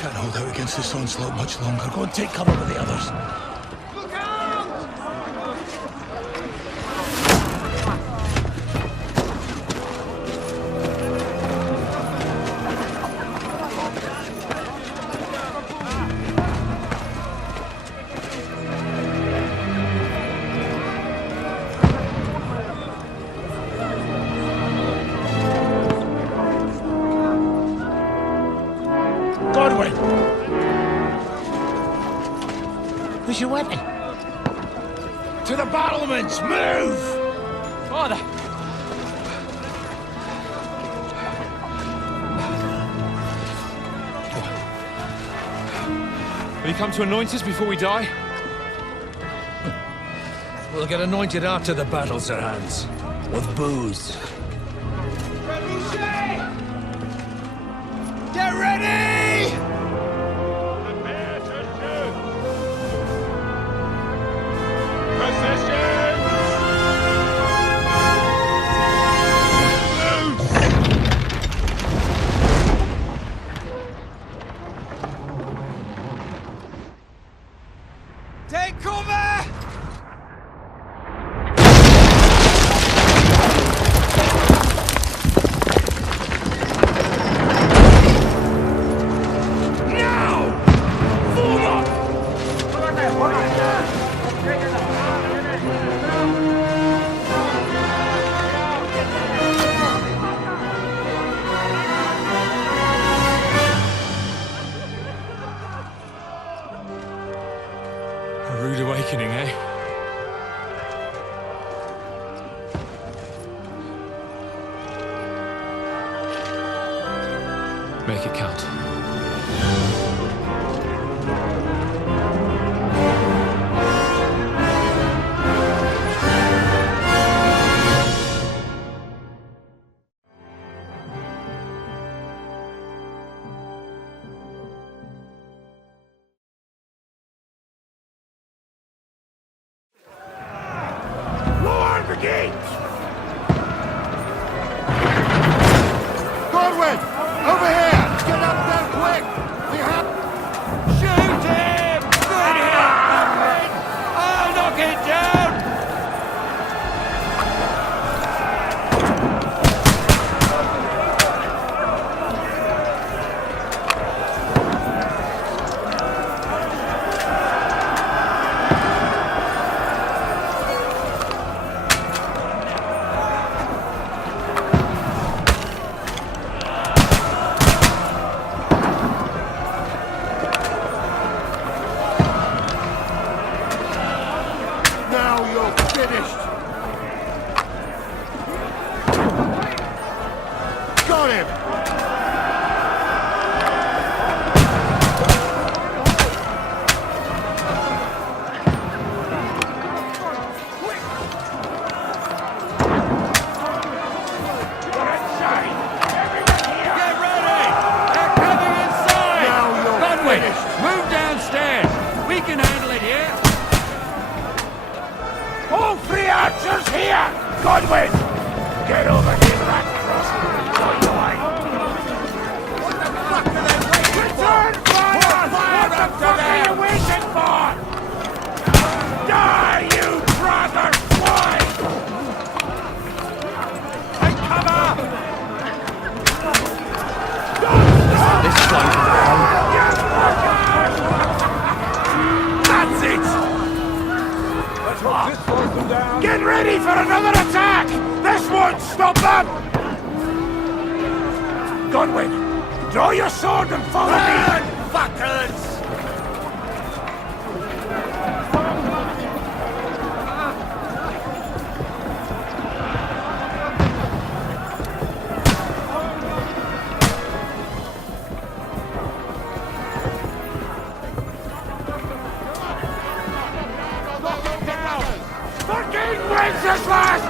Can't hold out against this onslaught much longer. Go and take cover with the others. Who's your weapon? To the battlements! Move! Father! Will you come to anoint us before we die? We'll get anointed after the battles are hands. With booze. Get ready! Prepare to shoot! Position! Take cover! A rude awakening, eh? Make it count. Lower the gates! Godwin! Over here! Get up there quick! We have... Shoot him! Good hit, Godwin! I'll knock it down! Now you're finished! Got him! Get ready! They're coming inside! Now you're Godwin, finished! move downstairs! We can handle it here! All three archers here! Godwin! Get over here with that crossbow and go your way! What the fuck are they waiting for? Return fire! What the fuck are you waiting for? Die, you brother swine! Take cover! This flank of That's it! Get ready for another attack! This won't stop them! Godwin, draw your sword and follow me! Fuckers! Fucking Wenceslas!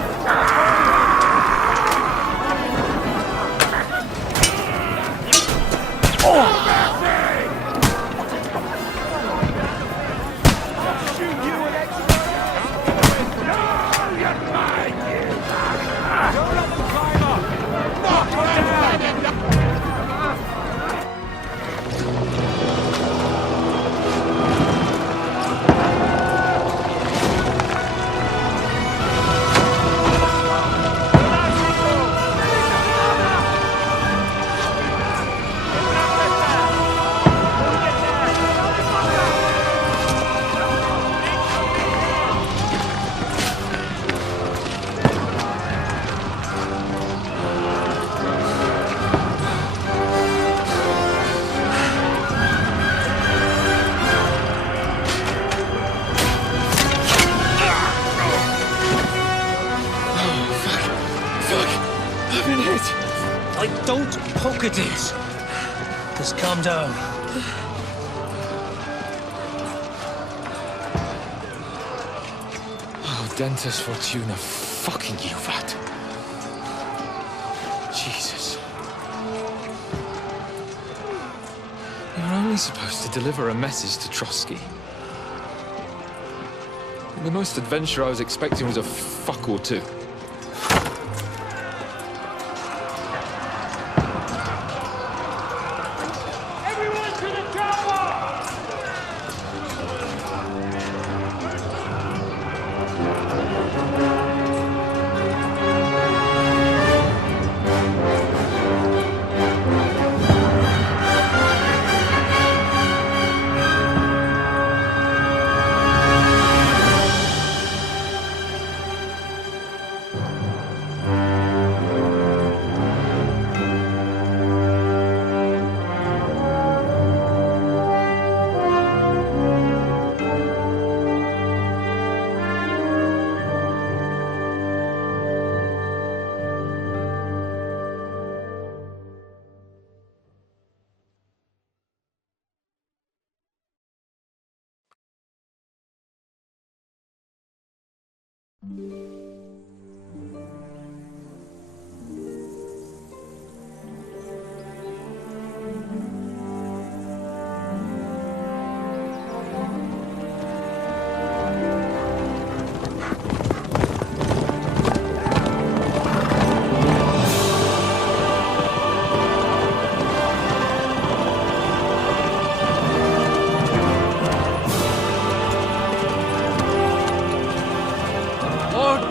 I don't poke at it. Just calm down. Oh, Dentes Fortuna, fucking you, vat. Jesus. You were only supposed to deliver a message to Trotsky. The most adventure I was expecting was a fuck or two. Everyone to the tower!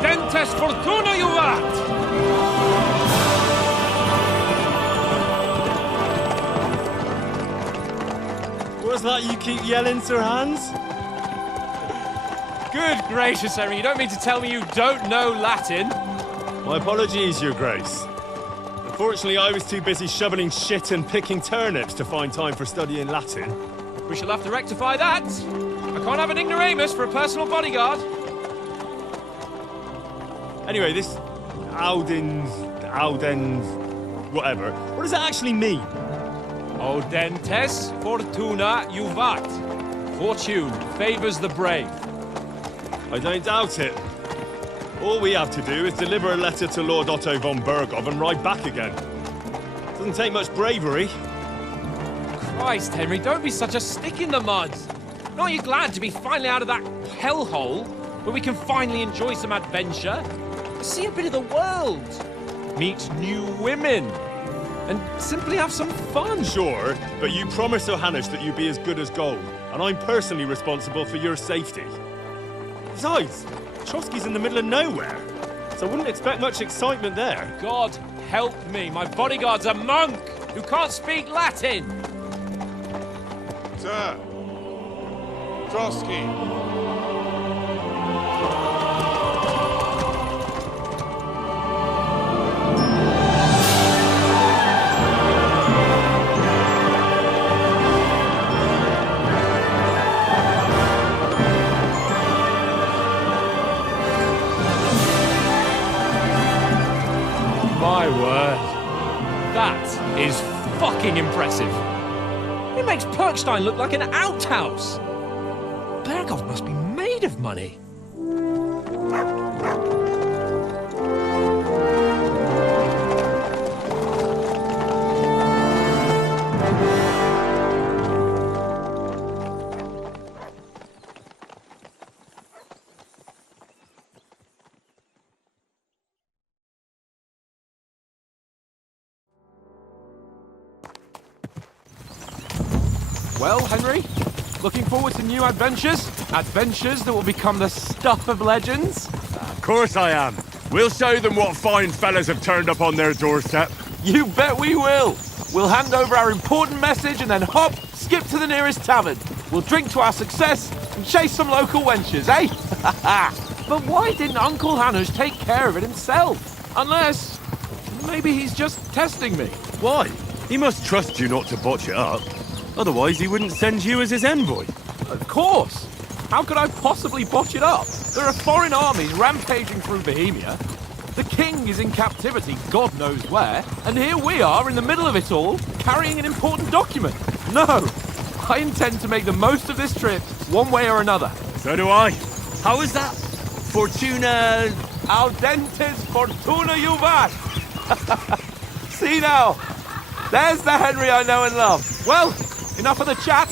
Dentes Fortuna, you vat! What's that you keep yelling, Sir Hans? Good gracious, Henry, you don't mean to tell me you don't know Latin? My apologies, Your Grace. Unfortunately, I was too busy shoveling shit and picking turnips to find time for studying Latin. We shall have to rectify that. I can't have an ignoramus for a personal bodyguard. Anyway, this Audens, whatever. What does that actually mean? O Dentes Fortuna Juvat. Fortune favors the brave. I don't doubt it. All we have to do is deliver a letter to Lord Otto von Bergov and ride back again. Doesn't take much bravery. Christ, Henry, don't be such a stick in the mud. Aren't you glad to be finally out of that hellhole where we can finally enjoy some adventure? See a bit of the world, meet new women, and simply have some fun. Sure, but you promised Johannes that you'd be as good as gold, and I'm personally responsible for your safety. Besides, Trotsky's in the middle of nowhere, so I wouldn't expect much excitement there. God help me, my bodyguard's a monk who can't speak Latin. Sir! Trotsky! My word. That is fucking impressive. It makes Perkstein look like an outhouse. Bergov must be made of money. Well, Henry, looking forward to new adventures? Adventures that will become the stuff of legends? Of course I am. We'll show them what fine fellas have turned up on their doorstep. You bet we will! We'll hand over our important message and then hop, skip to the nearest tavern. We'll drink to our success and chase some local wenches, eh? But why didn't Uncle Hannes take care of it himself? Unless, maybe he's just testing me. Why? He must trust you not to botch it up. Otherwise, he wouldn't send you as his envoy. Of course! How could I possibly botch it up? There are foreign armies rampaging through Bohemia. The king is in captivity, God knows where, and here we are in the middle of it all, carrying an important document. No, I intend to make the most of this trip, one way or another. So do I. How is that? Fortuna... Al dentes fortuna juvat. See now, there's the Henry I know and love. Well, enough of the chat.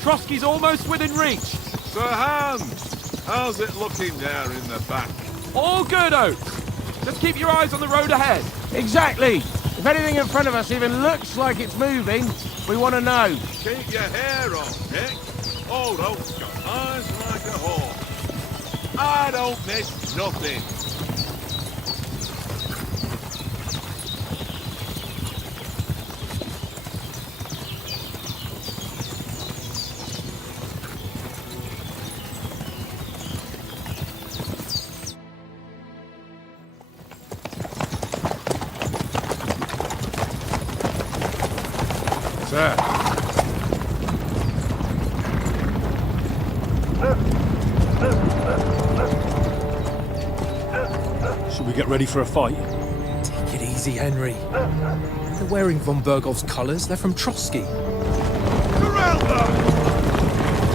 Trotsky's almost within reach. Sir Hans, how's it looking there in the back? All good, Oates. Just keep your eyes on the road ahead. Exactly. If anything in front of us even looks like it's moving, we want to know. Keep your hair on, Nick. Old Oak's got eyes like a hawk. I don't miss nothing. Sir. Should we get ready for a fight? Take it easy, Henry. They're wearing von Bergov's colours. They're from Trotsky. Corral them!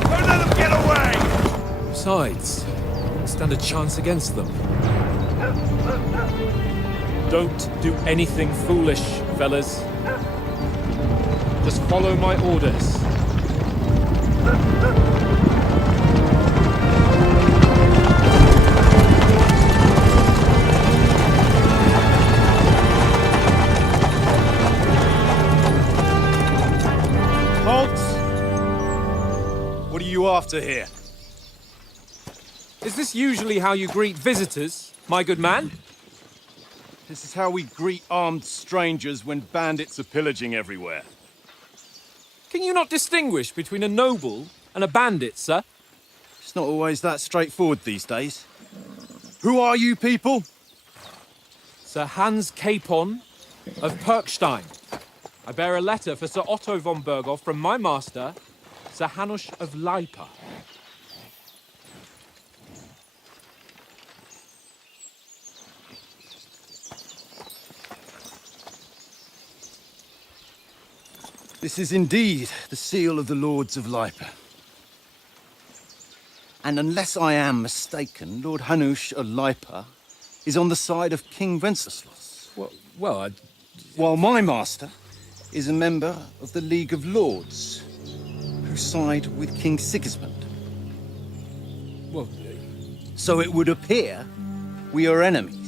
Don't let them get away! Besides, stand a chance against them. Don't do anything foolish, fellas. Just follow my orders. Halt! What are you after here? Is this usually how you greet visitors, my good man? This is how we greet armed strangers when bandits are pillaging everywhere. Can you not distinguish between a noble and a bandit, sir? It's not always that straightforward these days. Who are you people? Sir Hans Capon of Perkstein. I bear a letter for Sir Otto von Berghoff from my master, Sir Hanush of Leipa. This is indeed the seal of the Lords of Leipa. And unless I am mistaken, Lord Hanush of Leipa is on the side of King Wenceslas. While my master is a member of the League of Lords, who side with King Sigismund. So it would appear we are enemies.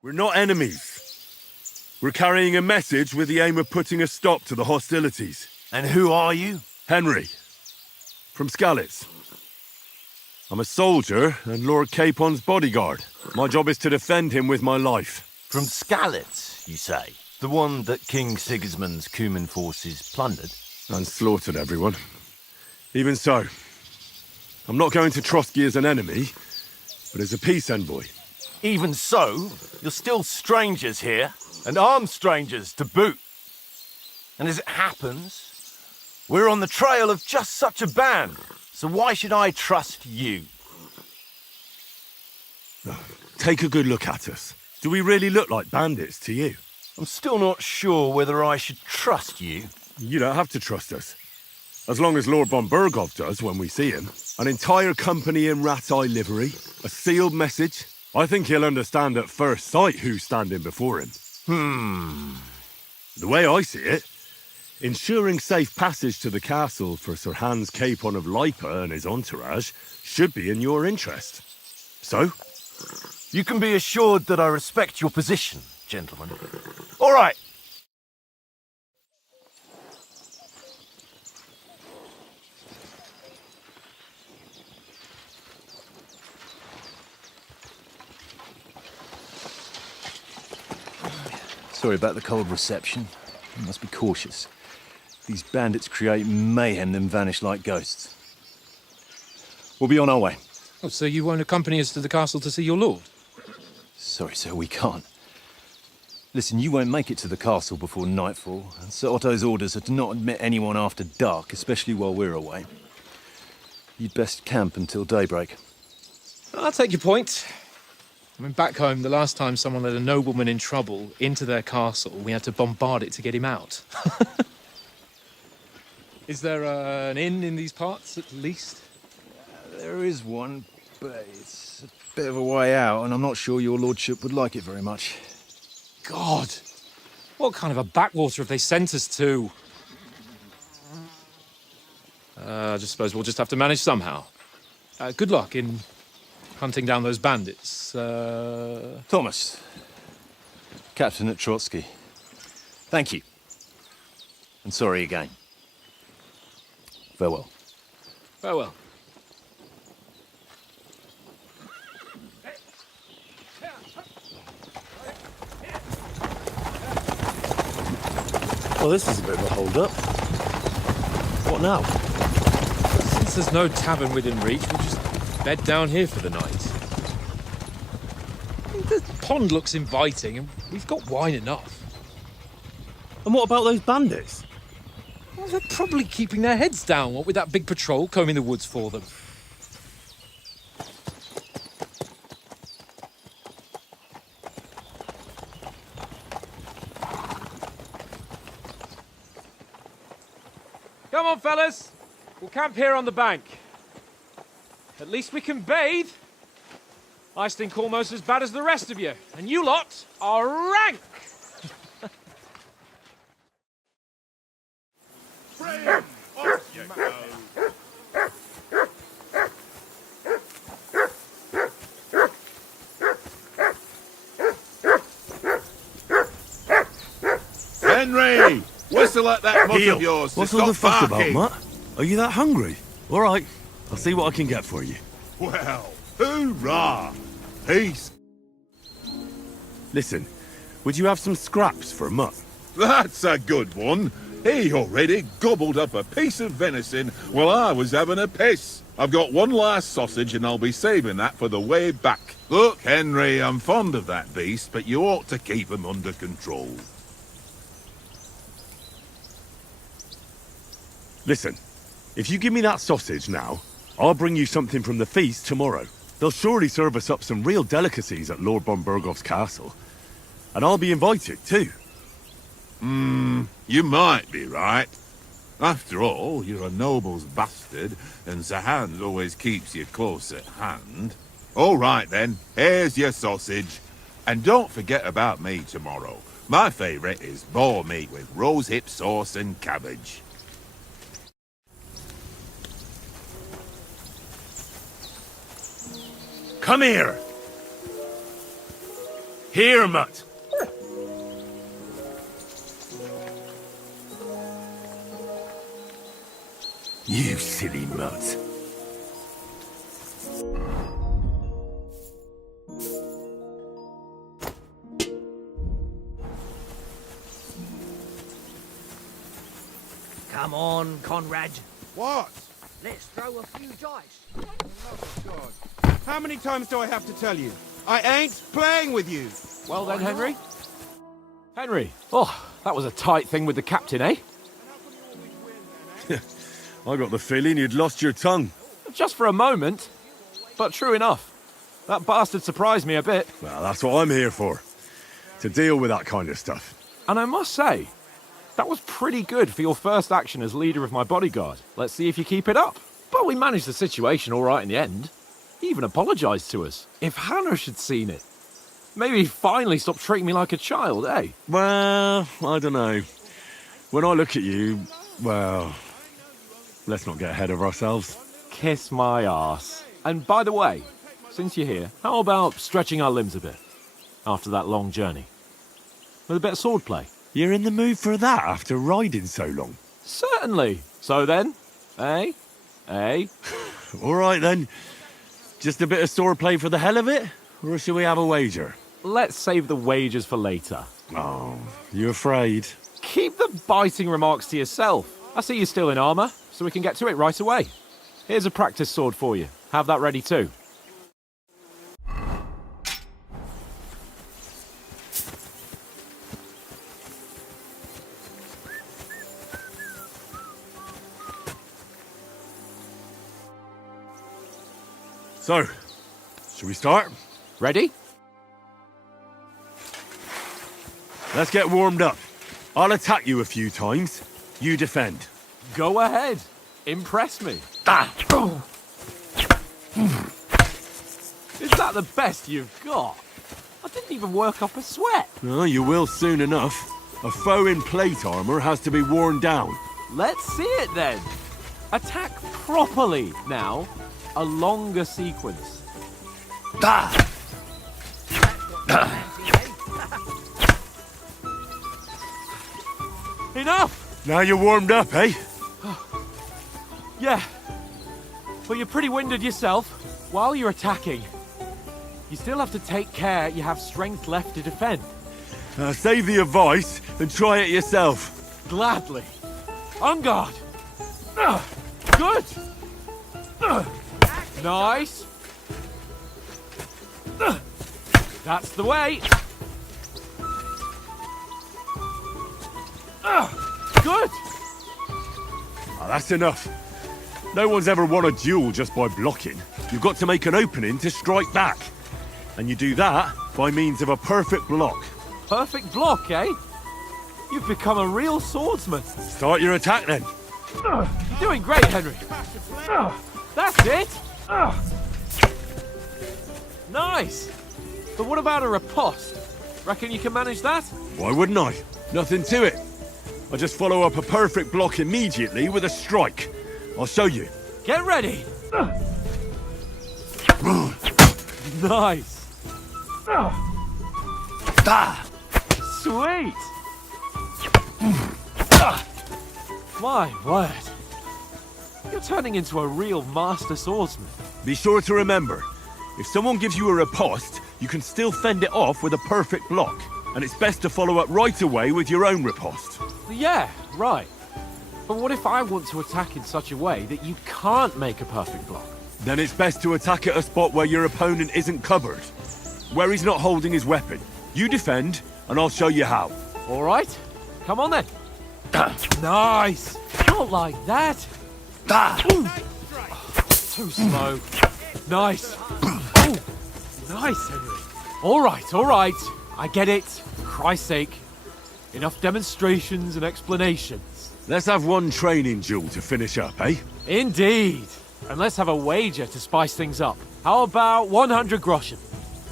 We're not enemies. We're carrying a message with the aim of putting a stop to the hostilities. And who are you? Henry, from Skalitz. I'm a soldier and Lord Capon's bodyguard. My job is to defend him with my life. From Skalitz, you say? The one that King Sigismund's Cuman forces plundered? And slaughtered everyone. Even so, I'm not going to Trotsky as an enemy, but as a peace envoy. Even so, you're still strangers here, and armed strangers to boot. And as it happens, we're on the trail of just such a band, so why should I trust you? Take a good look at us. Do we really look like bandits to you? I'm still not sure whether I should trust you. You don't have to trust us. As long as Lord von Berghoff does when we see him. An entire company in rat-eye livery, a sealed message. I think he'll understand at first sight who's standing before him. The way I see it, ensuring safe passage to the castle for Sir Hans Capon of Leipa and his entourage should be in your interest. So? You can be assured that I respect your position, gentlemen. All right. Sorry about the cold reception. You must be cautious. These bandits create mayhem, then vanish like ghosts. We'll be on our way. Oh, so you won't accompany us to the castle to see your lord? Sorry, sir, we can't. Listen, you won't make it to the castle before nightfall, and Sir Otto's orders are to not admit anyone after dark, especially while we're away. You'd best camp until daybreak. I'll take your point. I mean, back home, the last time someone let a nobleman in trouble into their castle, we had to bombard it to get him out. Is there an inn in these parts, at least? There is one, but it's a bit of a way out, and I'm not sure your lordship would like it very much. God! What kind of a backwater have they sent us to? I just suppose we'll just have to manage somehow. Good luck in hunting down those bandits. Thomas, Captain at Trotsky. Thank you. And sorry again. Farewell. Farewell. Well, this is a bit of a hold-up. What now? Since there's no tavern within reach, we'll just bed down here for the night. The pond looks inviting, and we've got wine enough. And what about those bandits? Well, they're probably keeping their heads down, what with that big patrol combing the woods for them. Come on, fellas. We'll camp here on the bank. At least we can bathe. I stink almost as bad as the rest of you, and you lot are rank! Off you go. Henry! Whistle at that mutt of yours to What's all the stop fuss about, barking. Mutt? Are you that hungry? All right, I'll see what I can get for you. Well, hoorah! Peace. Listen, would you have some scraps for a Mutt? That's a good one. He already gobbled up a piece of venison while I was having a piss. I've got one last sausage and I'll be saving that for the way back. Look, Henry, I'm fond of that beast, but you ought to keep him under control. Listen, if you give me that sausage now, I'll bring you something from the feast tomorrow. They'll surely serve us up some real delicacies at Lord von Bergov's castle. And I'll be invited, too. You might be right. After all, you're a noble's bastard, and Sir Hans always keeps you close at hand. All right, then. Here's your sausage. And don't forget about me tomorrow. My favourite is boar meat with rosehip sauce and cabbage. Come here! Here, Mutt! You silly Mutt. Come on, Conrad. What? Let's throw a few dice. How many times do I have to tell you? I ain't playing with you. Well then, Henry. Henry, oh, that was a tight thing with the captain, eh? I got the feeling you'd lost your tongue. Just for a moment. But true enough. That bastard surprised me a bit. Well, that's what I'm here for. To deal with that kind of stuff. And I must say, that was pretty good for your first action as leader of my bodyguard. Let's see if you keep it up. But we managed the situation all right in the end. He even apologised to us. If Hanush had seen it, maybe he'd finally stop treating me like a child, eh? Well, I don't know. When I look at you, well, let's not get ahead of ourselves. Kiss my arse. And by the way, since you're here, how about stretching our limbs a bit after that long journey? With a bit of swordplay. You're in the mood for that after riding so long? Certainly. So then, eh? Eh? All right then. Just a bit of swordplay for the hell of it? Or shall we have a wager? Let's save the wagers for later. Oh, you afraid? Keep the biting remarks to yourself. I see you're still in armour, so we can get to it right away. Here's a practice sword for you. Have that ready too. So, should we start? Ready? Let's get warmed up. I'll attack you a few times. You defend. Go ahead. Impress me. Is that the best you've got? I didn't even work up a sweat. Oh, you will soon enough. A foe in plate armor has to be worn down. Let's see it then. Attack properly now. A longer sequence. Enough! Now you're warmed up, eh? Yeah. But you're pretty winded yourself. While you're attacking, you still have to take care you have strength left to defend. Save the advice and try it yourself. Gladly. On guard. Good. Nice. That's the way. Good. That's enough. No one's ever won a duel just by blocking. You've got to make an opening to strike back. And you do that by means of a perfect block. Perfect block, eh? You've become a real swordsman. Start your attack then. You're doing great, Henry. That's it. Nice. But what about a riposte? Reckon you can manage that? Why wouldn't I? Nothing to it. I just follow up a perfect block immediately with a strike. I'll show you. Get ready. Nice. Sweet. My word. You're turning into a real master swordsman. Be sure to remember, if someone gives you a riposte, you can still fend it off with a perfect block. And it's best to follow up right away with your own riposte. Yeah, right. But what if I want to attack in such a way that you can't make a perfect block? Then it's best to attack at a spot where your opponent isn't covered. Where he's not holding his weapon. You defend, and I'll show you how. All right. Come on then. Nice. Not like that. Too slow. Nice. Oh, nice, Henry. All right. I get it. For Christ's sake. Enough demonstrations and explanations. Let's have one training duel to finish up, eh? Indeed. And let's have a wager to spice things up. How about 100 groschen?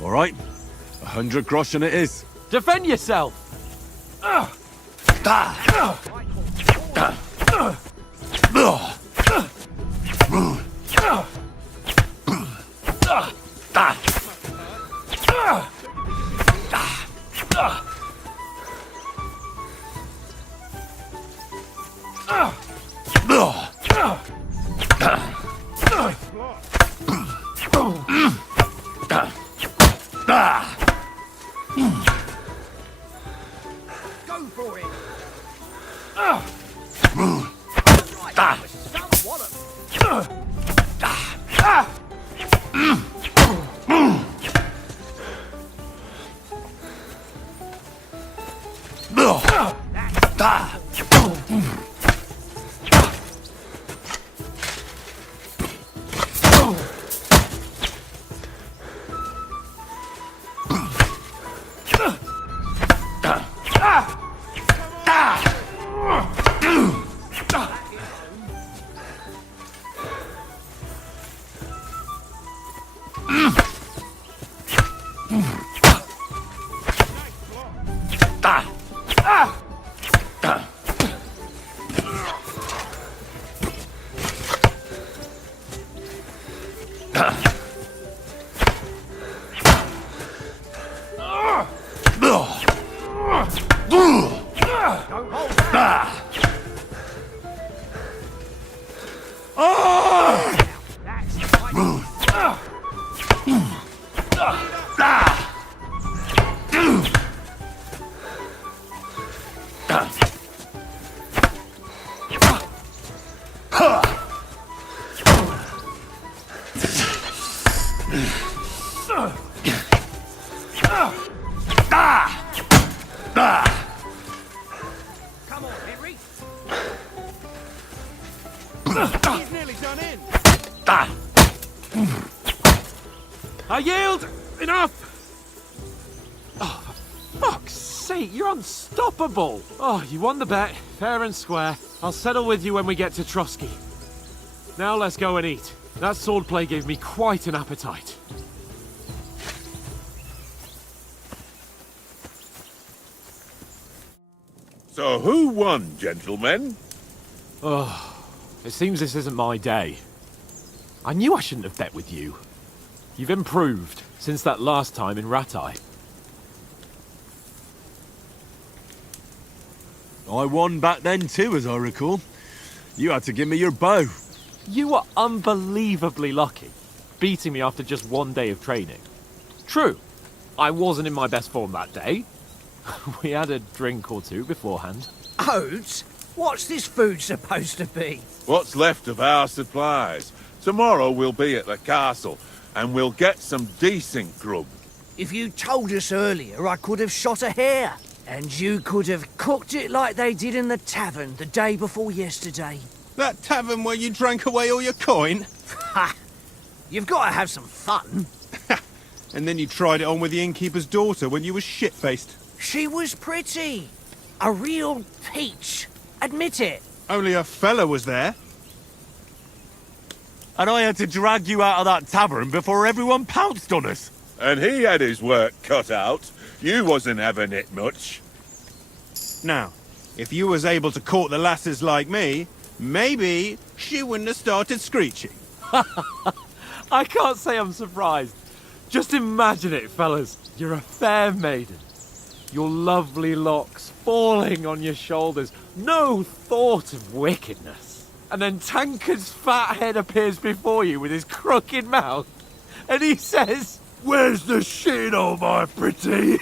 All right. 100 groschen it is. Defend yourself. Go for it. Come on, Henry. He's nearly done in. yield! Enough! Oh, for fuck's sake, you're unstoppable! Oh, you won the bet, fair and square. I'll settle with you when we get to Trotsky. Now let's go and eat. That swordplay gave me quite an appetite. So who won, gentlemen? Oh, it seems this isn't my day. I knew I shouldn't have bet with you. You've improved since that last time in Ratai. I won back then too, as I recall. You had to give me your bow. You were unbelievably lucky, beating me after just one day of training. True, I wasn't in my best form that day. We had a drink or two beforehand. Oats? What's this food supposed to be? What's left of our supplies. Tomorrow we'll be at the castle, and we'll get some decent grub. If you told us earlier, I could have shot a hare. And you could have cooked it like they did in the tavern the day before yesterday. That tavern where you drank away all your coin? Ha! You've got to have some fun. And then you tried it on with the innkeeper's daughter when you were shit-faced. She was pretty. A real peach. Admit it. Only a fella was there. And I had to drag you out of that tavern before everyone pounced on us. And he had his work cut out. You wasn't having it much. Now, if you was able to court the lasses like me, maybe she wouldn't have started screeching. I can't say I'm surprised. Just imagine it, fellas. You're a fair maiden. Your lovely locks falling on your shoulders. No thought of wickedness. And then Tankard's fat head appears before you with his crooked mouth. And he says, "Where's the shit, oh my pretty?"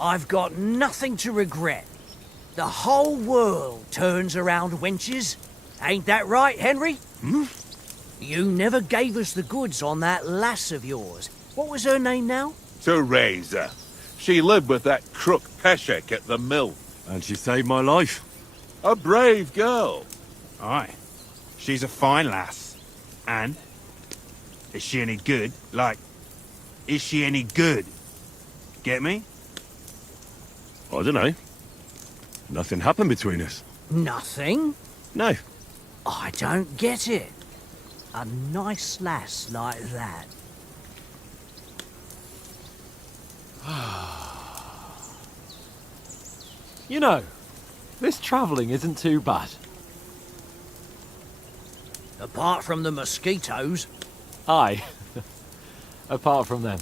I've got nothing to regret. The whole world turns around wenches. Ain't that right, Henry? Hmm? You never gave us the goods on that lass of yours. What was her name now? Teresa. She lived with that crook Peshek at the mill. And she saved my life. A brave girl. Aye. She's a fine lass. And? Is she any good? Like, is she any good? Get me? I don't know. Nothing happened between us. Nothing? No. I don't get it. A nice lass like that. You know, this travelling isn't too bad. Apart from the mosquitoes. Aye. Apart from them.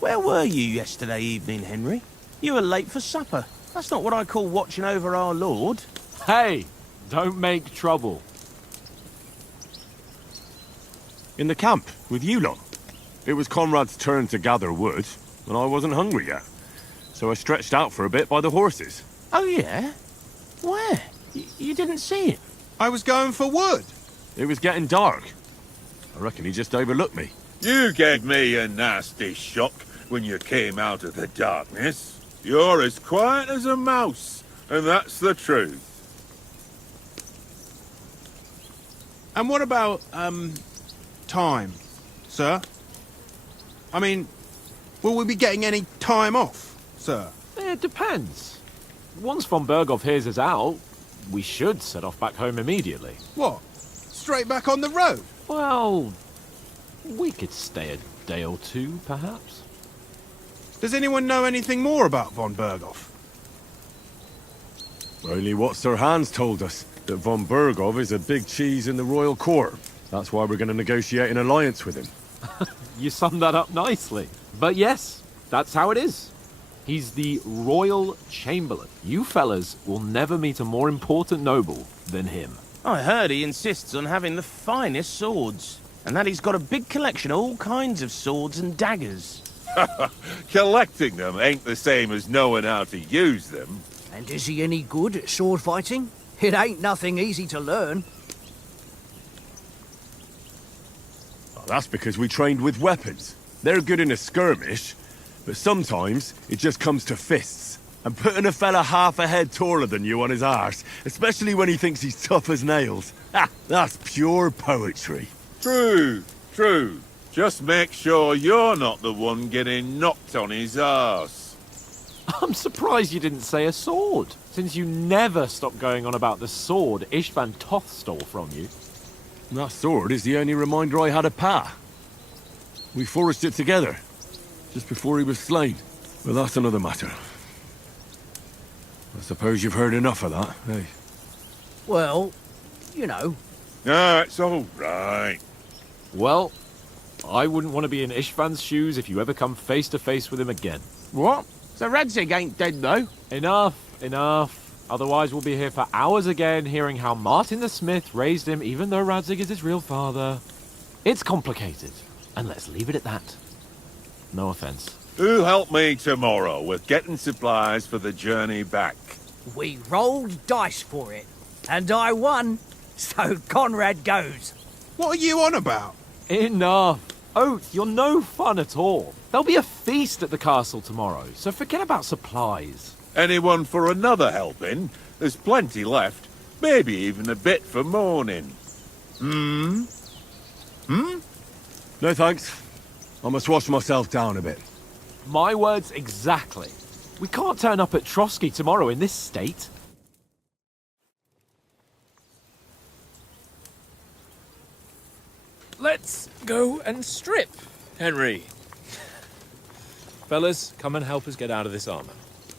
Where were you yesterday evening, Henry? You were late for supper. That's not what I call watching over our Lord. Hey, don't make trouble. In the camp, with you lot. It was Conrad's turn to gather wood, and I wasn't hungry yet. So I stretched out for a bit by the horses. Oh, yeah? Where? You didn't see it? I was going for wood. It was getting dark. I reckon he just overlooked me. You gave me a nasty shock when you came out of the darkness. You're as quiet as a mouse, and that's the truth. And what about, time, sir? I mean, will we be getting any time off, sir? It depends. Once von Berghoff hears us out, we should set off back home immediately. What? Straight back on the road? Well, we could stay a day or two, perhaps. Does anyone know anything more about von Berghoff? Only what Sir Hans told us, that von Berghoff is a big cheese in the royal court. That's why we're going to negotiate an alliance with him. You summed that up nicely. But yes, that's how it is. He's the Royal Chamberlain. You fellas will never meet a more important noble than him. I heard he insists on having the finest swords. And that he's got a big collection of all kinds of swords and daggers. Collecting them ain't the same as knowing how to use them. And is he any good at sword fighting? It ain't nothing easy to learn. Oh, that's because we trained with weapons. They're good in a skirmish, but sometimes it just comes to fists. And putting a fella half a head taller than you on his arse, especially when he thinks he's tough as nails. Ha! That's pure poetry. True, true. Just make sure you're not the one getting knocked on his arse. I'm surprised you didn't say a sword, since you never stop going on about the sword Ishvan Toth stole from you. That sword is the only reminder I had of Pa. We forged it together, just before he was slain. But that's another matter. I suppose you've heard enough of that, eh? Well, you know. Ah, it's all right. Well, I wouldn't want to be in Ishvan's shoes if you ever come face to face with him again. What? So Radzig ain't dead, though? Enough. Otherwise we'll be here for hours again, hearing how Martin the Smith raised him even though Radzig is his real father. It's complicated, and let's leave it at that. No offense. Who'll help me tomorrow with getting supplies for the journey back? We rolled dice for it, and I won. So Conrad goes. What are you on about? Enough. Oath, you're no fun at all. There'll be a feast at the castle tomorrow, so forget about supplies. Anyone for another helping? There's plenty left. Maybe even a bit for morning. No thanks. I must wash myself down a bit. My words exactly. We can't turn up at Trotsky tomorrow in this state. Let's go and strip, Henry. Fellas, come and help us get out of this armor.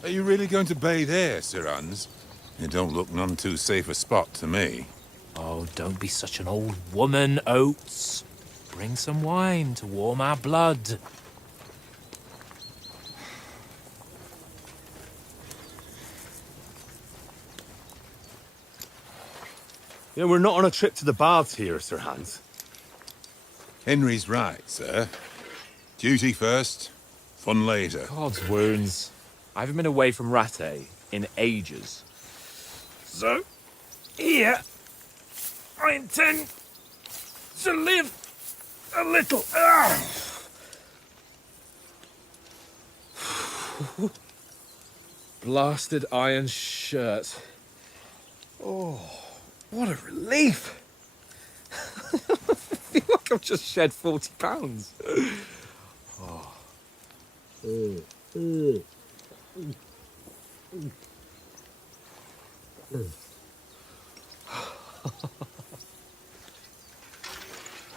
Are you really going to bathe here, Sir Hans? It don't look none too safe a spot to me. Oh, don't be such an old woman, Oates. Bring some wine to warm our blood. Yeah, we're not on a trip to the baths here, Sir Hans. Henry's right, sir. Duty first, fun later. God's wounds. I haven't been away from Rattay in ages. So, here, I intend to live a little. Blasted iron shirt. Oh, what a relief. I feel like I've just shed 40 pounds. Oh.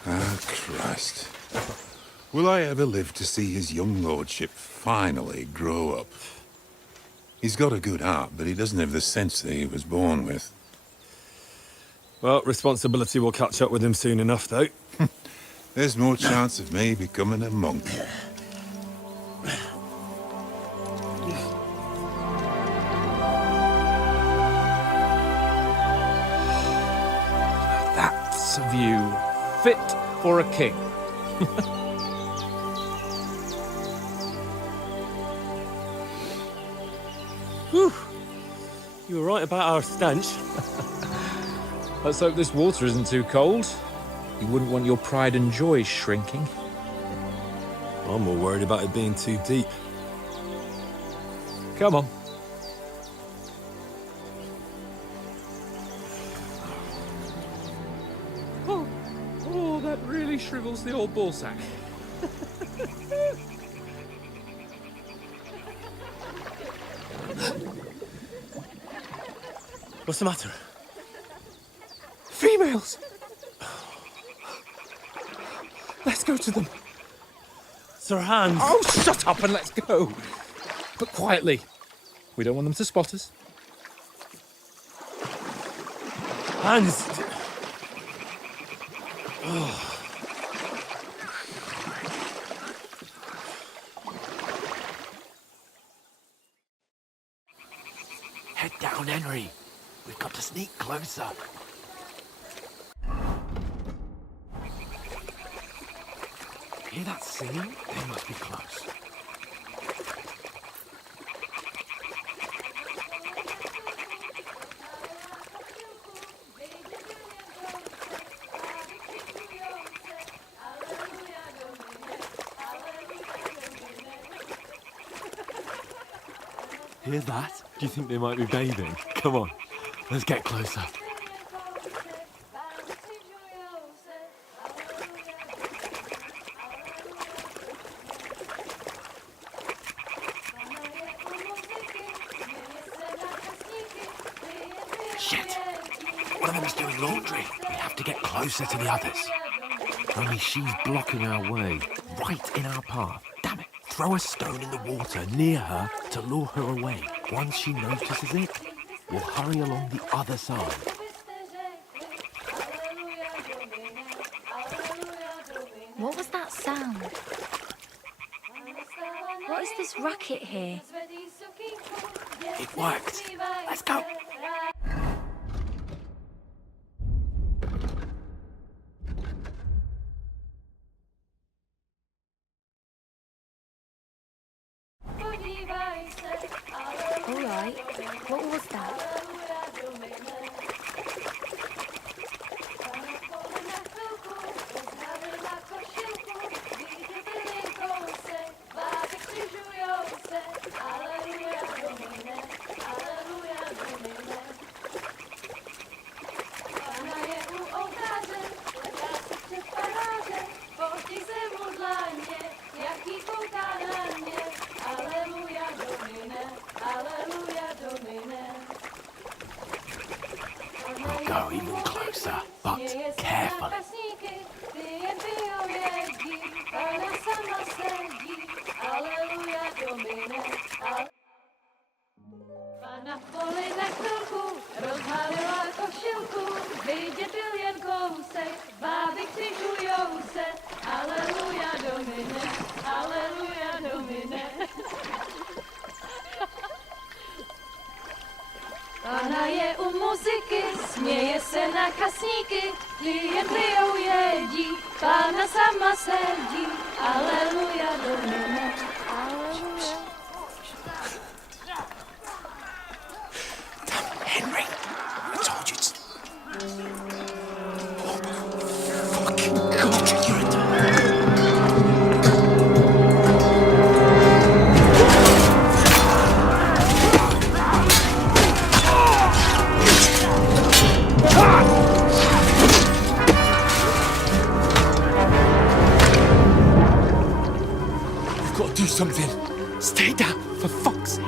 Ah, Christ. Will I ever live to see his young lordship finally grow up? He's got a good heart, but he doesn't have the sense that he was born with. Well, responsibility will catch up with him soon enough, though. There's more chance of me becoming a monk. That's a view fit for a king. Whew. You were right about our stench. Let's hope this water isn't too cold. You wouldn't want your pride and joy shrinking. I'm more worried about it being too deep. Come on. Oh, that really shrivels the old ballsack. What's the matter? Females! Let's go to them. Sir Hans! Oh, shut up and let's go. But quietly. We don't want them to spot us. Hans! Head down, Henry. We've got to sneak closer. Hear that singing? They must be close. hear that? Do you think they might be bathing? Come on, let's get closer. Shit! One of them is doing laundry. We have to get closer to the others. Only she's blocking our way, right in our path. Damn it! Throw a stone in the water near her to lure her away. Once she notices it, we'll hurry along the other side. What was that sound? What is this racket here? It worked. Let's go. All right. What was that? We'll go even closer, but carefully. Na poli na chvilku rozhalila košilku, vidět byl jen kousek, báby křižujou se, aleluja domine, aleluja domine. Pána je u muziky, směje se na kasníky, klient pijou jedí, Pána sama sedí, aleluja domine, aleluja. Henry, I told you to... Oh, fucking God, you're a... We've got to do something. Stay down, for fuck's sake.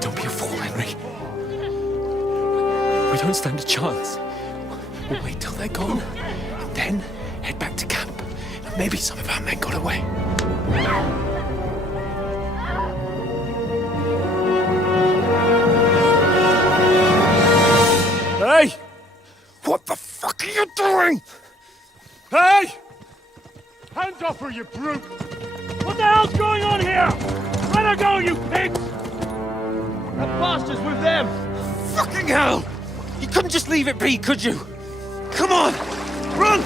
Don't be a fool, Henry. We don't stand a chance. We'll wait till they're gone, then head back to camp. Maybe some of our men got away. Hey! What the fuck are you doing? Hey! Hands off her, you brute! What the hell's going on here? Let her go, you pigs! That bastard's with them! Fucking hell! You couldn't just leave it be, could you? Come on! Run!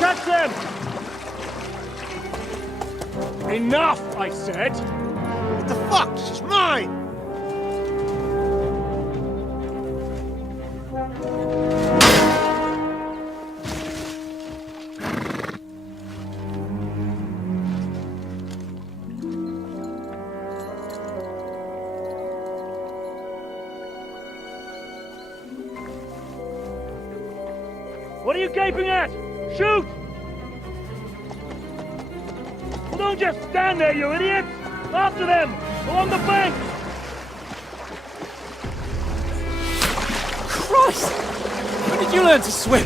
Catch them! Enough, I said! What the fuck? She's mine! What are you gaping at? Shoot! Well, don't just stand there, you idiots! After them! Along the bank! Christ! When did you learn to swim?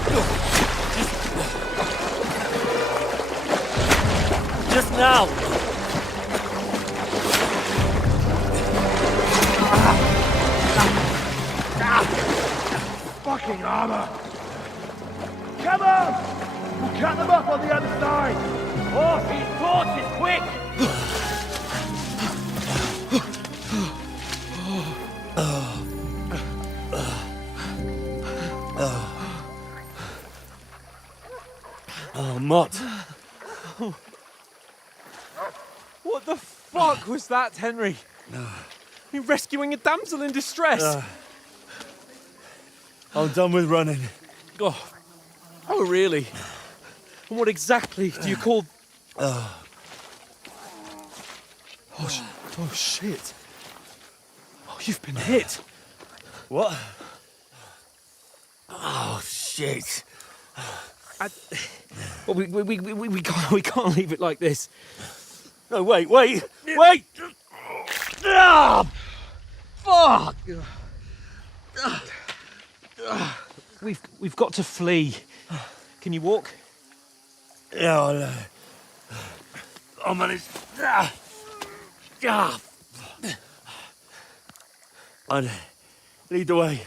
Just now! Fucking armor! Come on! We'll cut them off on the other side! Off his torches, quick! Oh, Mott. What the fuck was that, Henry? You're rescuing a damsel in distress. I'm done with running. Oh, really? And what exactly do you call... Oh, shit. Oh, you've been hit. What? Oh, shit. Well, we can't leave it like this. No, wait! Ah! Fuck! We've got to flee. Can you walk? Yeah, I'll manage. I'd lead the way.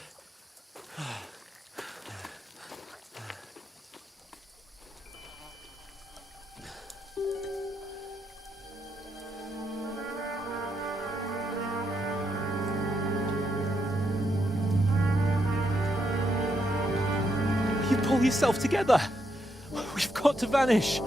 You pull yourself together. We've got to vanish.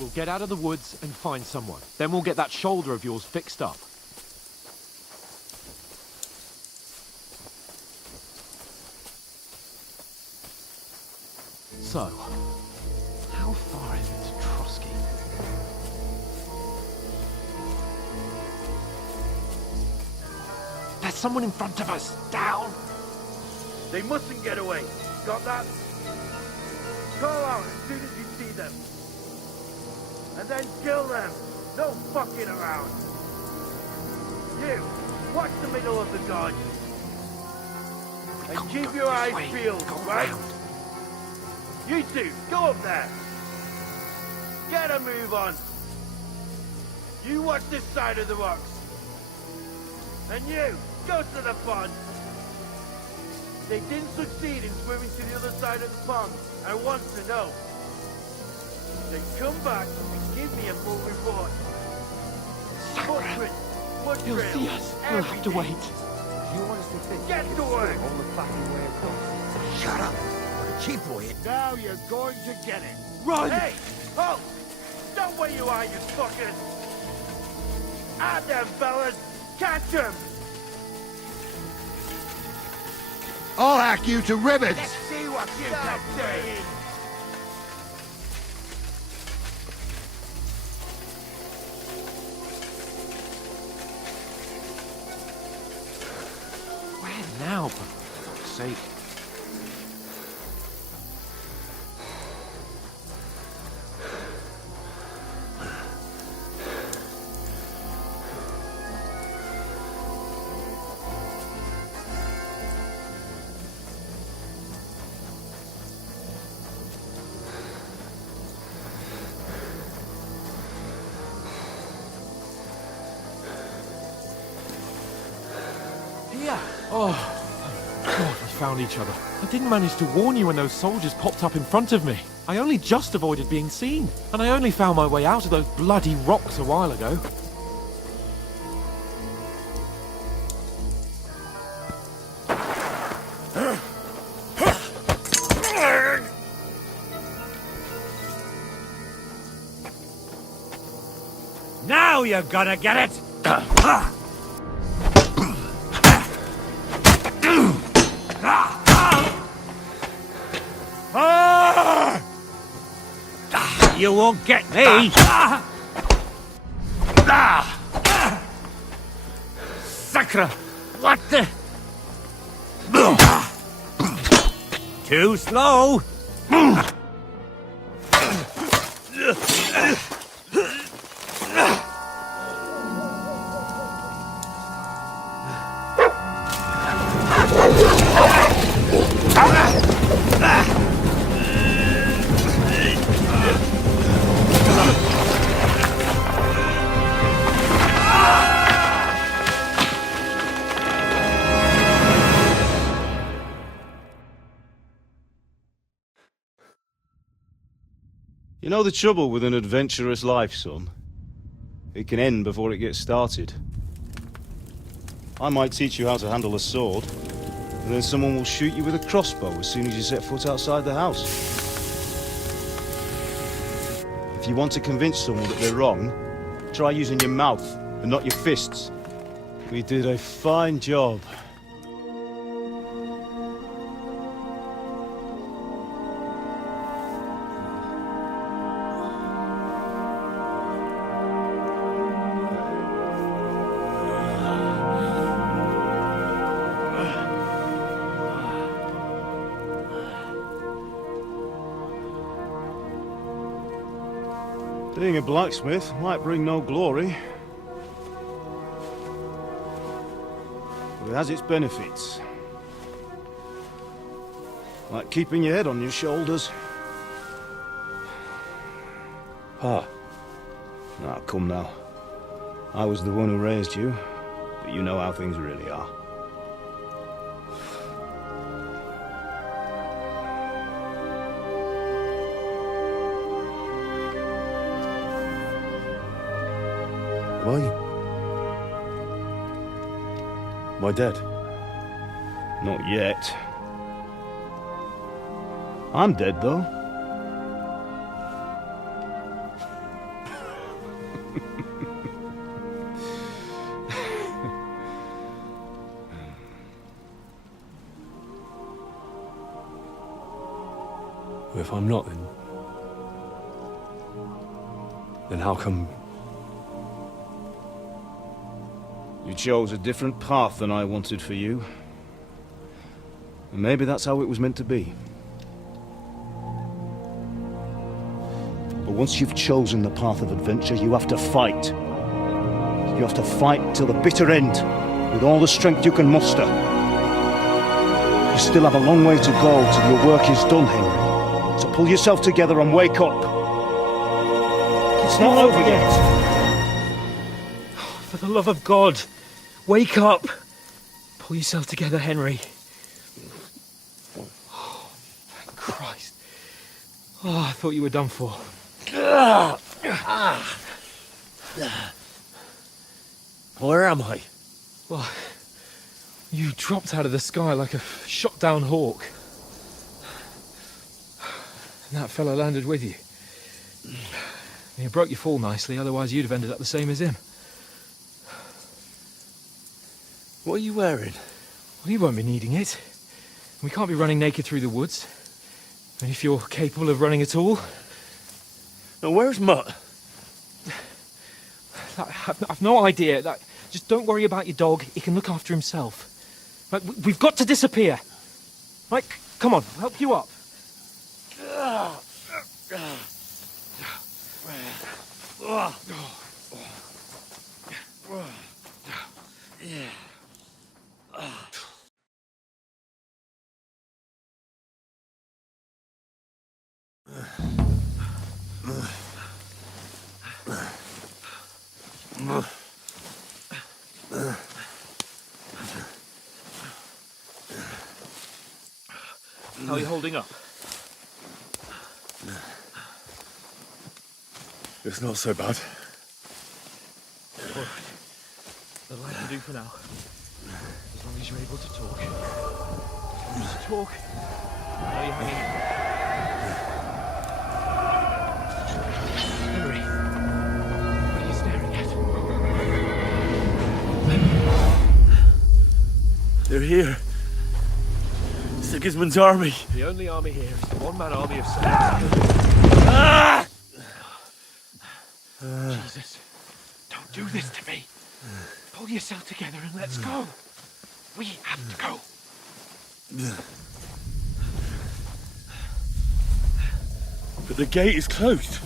We'll get out of the woods and find someone. Then we'll get that shoulder of yours fixed up. So, how far is it to Trotsky? There's someone in front of us! Down! They mustn't get away. Got that? Call out as soon as you see them. And then kill them. No fucking around. You, watch the middle of the dodge. And keep your eyes peeled, right? You two, go up there. Get a move on. You watch this side of the rocks. And you, go to the pond. They didn't succeed in swimming to the other side of the pond. I want to know. Then come back and give me a full report. Footprint, foot He'll trail, see us. We'll have to wait. You honestly think Get to work! all the fucking way across? Shut up! Cheap boy. Now you're going to get it. Run! Hey! Halt! Stop where you are, you fuckers! At them, fellas! Catch them! I'll hack you to ribbons! Let's see what you can say! Where now, for fuck's sake? Here! Oh, thank God we found each other. I didn't manage to warn you when those soldiers popped up in front of me. I only just avoided being seen, and I only found my way out of those bloody rocks a while ago. Now you're gonna get it! You won't get me! Sacre! What the? Too slow! You know the trouble with an adventurous life, son? It can end before it gets started. I might teach you how to handle a sword, and then someone will shoot you with a crossbow as soon as you set foot outside the house. If you want to convince someone that they're wrong, try using your mouth and not your fists. We did a fine job. Being a blacksmith might bring no glory, but it has its benefits. Like keeping your head on your shoulders. Ah. Now, come now. I was the one who raised you, but you know how things really are. Why? Am I dead? Not yet. I'm dead, though. Well, if I'm not, then how come... You chose a different path than I wanted for you. And maybe that's how it was meant to be. But once you've chosen the path of adventure, you have to fight. You have to fight till the bitter end, with all the strength you can muster. You still have a long way to go till your work is done, Henry. So pull yourself together and wake up. It's not over yet. For the love of God, wake up! Pull yourself together, Henry. Oh, thank Christ. Oh, I thought you were done for. Where am I? Well, you dropped out of the sky like a shot-down hawk. And that fella landed with you. You broke your fall nicely, otherwise you'd have ended up the same as him. What are you wearing? Well, you won't be needing it. We can't be running naked through the woods. And if you're capable of running at all... Now, where's Mutt? I've no idea. Just don't worry about your dog. He can look after himself. Right, we've got to disappear. Right, come on, I'll help you up. How are you holding up? It's not so bad. All right. That'll have to do for now. As long as you're able to talk. Just talk. I know you're hanging in. Henry, what are you staring at? They're here. Sigismund's army. The only army here is the one-man army of Saints. Ah! Jesus, don't do this to me. Pull yourself together and let's go. We have to go. But the gate is closed.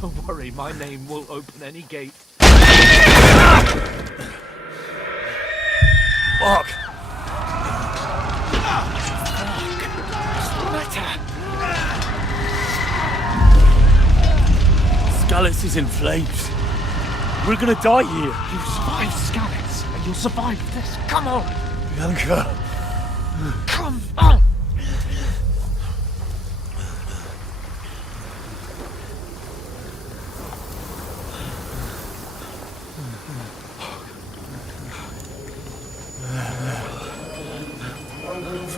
Don't worry, my name will open any gate. Fuck! Skalitz is in flames. We're gonna die here. You survived Skalitz, and you'll survive this. Come on! Bianca! Come on!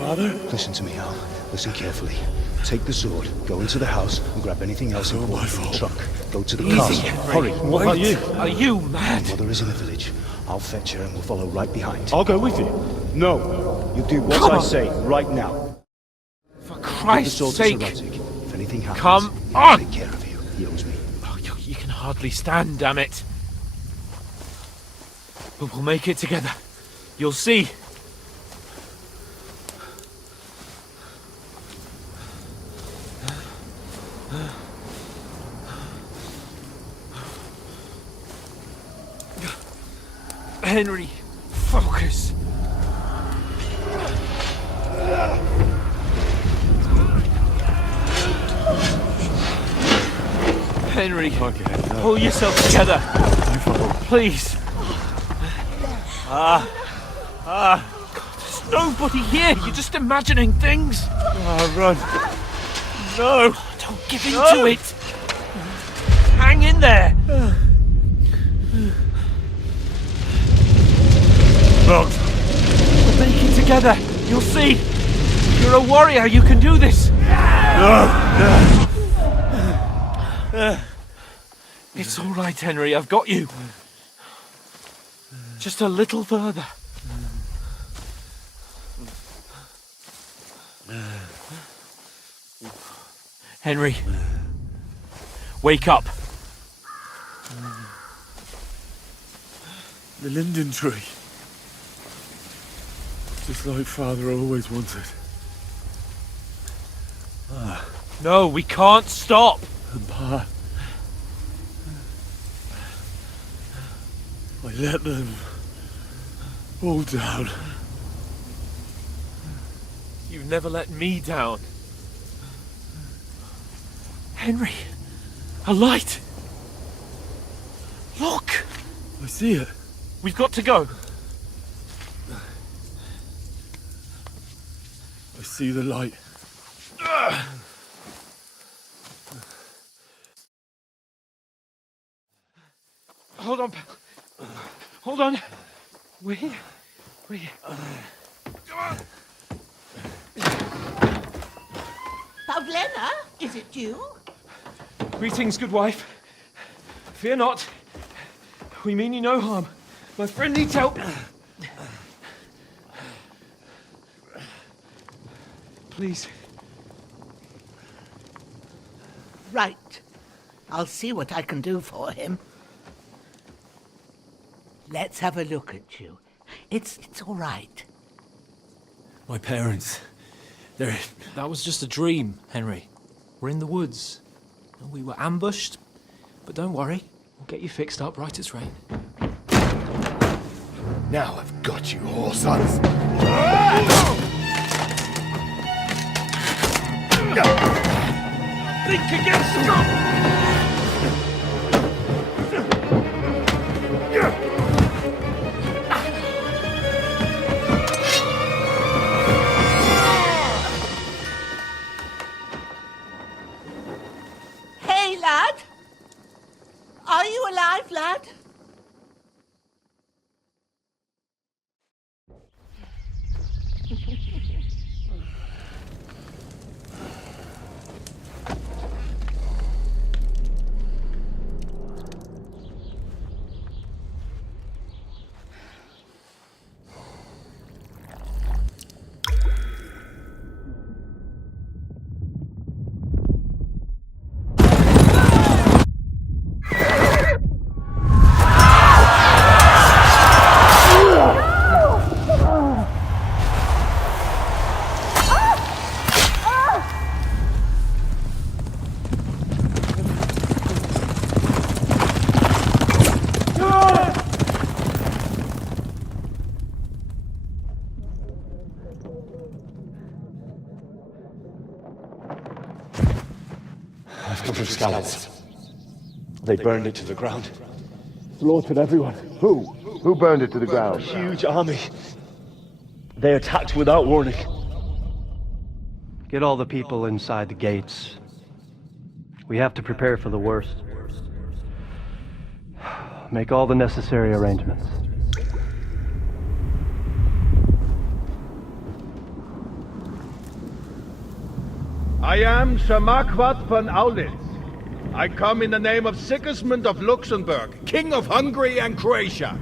father? Listen to me, Al. Listen carefully. Take the sword, go into the house, and grab anything else important from the truck. Go to the castle. Hurry. What are you? Are you mad? Your mother is in the village. I'll fetch her and we'll follow right behind. I'll go with you. No. You do what Come I on. say right now. For Christ's sake. If anything happens, Come I'll on. take care of you. He owes me. Oh, you can hardly stand, damn it. But we'll make it together. You'll see. Henry, focus. Henry, pull yourself together. Please. God, there's nobody here. You're just imagining things. Run. No, don't give in to it. Hang in there. Look. We'll make it together. You'll see. You're a warrior. You can do this. It's all right, Henry. I've got you. Just a little further. Henry, wake up. The linden tree. Just like Father always wanted. No, we can't stop. And Pa, I let them all down. You've never let me down. Henry, a light. Look. I see it. We've got to go. I see the light. Hold on. Hold on. We're here. We're here. Come on. Pavlena, is it you? Greetings, good wife. Fear not. We mean you no harm. My friend needs help. Please. Right. I'll see what I can do for him. Let's have a look at you. It's all right. My parents. That was just a dream, Henry. We're in the woods. We were ambushed, but don't worry. We'll get you fixed up right as rain. Now I've got you, whore sons. Think again, Scott! Hey, lad! Are you alive, lad? I've come from Scallops. They burned it to the ground. Slaughtered everyone. Who? Who burned it to the ground? A huge army. They attacked without warning. Get all the people inside the gates. We have to prepare for the worst. Make all the necessary arrangements. I am Sir Marquardt von Aulitz. I come in the name of Sigismund of Luxembourg, King of Hungary and Croatia.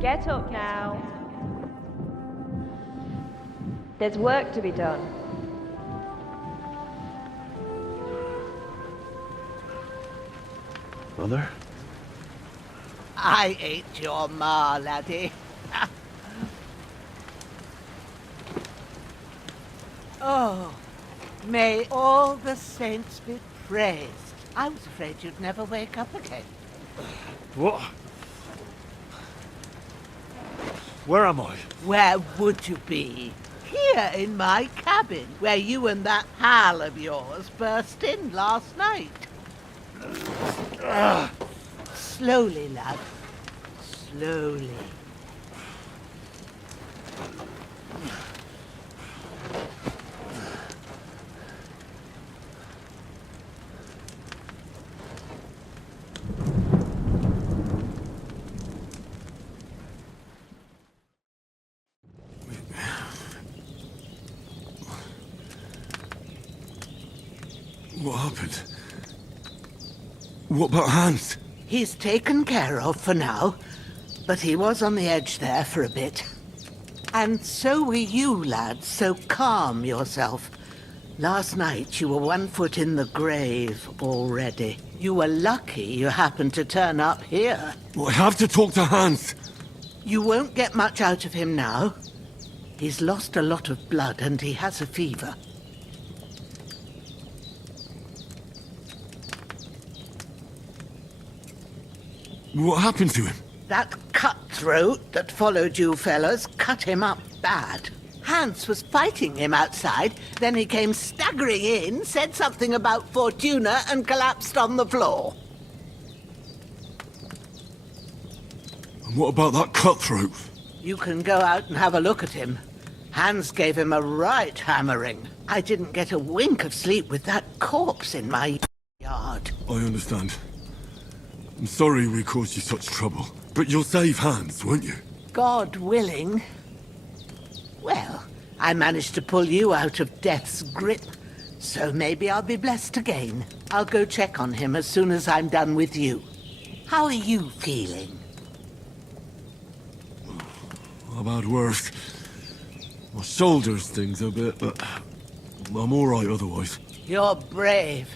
Get up now. There's work to be done. Mother? I ain't your ma, laddie. Oh, may all the saints be praised. I was afraid you'd never wake up again. What? Where am I? Where would you be? Here in my cabin, where you and that pal of yours burst in last night. Slowly, lad. Slowly. What happened? What about Hans? He's taken care of for now, but he was on the edge there for a bit. And so were you, lad, so calm yourself. Last night you were 1 foot in the grave already. You were lucky you happened to turn up here. Well, I have to talk to Hans. You won't get much out of him now. He's lost a lot of blood and he has a fever. What happened to him? That cutthroat that followed you fellas cut him up bad. Hans was fighting him outside, then he came staggering in, said something about Fortuna and collapsed on the floor. And what about that cutthroat? You can go out and have a look at him. Hans gave him a right hammering. I didn't get a wink of sleep with that corpse in my yard. I understand. I'm sorry we caused you such trouble. But you'll save Hans, won't you? God willing. Well, I managed to pull you out of death's grip, so maybe I'll be blessed again. I'll go check on him as soon as I'm done with you. How are you feeling? I've had worse. My shoulder stings a bit, but I'm all right otherwise. You're brave.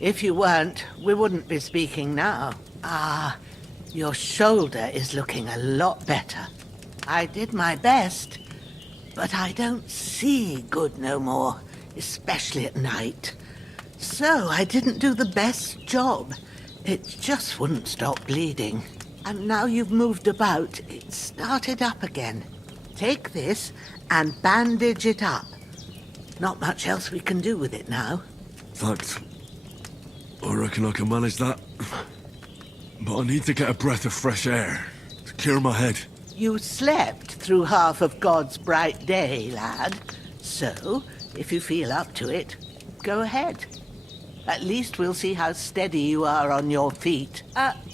If you weren't, we wouldn't be speaking now. Ah, your shoulder is looking a lot better. I did my best, but I don't see good no more, especially at night. So I didn't do the best job. It just wouldn't stop bleeding. And now you've moved about, it started up again. Take this and bandage it up. Not much else we can do with it now. Thanks. I reckon I can manage that. But I need to get a breath of fresh air to clear my head. You slept through half of God's bright day, lad. So, if you feel up to it, go ahead. At least we'll see how steady you are on your feet.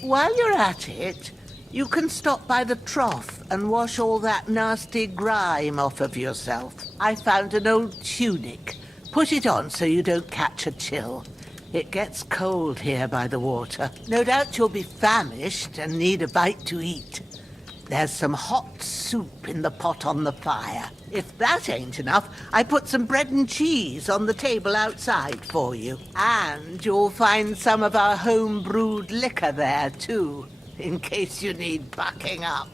While you're at it, you can stop by the trough and wash all that nasty grime off of yourself. I found an old tunic. Put it on so you don't catch a chill. It gets cold here by the water. No doubt you'll be famished and need a bite to eat. There's some hot soup in the pot on the fire. If that ain't enough, I put some bread and cheese on the table outside for you. And you'll find some of our home-brewed liquor there, too, in case you need bucking up.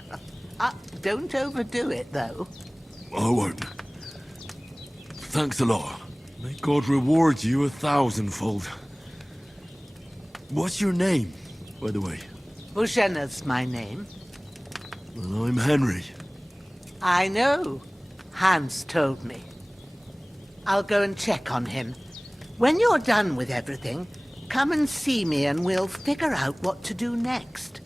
Don't overdo it, though. I won't. Thanks a lot. May God reward you 1,000-fold. What's your name, by the way? Bushenna's my name. Well, I'm Henry. I know. Hans told me. I'll go and check on him. When you're done with everything, come and see me and we'll figure out what to do next.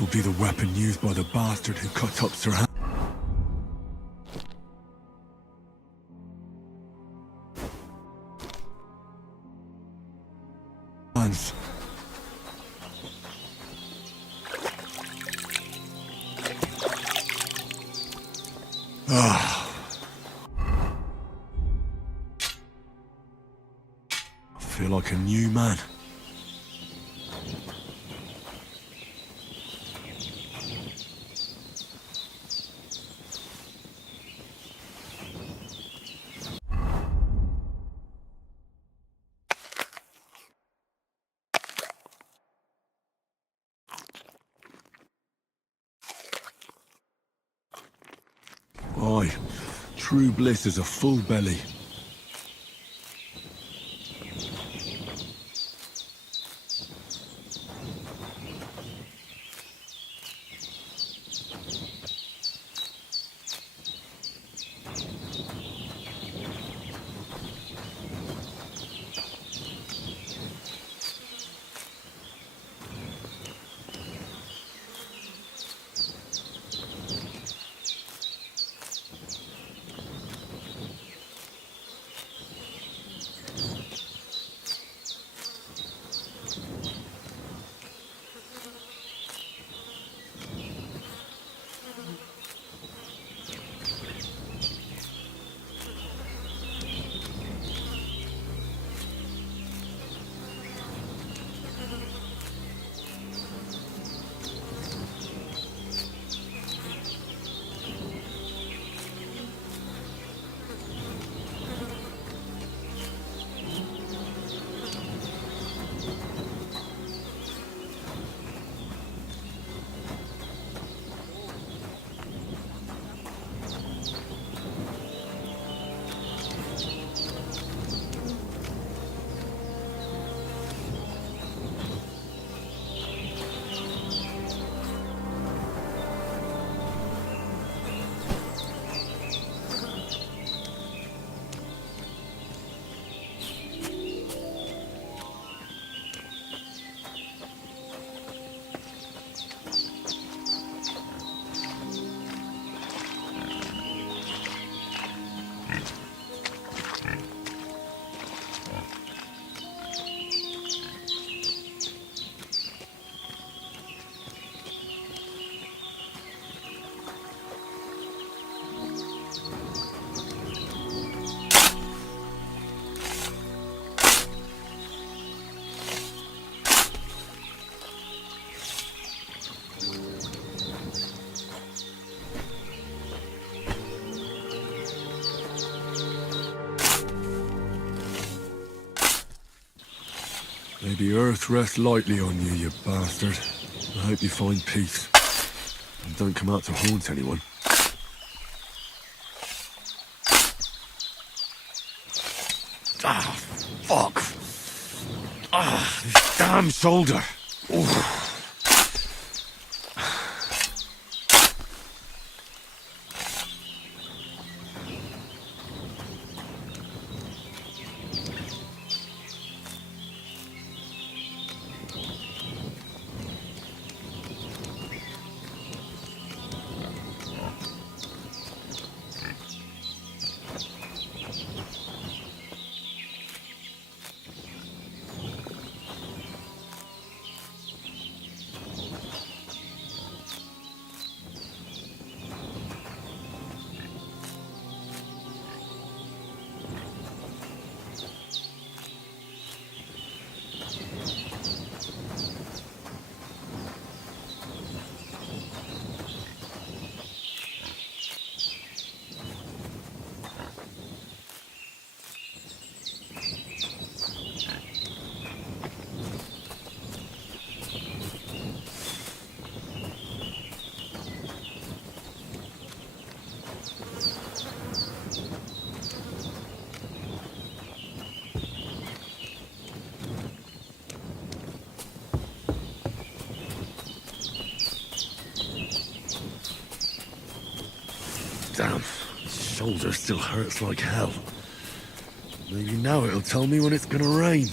This'll be the weapon used by the bastard who cut up Sir Hans. Ah. I feel like a new man. Aye, true bliss is a full belly. May the earth rest lightly on you, you bastard. I hope you find peace. And don't come out to haunt anyone. Ah, fuck. Ah, this damn shoulder. Oof. Damn, shoulder still hurts like hell. Maybe now it'll tell me when it's gonna rain.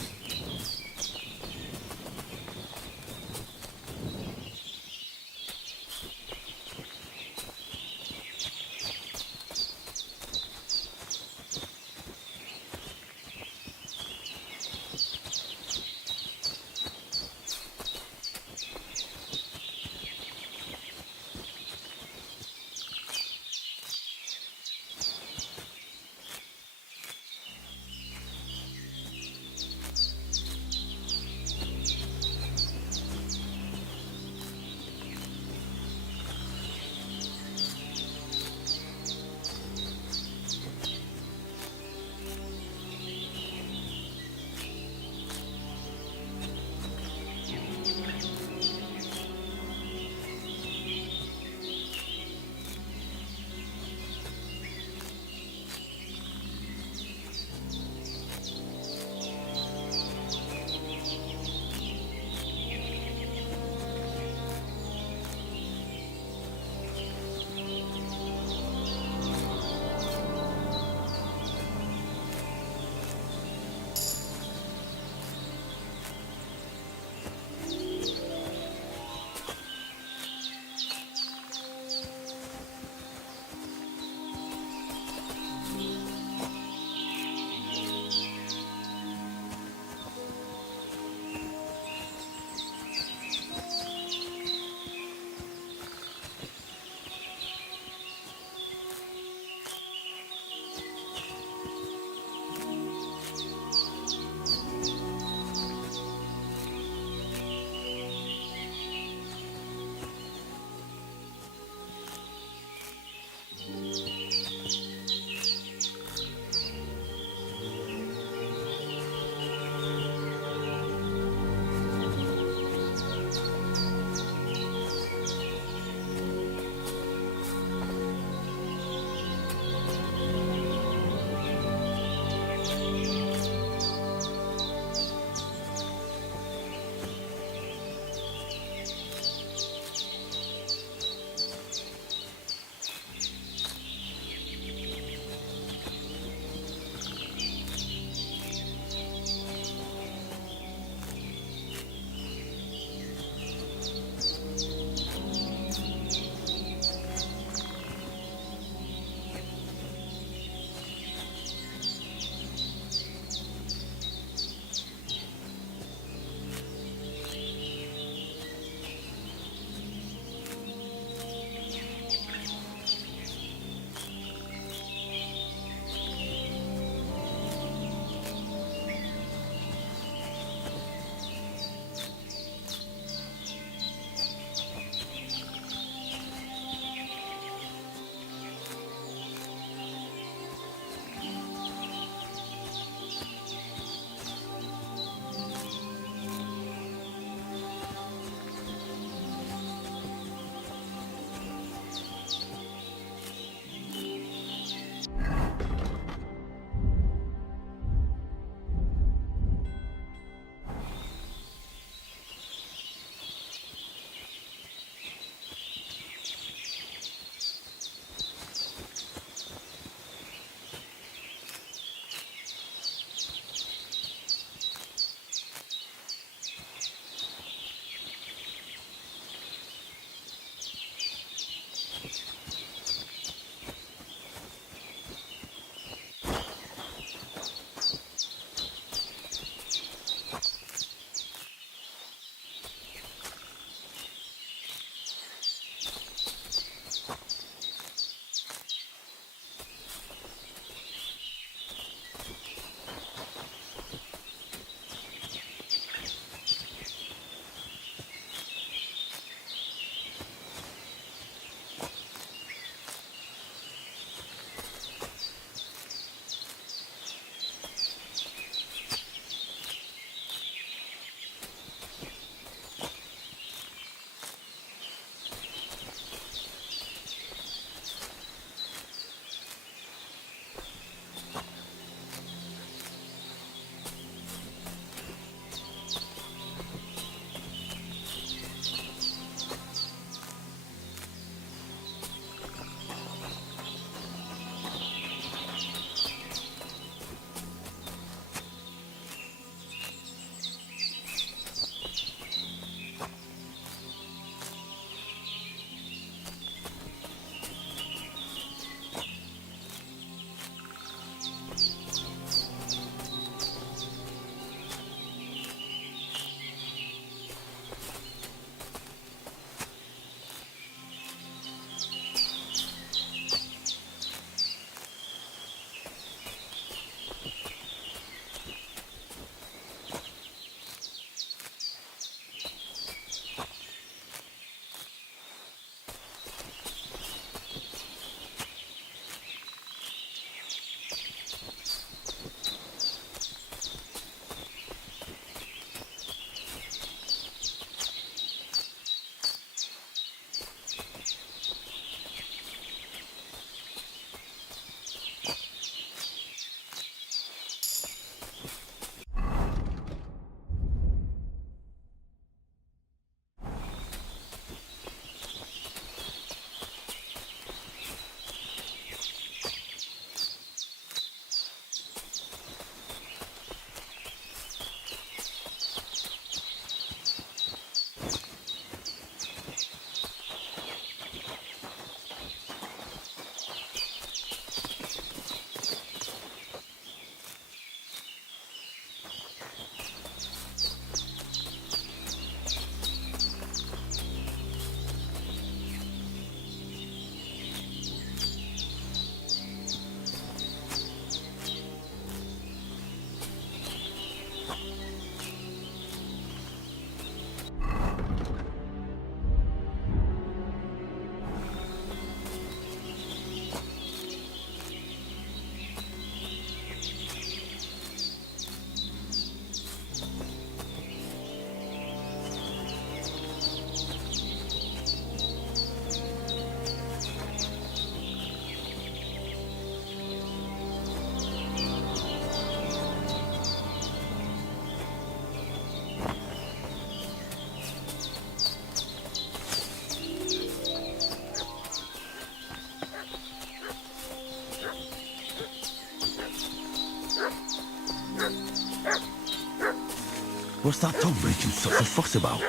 What's that dog making such a fuss about?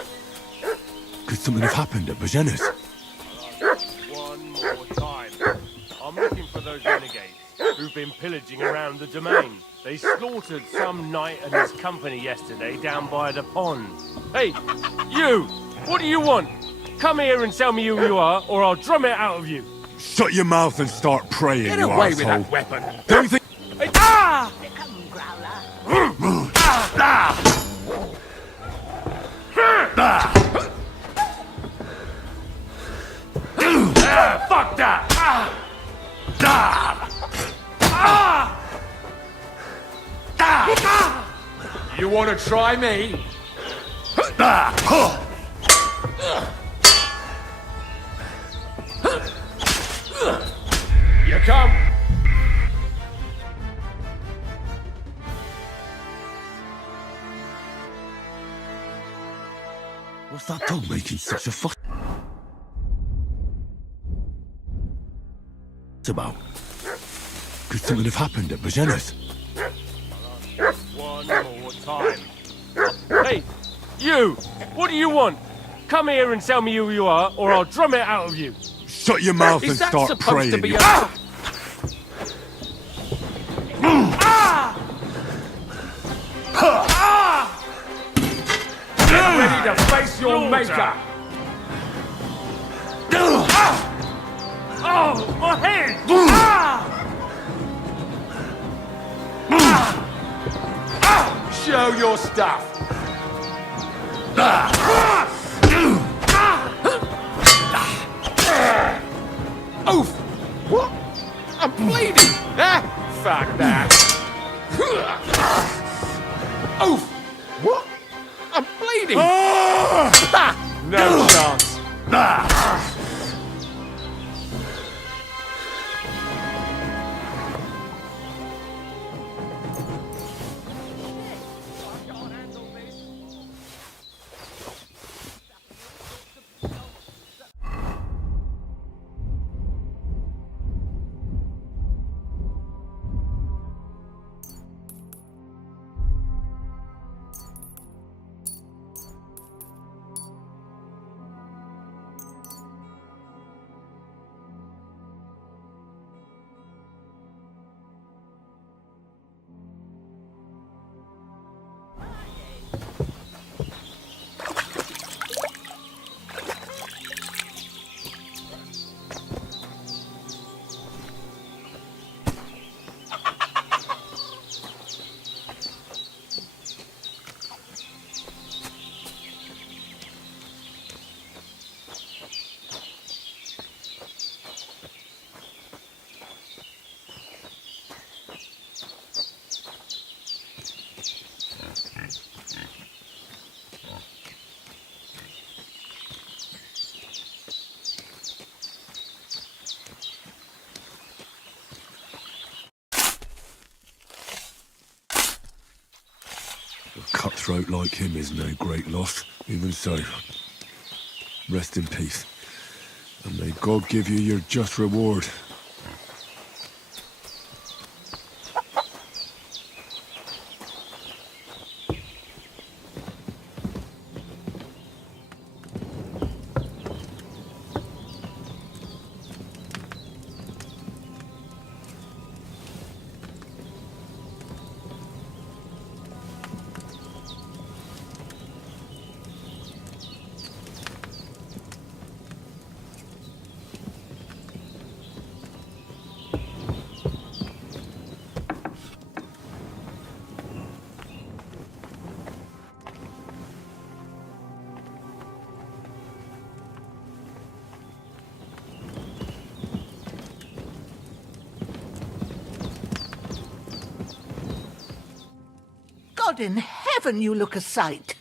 Could something have happened at Bajena's? One more time. I'm looking for those renegades who've been pillaging around the domain. They slaughtered some knight and his company yesterday down by the pond. Hey, you! What do you want? Come here and tell me who you are, or I'll drum it out of you. Shut your mouth and start praying, Get you away arsehole. with that weapon. Don't you think... Hey, ah! Fuck that! You want to try me? You come. What's that dog making such a fuss about? Could something have happened at Bajena's? One more time. Hey, you! What do you want? Come here and tell me who you are, or I'll drum it out of you. Shut your mouth Is and that start supposed praying. to be you- a... Get ready to face your maker! Oh, my head! Show your stuff! Oof! What? I'm bleeding! Ah, fuck that! Oof! What? I'm bleeding! No chance! A cutthroat like him is no great loss. Even so, rest in peace. And may God give you your just reward. God in heaven, you look a sight.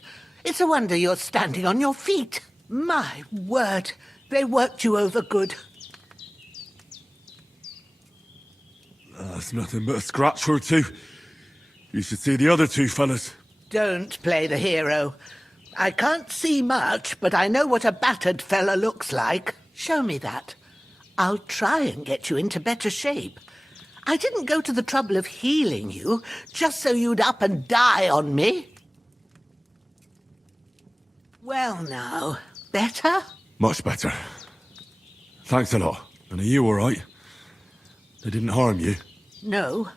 It's a wonder you're standing on your feet. My word, they worked you over good. That's nothing but a scratch or two. You should see the other two fellas. Don't play the hero. I can't see much, but I know what a battered fella looks like. Show me that. I'll try and get you into better shape. I didn't go to the trouble of healing you just so you'd up and die on me. Well now, better? Much better. Thanks a lot. And are you all right? They didn't harm you? No.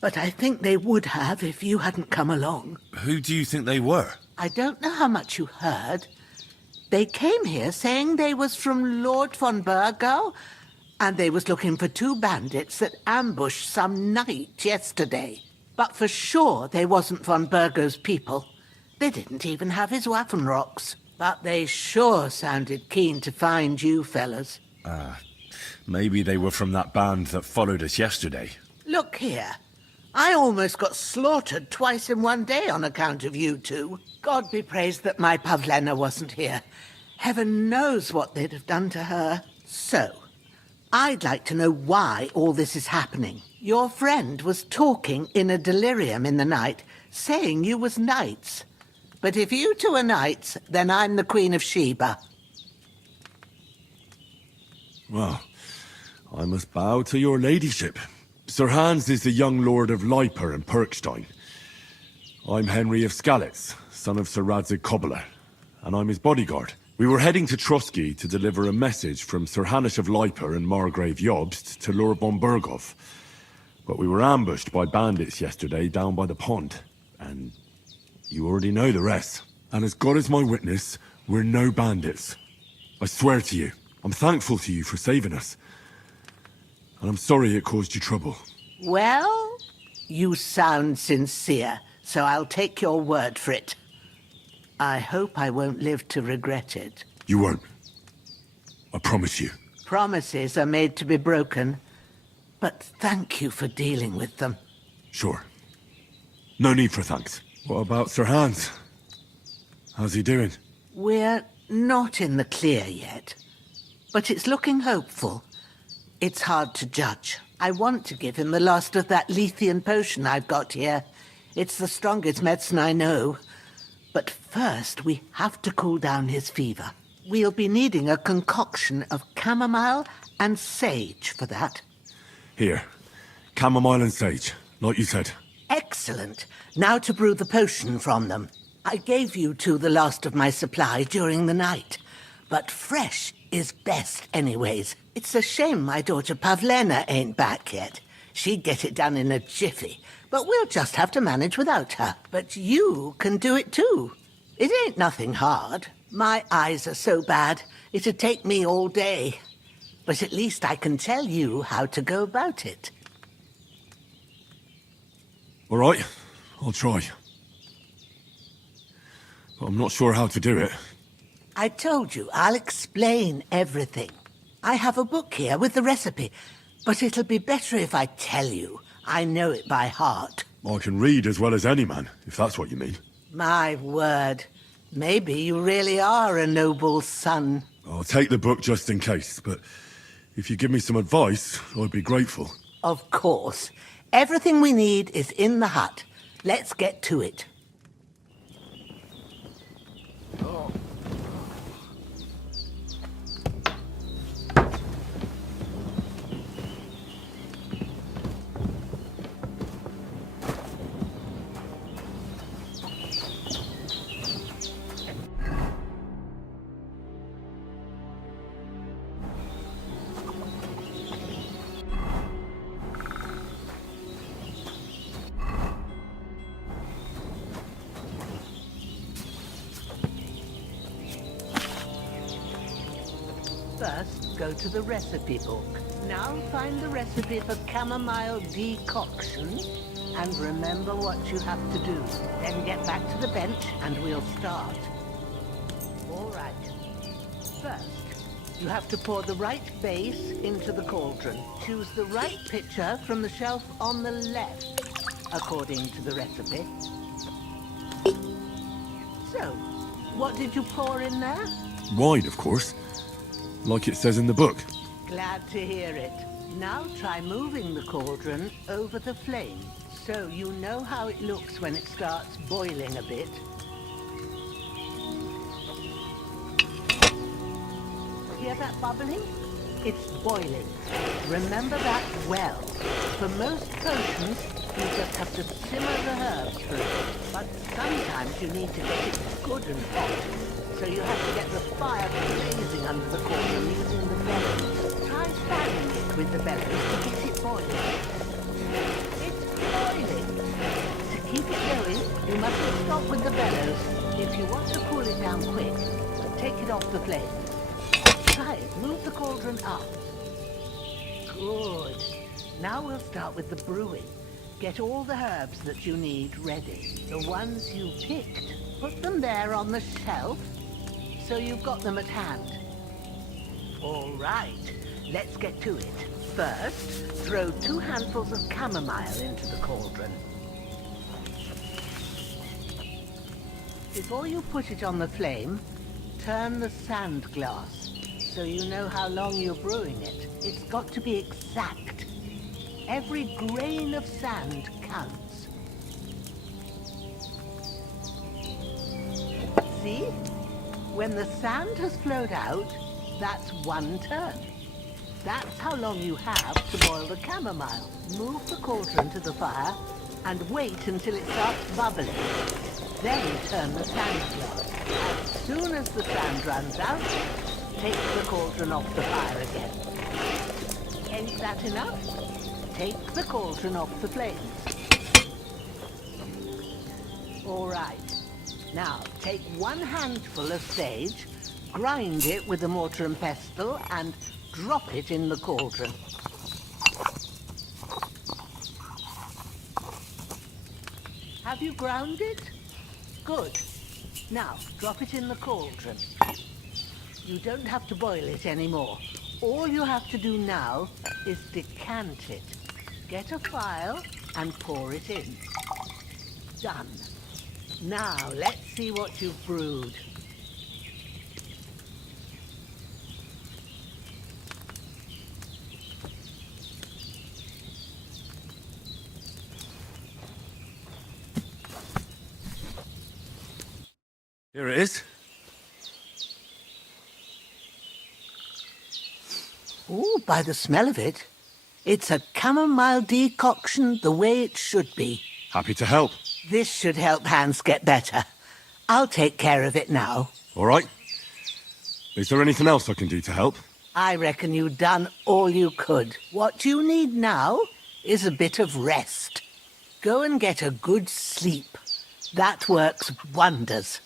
But I think they would have if you hadn't come along. Who do you think they were? I don't know how much you heard. They came here saying they was from Lord von Burgo, and they was looking for 2 bandits that ambushed some knight yesterday. But for sure they wasn't von Burgo's people. They didn't even have his Waffenrocks. But they sure sounded keen to find you fellas. Maybe they were from that band that followed us yesterday. Look here. I almost got slaughtered twice in one day on account of you two. God be praised that my Pavlena wasn't here. Heaven knows what they'd have done to her. So, I'd like to know why all this is happening. Your friend was talking in a delirium in the night, saying you was knights. But if you two are knights, then I'm the Queen of Sheba. Well, I must bow to your ladyship. Sir Hans is the young lord of Leiper and Perkstein. I'm Henry of Skalitz, son of Sir Radzig Cobbler, and I'm his bodyguard. We were heading to Trusky to deliver a message from Sir Hanush of Leiper and Margrave Jobst to Lord von Burgov. But we were ambushed by bandits yesterday down by the pond, and you already know the rest. And as God is my witness, we're no bandits. I swear to you, I'm thankful to you for saving us. And I'm sorry it caused you trouble. Well, you sound sincere, so I'll take your word for it. I hope I won't live to regret it. You won't. I promise you. Promises are made to be broken, but thank you for dealing with them. Sure. No need for thanks. What about Sir Hans? How's he doing? We're not in the clear yet, but it's looking hopeful. It's hard to judge. I want to give him the last of that Lethean potion I've got here. It's the strongest medicine I know. But first, we have to cool down his fever. We'll be needing a concoction of chamomile and sage for that. Here. Chamomile and sage, like you said. Excellent. Now to brew the potion from them. I gave you two the last of my supply during the night. But fresh is best anyways. It's a shame my daughter Pavlena ain't back yet. She'd get it done in a jiffy. But we'll just have to manage without her. But you can do it too. It ain't nothing hard. My eyes are so bad, it'd take me all day. But at least I can tell you how to go about it. All right, I'll try. But I'm not sure how to do it. I told you, I'll explain everything. I have a book here with the recipe, but it'll be better if I tell you. I know it by heart. I can read as well as any man, if that's what you mean. My word. Maybe you really are a noble son. I'll take the book just in case, but if you give me some advice, I'd be grateful. Of course. Everything we need is in the hut. Let's get to it. First, go to the recipe book. Now find the recipe for chamomile decoction, and remember what you have to do. Then get back to the bench, and we'll start. All right. First, you have to pour the right base into the cauldron. Choose the right pitcher from the shelf on the left, according to the recipe. So, what did you pour in there? Wine, of course. Like it says in the book. Glad to hear it. Now try moving the cauldron over the flame, so you know how it looks when it starts boiling a bit. Hear that bubbling? It's boiling. Remember that well. For most potions, You just have to simmer the herbs for a bit. But sometimes you need to get it good and hot. So you have to get the fire blazing under the cauldron using the bellows. Try fanning it with the bellows to get it boiling. It's boiling. To keep it going, you mustn't stop with the bellows. If you want to cool it down quick, take it off the flame. Try it. Move the cauldron up. Good. Now we'll start with the brewing. Get all the herbs that you need ready. The ones you picked. Put them there on the shelf, so you've got them at hand. All right, let's get to it. First, throw 2 handfuls of chamomile into the cauldron. Before you put it on the flame, turn the sand glass, so you know how long you're brewing it. It's got to be exact. Every grain of sand counts. See? When the sand has flowed out, that's 1 turn. That's how long you have to boil the chamomile. Move the cauldron to the fire and wait until it starts bubbling. Then turn the sand glass. As soon as the sand runs out, take the cauldron off the fire again. Ain't that enough? Take the cauldron off the flames. All right. Now, take 1 handful of sage, grind it with a mortar and pestle, and drop it in the cauldron. Have you ground it? Good. Now, drop it in the cauldron. You don't have to boil it anymore. All you have to do now is decant it. Get a phial and pour it in. Done. Now, let's see what you've brewed. Here it is. Ooh, by the smell of it, it's a chamomile decoction the way it should be. Happy to help. This should help Hans get better. I'll take care of it now. All right. Is there anything else I can do to help? I reckon you've done all you could. What you need now is a bit of rest. Go and get a good sleep. That works wonders.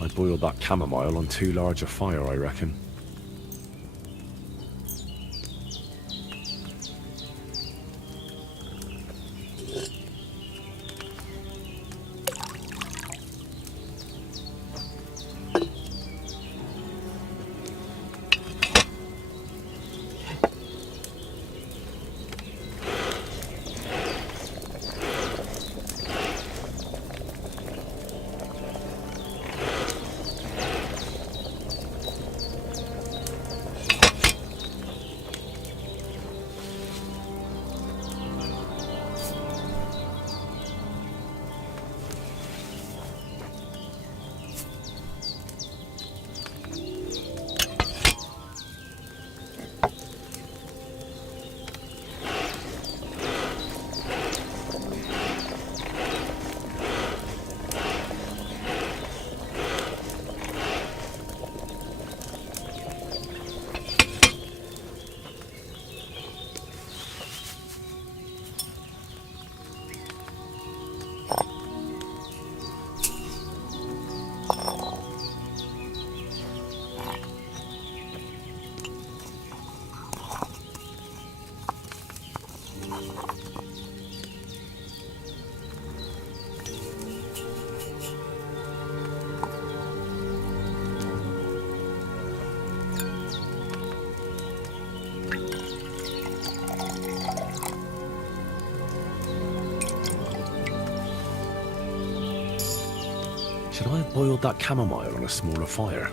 I boiled that chamomile on too large a fire, I reckon. boiled that chamomile on a smaller fire.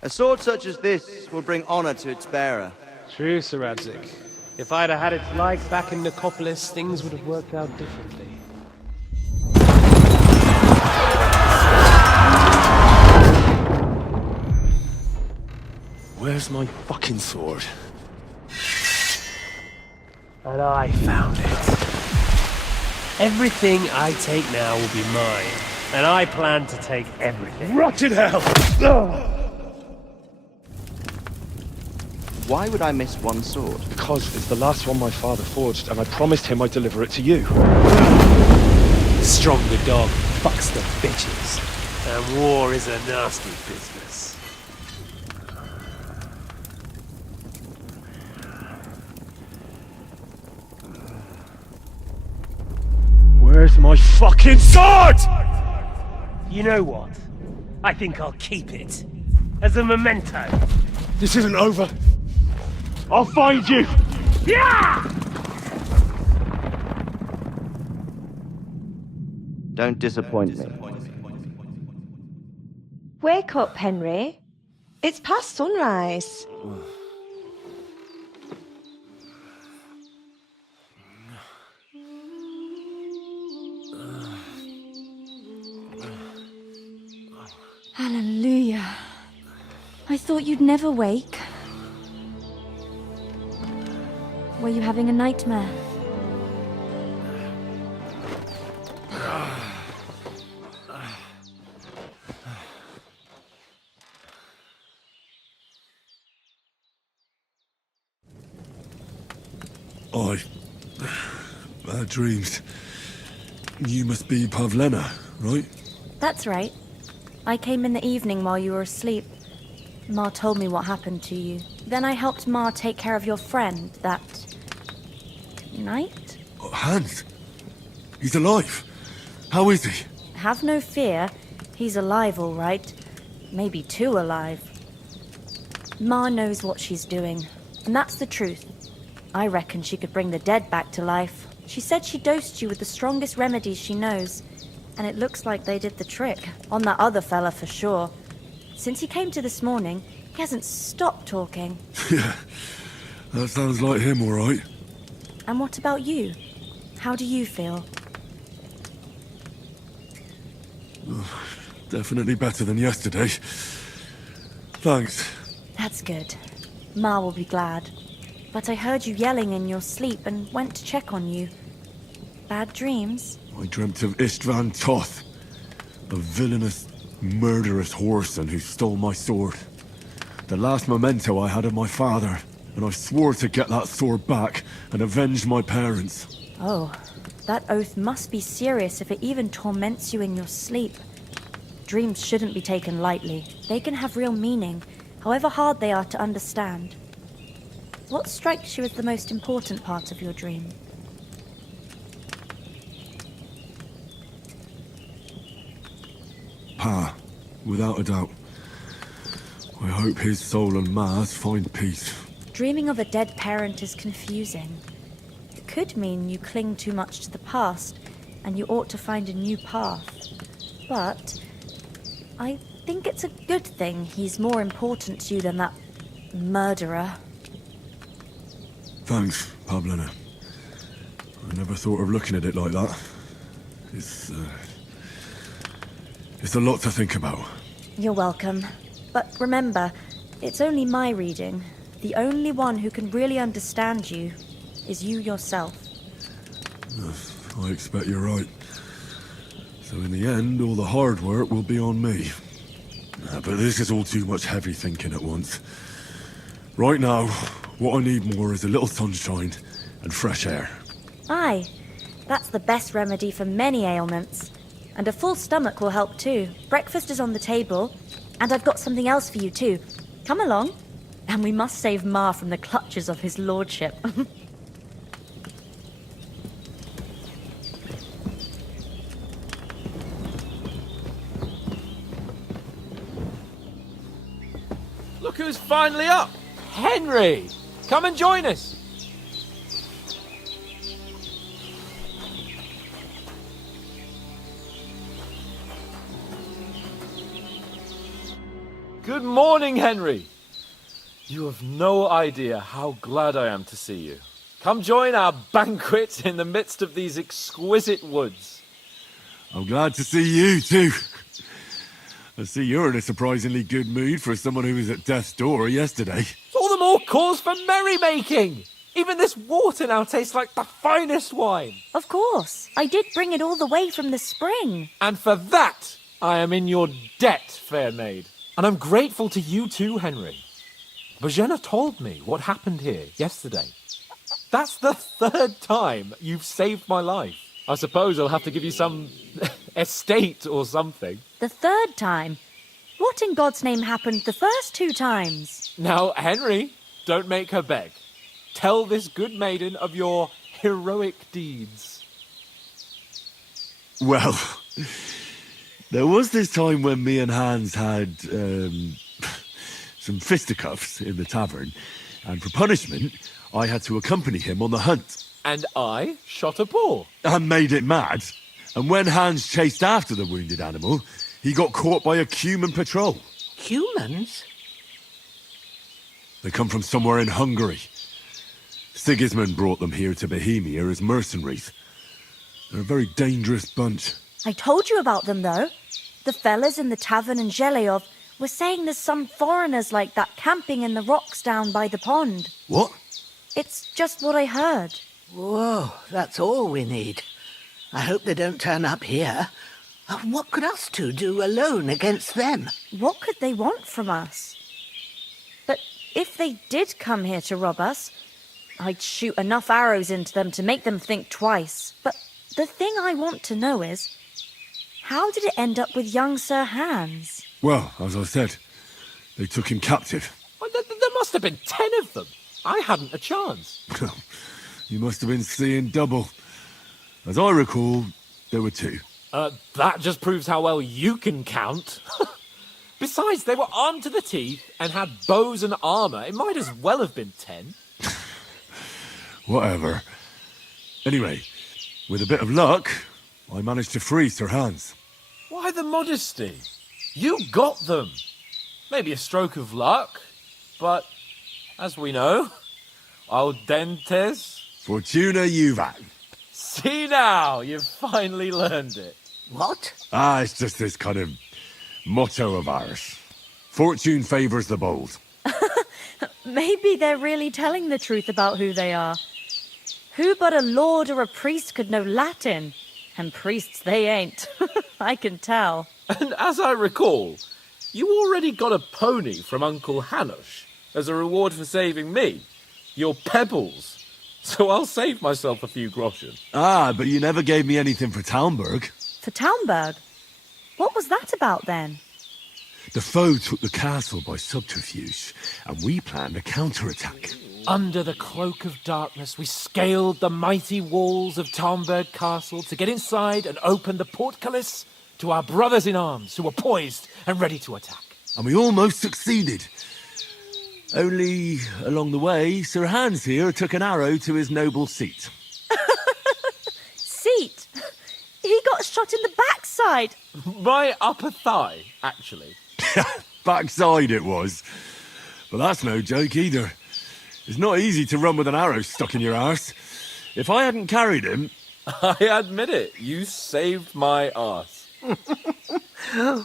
A sword such as this will bring honor to its bearer. True, Sir Radzik. If I'd have had its like back in Nicopolis, things would have worked out differently. Where's my fucking sword? And I found it. Everything I take now will be mine, and I plan to take everything. Rotted hell! Why would I miss one sword? Because it's the last one my father forged, and I promised him I'd deliver it to you. Stronger dog fucks the bitches, and war is a nasty business. Where's my fucking sword? You know what? I think I'll keep it. As a memento. This isn't over. I'll find you! Yeah! Don't disappoint me. Wake up, Henry. It's past sunrise. Hallelujah. I thought you'd never wake. Were you having a nightmare? Bad dreams. You must be Pavlena, right? That's right. I came in the evening while you were asleep. Ma told me what happened to you. Then I helped Ma take care of your friend that night? Hans? He's alive. How is he? Have no fear. He's alive, all right. Maybe too alive. Ma knows what she's doing, and that's the truth. I reckon she could bring the dead back to life. She said she dosed you with the strongest remedies she knows, and it looks like they did the trick. On that other fella for sure. Since he came to this morning, he hasn't stopped talking. Yeah, that sounds like him, all right. And what about you? How do you feel? Definitely better than yesterday. Thanks. That's good. Ma will be glad. But I heard you yelling in your sleep and went to check on you. Bad dreams? I dreamt of Istvan Toth, a villainous, murderous whoreson who stole my sword. The last memento I had of my father, and I swore to get that sword back and avenge my parents. Oh, that oath must be serious if it even torments you in your sleep. Dreams shouldn't be taken lightly. They can have real meaning, however hard they are to understand. What strikes you as the most important part of your dream? Pa, without a doubt. I hope his soul and Ma's find peace. Dreaming of a dead parent is confusing. It could mean you cling too much to the past, and you ought to find a new path. But I think it's a good thing he's more important to you than that murderer. Thanks, Pavlena. I never thought of looking at it like that. It's a lot to think about. You're welcome. But remember, it's only my reading. The only one who can really understand you is you yourself. I expect you're right. So in the end, all the hard work will be on me. But this is all too much heavy thinking at once. Right now, what I need more is a little sunshine and fresh air. Aye, that's the best remedy for many ailments. And a full stomach will help too. Breakfast is on the table, and I've got something else for you too. Come along, and we must save Ma from the clutches of his lordship. Look who's finally up! Henry! Come and join us! Good morning, Henry! You have no idea how glad I am to see you. Come join our banquet in the midst of these exquisite woods. I'm glad to see you too. I see you're in a surprisingly good mood for someone who was at death's door yesterday. It's all the more cause for merrymaking! Even this water now tastes like the finest wine. Of course. I did bring it all the way from the spring. And for that, I am in your debt, fair maid. And I'm grateful to you too, Henry. Bojena told me what happened here yesterday. That's the 3rd time you've saved my life. I suppose I'll have to give you some estate or something. The 3rd time? What in God's name happened the first 2 times? Now, Henry, don't make her beg. Tell this good maiden of your heroic deeds. Well, there was this time when me and Hans had some fisticuffs in the tavern, and for punishment, I had to accompany him on the hunt. And I shot a boar. And made it mad. And when Hans chased after the wounded animal, he got caught by a human patrol. Humans? They come from somewhere in Hungary. Sigismund brought them here to Bohemia as mercenaries. They're a very dangerous bunch. I told you about them, though. The fellas in the tavern in Zheleov were saying there's some foreigners like that camping in the rocks down by the pond. What? It's just what I heard. Whoa, that's all we need. I hope they don't turn up here. What could us two do alone against them? What could they want from us? But if they did come here to rob us, I'd shoot enough arrows into them to make them think twice. But the thing I want to know is, how did it end up with young Sir Hans? Well, as I said, they took him captive. Well, there must have been 10 of them. I hadn't a chance. You must have been seeing double. As I recall, there were 2. That just proves how well you can count. Besides, they were armed to the teeth and had bows and armour. It might as well have been 10. Whatever. Anyway, with a bit of luck, I managed to free Sir Hans. Why the modesty? You got them. Maybe a stroke of luck, but as we know, audentes. Fortuna juvat. See now, you've finally learned it. What? It's just this kind of motto of ours. Fortune favours the bold. Maybe they're really telling the truth about who they are. Who but a lord or a priest could know Latin? And priests they ain't. I can tell. And as I recall, you already got a pony from Uncle Hanush as a reward for saving me. Your pebbles. So I'll save myself a few groschen. But you never gave me anything for Talmberg. For Talmberg? What was that about then? The foe took the castle by subterfuge, and we planned a counterattack. Under the cloak of darkness, we scaled the mighty walls of Talmberg Castle to get inside and open the portcullis to our brothers in arms who were poised and ready to attack. And we almost succeeded. Only, along the way, Sir Hans here took an arrow to his noble seat. Seat? He got shot in the backside. My upper thigh, actually. Backside it was. But that's no joke either. It's not easy to run with an arrow stuck in your arse. If I hadn't carried him... I admit it, you saved my arse.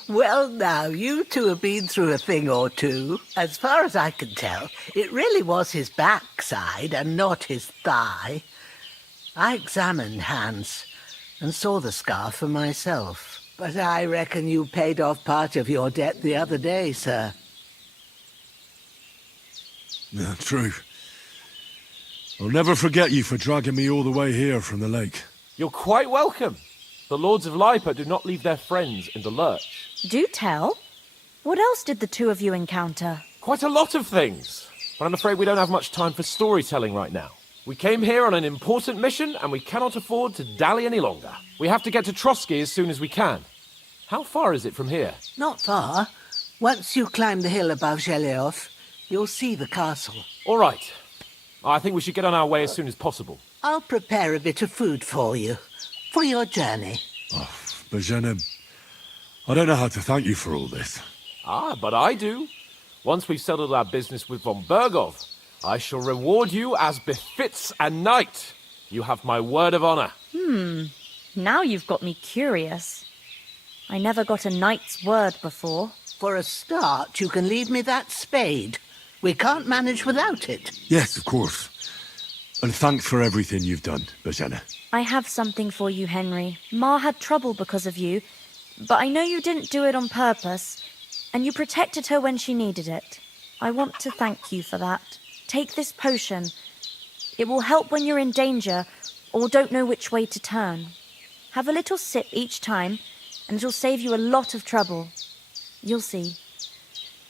Well, now, you two have been through a thing or two. As far as I can tell, it really was his backside and not his thigh. I examined Hans. and saw the scarf for myself. But I reckon you paid off part of your debt the other day, sir. Yeah, true. I'll never forget you for dragging me all the way here from the lake. You're quite welcome. The Lords of Lipa do not leave their friends in the lurch. Do tell. What else did the two of you encounter? Quite a lot of things. But I'm afraid we don't have much time for storytelling right now. We came here on an important mission, and we cannot afford to dally any longer. We have to get to Trotsky as soon as we can. How far is it from here? Not far. Once you climb the hill above Zhelioth, you'll see the castle. All right. I think we should get on our way as soon as possible. I'll prepare a bit of food for you, for your journey. Oh, Bozhena, I don't know how to thank you for all this. Ah, but I do. Once we've settled our business with von Bergov, I shall reward you as befits a knight. You have my word of honor. Now you've got me curious. I never got a knight's word before. For a start, you can leave me that spade. We can't manage without it. Yes, of course. And thanks for everything you've done, Bozhena. I have something for you, Henry. Ma had trouble because of you, but I know you didn't do it on purpose, and you protected her when she needed it. I want to thank you for that. Take this potion. It will help when you're in danger or don't know which way to turn. Have a little sip each time, and it'll save you a lot of trouble. You'll see.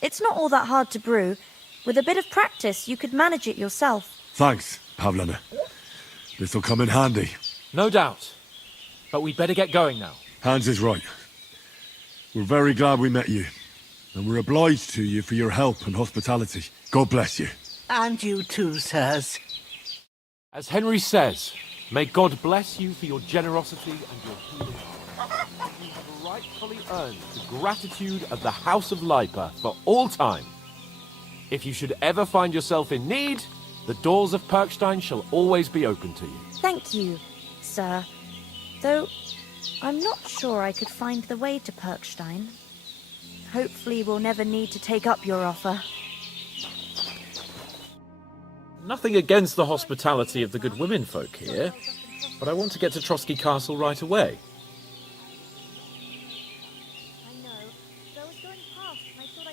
It's not all that hard to brew. With a bit of practice, you could manage it yourself. Thanks, Pavlena. This'll come in handy. No doubt. But we'd better get going now. Hans is right. We're very glad we met you. And we're obliged to you for your help and hospitality. God bless you. And you too, sirs. As Henry says, may God bless you for your generosity and your healing heart. You have rightfully earned the gratitude of the House of Lipa for all time. If you should ever find yourself in need, the doors of Perkstein shall always be open to you. Thank you, sir. Though I'm not sure I could find the way to Perkstein. Hopefully we'll never need to take up your offer. Nothing against the hospitality of the good women folk here, but I want to get to Trotsky Castle right away.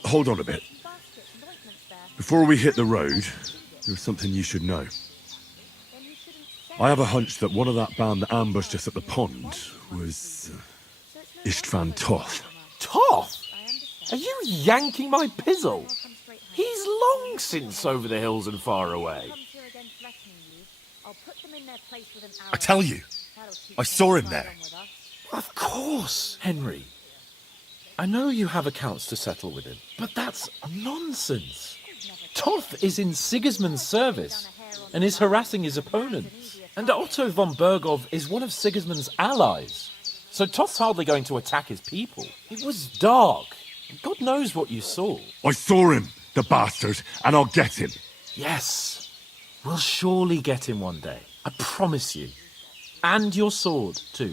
Hold on a bit. Before we hit the road, there's something you should know. I have a hunch that one of that band that ambushed us at the pond was Istvan Toth. Toth? Are you yanking my pizzle? He's long since over the hills and far away. I tell you, I saw him there. Of course, Henry. I know you have accounts to settle with him, but that's nonsense. Toth is in Sigismund's service and is harassing his opponents. And Otto von Bergov is one of Sigismund's allies. So Toth's hardly going to attack his people. It was dark. God knows what you saw. I saw him, the bastard, and I'll get him. Yes. We'll surely get him one day. I promise you. And your sword, too.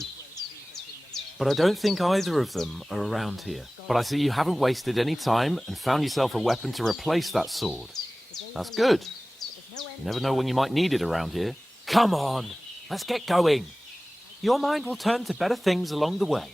But I don't think either of them are around here. But I see you haven't wasted any time and found yourself a weapon to replace that sword. That's good. You never know when you might need it around here. Come on, let's get going. Your mind will turn to better things along the way.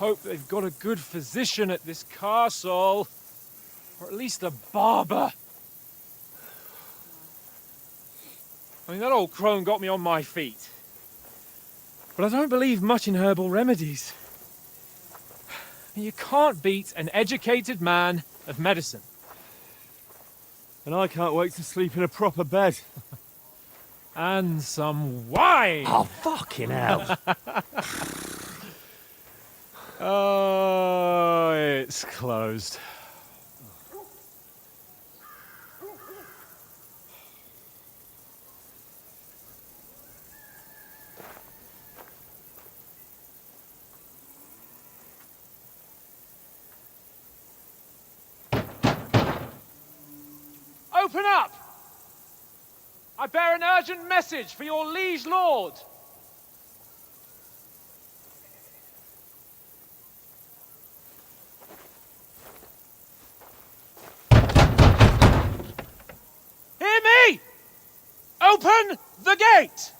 hope they've got a good physician at this castle. Or at least a barber. I mean, that old crone got me on my feet. But I don't believe much in herbal remedies. You can't beat an educated man of medicine. And I can't wait to sleep in a proper bed. And some wine! Oh, fucking hell. Oh, it's closed. Open up! I bear an urgent message for your liege lord. Hear me! Open the gate!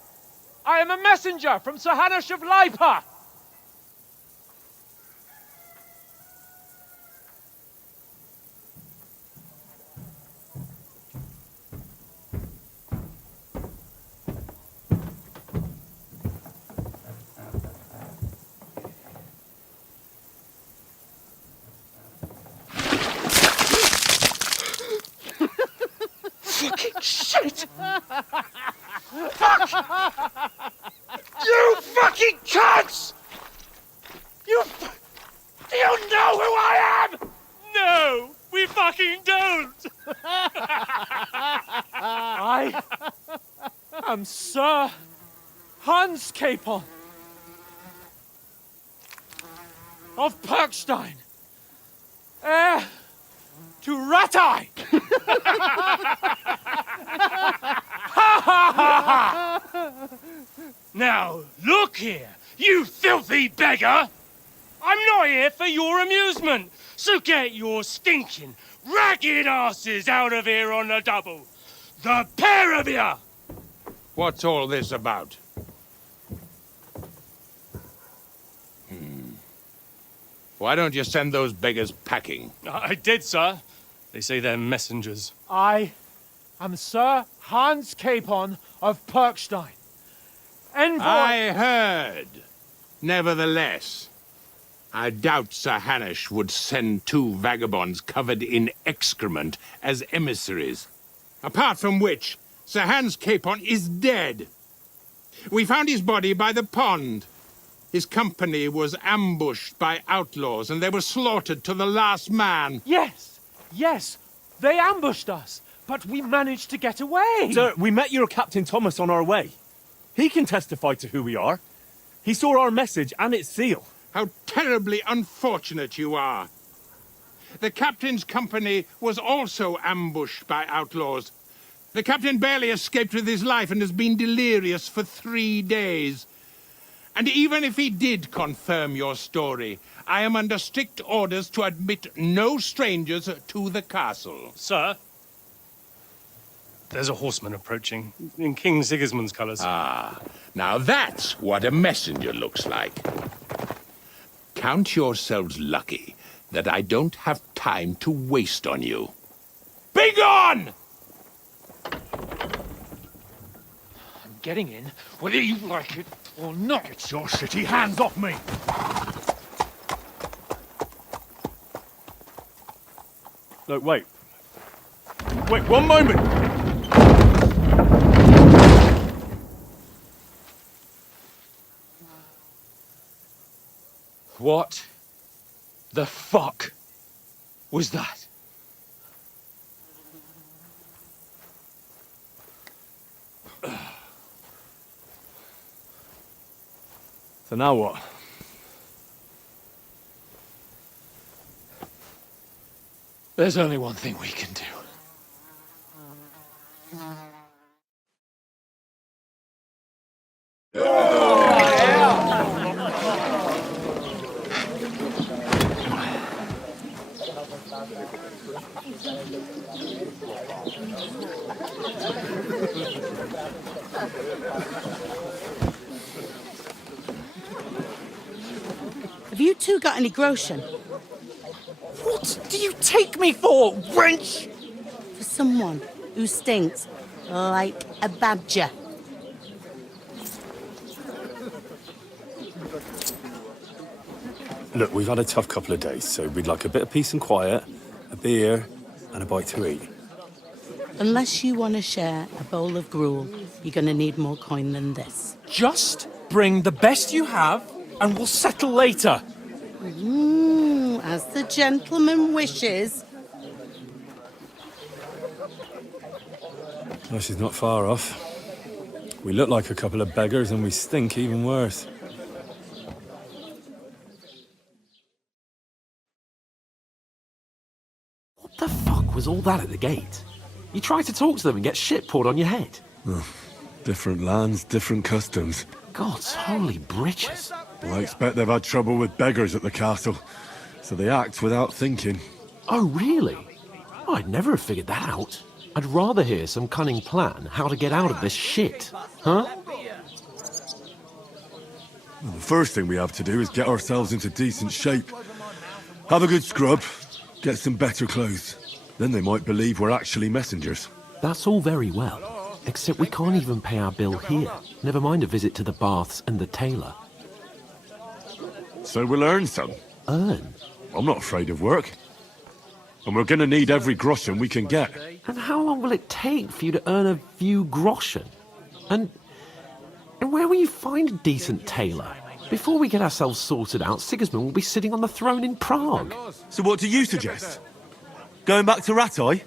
I am a messenger from Sir Hanush of Lipa. Fucking shit! Fuck! You fucking cunts! Do you know who I am? No, we fucking don't! I am Sir Hans Capon of Perkstein, heir to Ratai! Now, look here, you filthy beggar! I'm not here for your amusement, so get your stinking, ragged asses out of here on the double. The pair of you! What's all this about? Why don't you send those beggars packing? I did, sir. They say they're messengers. I am Sir Hans Capon of Perkstein, envoy... I heard. Nevertheless, I doubt Sir Hanush would send two vagabonds covered in excrement as emissaries. Apart from which, Sir Hans Capon is dead. We found his body by the pond. His company was ambushed by outlaws, and they were slaughtered to the last man. Yes, yes, they ambushed us, but we managed to get away. Sir, we met your Captain Thomas on our way. He can testify to who we are. He saw our message and its seal. How terribly unfortunate you are. The captain's company was also ambushed by outlaws. The captain barely escaped with his life and has been delirious for 3 days. And even if he did confirm your story, I am under strict orders to admit no strangers to the castle. Sir, there's a horseman approaching in King Sigismund's colours. Ah, now that's what a messenger looks like. Count yourselves lucky that I don't have time to waste on you. Be gone! I'm getting in, whether you like it or not. Get your shitty hands off me! No, wait. Wait, one moment! What the fuck was that? So now what? There's only one thing we can do. Have Have you two got any groschen? What do you take me for, wench? For someone who stinks like a badger. Look, we've had a tough couple of days, so we'd like a bit of peace and quiet, a beer, and a bite to eat. Unless you want to share a bowl of gruel, you're going to need more coin than this. Just bring the best you have, and we'll settle later. As the gentleman wishes. Well, she's not far off. We look like a couple of beggars, and we stink even worse. What the fuck was all that at the gate? You try to talk to them and get shit poured on your head. Oh, different lands, different customs. God's holy britches. Well, I expect they've had trouble with beggars at the castle, so they act without thinking. Oh, really? I'd never have figured that out. I'd rather hear some cunning plan how to get out of this shit. Huh? Well, the first thing we have to do is get ourselves into decent shape. Have a good scrub, get some better clothes. Then they might believe we're actually messengers. That's all very well, except we can't even pay our bill here. Never mind a visit to the baths and the tailor. So we'll earn some. Earn? I'm not afraid of work. And we're gonna need every groschen we can get. And how long will it take for you to earn a few groschen? And where will you find a decent tailor? Before we get ourselves sorted out, Sigismund will be sitting on the throne in Prague. So what do you suggest? Going back to Rattay?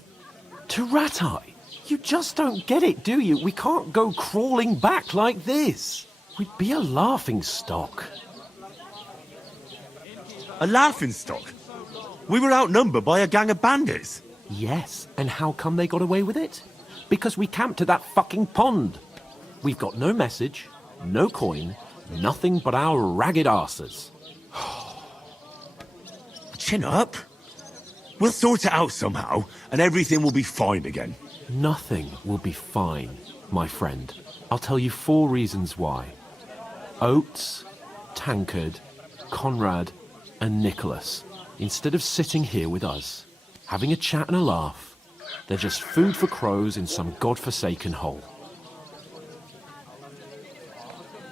To Rattay? You just don't get it, do you? We can't go crawling back like this. We'd be a laughingstock. A laughingstock? We were outnumbered by a gang of bandits. Yes, and how come they got away with it? Because we camped at that fucking pond. We've got no message, no coin, nothing but our ragged arses. Chin up. We'll sort it out somehow, and everything will be fine again. Nothing will be fine, my friend. I'll tell you 4 reasons why. Oates, Tankard, Conrad, and Nicholas, instead of sitting here with us, having a chat and a laugh, they're just food for crows in some godforsaken hole.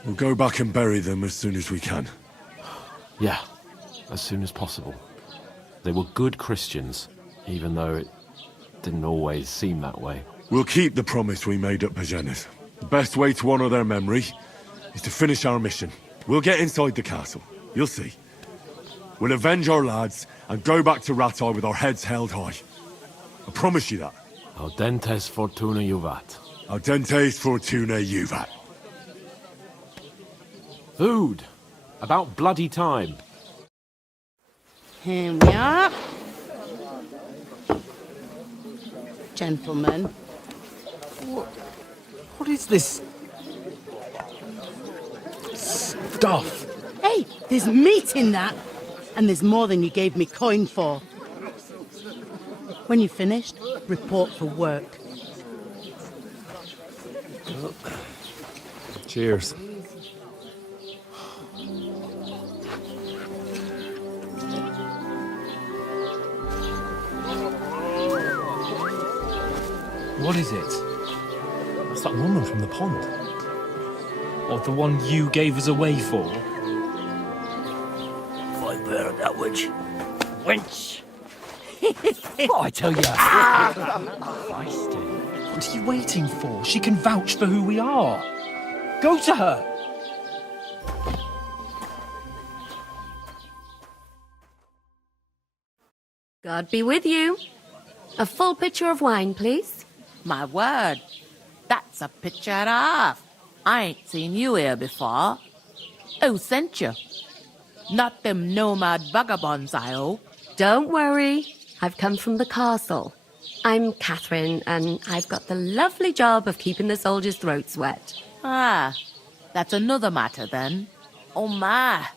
We'll go back and bury them as soon as we can. Yeah, as soon as possible. They were good Christians, even though it didn't always seem that way. We'll keep the promise we made at Pagenes. The best way to honour their memory is to finish our mission. We'll get inside the castle. You'll see. We'll avenge our lads and go back to Rattay with our heads held high. I promise you that. Audentes fortuna juvat. Audentes fortuna juvat. Food. About bloody time. Here we are. Gentlemen. What is this stuff? Hey, there's meat in that. And there's more than you gave me coin for. When you're finished, report for work. Cheers. What is it? It's that woman from the pond. Or the one you gave us away for? Fight better that witch. Wench! What I tell you? What are you waiting for? She can vouch for who we are. Go to her. God be with you. A full pitcher of wine, please. My word, that's a picture and a half. I ain't seen you here before. Who sent you? Not them nomad vagabonds, I hope. Don't worry. I've come from the castle. I'm Catherine, and I've got the lovely job of keeping the soldiers' throats wet. Ah, that's another matter then. Oh my.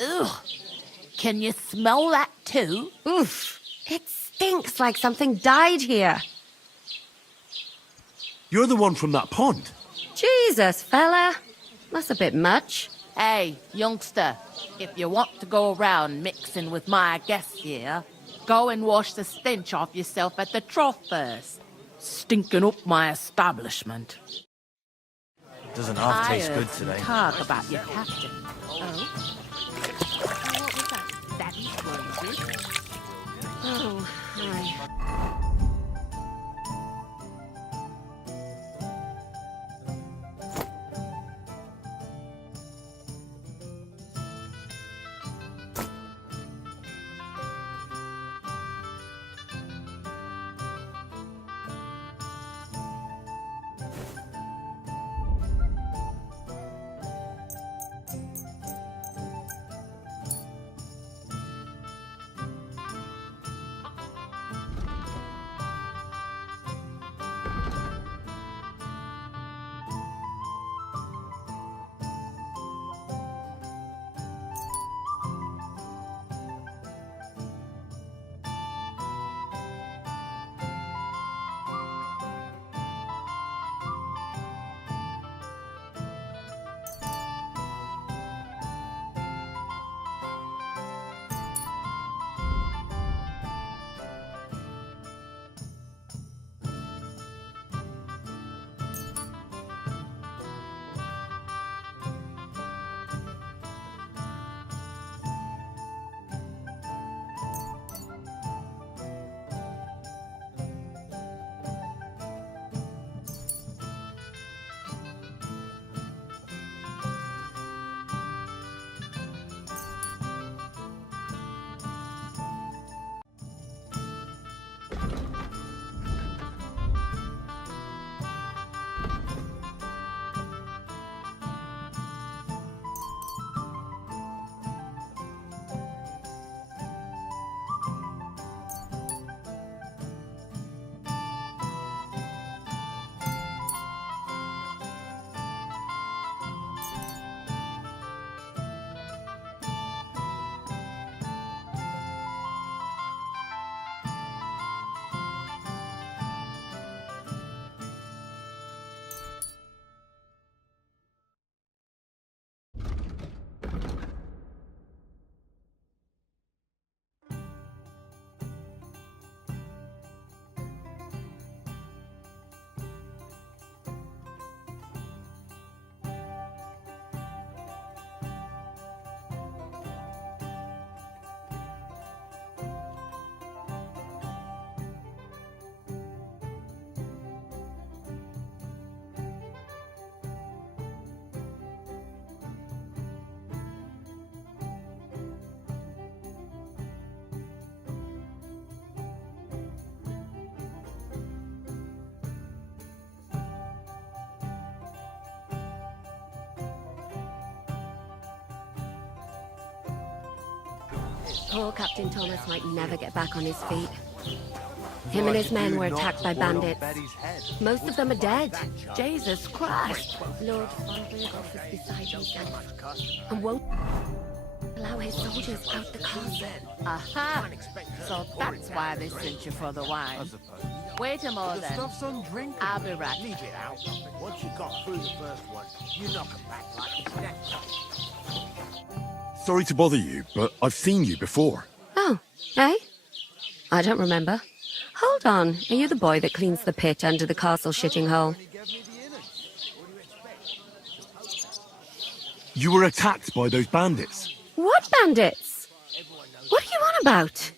Ugh. Can you smell that too? Oof. It stinks like something died here. You're the one from that pond. Jesus, fella. That's a bit much. Hey, youngster, if you want to go around mixing with my guests here, go and wash the stench off yourself at the trough first. Stinking up my establishment. Doesn't half taste I good heard some today. talk about your captain. Oh? What was that? Daddy's going to. Oh, hi. Poor Captain Thomas might never get back on his feet. Him and his men were attacked by bandits. Most of them are dead. Jesus Christ! Lord Fondriagov is beside himself and won't allow his soldiers out the castle. Aha! So that's why they sent you for the wine. Wait a moment. The stuff's undrinkable. I'll be right. Leave it out. Once you got through the first one, you knock it back like it's next. Sorry to bother you, but I've seen you before. Oh, eh? I don't remember. Hold on, are you the boy that cleans the pit under the castle shitting hole? You were attacked by those bandits. What bandits? What are you on about?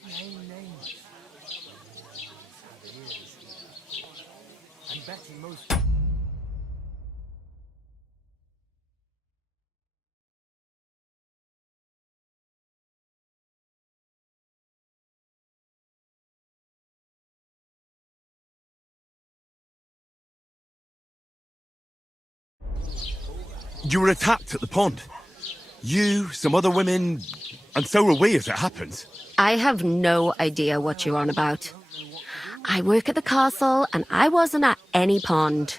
You were attacked at the pond. You, some other women, and so were we as it happens. I have no idea what you're on about. I work at the castle, and I wasn't at any pond.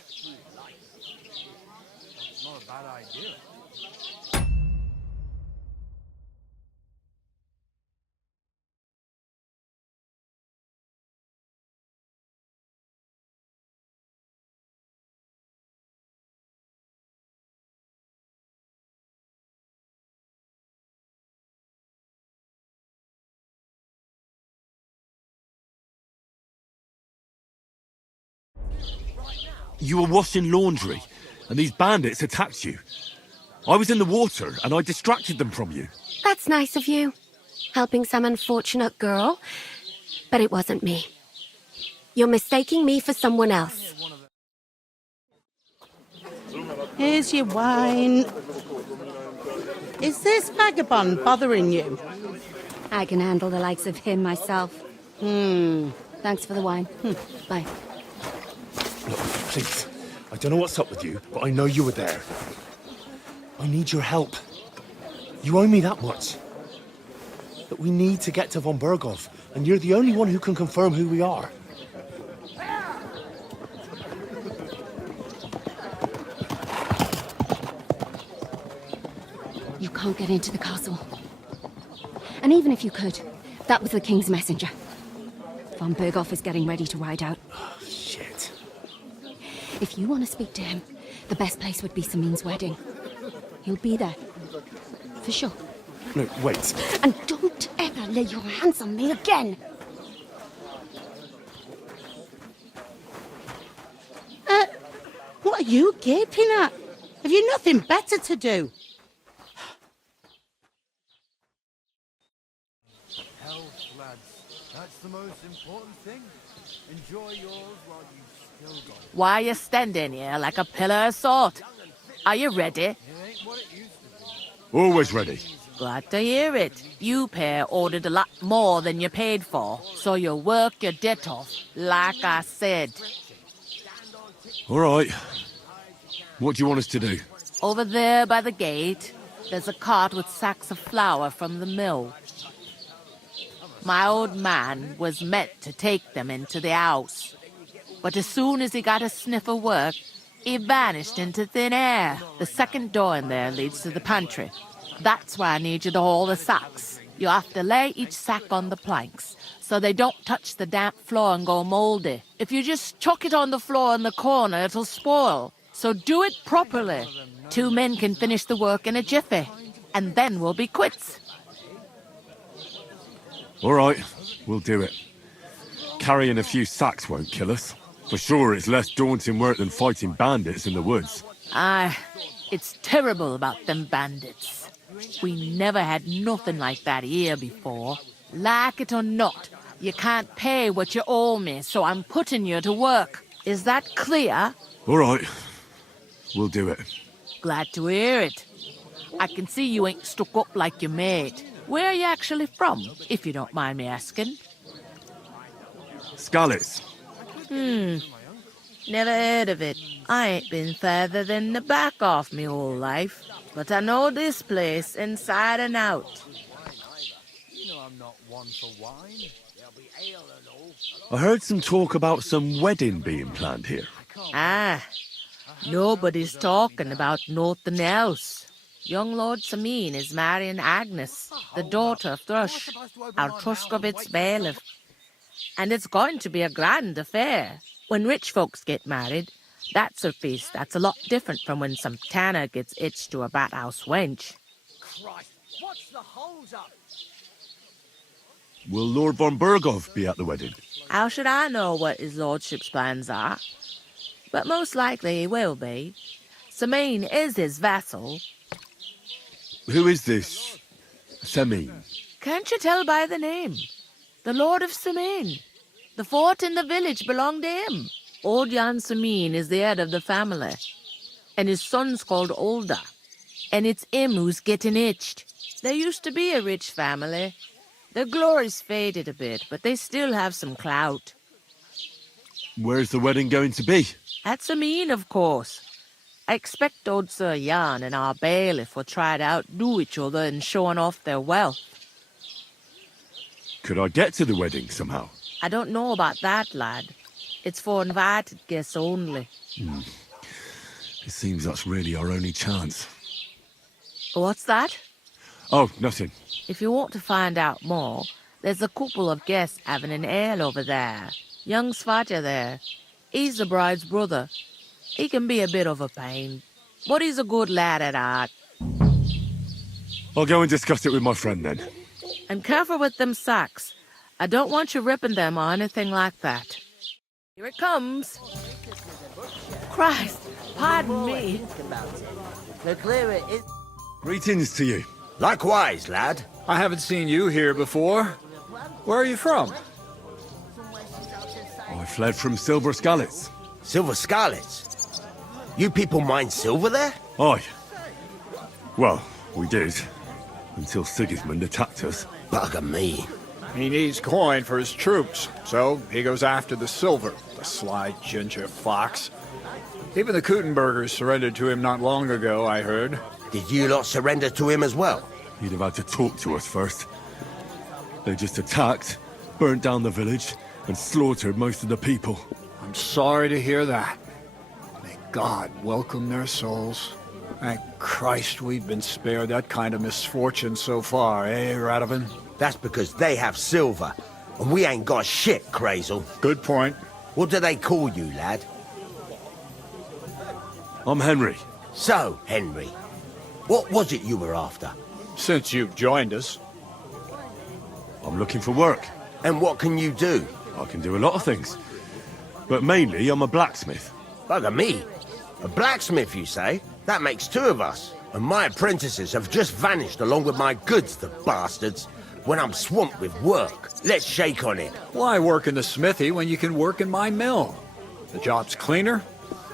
You were washing laundry, and these bandits attacked you. I was in the water, and I distracted them from you. That's nice of you. Helping some unfortunate girl. But it wasn't me. You're mistaking me for someone else. Here's your wine. Is this vagabond bothering you? I can handle the likes of him myself. Thanks for the wine. Bye. Look, please. I don't know what's up with you, but I know you were there. I need your help. You owe me that much. But we need to get to von Berghoff, and you're the only one who can confirm who we are. You can't get into the castle. And even if you could, that was the King's messenger. Von Berghoff is getting ready to ride out. Oh, shit. If you want to speak to him, the best place would be Samin's wedding. He'll be there. For sure. No, wait. And don't ever lay your hands on me again! What are you gaping at? Have you nothing better to do? Health, lads. That's the most important thing. Enjoy yours while you still got it. Why are you standing here like a pillar of salt? Are you ready? It ain't what it used to be. Always ready. Glad to hear it. You pair ordered a lot more than you paid for, so you work your debt off, like I said. All right. What do you want us to do? Over there by the gate, there's a cart with sacks of flour from the mill. My old man was meant to take them into the house, but as soon as he got a sniff of work, he vanished into thin air. The second door in there leads to the pantry. That's why I need you to haul the sacks. You have to lay each sack on the planks, so they don't touch the damp floor and go mouldy. If you just chuck it on the floor in the corner, it'll spoil. So do it properly. 2 men can finish the work in a jiffy, and then we'll be quits. All right, we'll do it. Carrying a few sacks won't kill us. For sure, it's less daunting work than fighting bandits in the woods. Aye, it's terrible about them bandits. We never had nothing like that here before. Like it or not, you can't pay what you owe me, so I'm putting you to work. Is that clear? All right, we'll do it. Glad to hear it. I can see you ain't stuck up like your mate. Where are you actually from, if you don't mind me asking? Skalitz. Never heard of it. I ain't been further than the back off me whole life. But I know this place inside and out. You know I'm not one for wine. There'll be ale and all. I heard some talk about some wedding being planned here. Ah, nobody's talking about nothing else. Young Lord Samin is marrying Agnes, the daughter of Thrush, our Truskovitz bailiff. And it's going to be a grand affair. When rich folks get married, that's a feast that's a lot different from when some tanner gets hitched to a bathouse wench. Christ, what's the hold up? Will Lord von Berghoff be at the wedding? How should I know what his lordship's plans are? But most likely he will be. Samin is his vassal. Who is this Samin? Can't you tell by the name? The Lord of Samin. The fort in the village belonged to him. Old Jan Samin is the head of the family, and his son's called Olda, and it's him who's getting itched. There used to be a rich family. Their glory's faded a bit, but they still have some clout. Where's the wedding going to be? At Samin, of course. I expect old Sir Jan and our bailiff will try to outdo each other in showing off their wealth. Could I get to the wedding somehow? I don't know about that, lad. It's for invited guests only. It seems that's really our only chance. What's that? Oh, nothing. If you want to find out more, there's a couple of guests having an ale over there. Young Svaja there. He's the bride's brother. He can be a bit of a pain, but he's a good lad at heart. I'll go and discuss it with my friend then. And careful with them sacks. I don't want you ripping them or anything like that. Here it comes. Christ, pardon me. The clearer it... Greetings to you. Likewise, lad. I haven't seen you here before. Where are you from? I fled from Silver Scalets. Silver Scalets? You people mine silver there? Aye. Well, we did. Until Sigismund attacked us. Bugger me. He needs coin for his troops, so he goes after the silver, the sly ginger fox. Even the Kuttenbergers surrendered to him not long ago, I heard. Did you lot surrender to him as well? He'd have had to talk to us first. They just attacked, burnt down the village, and slaughtered most of the people. I'm sorry to hear that. May God welcome their souls. Thank Christ we've been spared that kind of misfortune so far, eh, Radovan? That's because they have silver, and we ain't got shit, Crazel. Good point. What do they call you, lad? I'm Henry. So, Henry, what was it you were after? Since you've joined us. I'm looking for work. And what can you do? I can do a lot of things. But mainly, I'm a blacksmith. Bugger me. A blacksmith, you say? That makes two of us. And my apprentices have just vanished along with my goods, the bastards. When I'm swamped with work. Let's shake on it. Why work in the smithy when you can work in my mill? The job's cleaner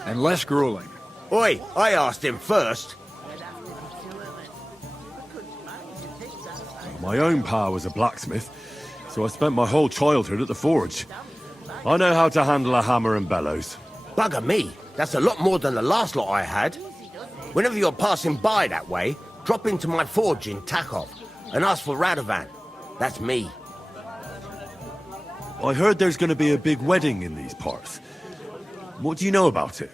and less grueling. Oi, I asked him first. My own pa was a blacksmith, so I spent my whole childhood at the forge. I know how to handle a hammer and bellows. Bugger me, that's a lot more than the last lot I had. Whenever you're passing by that way, drop into my forge in Takov and ask for Radovan. That's me. I heard there's going to be a big wedding in these parts. What do you know about it?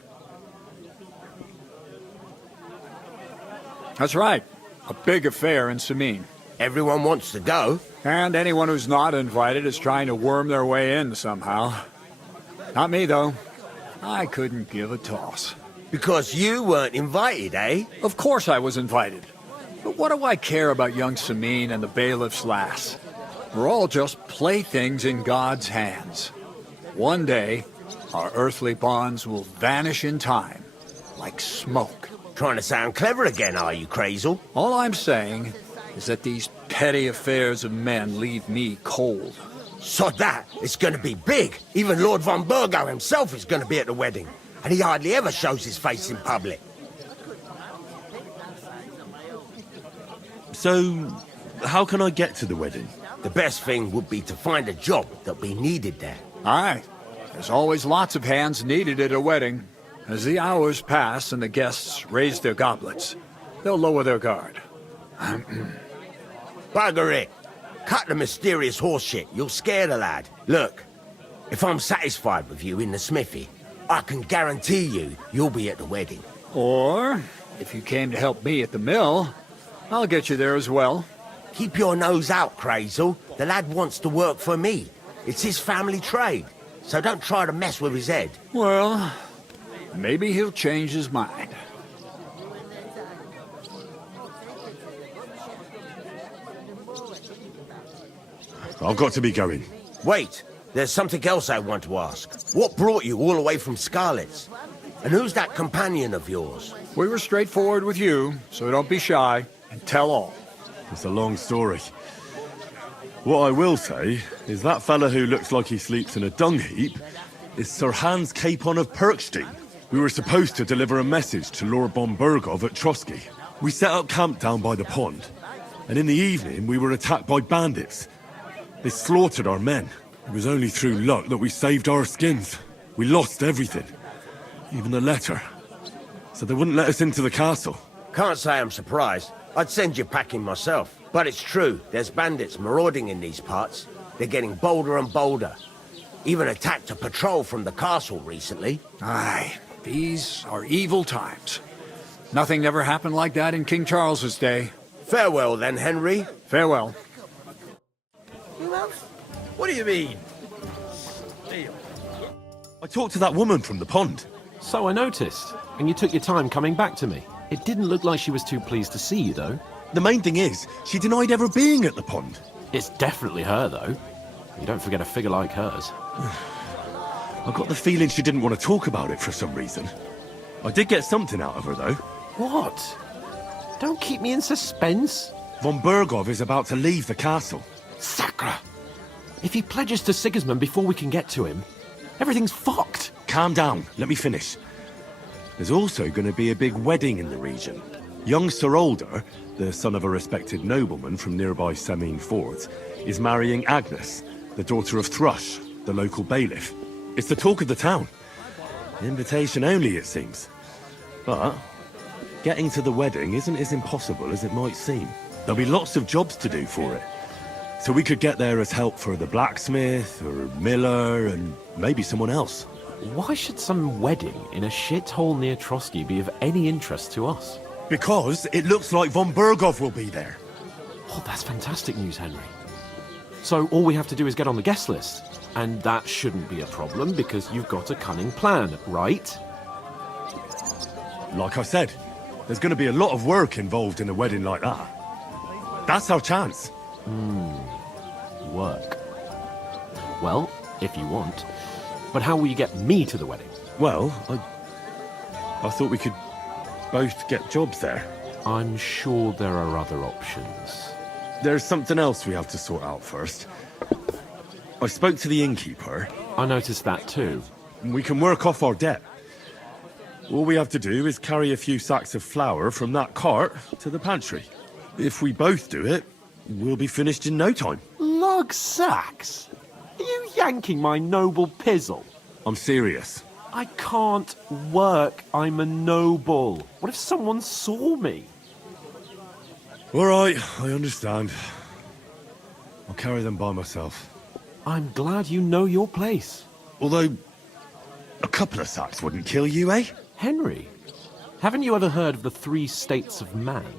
That's right. A big affair in Sameen. Everyone wants to go. And anyone who's not invited is trying to worm their way in somehow. Not me, though. I couldn't give a toss. Because you weren't invited, eh? Of course I was invited. But what do I care about young Sameen and the bailiff's lass? We're all just playthings in God's hands. One day, our earthly bonds will vanish in time, like smoke. Trying to sound clever again, are you, Crazel? All I'm saying is that these petty affairs of men leave me cold. Sod that! It's going to be big! Even Lord von Burgo himself is going to be at the wedding. And he hardly ever shows his face in public. So, how can I get to the wedding? The best thing would be to find a job that'll be needed there. Aye. There's always lots of hands needed at a wedding. As the hours pass and the guests raise their goblets, they'll lower their guard. Bugger it. Cut the mysterious horse shit. You'll scare the lad. Look, if I'm satisfied with you in the smithy, I can guarantee you'll be at the wedding. Or, if you came to help me at the mill, I'll get you there as well. Keep your nose out, Crazel. The lad wants to work for me. It's his family trade, so don't try to mess with his head. Well, maybe he'll change his mind. I've got to be going. Wait, there's something else I want to ask. What brought you all the way from Scarlet's? And who's that companion of yours? We were straightforward with you, so don't be shy and tell all. It's a long story. What I will say is that fella who looks like he sleeps in a dung heap is Sir Hans Capon of Perkstein. We were supposed to deliver a message to Lord von Burgov at Trotsky. We set up camp down by the pond, and in the evening we were attacked by bandits. They slaughtered our men. It was only through luck that we saved our skins. We lost everything, even the letter. So they wouldn't let us into the castle. Can't say I'm surprised. I'd send you packing myself. But it's true, there's bandits marauding in these parts. They're getting bolder and bolder. Even attacked a patrol from the castle recently. Aye, these are evil times. Nothing ever happened like that in King Charles's day. Farewell then, Henry. Farewell. Who else? What do you mean? I talked to that woman from the pond. So I noticed. And you took your time coming back to me. It didn't look like she was too pleased to see you, though. The main thing is, she denied ever being at the pond. It's definitely her, though. You don't forget a figure like hers. I got the feeling she didn't want to talk about it for some reason. I did get something out of her, though. What? Don't keep me in suspense. Von Bergov is about to leave the castle. Sacre! If he pledges to Sigismund before we can get to him, everything's fucked. Calm down. Let me finish. There's also going to be a big wedding in the region. Young Sir Older, the son of a respected nobleman from nearby Semine Fort, is marrying Agnes, the daughter of Thrush, the local bailiff. It's the talk of the town. Invitation only, it seems. But getting to the wedding isn't as impossible as it might seem. There'll be lots of jobs to do for it. So we could get there as help for the blacksmith, or miller, and maybe someone else. Why should some wedding in a shithole near Trotsky be of any interest to us? Because it looks like von Bergov will be there. Oh, that's fantastic news, Henry. So all we have to do is get on the guest list. And that shouldn't be a problem because you've got a cunning plan, right? Like I said, there's going to be a lot of work involved in a wedding like that. That's our chance. Work. Well, if you want. But how will you get me to the wedding? Well, I thought we could both get jobs there. I'm sure there are other options. There's something else we have to sort out first. I spoke to the innkeeper. I noticed that too. We can work off our debt. All we have to do is carry a few sacks of flour from that cart to the pantry. If we both do it, we'll be finished in no time. Lug sacks? Are you yanking my noble pizzle? I'm serious. I can't work. I'm a noble. What if someone saw me? All right, I understand. I'll carry them by myself. I'm glad you know your place. Although, a couple of sacks wouldn't kill you, eh? Henry, haven't you ever heard of the 3 states of man?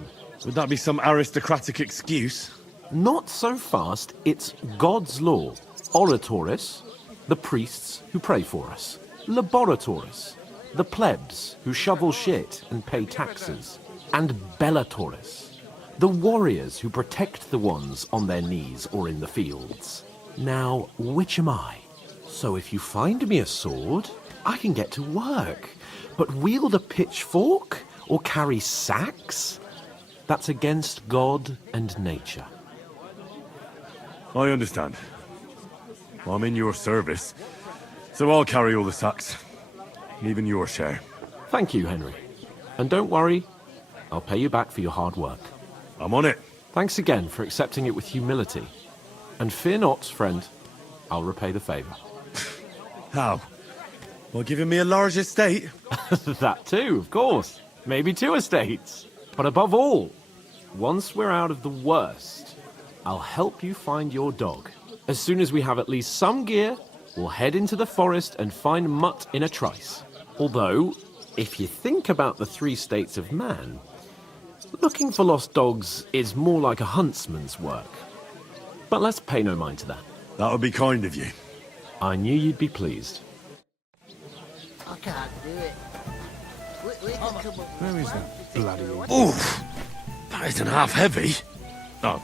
Would that be some aristocratic excuse? Not so fast. It's God's law. Oratoris, the priests who pray for us. Laboratoris, the plebs who shovel shit and pay taxes. And Bellatoris, the warriors who protect the ones on their knees or in the fields. Now, which am I? So if you find me a sword, I can get to work. But wield a pitchfork or carry sacks? That's against God and nature. I understand. I'm in your service, so I'll carry all the sacks. Even your share. Thank you, Henry. And don't worry, I'll pay you back for your hard work. I'm on it. Thanks again for accepting it with humility. And fear not, friend, I'll repay the favour. How? By giving me a large estate? That too, of course. Maybe 2 estates. But above all, once we're out of the worst, I'll help you find your dog. As soon as we have at least some gear, we'll head into the forest and find Mutt in a trice. Although, if you think about the 3 states of man, looking for lost dogs is more like a huntsman's work. But let's pay no mind to that. That would be kind of you. I knew you'd be pleased. I can't do it. Where is that bloody... Oof! That isn't half heavy. Oh.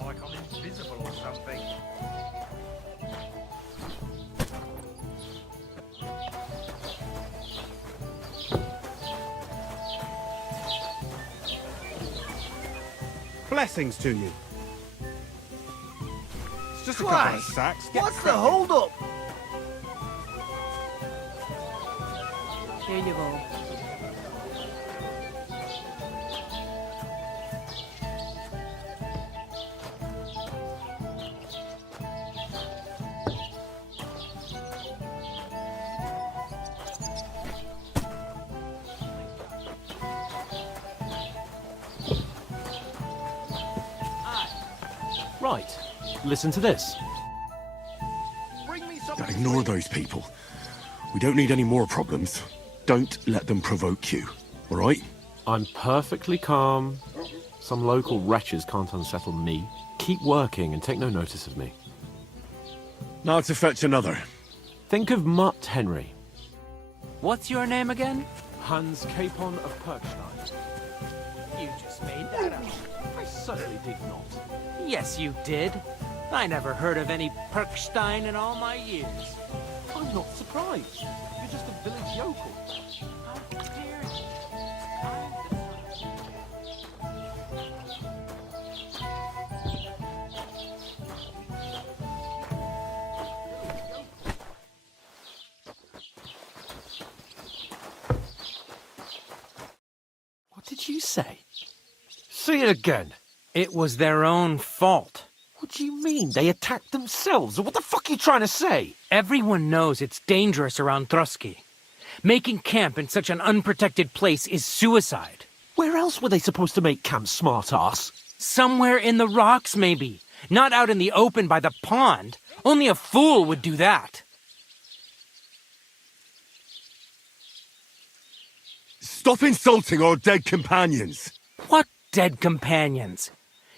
Like I'm invisible or something. Blessings to you. It's just a couple of Christ, sacks. what's the hold-up? Here you go. Right, listen to this. Ignore those people. We don't need any more problems. Don't let them provoke you, all right? I'm perfectly calm. Some local wretches can't unsettle me. Keep working and take no notice of me. Now to fetch another. Think of Mutt, Henry. What's your name again? Hans Capon of Perkstein. You just made that up. I certainly did not. Yes, you did. I never heard of any Perkstein in all my years. I'm not surprised. You're just a village yokel. How dare you? What did you say? Say it again. It was their own fault. What do you mean? They attacked themselves? What the fuck are you trying to say? Everyone knows it's dangerous around Trotsky. Making camp in such an unprotected place is suicide. Where else were they supposed to make camp, smart-ass? Somewhere in the rocks, maybe. Not out in the open by the pond. Only a fool would do that. Stop insulting our dead companions! What dead companions?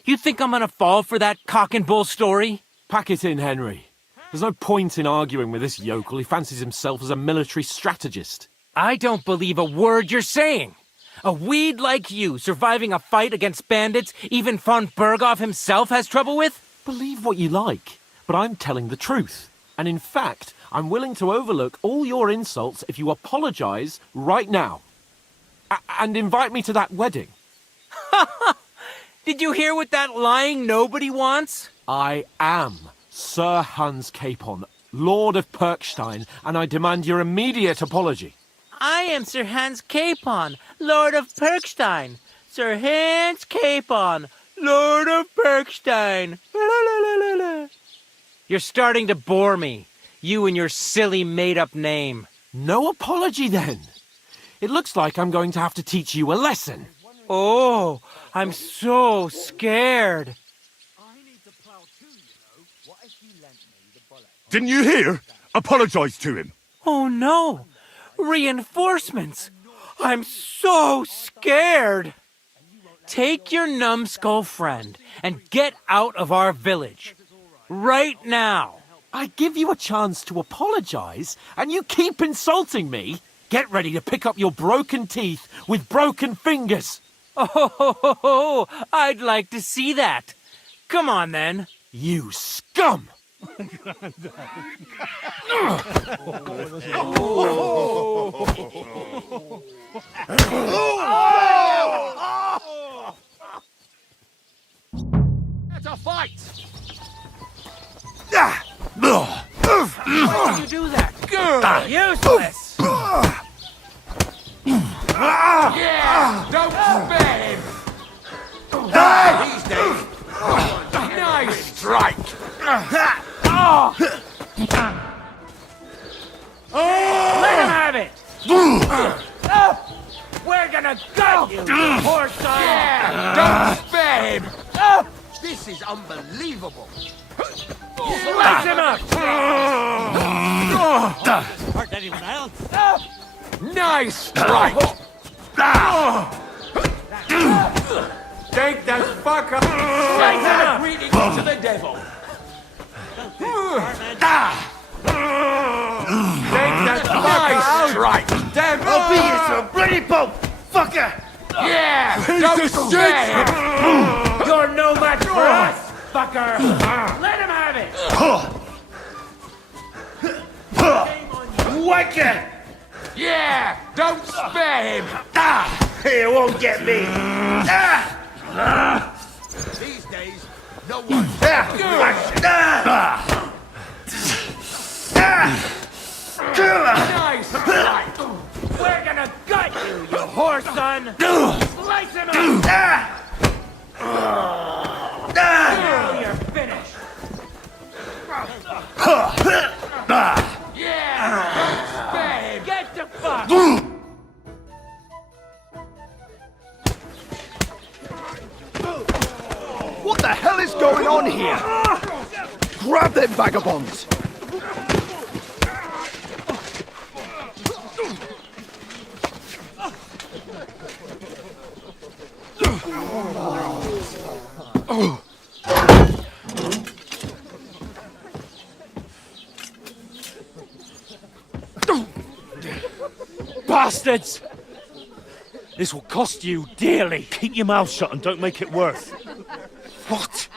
You think I'm gonna fall for that cock and bull story? Pack it in, Henry. There's no point in arguing with this yokel. He fancies himself as a military strategist. I don't believe a word you're saying. A weed like you surviving a fight against bandits even von Berghoff himself has trouble with? Believe what you like, but I'm telling the truth. And in fact, I'm willing to overlook all your insults if you apologize right now. And invite me to that wedding. Did you hear what that lying nobody wants? I am Sir Hans Capon, Lord of Perkstein, and I demand your immediate apology. I am Sir Hans Capon, Lord of Perkstein. Sir Hans Capon, Lord of Perkstein. You're starting to bore me. You and your silly made-up name. No apology, then. It looks like I'm going to have to teach you a lesson. Oh, I'm so scared. Didn't you hear? Apologize to him. Oh no! Reinforcements! I'm so scared! Take your numbskull friend and get out of our village. Right now! I give you a chance to apologize, and you keep insulting me? Get ready to pick up your broken teeth with broken fingers. Oh, I'd like to see that. Come on, then. You scum! It's a fight! Why did you do that? Useless! Yeah! Don't spare him! These days! Nice strike! Let him have it! We're gonna gut you, you poor son! Yeah! Don't spare him! This is unbelievable! Slice him up! Hurt anyone else? Nice strike! Take that fucker! Slice him up! Reading to the devil! Take that nice strike! Damn! I'll be here for a bloody boat, fucker! Yeah! Don't spare him! You're no match for us, fucker! Let him have it! Wanker! Yeah! Don't spare him! He won't get me! These days, no one... Nice strike! We're gonna gut you, you whore son! Slice him up! Now you're finished! Yeah! Don't spare him! Get the fuck! What the hell is going on here? Grab them vagabonds! Bastards! This will cost you dearly. Keep your mouth shut and don't make it worse. What?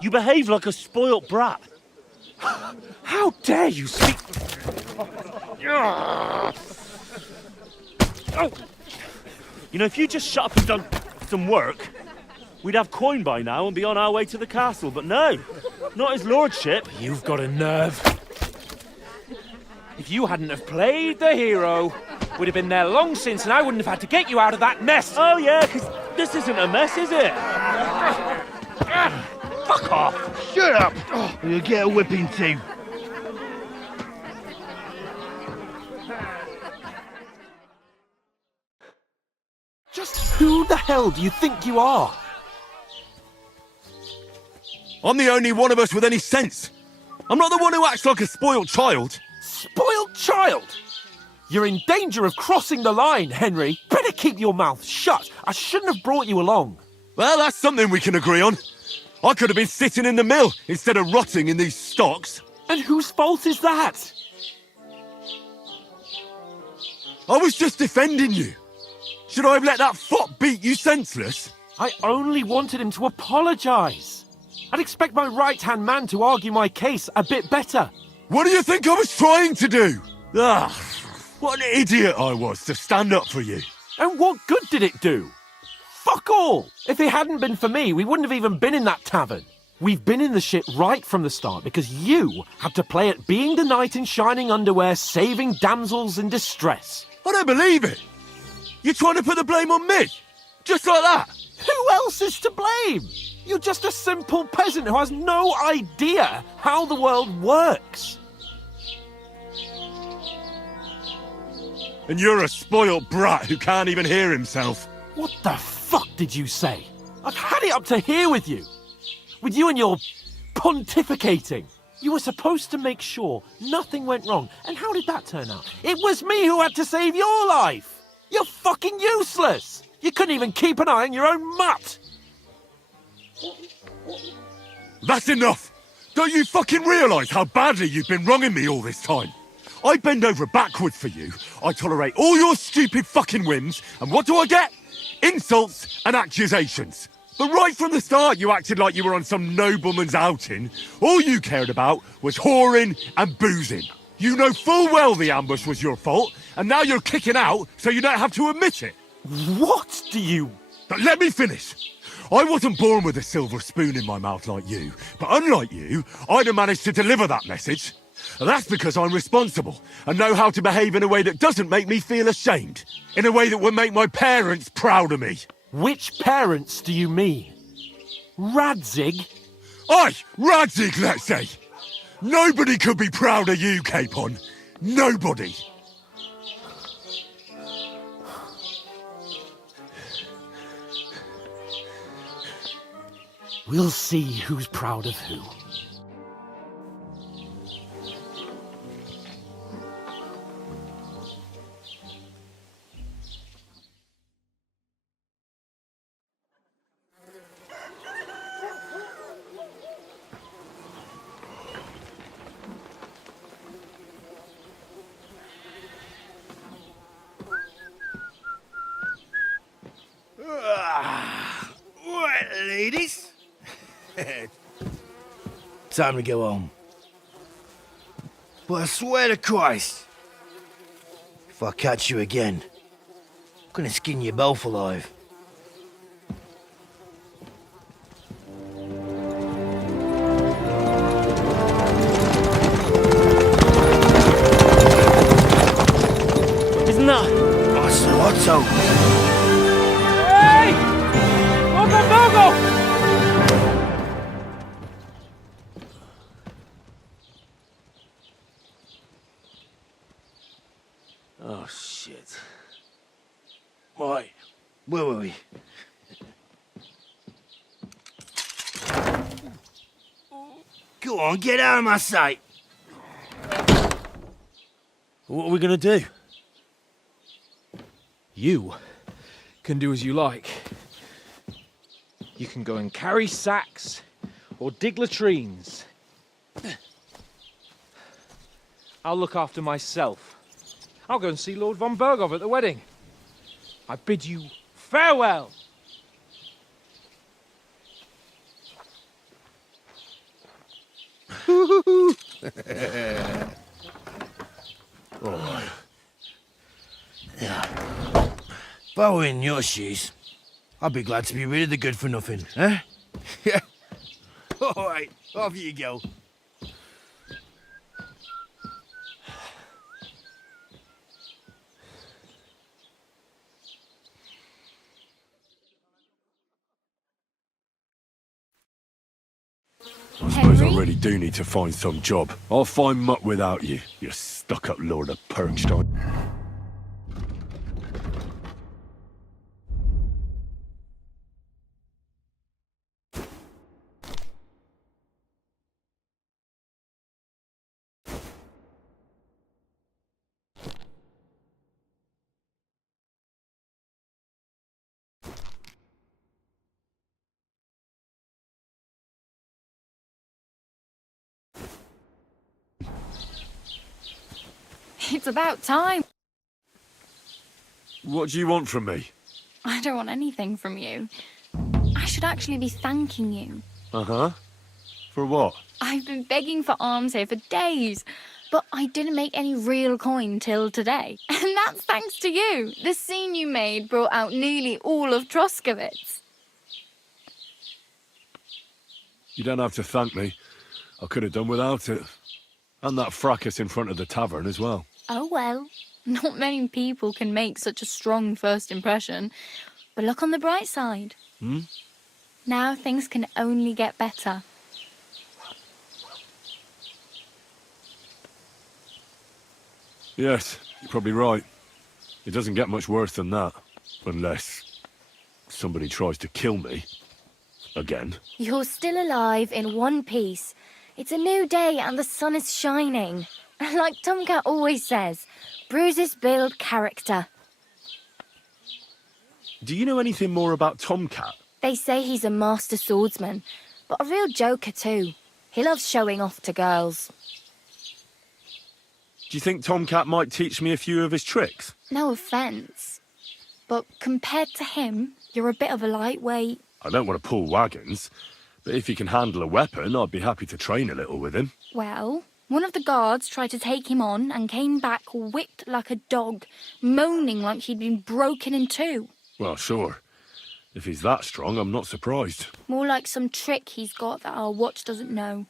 You behave like a spoilt brat. How dare you speak... Oh. You know, if you just shut up and done some work, we'd have coin by now and be on our way to the castle. But no, not his lordship. You've got a nerve. If you hadn't have played the hero, we'd have been there long since and I wouldn't have had to get you out of that mess. Oh yeah, because this isn't a mess, is it? Fuck off! Shut up! Or you'll get a whipping too. Just who the hell do you think you are? I'm the only one of us with any sense. I'm not the one who acts like a spoiled child. Spoiled child? You're in danger of crossing the line, Henry. Better keep your mouth shut. I shouldn't have brought you along. Well, that's something we can agree on. I could have been sitting in the mill instead of rotting in these stocks. And whose fault is that? I was just defending you. Should I have let that fop beat you senseless? I only wanted him to apologise. I'd expect my right-hand man to argue my case a bit better. What do you think I was trying to do? Ah, what an idiot I was to stand up for you. And what good did it do? Fuck all! If it hadn't been for me, we wouldn't have even been in that tavern. We've been in the shit right from the start because you had to play at being the knight in shining underwear, saving damsels in distress. I don't believe it. You're trying to put the blame on me? Just like that? Who else is to blame? You're just a simple peasant who has no idea how the world works. And you're a spoilt brat who can't even hear himself. What the fuck did you say? I've had it up to here with you. With you and your pontificating. You were supposed to make sure nothing went wrong. And how did that turn out? It was me who had to save your life. You're fucking useless. You couldn't even keep an eye on your own mutt. That's enough. Don't you fucking realise how badly you've been wronging me all this time? I bend over backwards for you. I tolerate all your stupid fucking whims. And what do I get? Insults and accusations. But right from the start, you acted like you were on some nobleman's outing. All you cared about was whoring and boozing. You know full well the ambush was your fault, and now you're kicking out so you don't have to admit it. What do you... But let me finish. I wasn't born with a silver spoon in my mouth like you, but unlike you, I'd have managed to deliver that message. And that's because I'm responsible and know how to behave in a way that doesn't make me feel ashamed. In a way that would make my parents proud of me. Which parents do you mean? Radzig? Aye, Radzig, let's say. Nobody could be proud of you, Capon. Nobody. We'll see who's proud of who. Right, ladies. Time to go home. But I swear to Christ, if I catch you again, I'm gonna skin you both alive. Isn't that? Otto. Hey! Go! Oh, shit. Right, where were we? Go on, get out of my sight. What are we gonna do? You can do as you like. You can go and carry sacks or dig latrines. I'll look after myself. I'll go and see Lord von Berghoff at the wedding. I bid you farewell. Oh. Yeah. If I were in your shoes, I'd be glad to be rid of the good for nothing, eh? Yeah. All right, off you go. I suppose I really do need to find some job. I'll find mutt without you, you stuck-up Lord of Perkstein. It's about time. What do you want from me? I don't want anything from you. I should actually be thanking you. Uh-huh. For what? I've been begging for alms here for days, but I didn't make any real coin till today. And that's thanks to you. The scene you made brought out nearly all of Troskowitz. You don't have to thank me. I could have done without it. And that fracas in front of the tavern as well. Oh well, not many people can make such a strong first impression. But look on the bright side. Hmm? Now things can only get better. Yes, you're probably right. It doesn't get much worse than that. Unless somebody tries to kill me. Again. You're still alive in one piece. It's a new day and the sun is shining. Like Tomcat always says, bruises build character. Do you know anything more about Tomcat? They say he's a master swordsman, but a real joker too. He loves showing off to girls. Do you think Tomcat might teach me a few of his tricks? No offence, but compared to him, you're a bit of a lightweight. I don't want to pull wagons, but if he can handle a weapon, I'd be happy to train a little with him. Well, one of the guards tried to take him on and came back whipped like a dog, moaning like he'd been broken in two. Well, sure. If he's that strong, I'm not surprised. More like some trick he's got that our watch doesn't know.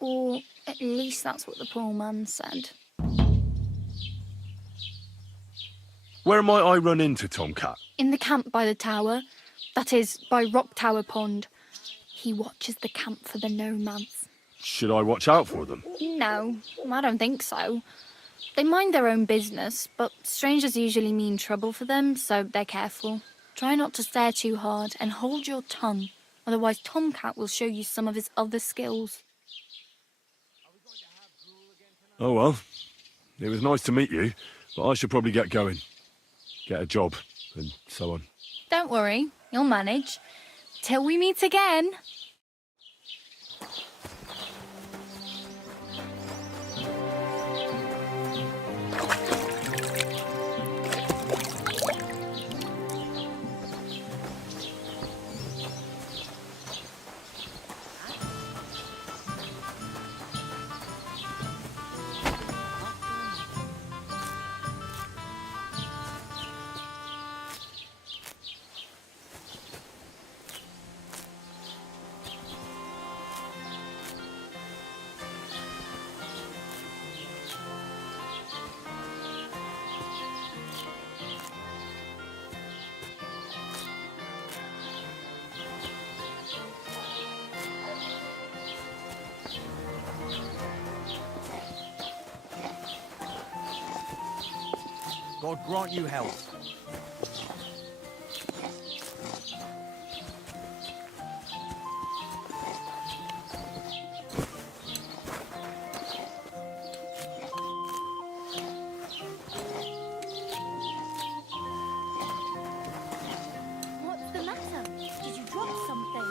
Or at least that's what the poor man said. Where might I run into Tomcat? In the camp by the tower. That is, by Rock Tower Pond. He watches the camp for the nomads. Should I watch out for them? No, I don't think so. They mind their own business, but strangers usually mean trouble for them, so they're careful. Try not to stare too hard and hold your tongue, otherwise Tomcat will show you some of his other skills. Oh well, it was nice to meet you, but I should probably get going. Get a job, and so on. Don't worry, you'll manage. Till we meet again. God grant you health. What's the matter? Did you drop something?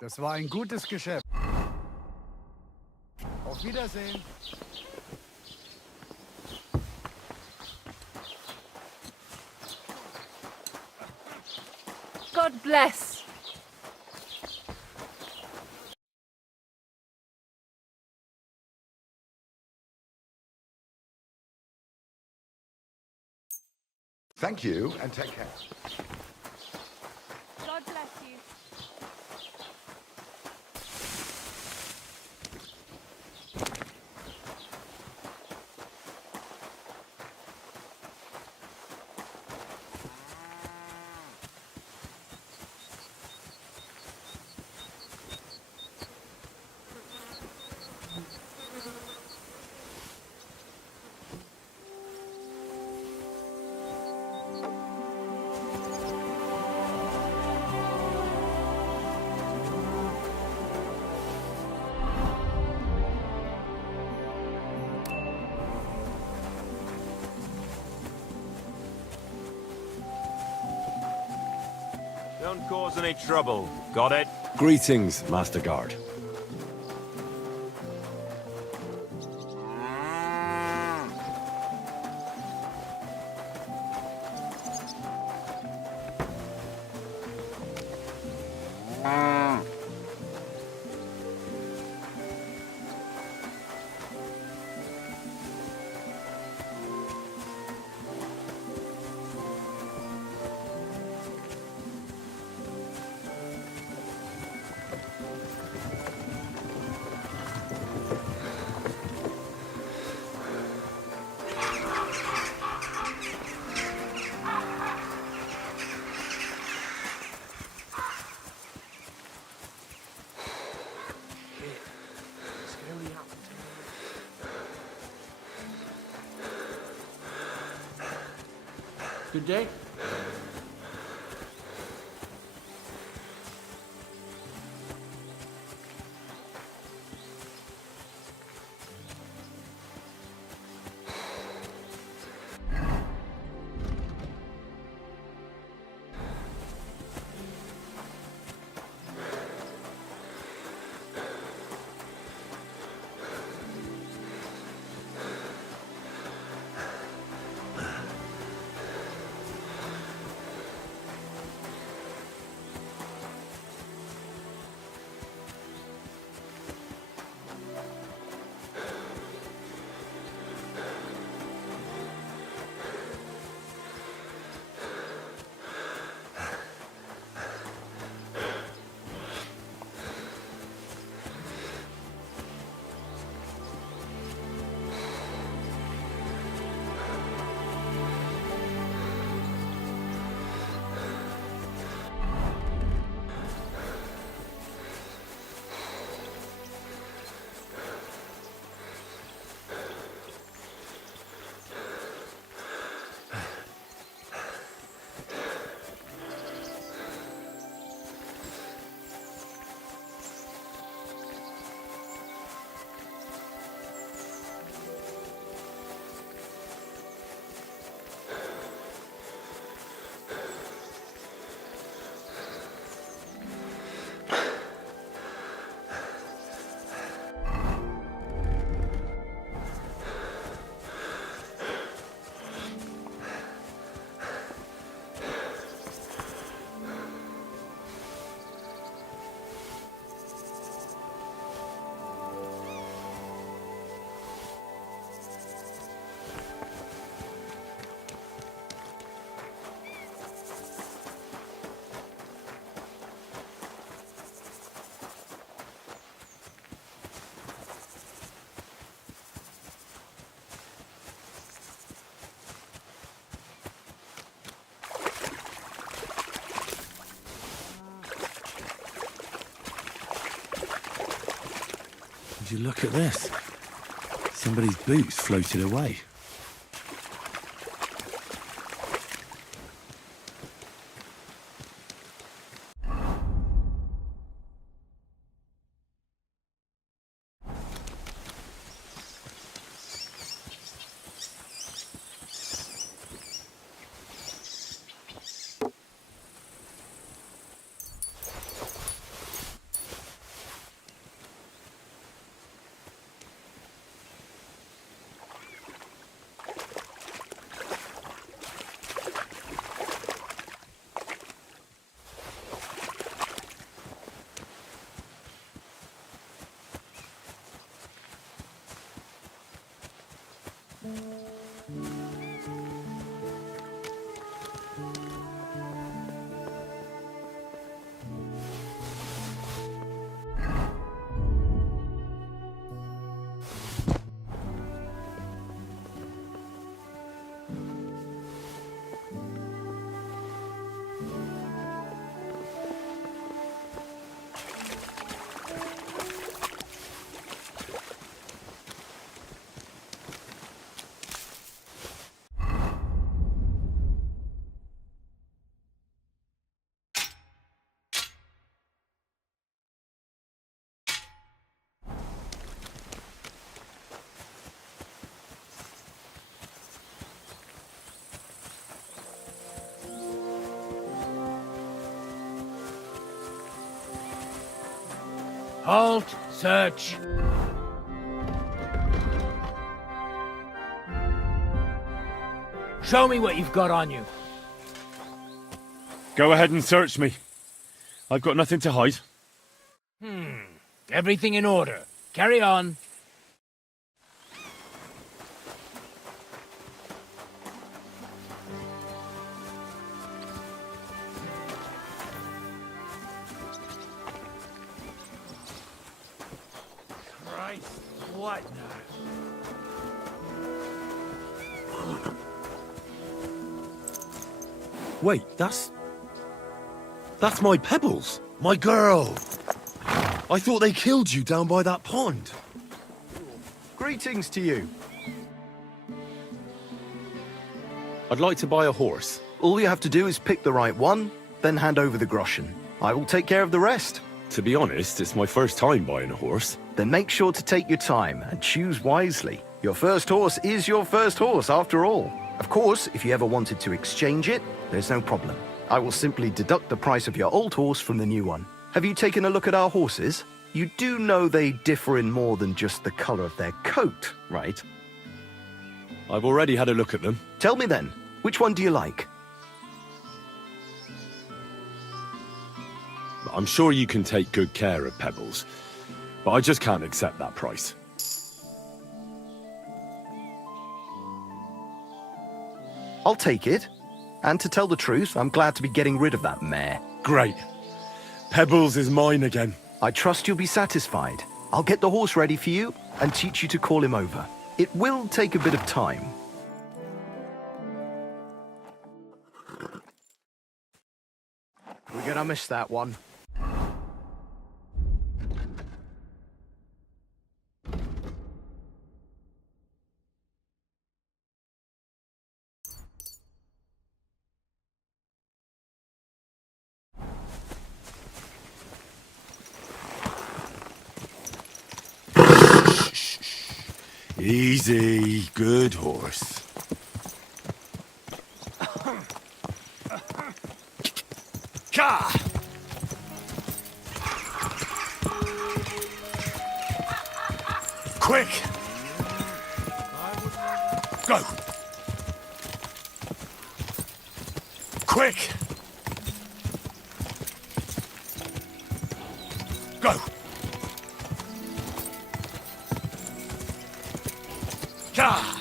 Das war ein gutes Geschäft. Auf Wiedersehen. God bless. Thank you, and take care. God bless you. Don't cause any trouble. Got it? Greetings, Master Guard. Good day. Would you look at this? Somebody's boots floated away. Halt! Search! Show me what you've got on you. Go ahead and search me. I've got nothing to hide. Everything in order. Carry on. Christ, what now? Wait, that's my Pebbles. My girl! I thought they killed you down by that pond. Greetings to you. I'd like to buy a horse. All you have to do is pick the right one, then hand over the groschen. I will take care of the rest. To be honest, it's my first time buying a horse. Then make sure to take your time and choose wisely. Your first horse is your first horse, after all. Of course, if you ever wanted to exchange it, there's no problem. I will simply deduct the price of your old horse from the new one. Have you taken a look at our horses? You do know they differ in more than just the color of their coat, right? I've already had a look at them. Tell me then, which one do you like? I'm sure you can take good care of Pebbles, but I just can't accept that price. I'll take it. And to tell the truth, I'm glad to be getting rid of that mare. Great. Pebbles is mine again. I trust you'll be satisfied. I'll get the horse ready for you and teach you to call him over. It will take a bit of time. We're gonna miss that one. Easy, good horse. Ka! Quick! Go! Quick! Go! Ka!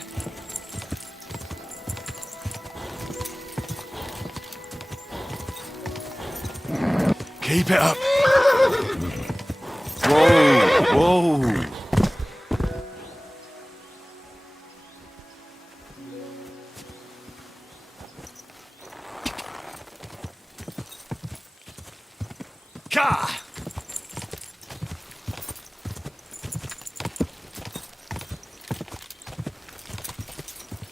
Keep it up. Whoa, whoa. Ka!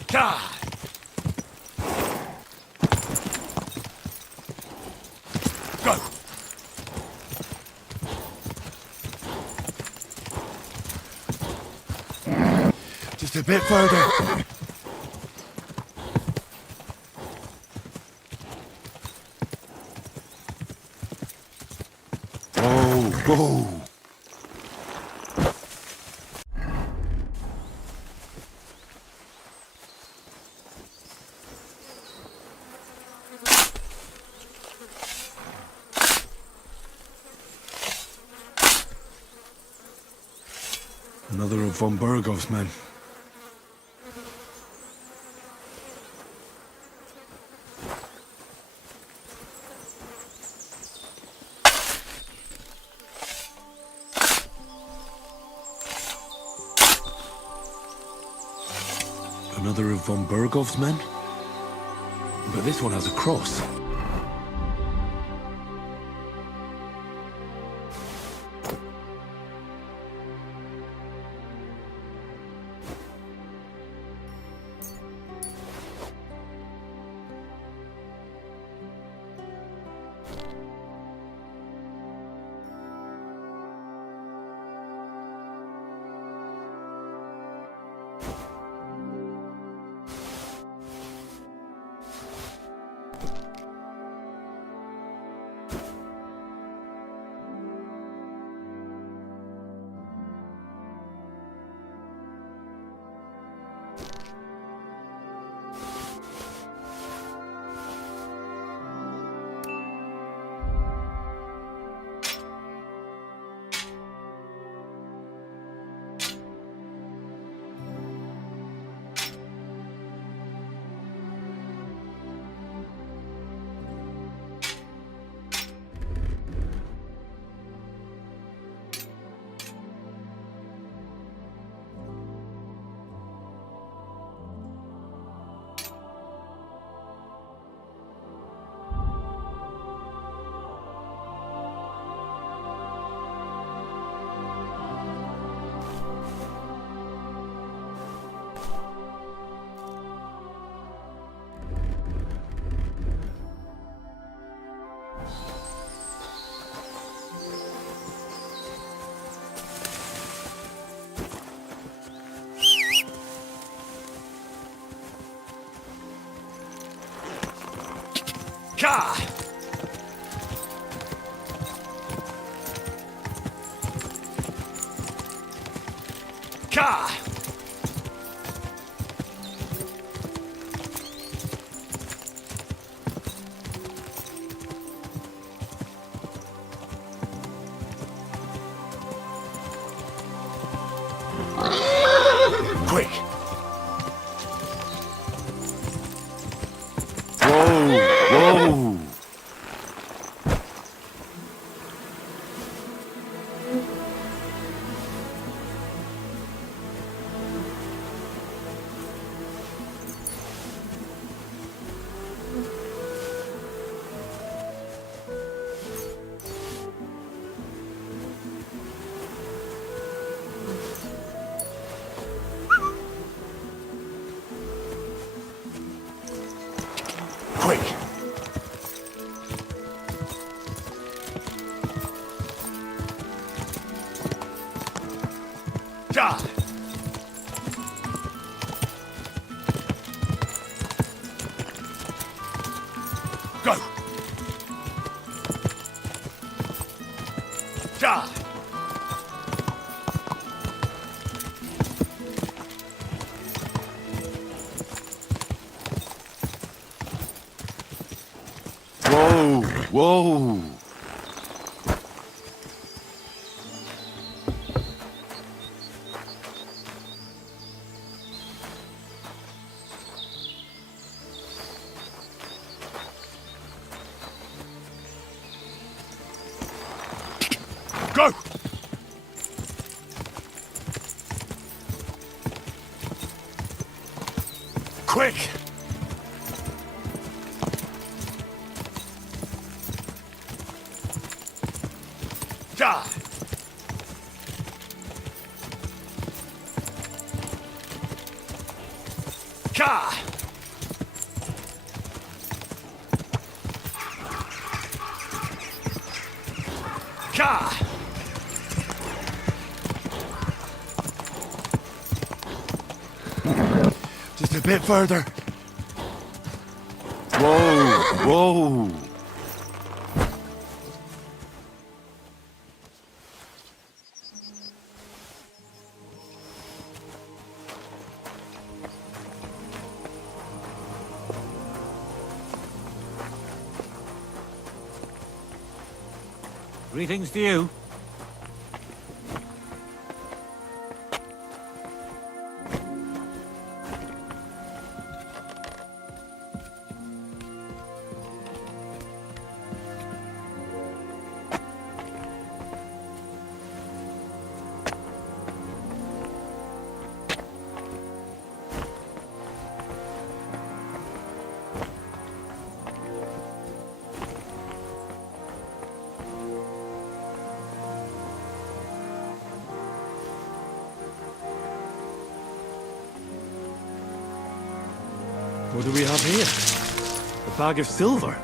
Ka! Go! Just a bit further. Whoa, whoa. Another of von Burgov's men. Another of von Burgov's men? But this one has a cross. Ka! Ka! Quick! Whoa! Quick! Ja! Go! Ja! Whoa! Whoa! Go! Quick! Ja! Ka! Ka! Just a bit further. Whoa! Whoa! Greetings to you. What do we have here? A bag of silver.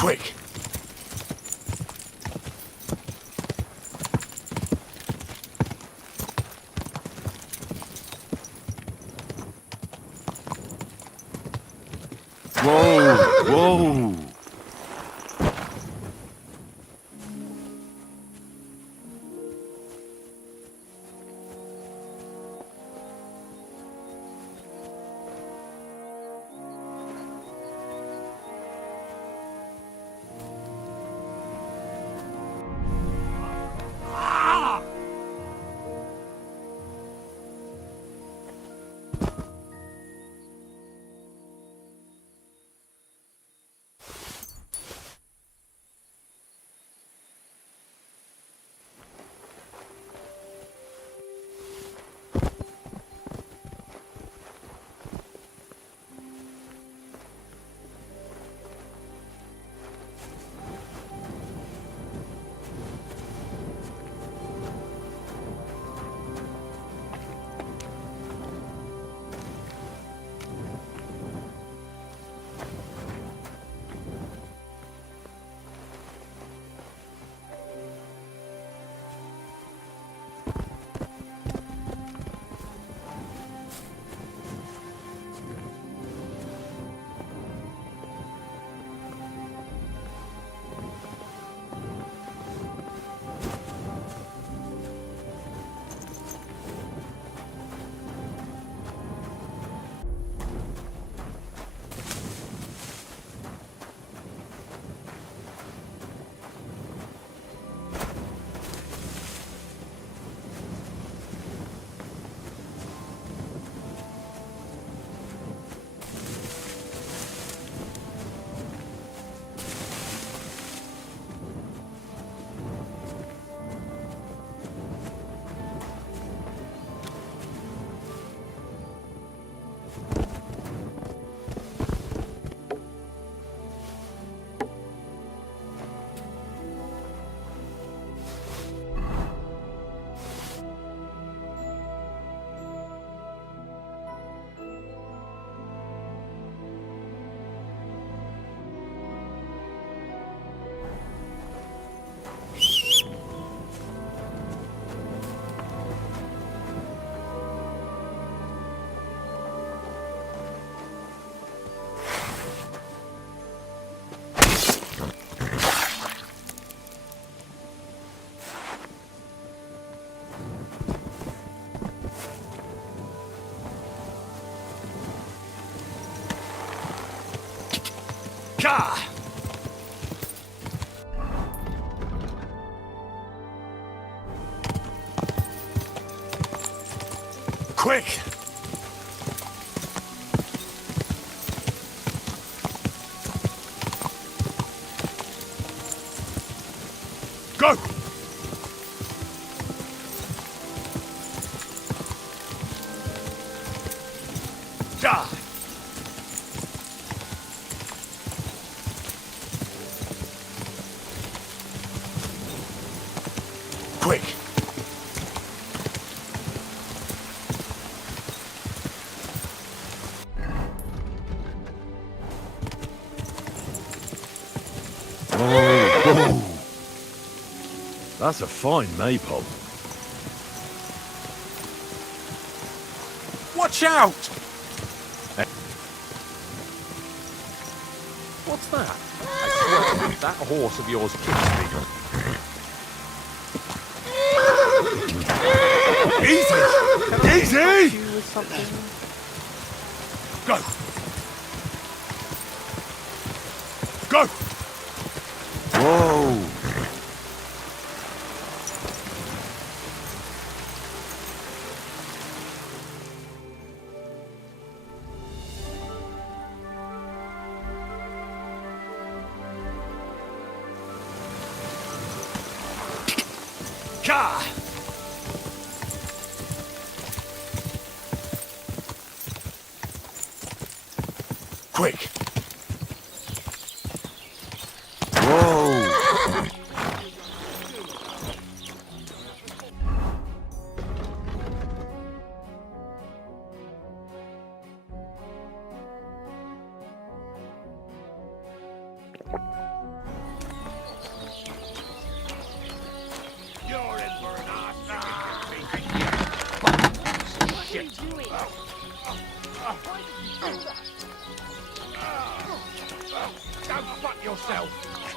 Quick! Whoa! Whoa! Gah! Quick! Go! Die! Quick! Oh, That's a fine maypole. Watch out! What's that? I swear, that horse of yours kicks me. Easy! Easy! Go! Go! whoa! Gah! Quick! Whoa! Don't fuck yourself.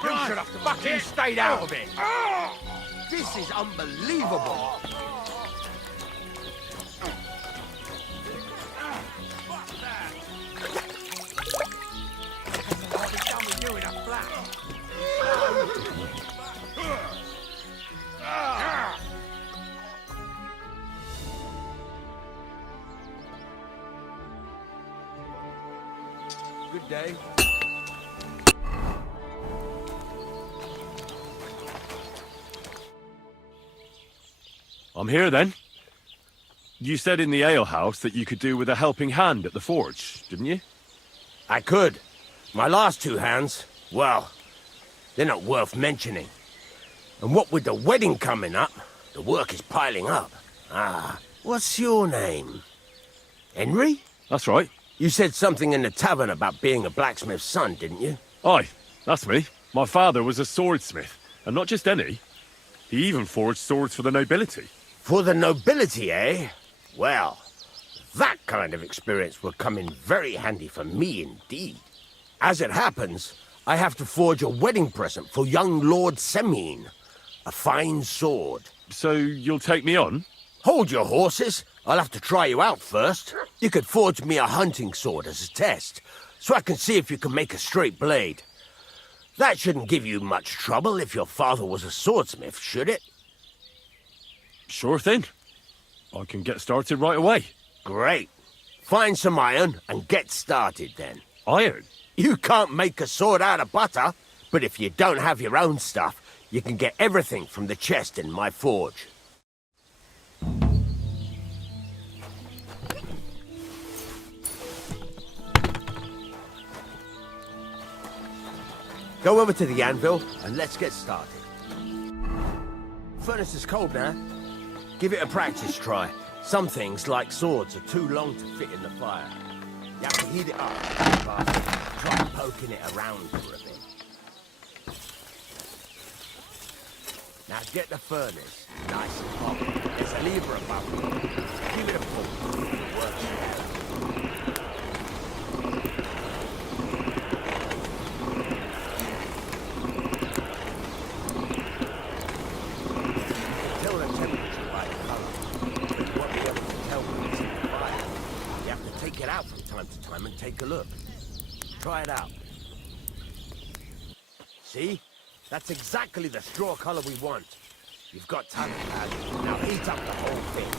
You should have fucking stayed out of it. This is unbelievable. Good day. I'm here then. You said in the alehouse that you could do with a helping hand at the forge, didn't you? I could. My last two hands, well, they're not worth mentioning. And what with the wedding coming up, the work is piling up. Ah, what's your name? Henry? That's right. You said something in the tavern about being a blacksmith's son, didn't you? Aye, that's me. My father was a swordsmith, and not just any. He even forged swords for the nobility. For the nobility, eh? Well, that kind of experience will come in very handy for me indeed. As it happens, I have to forge a wedding present for young Lord Semine. A fine sword. So you'll take me on? Hold your horses. I'll have to try you out first. You could forge me a hunting sword as a test, so I can see if you can make a straight blade. That shouldn't give you much trouble if your father was a swordsmith, should it? Sure thing. I can get started right away. Great. Find some iron and get started then. Iron? You can't make a sword out of butter, but if you don't have your own stuff, you can get everything from the chest in my forge. Go over to the anvil and let's get started. Furnace is cold now. Give it a practice try. Some things, like swords, are too long to fit in the fire. You have to heat it up. Try poking it around for a bit. Now get the furnace nice and hot. There's a lever above it. Give it a pull. It works. Tell the temperature by the colour, but you won't be able to tell when it's in the fire. You have to take it out from time to time and take a look. Try it out. See? That's exactly the straw colour we want. You've got talent, lad. Now heat up the whole thing.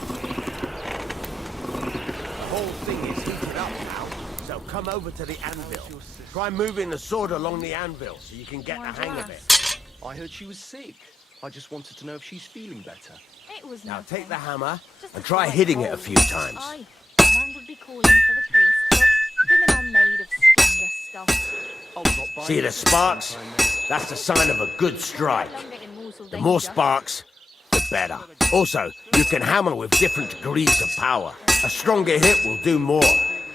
The whole thing is heated up now, so come over to the anvil. Try moving the sword along the anvil so you can get the hang of it. I heard she was sick. I just wanted to know if she's feeling better. It was Now nothing. take the hammer Just and a try slight hitting it a cold. few times. Aye, man would be calling for the priest, but women are made of stronger stuff. See the sparks? That's the sign of a good strike. The more sparks, the better. Also, you can hammer with different degrees of power. A stronger hit will do more,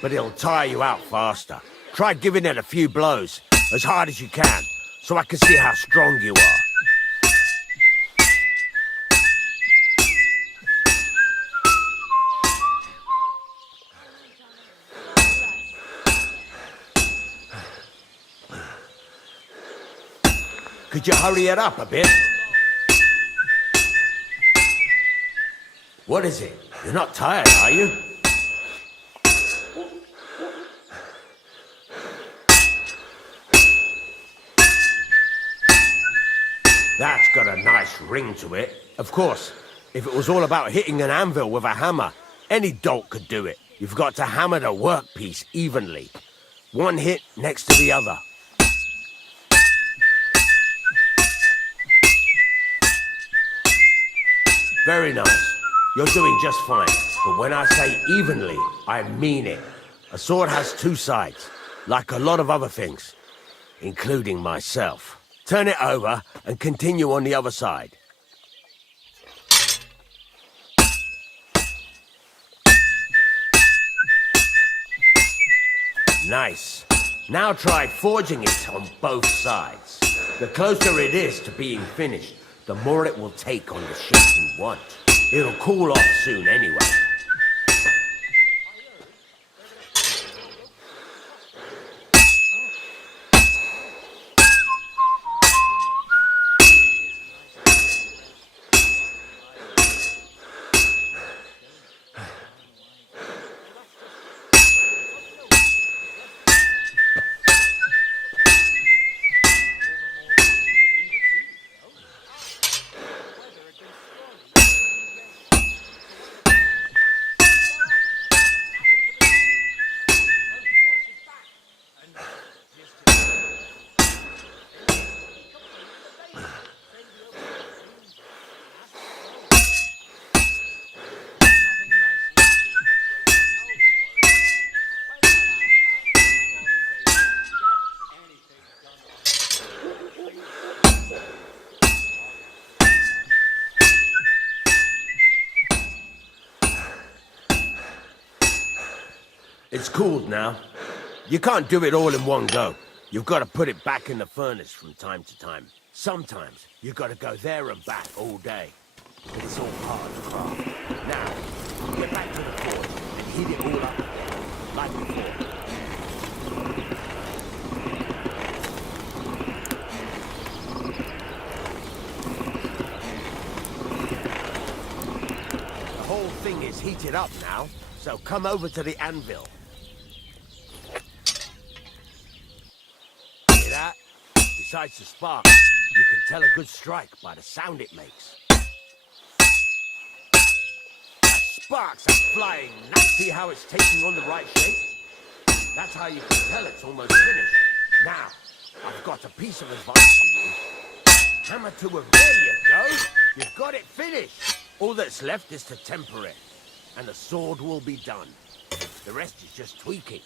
but it'll tire you out faster. Try giving it a few blows, as hard as you can, so I can see how strong you are. Could you hurry it up a bit? What is it? You're not tired, are you? That's got a nice ring to it. Of course, if it was all about hitting an anvil with a hammer, any dolt could do it. You've got to hammer the workpiece evenly. One hit next to the other. Very nice. You're doing just fine. But when I say evenly, I mean it. A sword has two sides, like a lot of other things, including myself. Turn it over and continue on the other side. Nice. Now try forging it on both sides. The closer it is to being finished, the more it will take on the shape you want. It'll cool off soon anyway. It's cooled now. You can't do it all in one go. You've got to put it back in the furnace from time to time. Sometimes you've got to go there and back all day. But it's all hard craft. Now, get back to the forge and heat it all up again, like before. The whole thing is heated up now, so come over to the anvil. Hear that? Besides the spark, you can tell a good strike by the sound it makes. The sparks are flying. Now see how it's taking on the right shape? That's how you can tell it's almost finished. Now, I've got a piece of advice for you. Hammer to a... There you go. You've got it finished. All that's left is to temper it, and the sword will be done. The rest is just tweaking.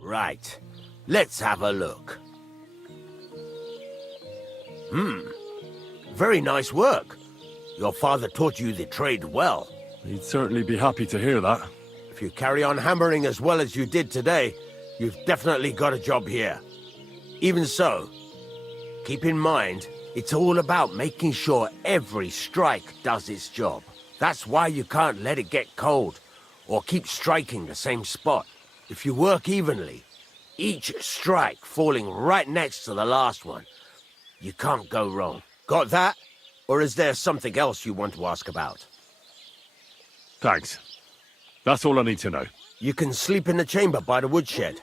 Right. Let's have a look. Very nice work. Your father taught you the trade well. He'd certainly be happy to hear that. If you carry on hammering as well as you did today, you've definitely got a job here. Even so, keep in mind, it's all about making sure every strike does its job. That's why you can't let it get cold, or keep striking the same spot. If you work evenly, each strike falling right next to the last one, you can't go wrong. Got that? Or is there something else you want to ask about? Thanks. That's all I need to know. You can sleep in the chamber by the woodshed.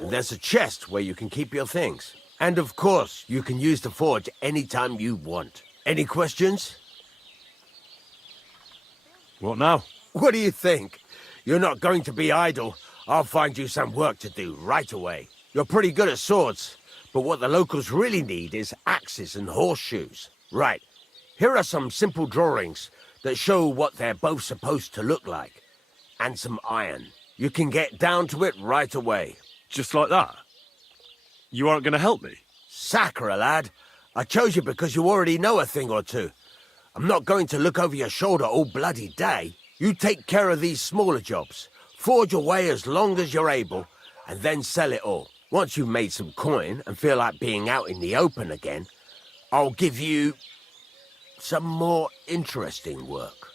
And there's a chest where you can keep your things. And of course, you can use the forge anytime you want. Any questions? What now? What do you think? You're not going to be idle. I'll find you some work to do right away. You're pretty good at swords, but what the locals really need is axes and horseshoes. Right, here are some simple drawings that show what they're both supposed to look like. And some iron. You can get down to it right away. Just like that? You aren't going to help me? Sacre, lad. I chose you because you already know a thing or two. I'm not going to look over your shoulder all bloody day. You take care of these smaller jobs. Forge away as long as you're able, and then sell it all. Once you've made some coin and feel like being out in the open again, I'll give you some more interesting work.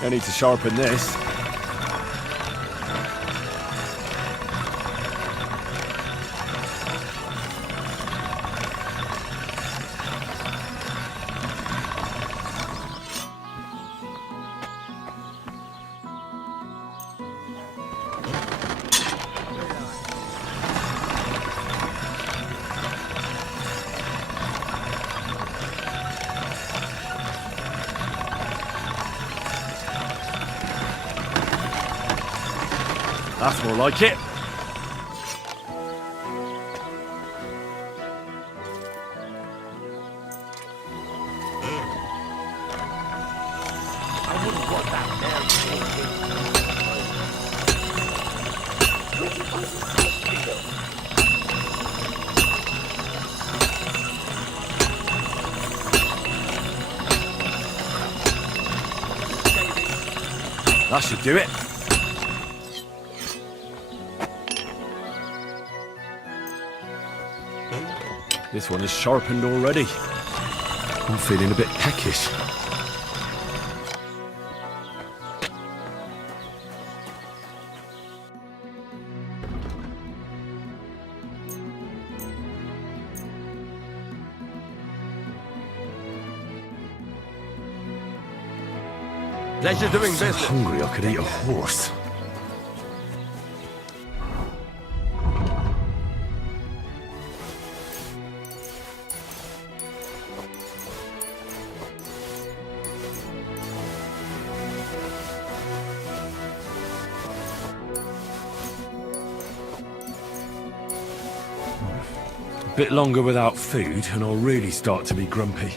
I need to sharpen this. That's more like it. I wouldn't want that That should do it. This one is sharpened already. I'm feeling a bit peckish. Pleasure doing So business. hungry I could eat a horse. Bit longer without food, and I'll really start to be grumpy.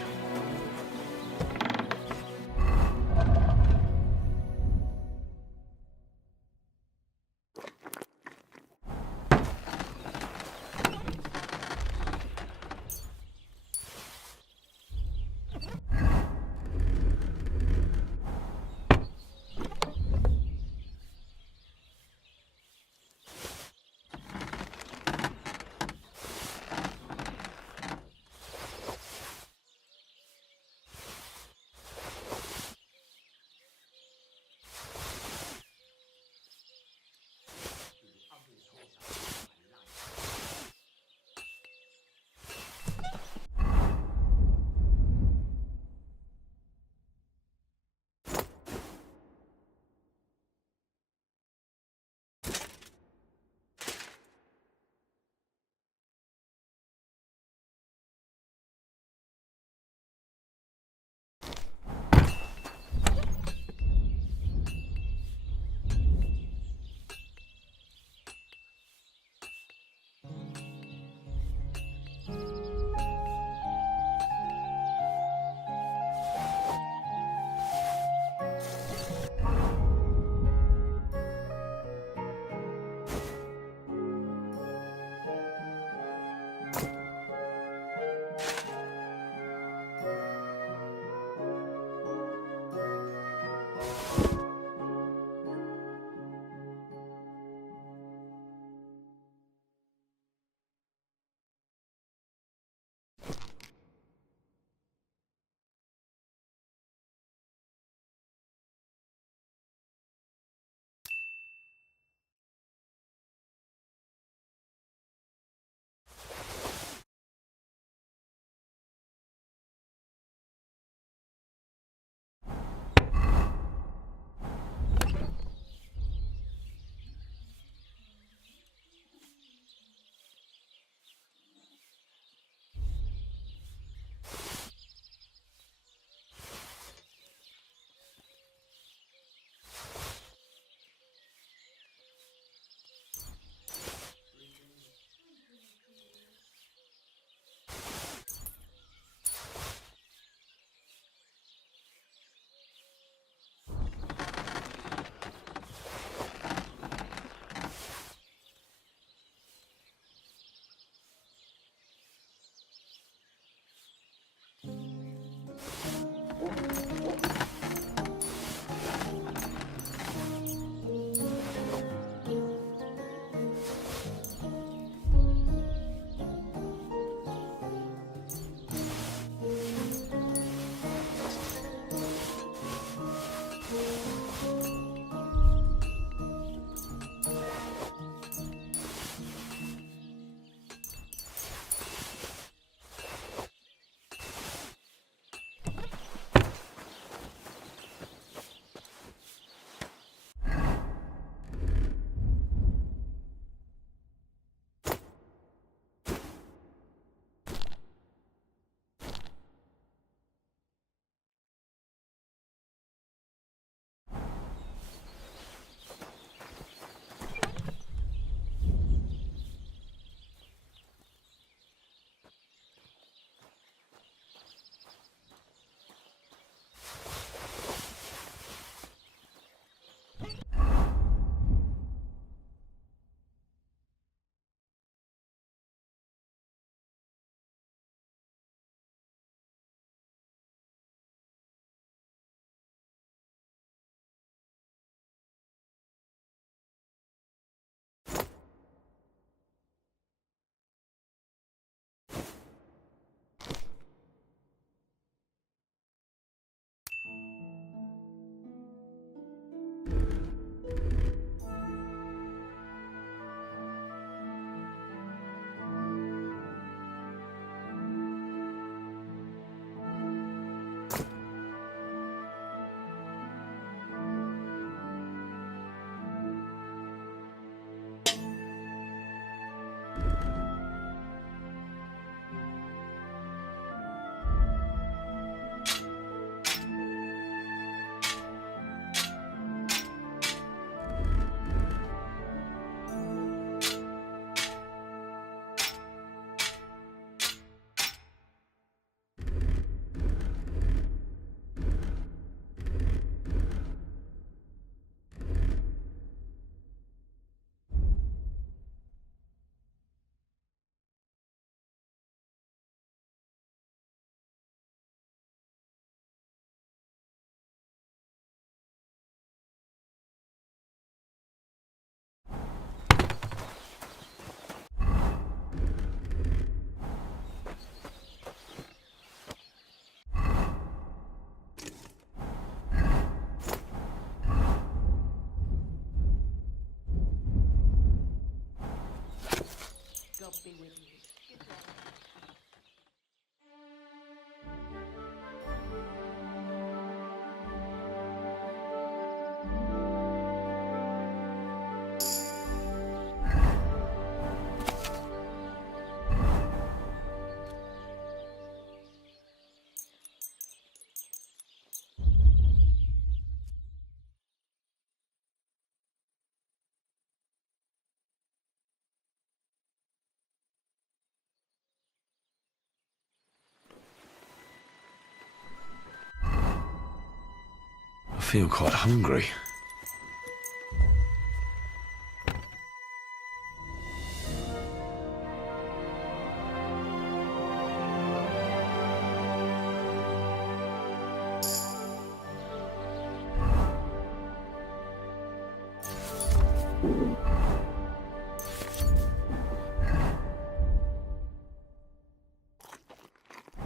feel quite hungry.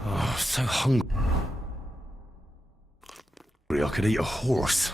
Oh, so hungry. I could eat a horse.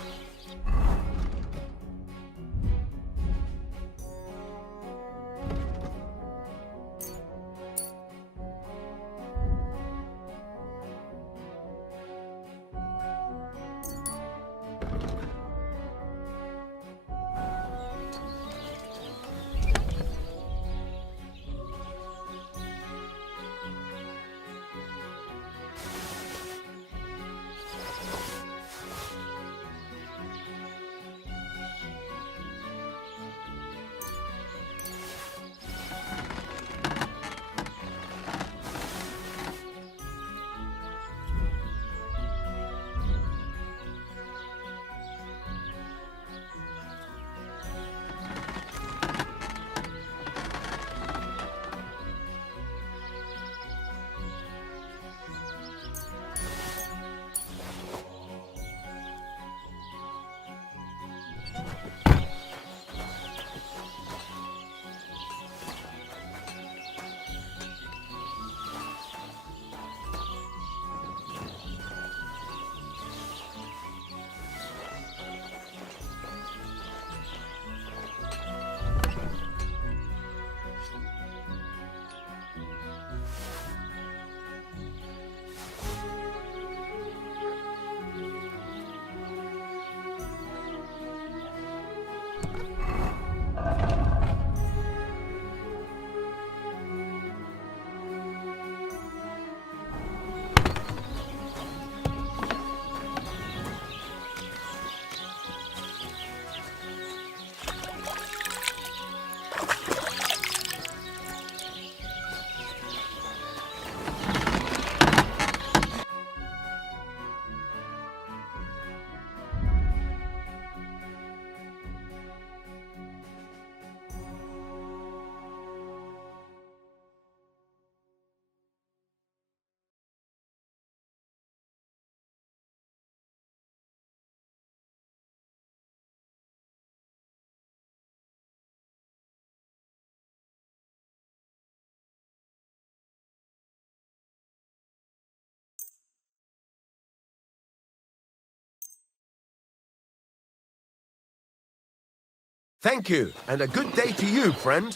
Thank you, and a good day to you, friend.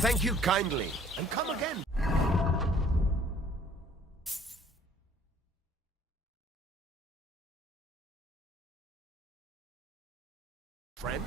Thank you kindly, and come again. Friend?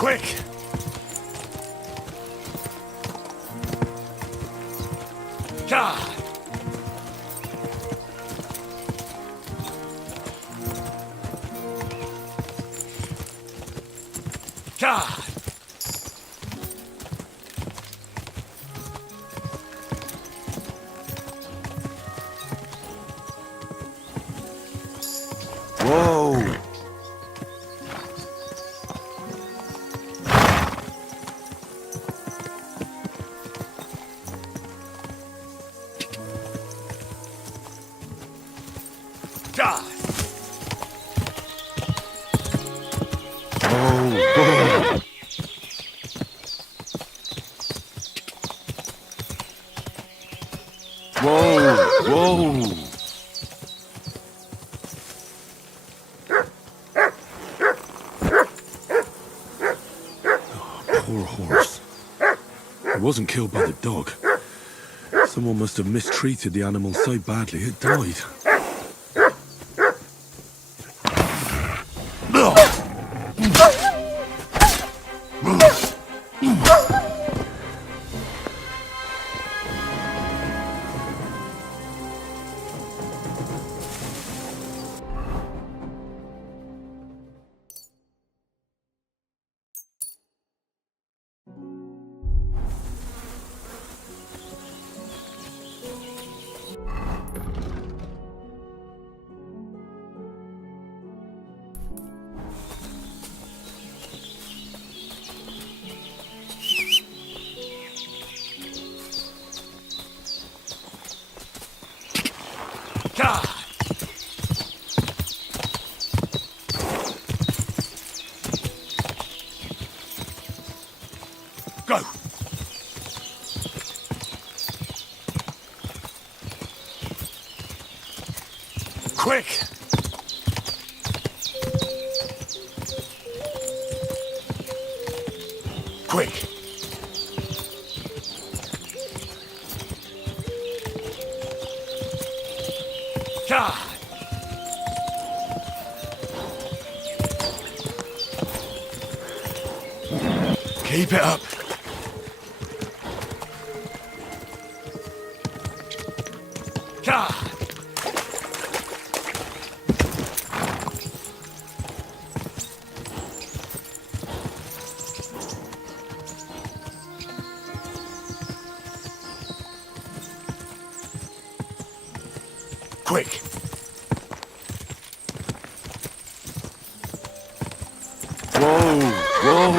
Quick! God! God! poor horse. It wasn't killed by the dog. Someone must have mistreated the animal so badly it died. Go! Quick! Quick! God! Keep it up! God! Quick! Whoa! Whoa!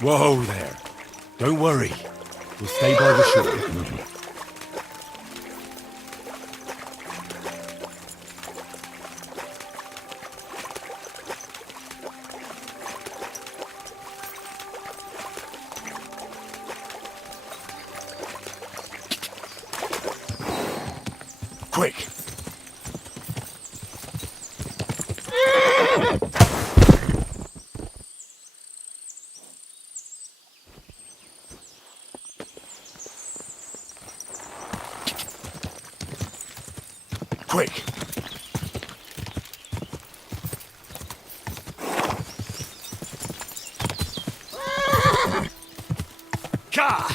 Whoa there. Don't worry. We'll stay by the shore. Quick! Quick! God!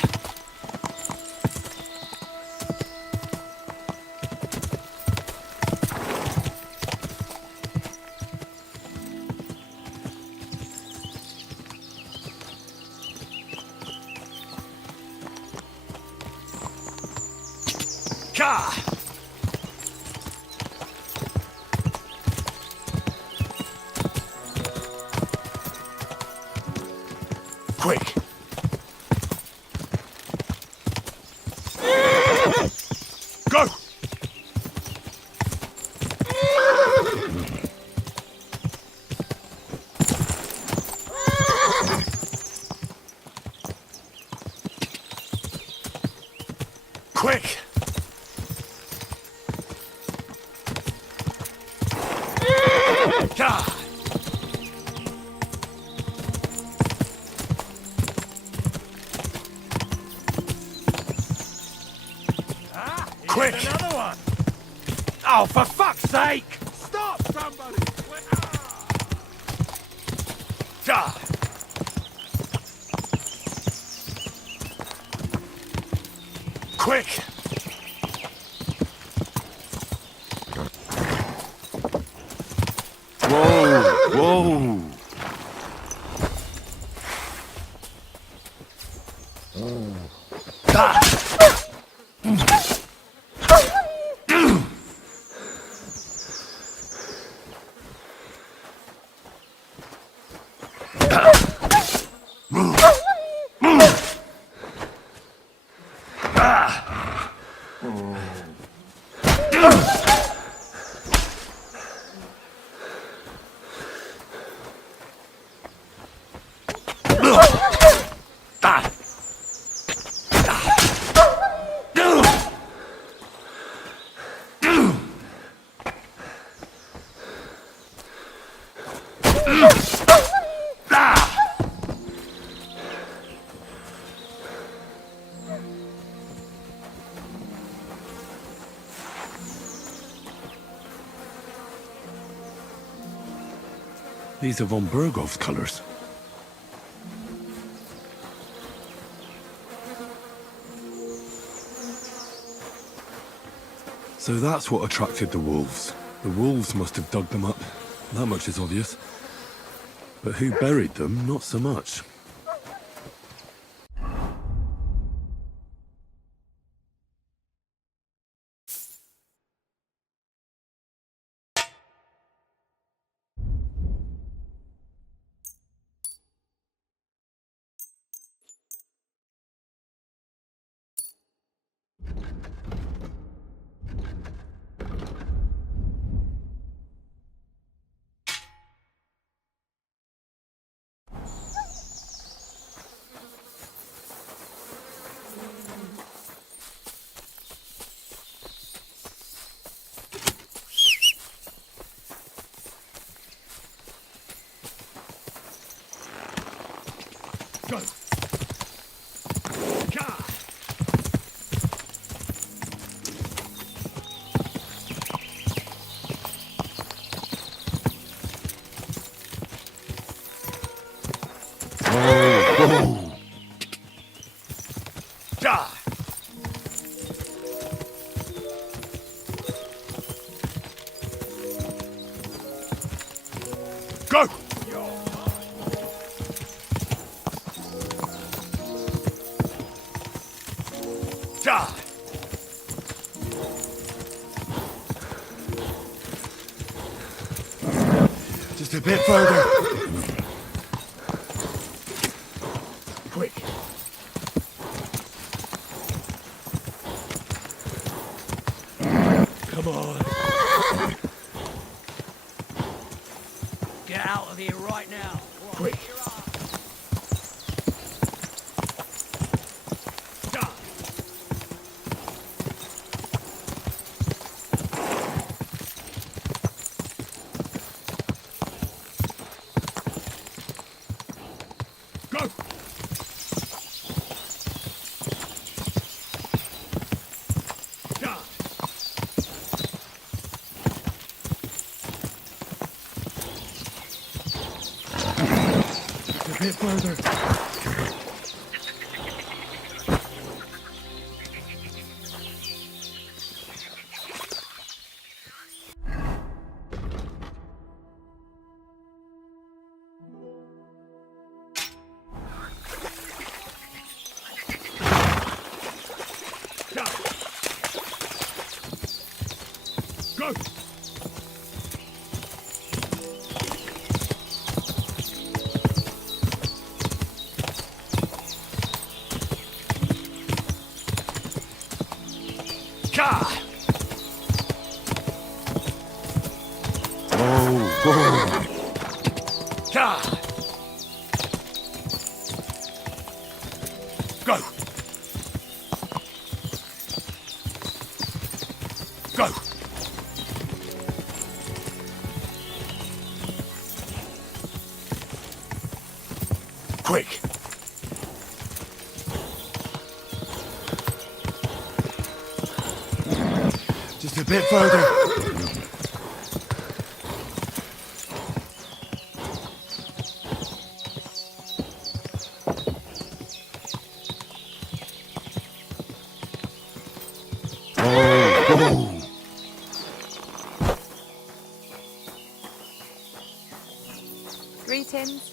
God! Quick! Go! Quick! God! Quick! Another one! Oh, for fuck's sake! Stop, somebody! God! Quick! Whoa! Whoa! These are von Bergov's colours. So that's what attracted the wolves. The wolves must have dug them up. That much is obvious. But who buried them, not so much. Go! Go! Just a bit further. Quick. Come on. Get out of here right now. Quick. Go! A bit further. Go! Go! Go! Quick! Just a bit further. Greetings.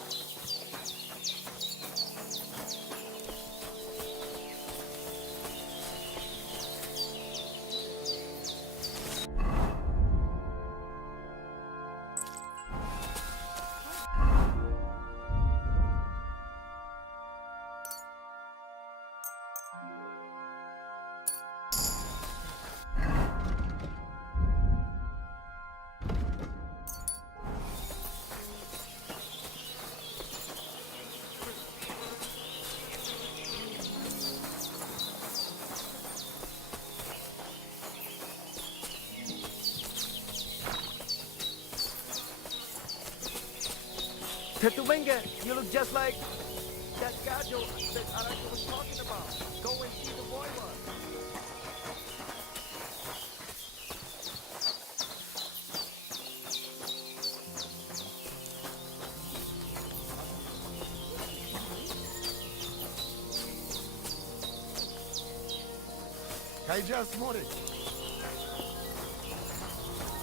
Tetumenga, you look just like that Gajo that Arashi was talking about. Go and see the boy one.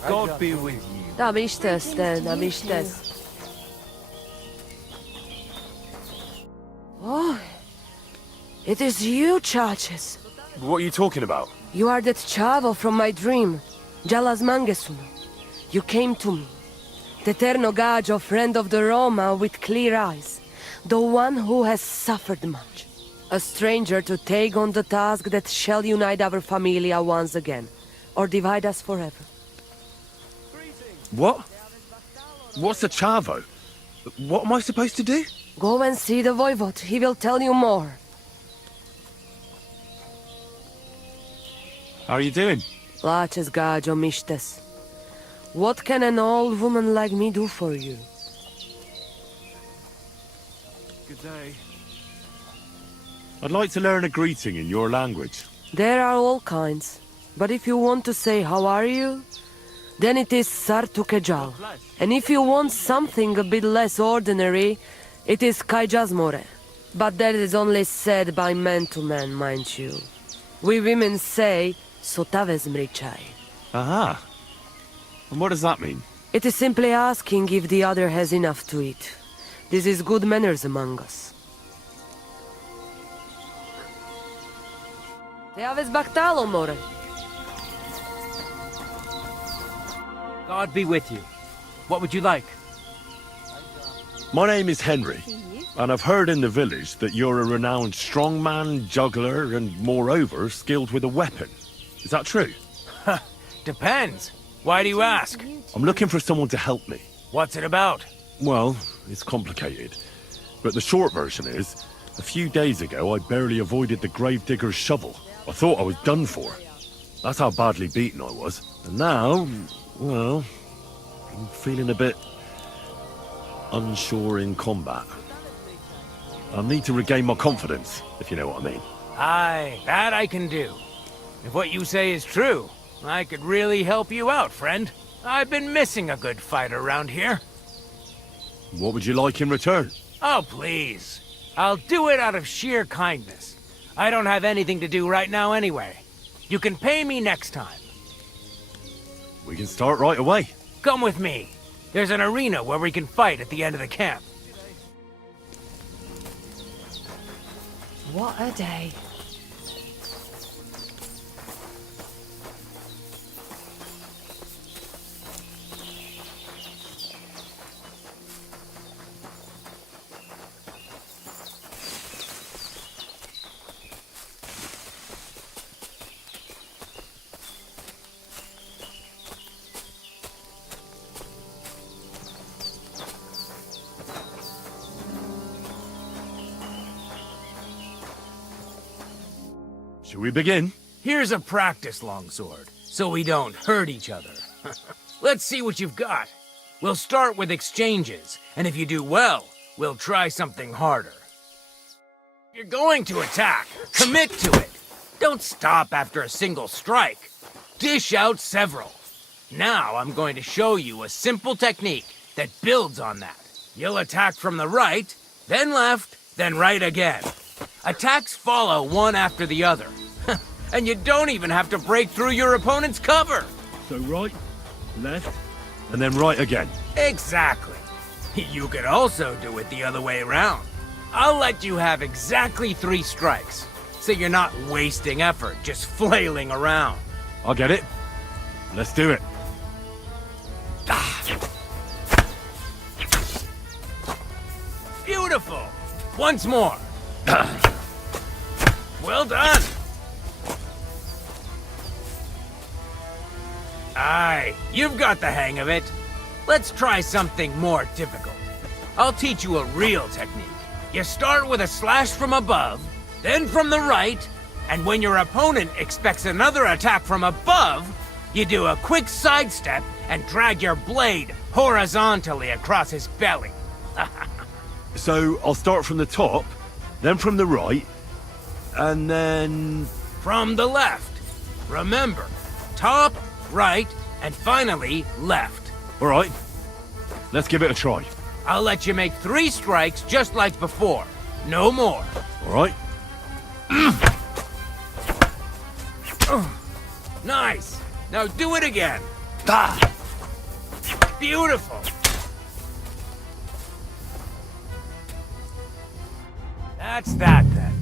God be with you. Namištes. Oh, it is you, Churches. What are you talking about? You are that chavo from my dream, Jalas Mangesuno. You came to me, the Eterno Gajo, friend of the Roma with clear eyes, the one who has suffered much. A stranger to take on the task that shall unite our familia once again, or divide us forever. What? What's a chavo? What am I supposed to do? Go and see the Voivod, he will tell you more. How are you doing? Laches Gajo Mishtes. What can an old woman like me do for you? Good day. I'd like to learn a greeting in your language. There are all kinds, but if you want to say how are you, then it is Sartukejal. And if you want something a bit less ordinary, it is Kaijazmore. But that is only said by man to man, mind you. We women say Sotaves Mrichai. Aha. And what does that mean? It is simply asking if the other has enough to eat. This is good manners among us. Teaves Baktalo, more. God be with you. What would you like? My name is Henry, and I've heard in the village that you're a renowned strongman, juggler, and moreover, skilled with a weapon. Is that true? Depends. Why do you ask? I'm looking for someone to help me. What's it about? Well, it's complicated. But the short version is, a few days ago I barely avoided the gravedigger's shovel. I thought I was done for. That's how badly beaten I was. And now, well, I'm feeling a bit unsure in combat. I need to regain my confidence, if you know what I mean. Aye, that I can do. If what you say is true, I could really help you out, friend. I've been missing a good fight around here. What would you like in return? Oh, please. I'll do it out of sheer kindness. I don't have anything to do right now anyway. You can pay me next time. We can start right away. Come with me. There's an arena where we can fight at the end of the camp. What a day. Shall we begin? Here's a practice longsword, so we don't hurt each other. Let's see what you've got. We'll start with exchanges, and if you do well, we'll try something harder. If you're going to attack, commit to it. Don't stop after a single strike. Dish out several. Now I'm going to show you a simple technique that builds on that. You'll attack from the right, then left, then right again. Attacks follow one after the other. And you don't even have to break through your opponent's cover. So right, left, and then right again. Exactly. You could also do it the other way around. I'll let you have exactly 3 strikes, so you're not wasting effort just flailing around. I'll get it. Let's do it. Beautiful. Once more. Well done. Aye, you've got the hang of it. Let's try something more difficult. I'll teach you a real technique. You start with a slash from above, then from the right, and when your opponent expects another attack from above, you do a quick sidestep and drag your blade horizontally across his belly. So I'll start from the top, then from the right, and then... From the left. Remember, top, right, and finally left. All right, let's give it a try. I'll let you make 3 strikes just like before. No more. All right. Nice! Now do it again! Ah! Beautiful! That's that, then.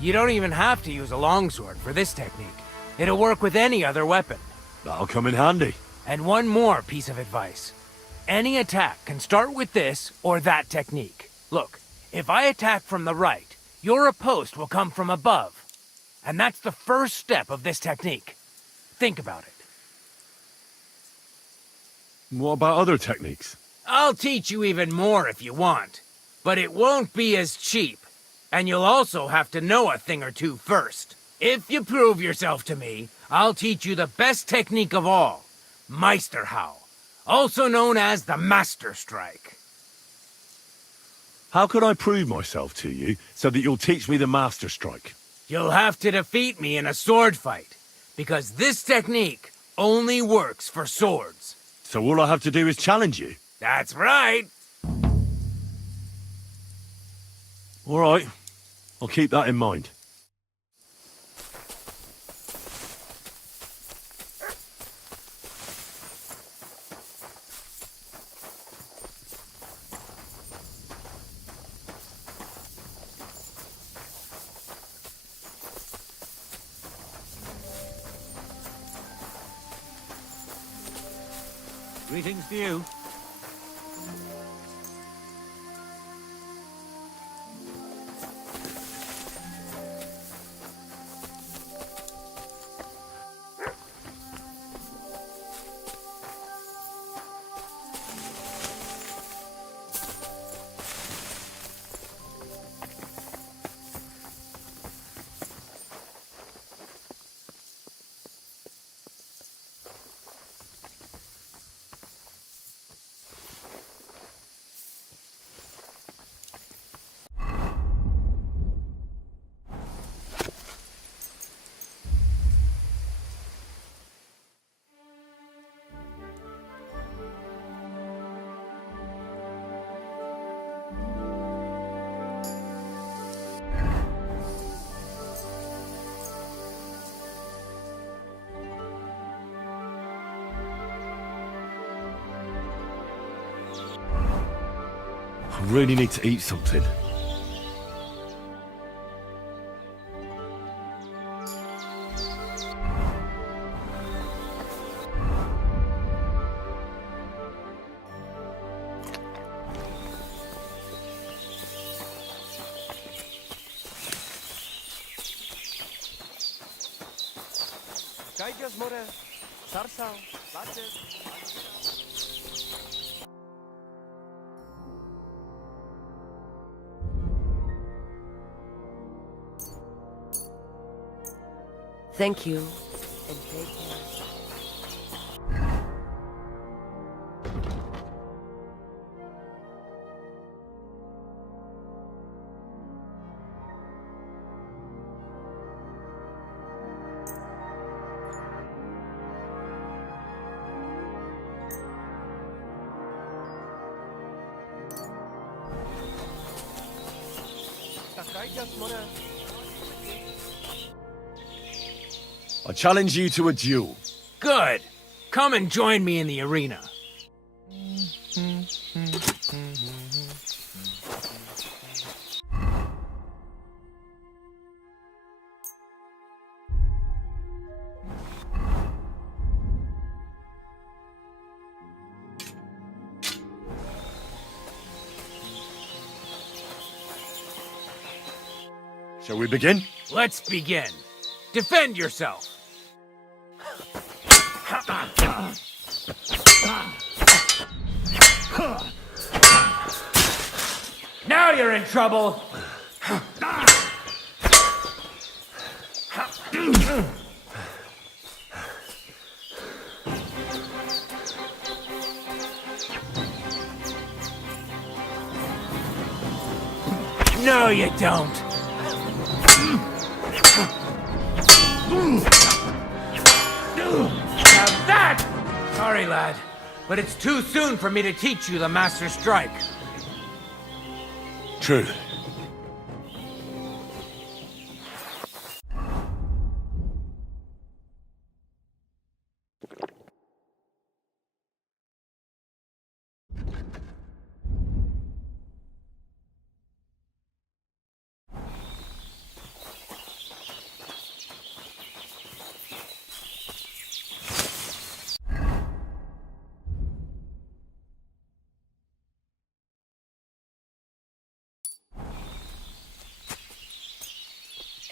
You don't even have to use a longsword for this technique. It'll work with any other weapon. That'll come in handy. And one more piece of advice. Any attack can start with this or that technique. Look, if I attack from the right, your riposte will come from above. And that's the first step of this technique. Think about it. What about other techniques? I'll teach you even more if you want. But it won't be as cheap. And you'll also have to know a thing or two first. If you prove yourself to me, I'll teach you the best technique of all. WALKTHOUGH. Also known as the Master Strike. How could I prove myself to you so that you'll teach me the Master Strike? You'll have to defeat me in a sword fight. Because this technique only works for swords. So all I have to do is challenge you? That's right. All right. I'll keep that in mind. Greetings to you. I really need to eat something. Thank you, and take care. I challenge you to a duel. Good. Come and join me in the arena. Shall we begin? Let's begin. Defend yourself. Now you're in trouble. No, you don't. Now that! Sorry, lad, but it's too soon for me to teach you the Master Strike. True.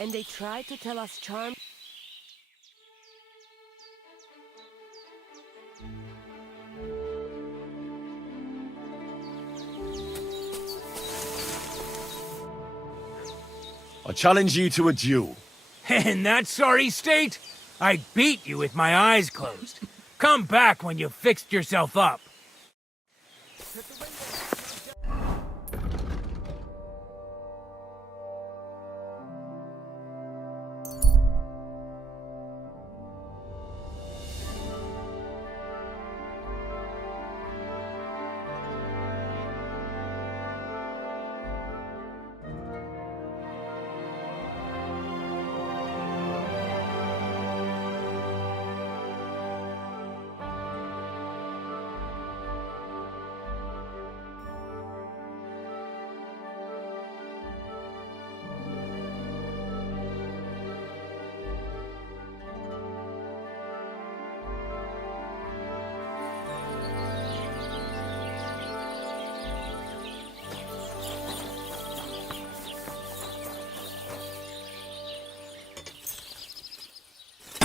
and they try to tell us charm. I challenge you to a duel. In that sorry state, I'd beat you with my eyes closed. Come back when you've fixed yourself up.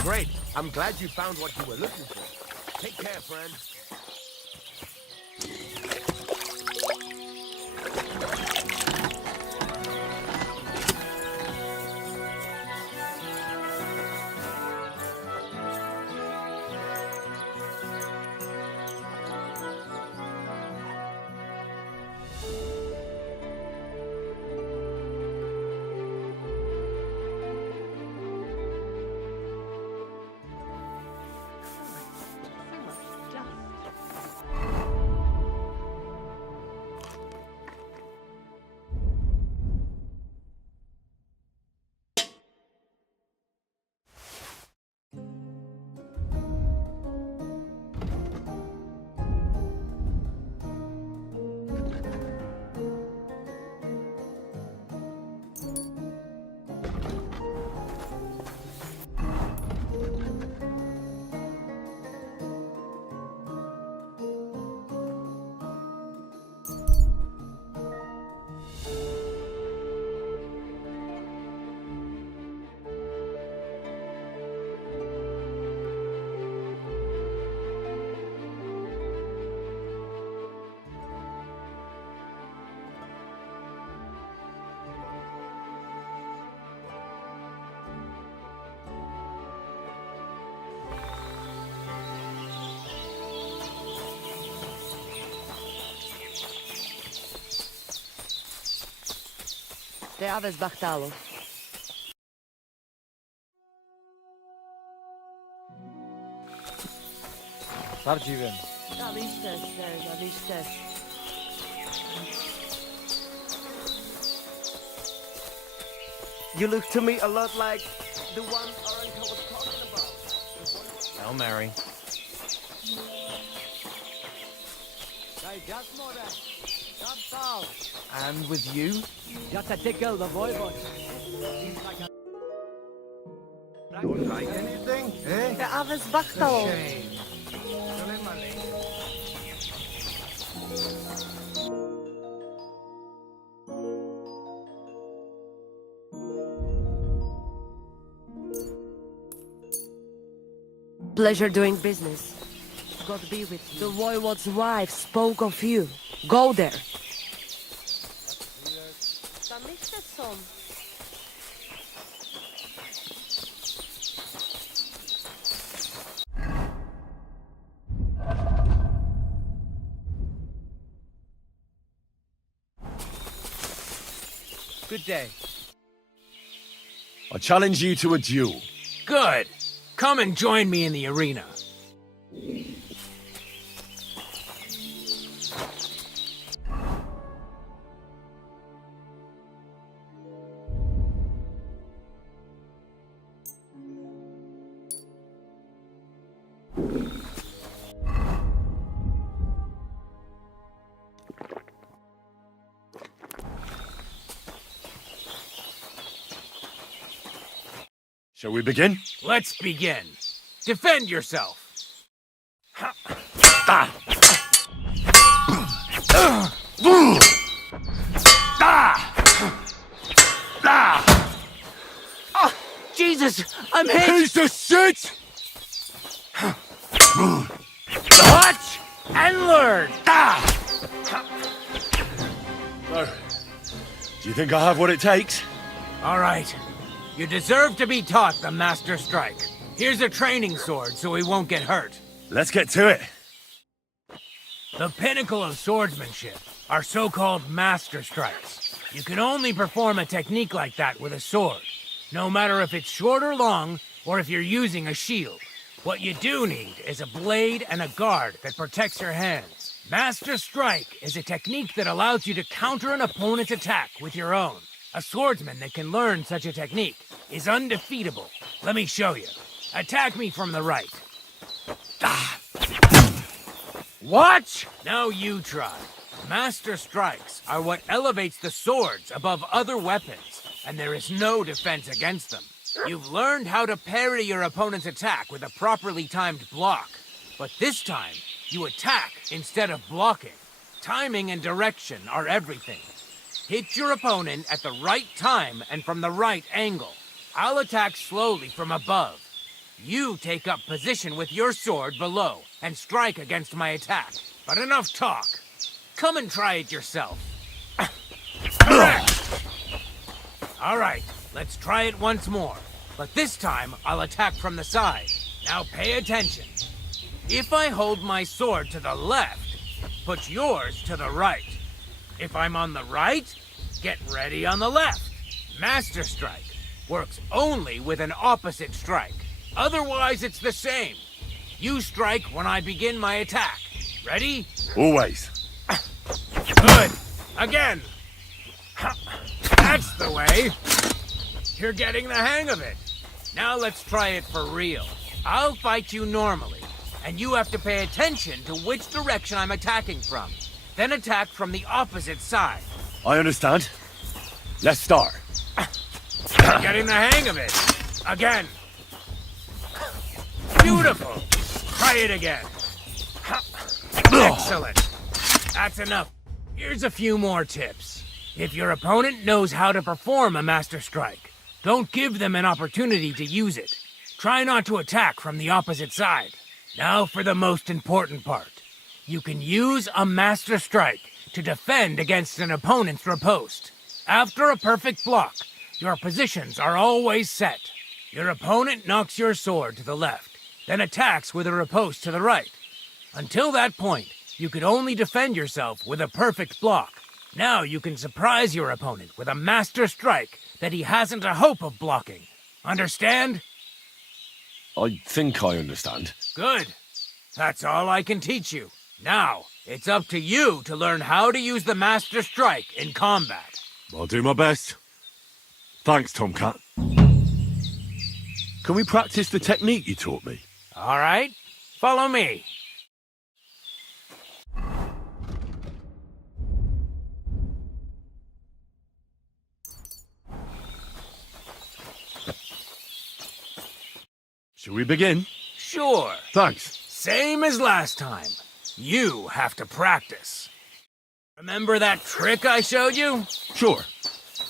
Great. I'm glad you found what you were looking for. Take care, friend. Te aves WALKTHOUGH. Prawdziwym. Zawisztes. You look to me a lot like the one our uncle was talking about. Hail Mary. And with you? Just a tickle, the voivod. Don't like anything, eh? Te aves WALKTHOUGh. Shame. Pleasure doing business. God be with you. The voivod's wife spoke of you. Go there. Good day. I challenge you to a duel. Good. Come and join me in the arena. Shall we begin? Let's begin. Defend yourself. I'm hit! Piece of shit! Watch and learn! So, do you think I have what it takes? All right. You deserve to be taught the Master Strike. Here's a training sword so he won't get hurt. Let's get to it. The pinnacle of swordsmanship are so-called Master Strikes. You can only perform a technique like that with a sword, no matter if it's short or long, or if you're using a shield. What you do need is a blade and a guard that protects your hands. Master Strike is a technique that allows you to counter an opponent's attack with your own. A swordsman that can learn such a technique is undefeatable. Let me show you. Attack me from the right. Watch! Now you try. Master Strikes are what elevates the swords above other weapons, and there is no defense against them. You've learned how to parry your opponent's attack with a properly timed block, but this time, you attack instead of blocking. Timing and direction are everything. Hit your opponent at the right time and from the right angle. I'll attack slowly from above. You take up position with your sword below and strike against my attack. But enough talk. Come and try it yourself. Correct! All right, let's try it once more. But this time, I'll attack from the side. Now pay attention. If I hold my sword to the left, put yours to the right. If I'm on the right, get ready on the left. Master Strike works only with an opposite strike. Otherwise, it's the same. You strike when I begin my attack. Ready? Always. Good. Again. That's the way. You're getting the hang of it. Now let's try it for real. I'll fight you normally, and you have to pay attention to which direction I'm attacking from. Then attack from the opposite side. I understand. Let's start. You're getting the hang of it. Again. Beautiful. Try it again. Excellent. That's enough. Here's a few more tips. If your opponent knows how to perform a Master Strike, don't give them an opportunity to use it. Try not to attack from the opposite side. Now for the most important part. You can use a Master Strike to defend against an opponent's riposte. After a perfect block, your positions are always set. Your opponent knocks your sword to the left, then attacks with a riposte to the right. Until that point, you could only defend yourself with a perfect block. Now you can surprise your opponent with a Master Strike that he hasn't a hope of blocking. Understand? I think I understand. Good. That's all I can teach you. Now, it's up to you to learn how to use the Master Strike in combat. I'll do my best. Thanks, Tomcat. Can we practice the technique you taught me? All right, follow me. Shall we begin? Sure. Thanks. Same as last time. You have to practice. Remember that trick I showed you? Sure.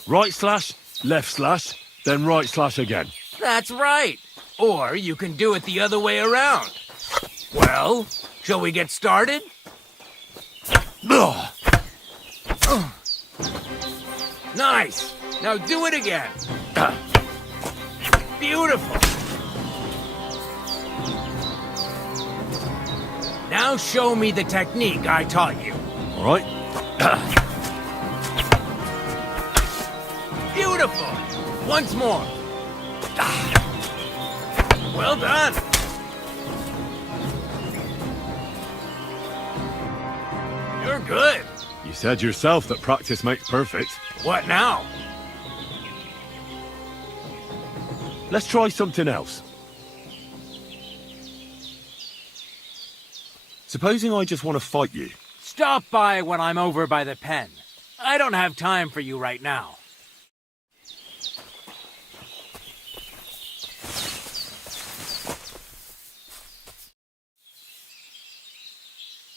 Right slash, left slash, then right slash again. That's right. Or you can do it the other way around. Well, shall we get started? Nice. Now do it again. Beautiful. Now show me the technique I taught you. All right. Beautiful. Once more. Well done. You're good. You said yourself that practice makes perfect. What now? Let's try something else. Supposing I just want to fight you. Stop by when I'm over by the pen. I don't have time for you right now.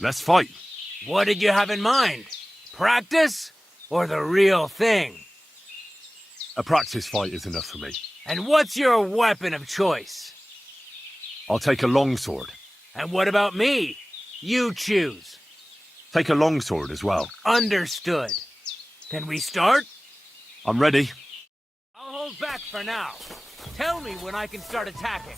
Let's fight. What did you have in mind? Practice or the real thing? A practice fight is enough for me. And what's your weapon of choice? I'll take a longsword. And what about me? You choose. Take a longsword as well. Understood. Can we start? I'm ready. I'll hold back for now. Tell me when I can start attacking.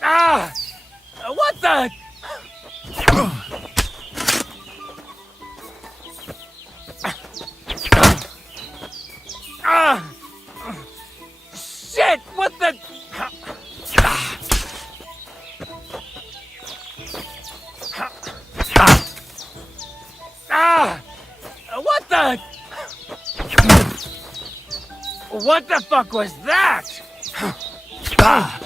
Ah! What the? Ah! Shit! What the? Ah! What the? What the fuck was that? Ah!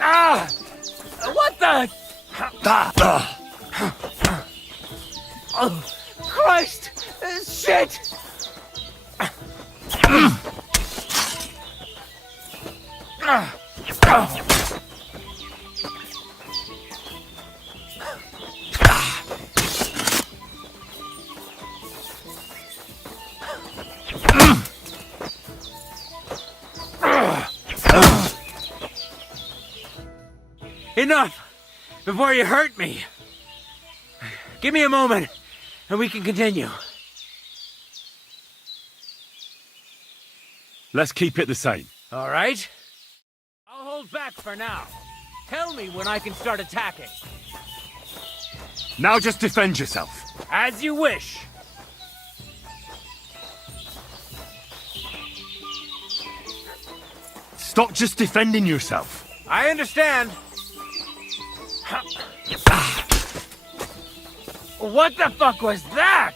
Ah! What the? Oh, Christ! Shit! Enough! Before you hurt me! Give me a moment, and we can continue. Let's keep it the same. All right? I'll hold back for now. Tell me when I can start attacking. Now just defend yourself. As you wish. Stop just defending yourself. I understand. What the fuck was that?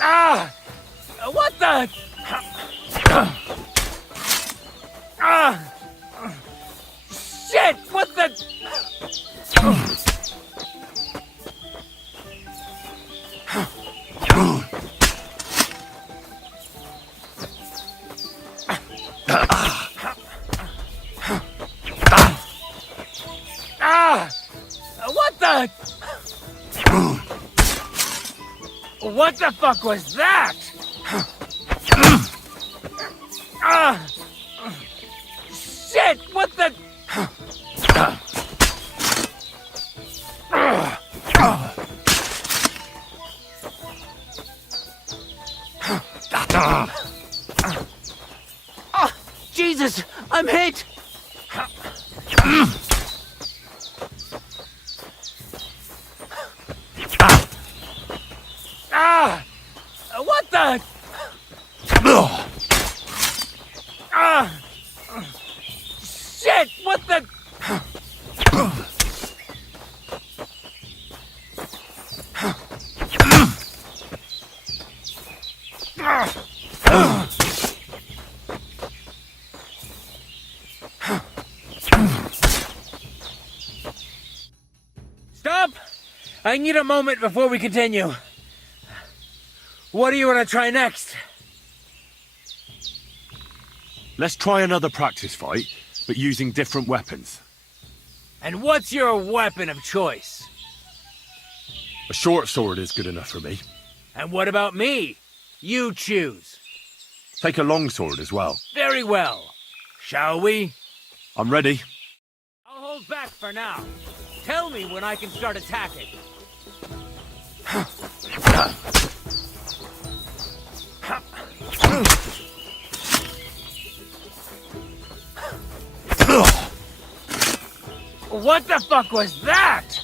Ah! What the? Ah! Shit! What the? Ah! What the? What the fuck was that? Ah! Shit! What the? Oh, Jesus! I'm hit! Ah! What the? Ah! Shit! What the? Stop! I need a moment before we continue. What do you want to try next? Let's try another practice fight, but using different weapons. And what's your weapon of choice? A short sword is good enough for me. And what about me? You choose. Take a long sword as well. Very well. Shall we? I'm ready. I'll hold back for now. Tell me when I can start attacking. What the fuck was that?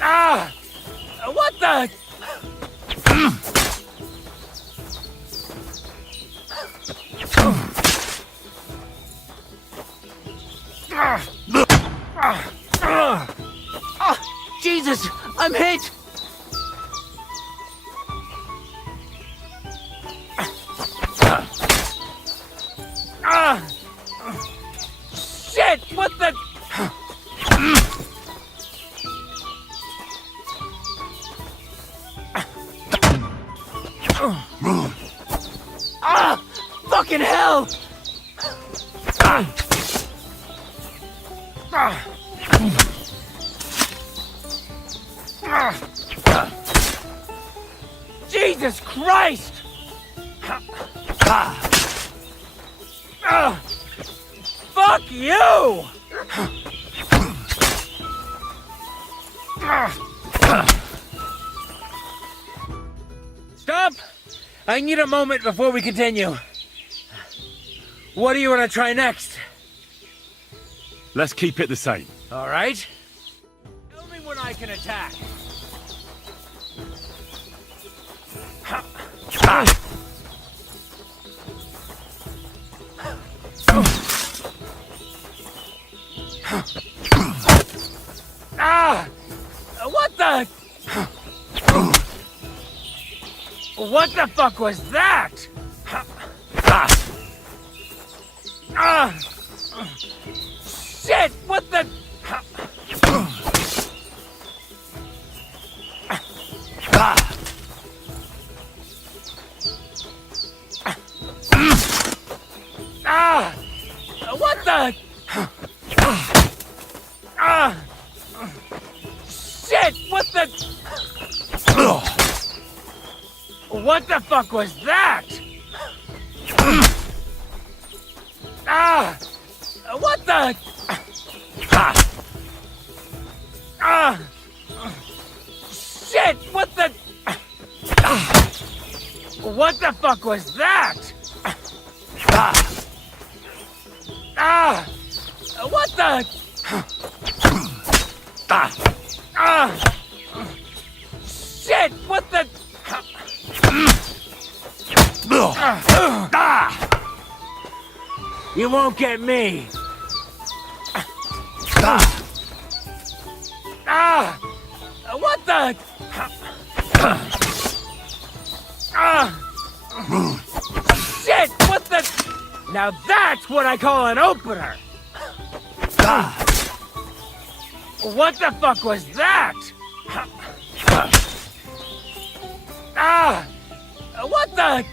Ah! What the? Oh, Jesus! I'm hit! Ah! Shit! What the? Jesus Christ! Fuck you! Stop! I need a moment before we continue. What do you want to try next? Let's keep it the same. All right. Tell me when I can attack. What the? What the fuck was that? Shit! What the? What the? Shit! What the? What the fuck was that? What the? Shit! What the? What the fuck was that? What the? Shit! What the? You won't get me. What the? Shit! What the? Now that's what I call an opener. What the fuck was that? What the?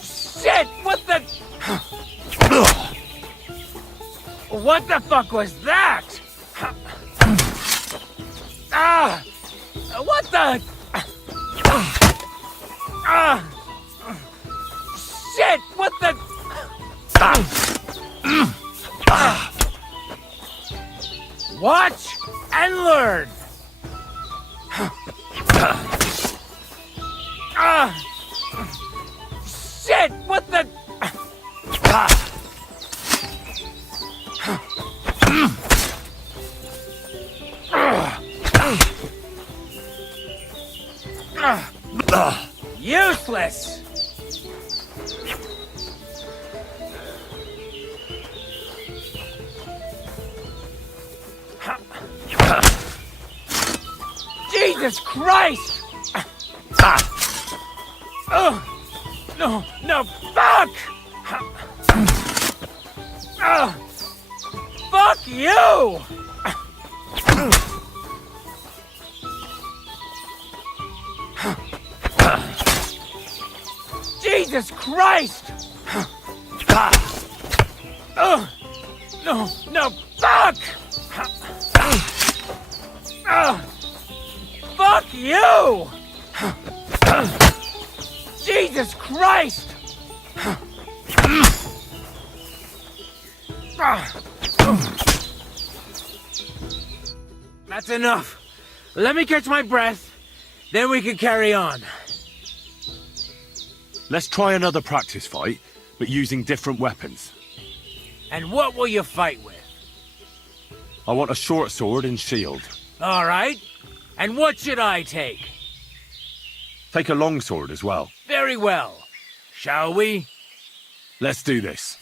Shit! What the? What the fuck was that? What the? Shit! What the? Watch and learn. Shit! What the? Useless! Jesus Christ! No, no, fuck! Fuck you! Jesus Christ! No, no, fuck! Fuck you! Jesus Christ! That's enough. Let me catch my breath, then we can carry on. Let's try another practice fight, but using different weapons. And what will you fight with? I want a short sword and shield. All right. And what should I take? Take a long sword as well. Very well. Shall we? Let's do this.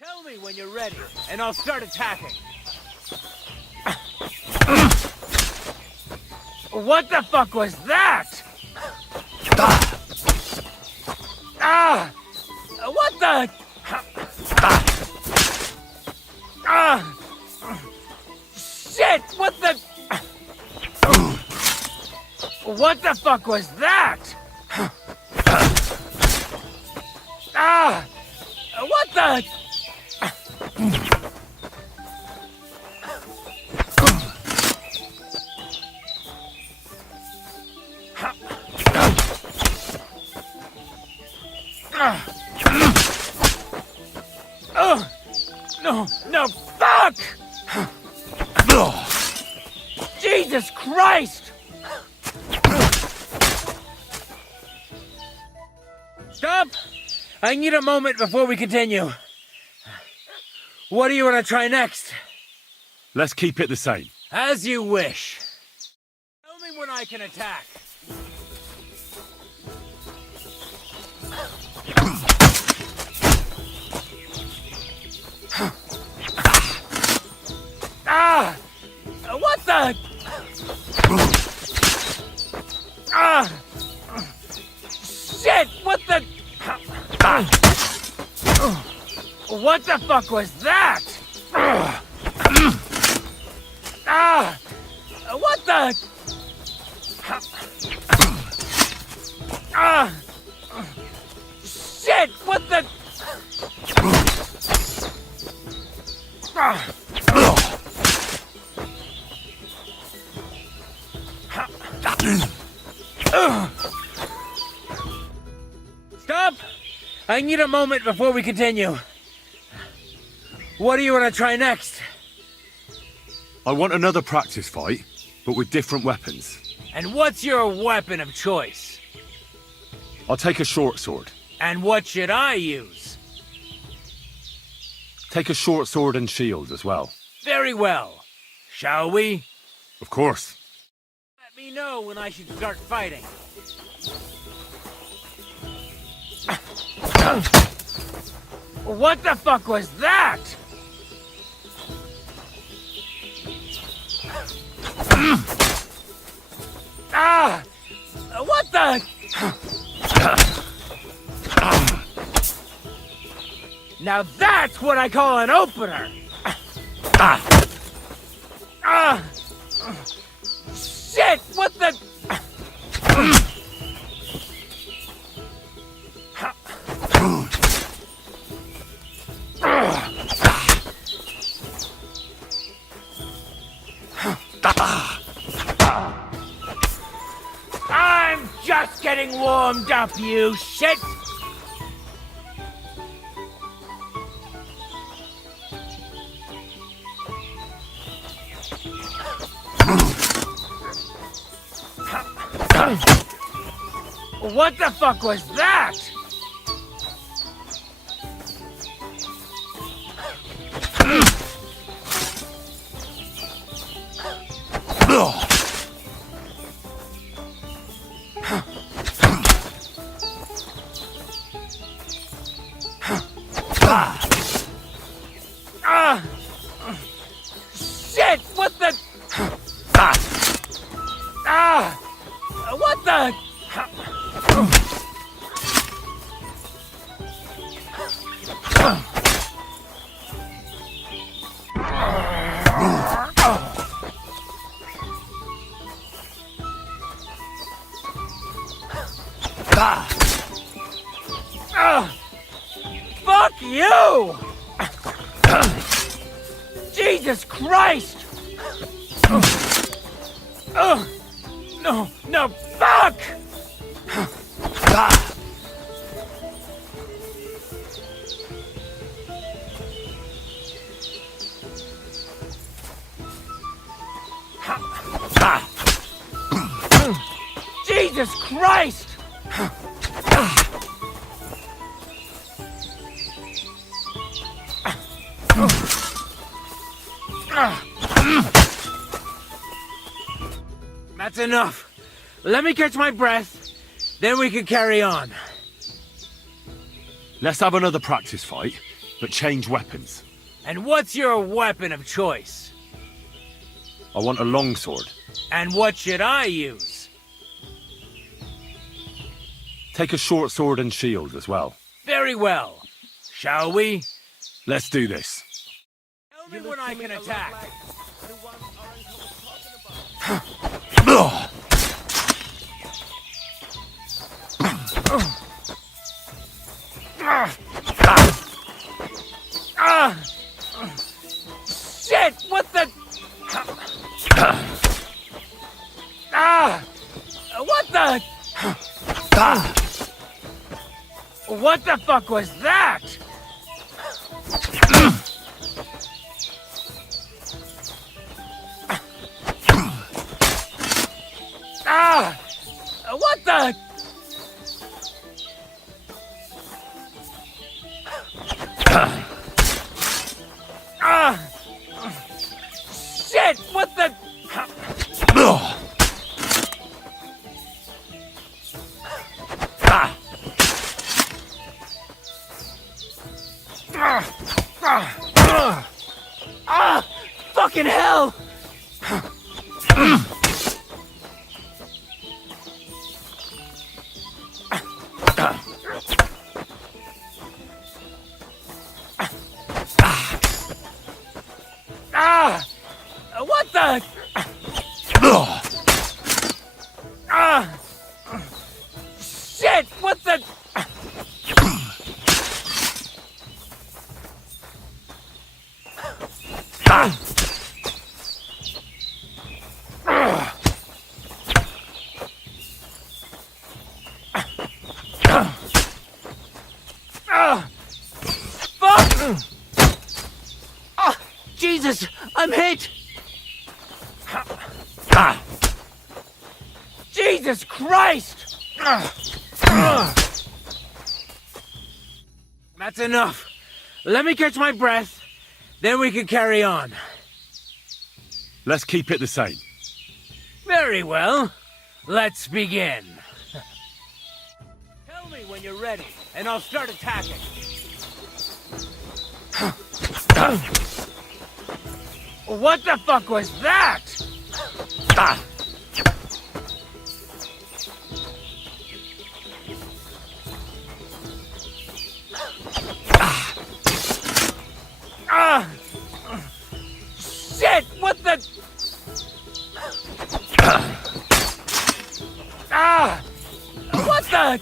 Tell me when you're ready, and I'll start attacking. What the fuck was that? What the? Shit! What the? What the fuck was that? Ah! What the? No, fuck! Jesus Christ! Stop! I need a moment before we continue. What do you want to try next? Let's keep it the same. As you wish. Tell me when I can attack. Ah! What the? Ah! Shit! What the? What the fuck was that? Ah! What the? Ah! Shit! What the? Ah! Stop! I need a moment before we continue. What do you want to try next? I want another practice fight, but with different weapons. And what's your weapon of choice? I'll take a short sword. And what should I use? Take a short sword and shield as well. Very well. Shall we? Of course. Let me know when I should start fighting. What the fuck was that? Ah! What the? Now that's what I call an opener! Shit! What the? I'm just getting warmed up, you shit! What the fuck was that? Shit! What the? What the? Fuck you! Jesus Christ! No, fuck! Jesus Christ! That's enough. Let me catch my breath, then we can carry on. Let's have another practice fight, but change weapons. And what's your weapon of choice? I want a longsword. And what should I use? Take a short sword and shield as well. Very well. Shall we? Let's do this. Tell me when I can attack. What the fuck was that? Ah! What the? Ah! Shit! What the? Fucking hell! What the? Shit! What the? Fuck! Jesus! I'm hit! Jesus Christ! That's enough. Let me catch my breath, then we can carry on. Let's keep it the same. Very well. Let's begin. Tell me when you're ready, and I'll start attacking. What the fuck was that? Shit! What the? What the?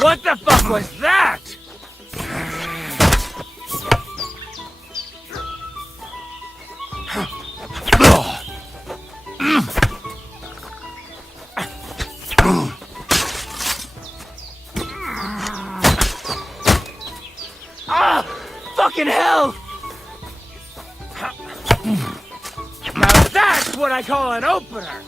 What the fuck was that? Fucking hell! Now that's what I call an opener!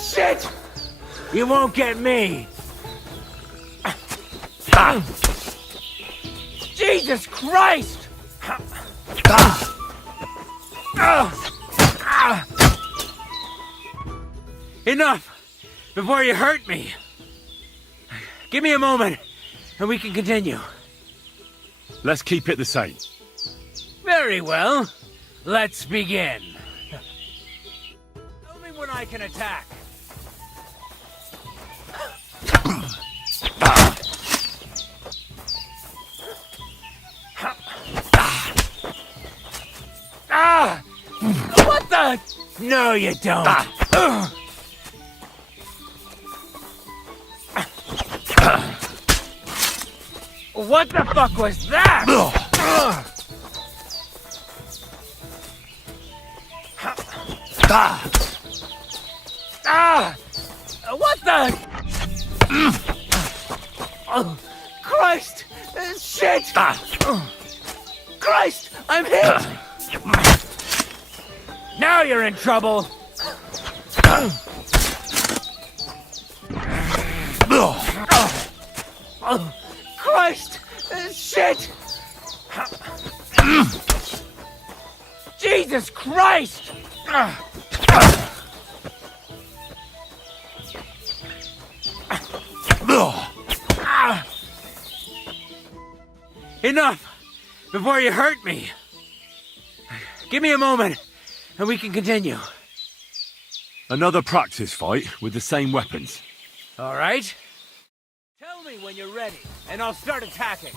Shit! You won't get me! Jesus Christ! Enough! Before you hurt me! Give me a moment, and we can continue. Let's keep it the same. Very well. Let's begin. Tell me when I can attack. What the? No, you don't. What the fuck was that? What the? Christ! Shit! Christ! I'm hit! Now you're in trouble! Christ! Shit! Jesus Christ! Enough! Before you hurt me! Give me a moment, and we can continue. Another practice fight with the same weapons. All right. Tell me when you're ready, and I'll start attacking.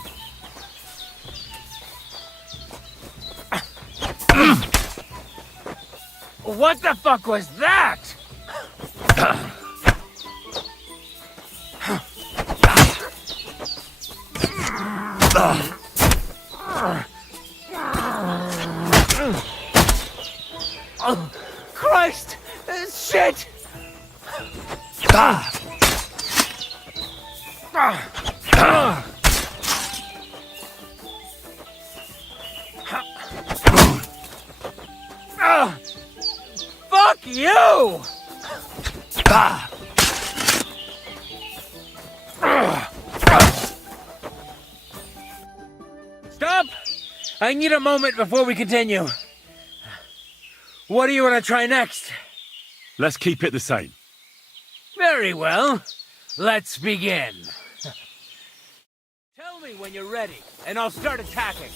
What the fuck was that? Oh, Christ! Shit! Fuck you! Stop! I need a moment before we continue. What do you want to try next? Let's keep it the same. Very well. Let's begin. Tell me when you're ready, and I'll start attacking.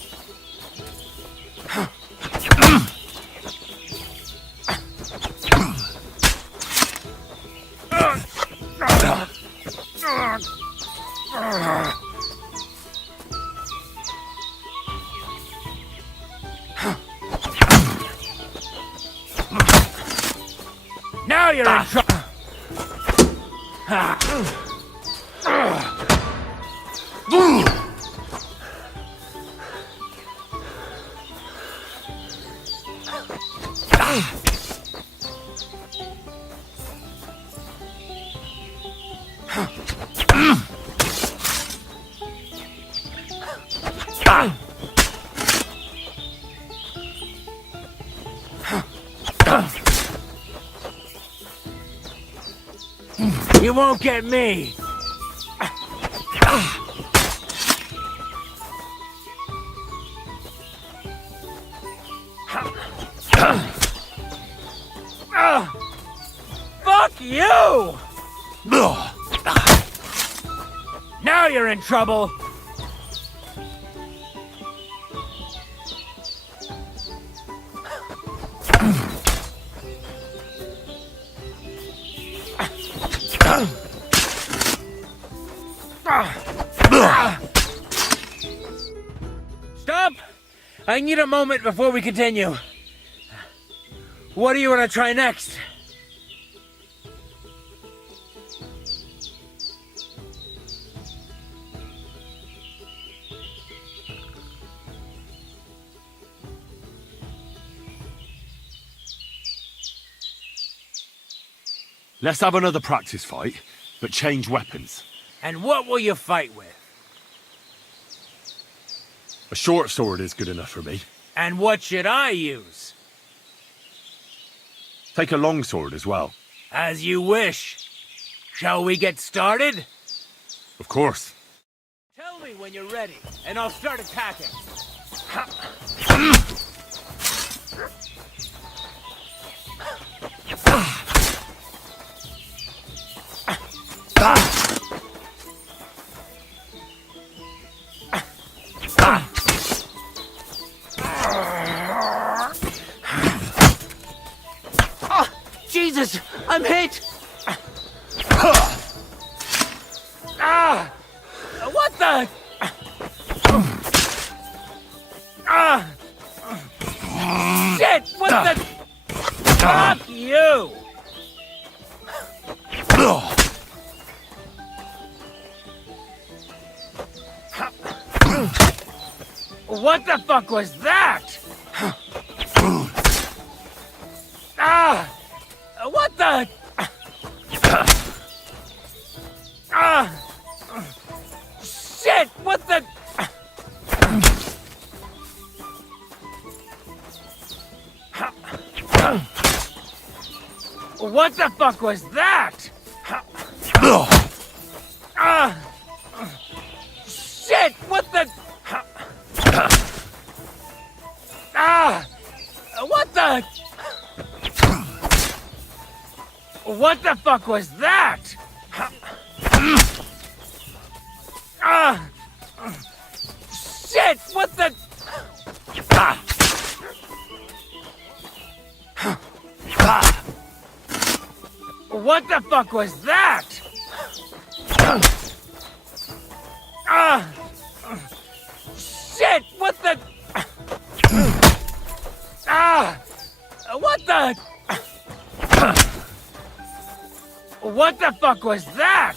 Now you're in trouble. You won't get me! Fuck you! Now you're in trouble! Stop! I need a moment before we continue. What do you want to try next? Let's have another practice fight, but change weapons. And what will you fight with? A short sword is good enough for me. And what should I use? Take a long sword as well. As you wish. Shall we get started? Of course. Tell me when you're ready, and I'll start attacking. Jesus! I'm hit! What the? Shit! What the? Fuck you! What the fuck was that? What the? Shit! What the? What the fuck was that? Shit! What the? What the? What the fuck was that? Shit! What the? What the fuck was that? Shit! What the? What the? What the fuck was that?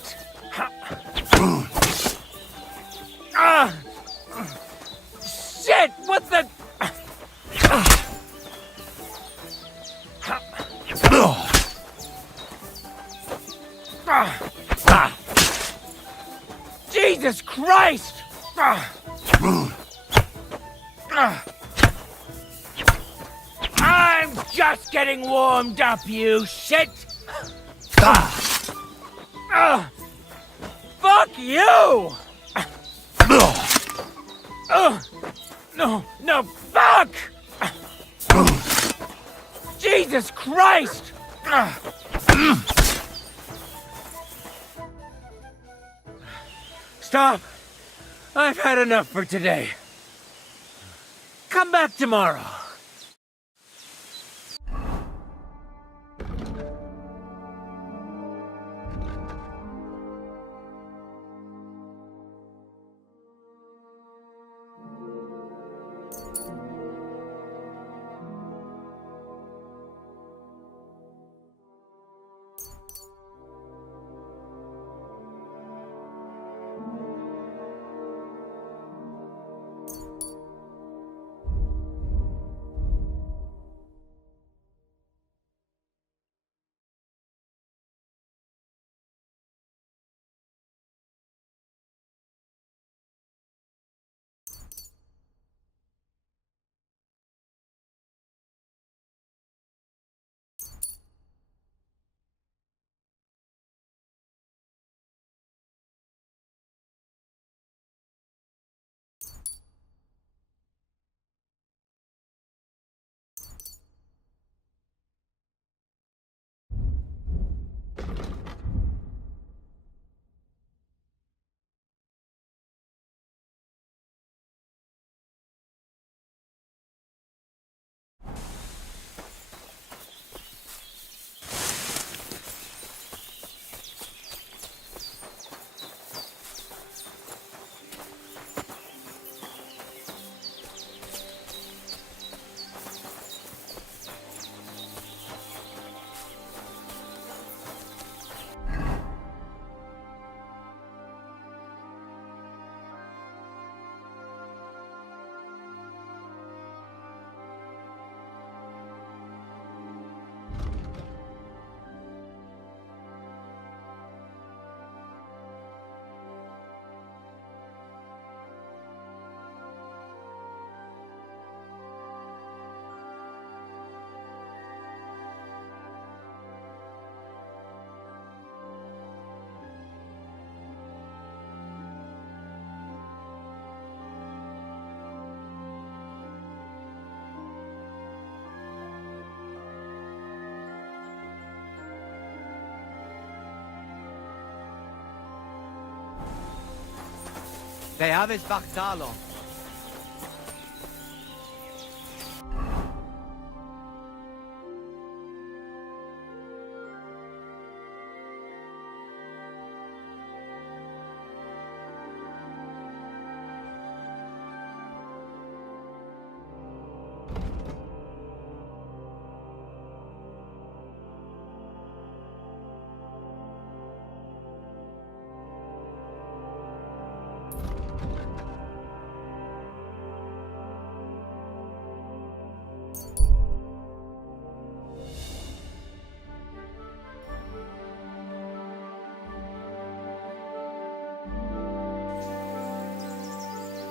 Jesus Christ! I'm just getting warmed up, you shit! Fuck you! No, fuck! Jesus Christ! Stop! I've had enough for today. Come back tomorrow. They have his WALKTHOUGH.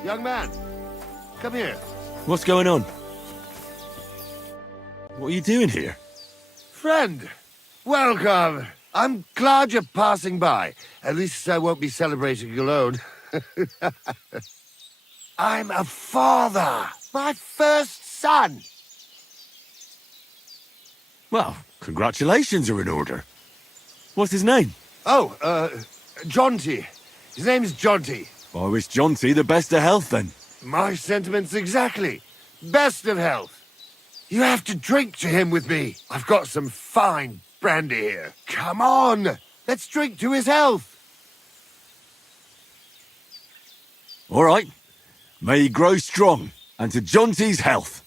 Young man, come here. What's going on? What are you doing here? Friend, welcome. I'm glad you're passing by. At least I won't be celebrating alone. I'm a father. My first son. Well, congratulations are in order. What's his name? Oh, Jonty. His name's Jonty. I wish Jonty the best of health then. My sentiments exactly. Best of health. You have to drink to him with me. I've got some fine brandy here. Come on. Let's drink to his health. All right. May he grow strong, and to Jonty's health.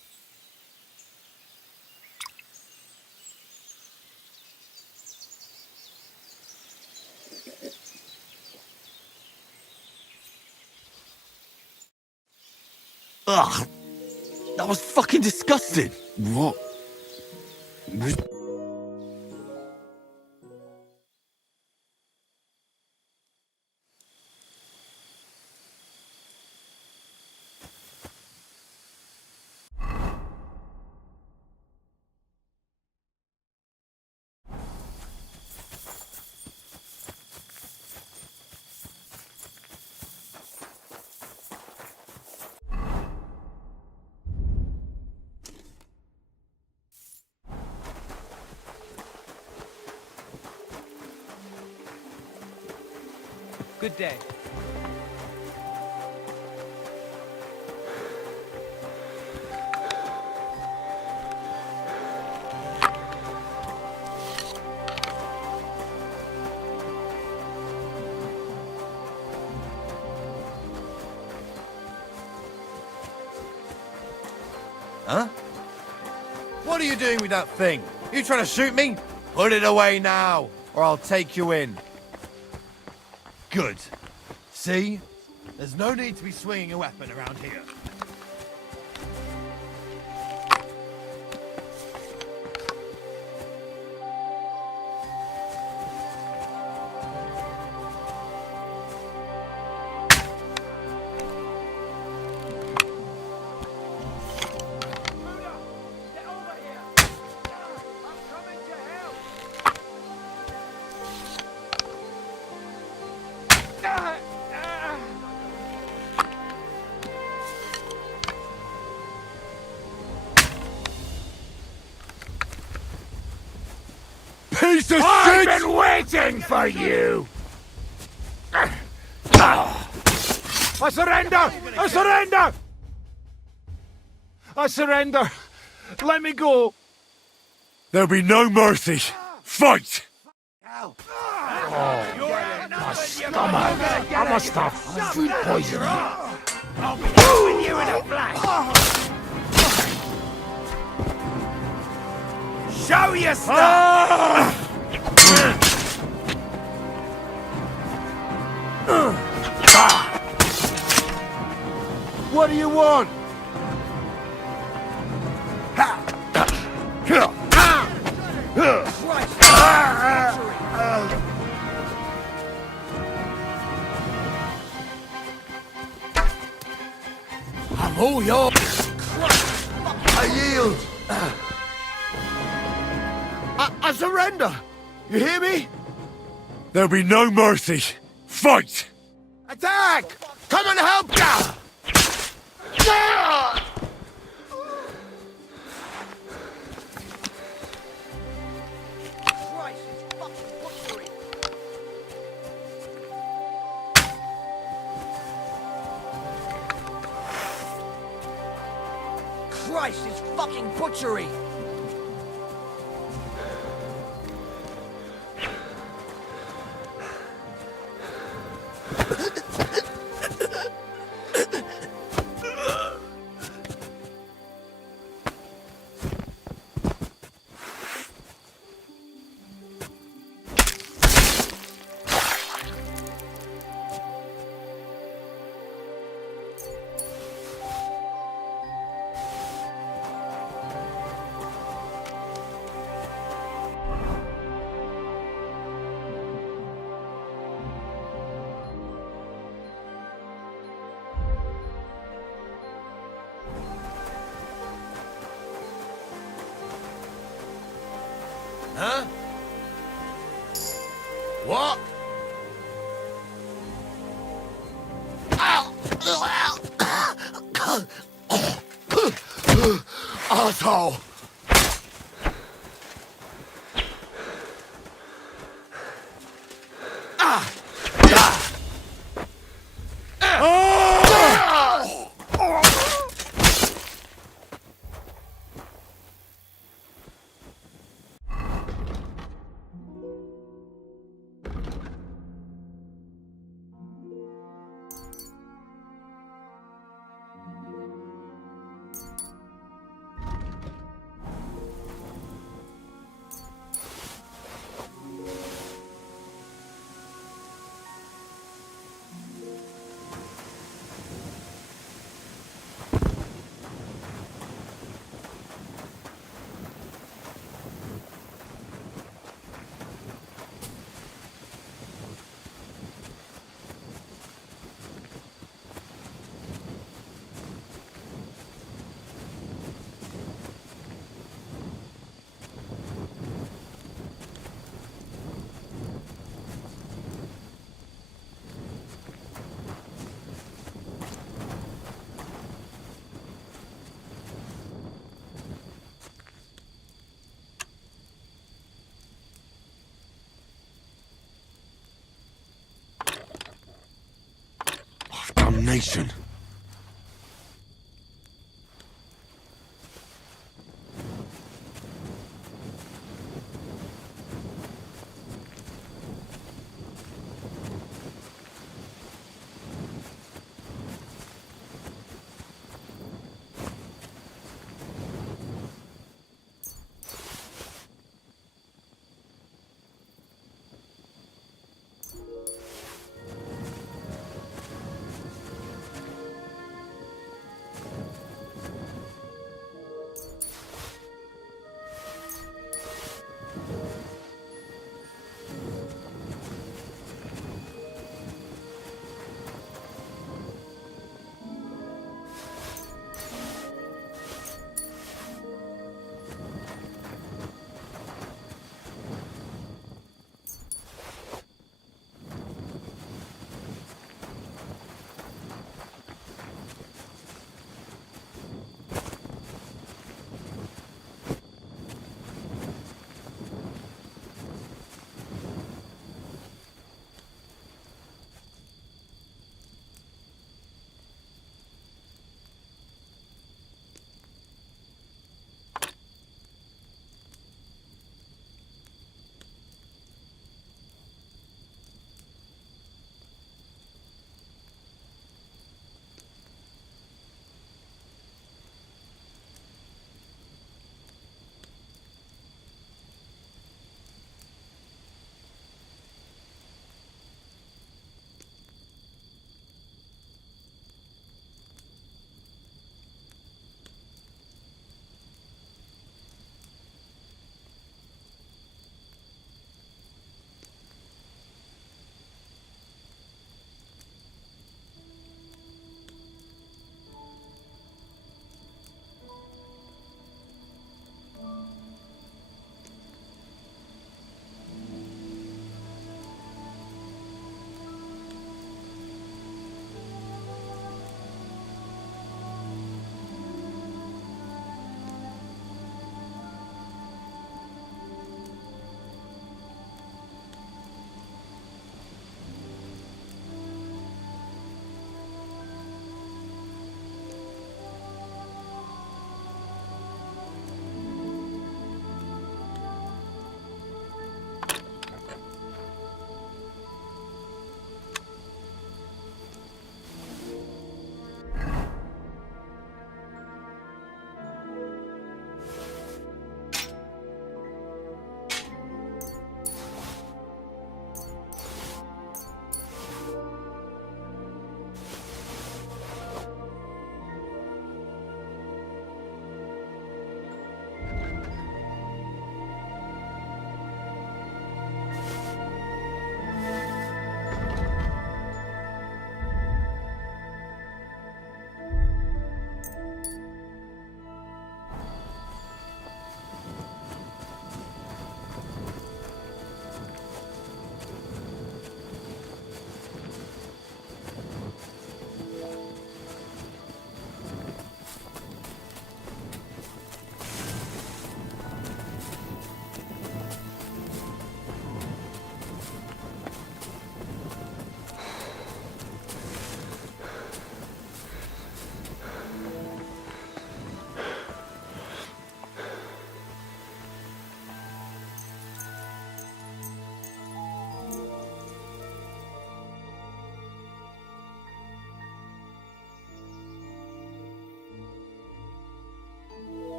Ugh. That was fucking disgusting. What? Good day. Huh? What are you doing with that thing? You trying to shoot me? Put it away now, or I'll take you in. Good. See? There's no need to be swinging a weapon around here. Piece of I've shit! been waiting for you! I surrender! I surrender! I surrender! Let me go! There'll be no mercy. Fight! My stomach! I must have food poisoning. I'll be with you in a flash! Show your stuff! What do you want? I'm all yours! I yield. I surrender. You hear me? There'll be no mercy. Fight! Attack! Come and help ya! Christ, it's fucking butchery! Huh? What? Asshole! abomination.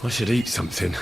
I should eat something.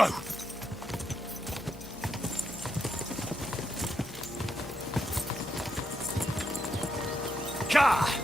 Go! Ka!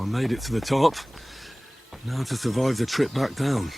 I made it to the top. Now to survive the trip back down.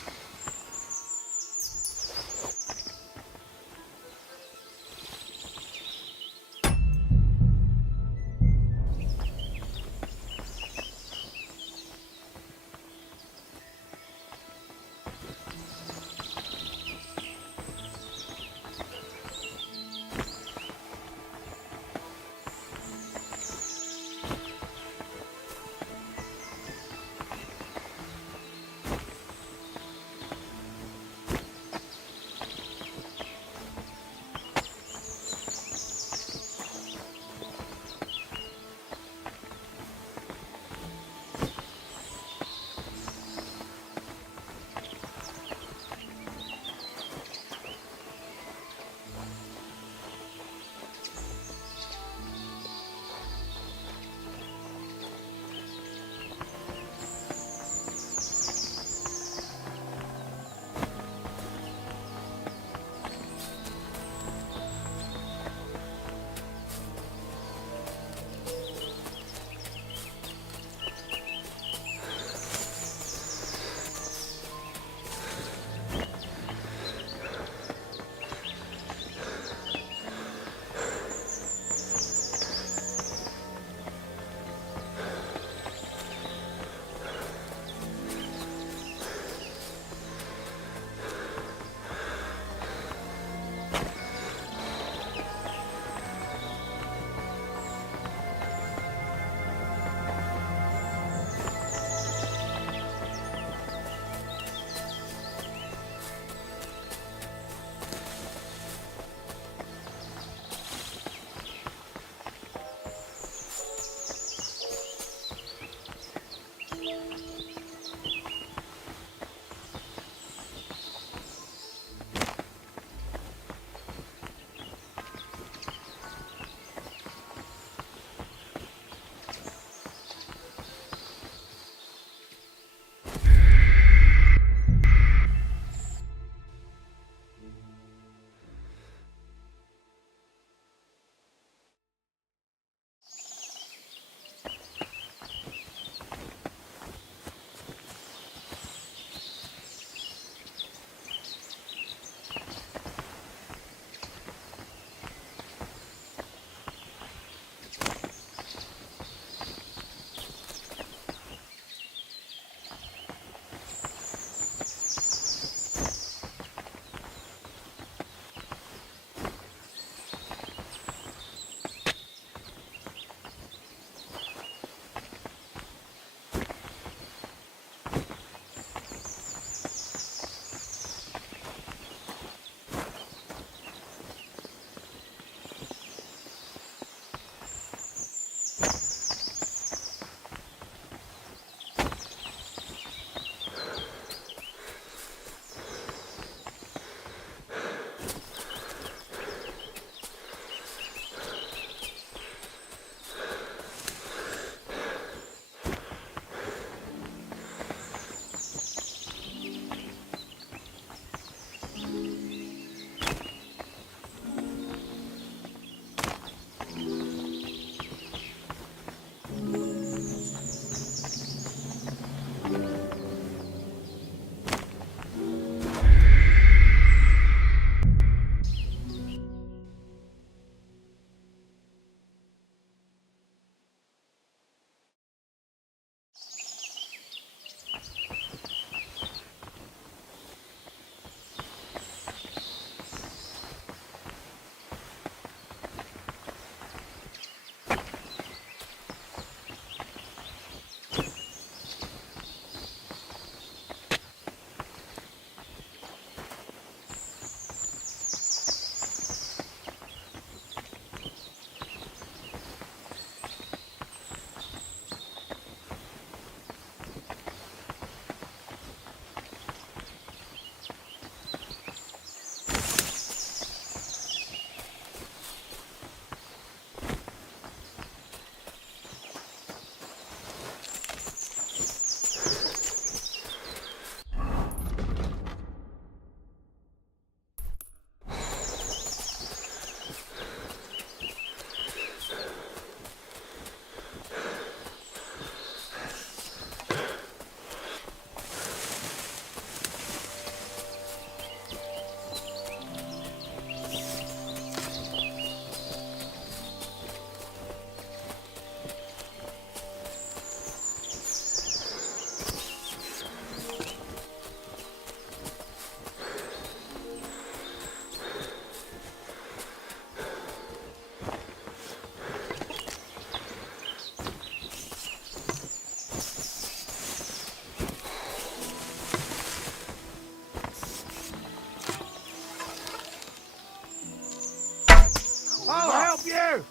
you!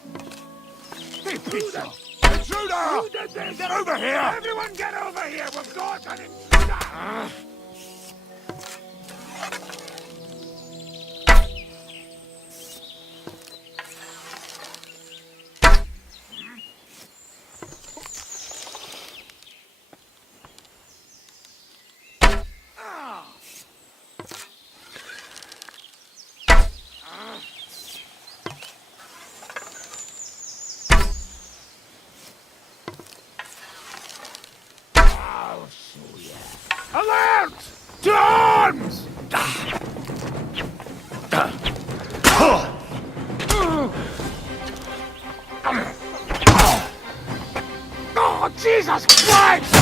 Intruder! Intruder! Who did this? Get over here! Everyone get over here! We've got an intruder! Alert! To arms! Oh, Jesus Christ!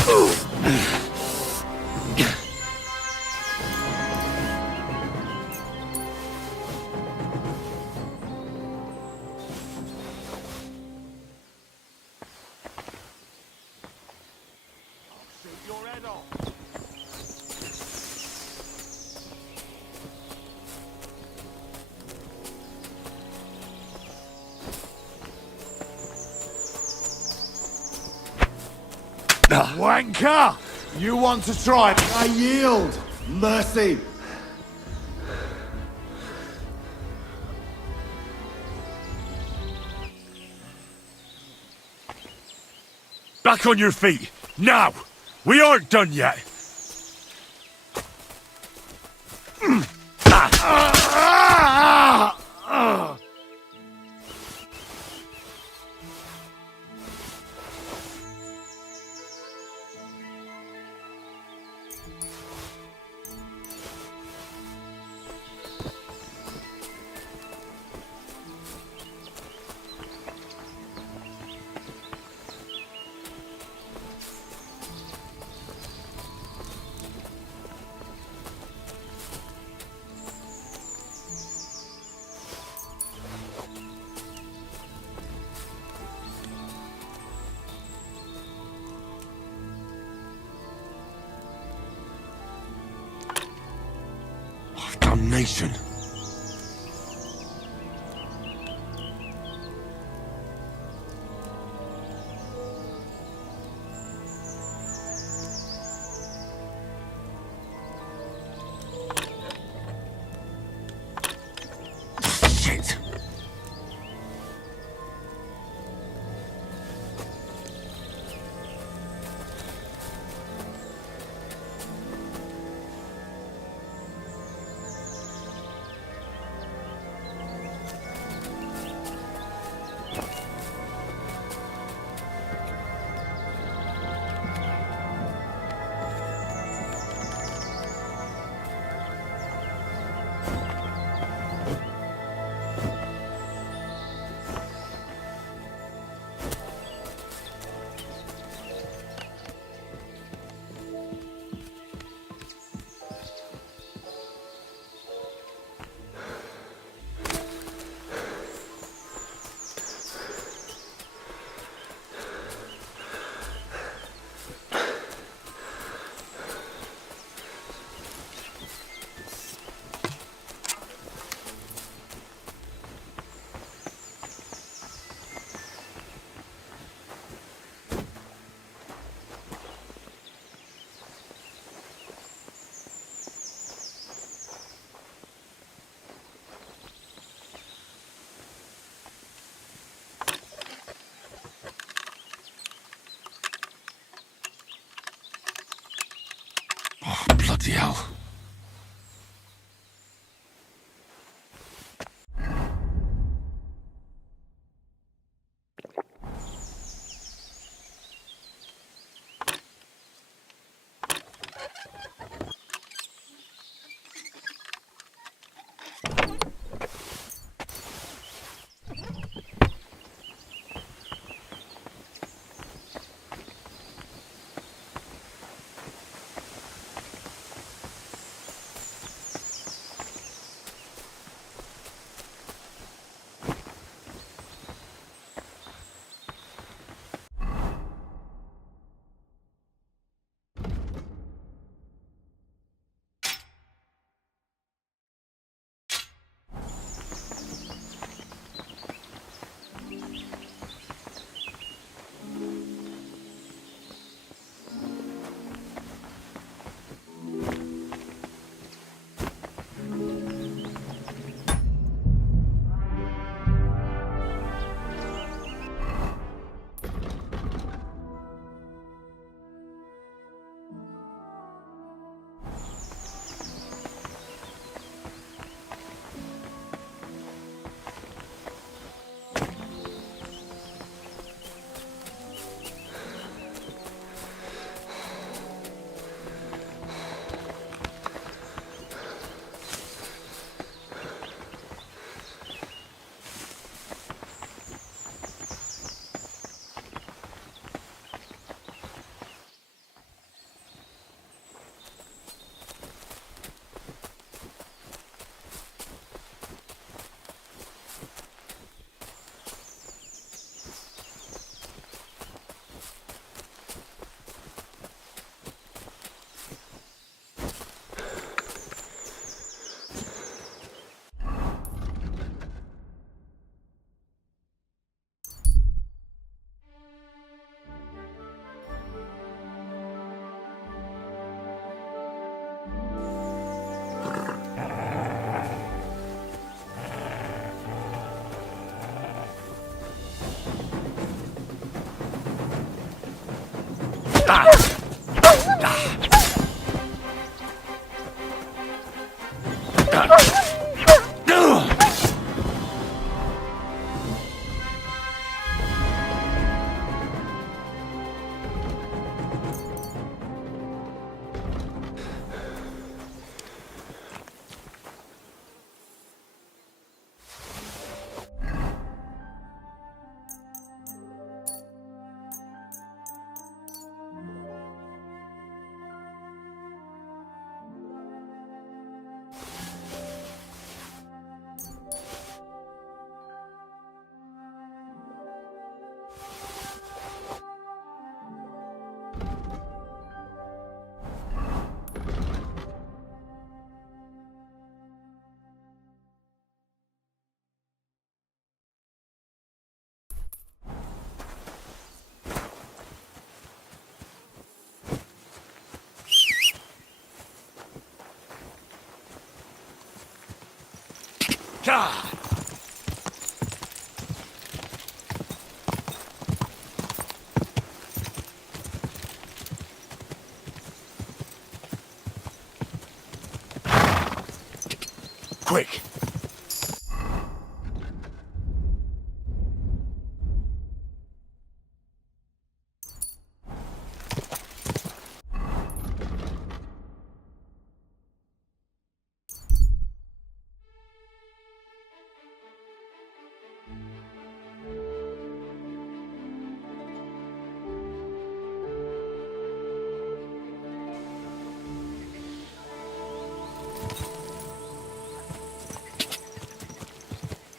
Wanker! You want to try? I yield. Mercy. Back on your feet, now! We aren't done yet! Damnation. Shit. Bloody hell. Quick!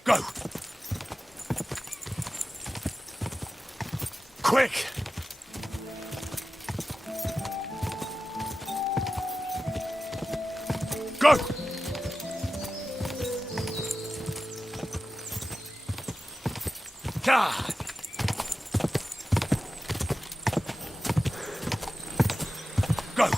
Go! Quick! Go! God! Go!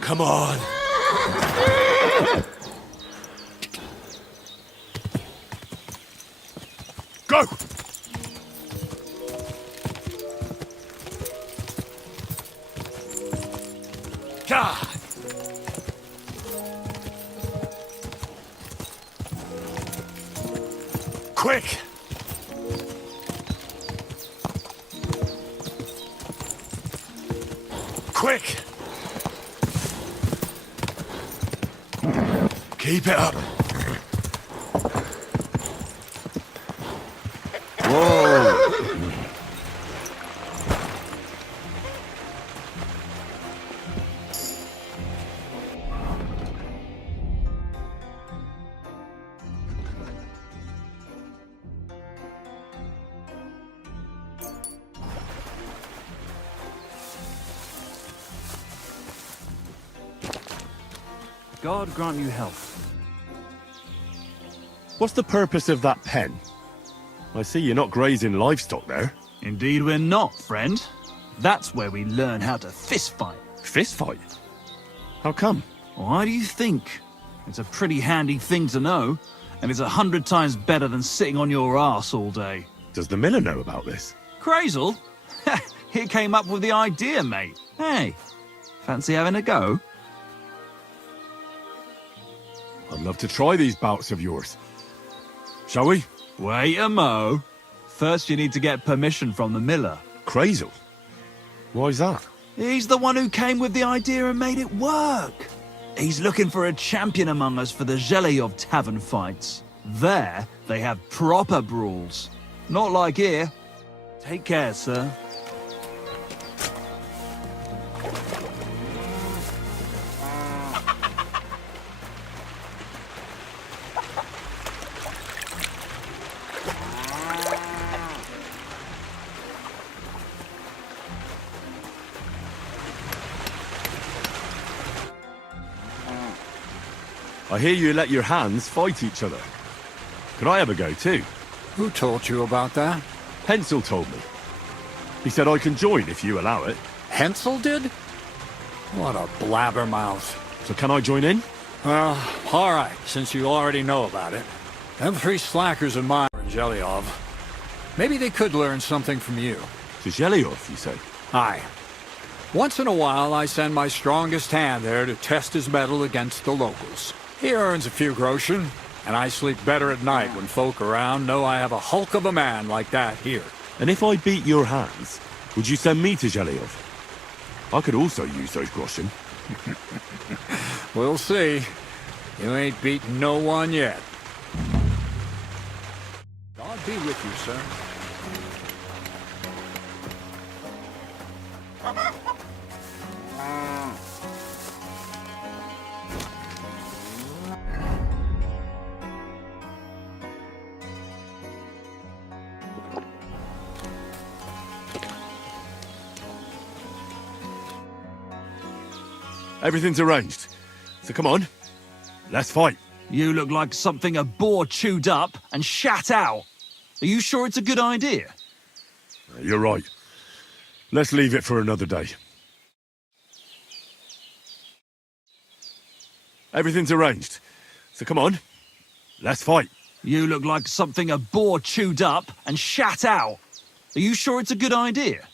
Come on! Go! God! Quick! Quick! Keep it up. Whoa! God grant you health. What's the purpose of that pen? I see you're not grazing livestock there. Indeed we're not, friend. That's where we learn how to fist fight. Fist fight? How come? Why do you think? It's a pretty handy thing to know, and it's 100 times better than sitting on your arse all day. Does the miller know about this? Crazel? He came up with the idea, mate. Hey, fancy having a go? I'd love to try these bouts of yours. Shall we? Wait a mo. First you need to get permission from the miller. Crazel? Why's that? He's the one who came with the idea and made it work. He's looking for a champion among us for the Zheleyov tavern fights. There, they have proper brawls. Not like here. Take care, sir. I hear you let your hands fight each other. Could I have a go too? Who taught you about that? Pencil told me. He said I can join if you allow it. Hensel did? What a blabbermouth. So can I join in? Well, all right, since you already know about it. Them three slackers of mine are in Zheleyov. Maybe they could learn something from you. To Zheleyov, you say? Aye. Once in a while, I send my strongest hand there to test his mettle against the locals. He earns a few groschen, and I sleep better at night when folk around know I have a hulk of a man like that here. And if I beat your hands, would you send me to Zheleyov? I could also use those groschen. We'll see. You ain't beaten no one yet. God be with you, sir. Everything's arranged. So come on, let's fight. You look like something a boar chewed up and shat out. Are you sure it's a good idea? You're right. Let's leave it for another day. Everything's arranged. So come on, let's fight. You look like something a boar chewed up and shat out. Are you sure it's a good idea?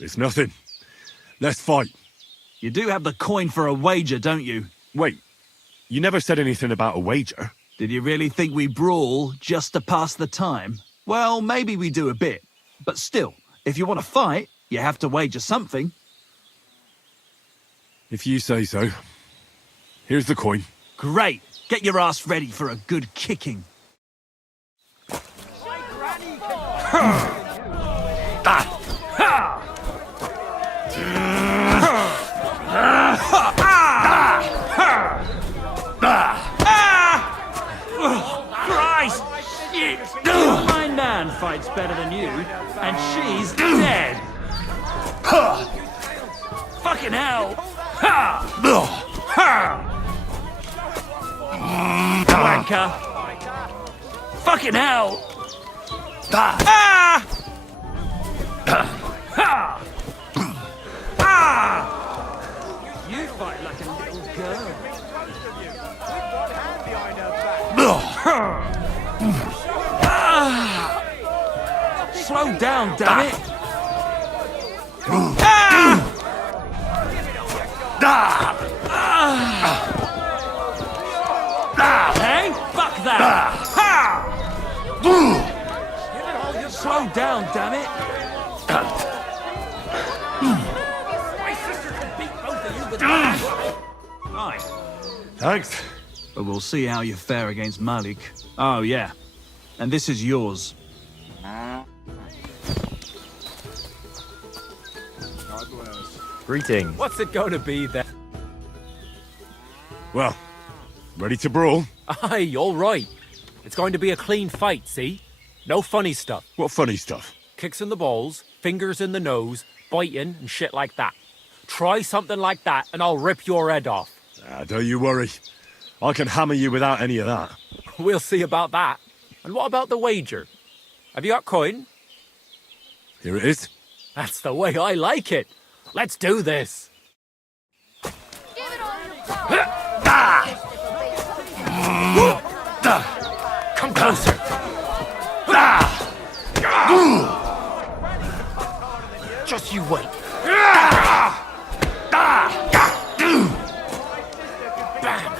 It's nothing. Let's fight. You do have the coin for a wager, don't you? Wait, you never said anything about a wager. Did you really think we brawl just to pass the time? Well, maybe we do a bit. But still, if you want to fight, you have to wager something. If you say so. Here's the coin. Great. Get your ass ready for a good kicking. Christ! Shit! My nan fights better than you, and she's dead. Fucking hell! Wanker! Fucking hell! You fight like a little girl. Slow down, damn it! Hey, fuck that! Slow down, damn it! My sister can beat both of you with Right. Thanks. But we'll see how you fare against Malik. Oh, yeah. And this is yours. Greetings. What's it going to be then? Well, ready to brawl? Aye, all right. It's going to be a clean fight, see? No funny stuff. What funny stuff? Kicks in the balls, fingers in the nose, biting and shit like that. Try something like that and I'll rip your head off. Don't you worry. I can hammer you without any of that. We'll see about that. And what about the wager? Have you got coin? Here it is. That's the way I like it. Let's do this. Come closer. Just you wait. Bam.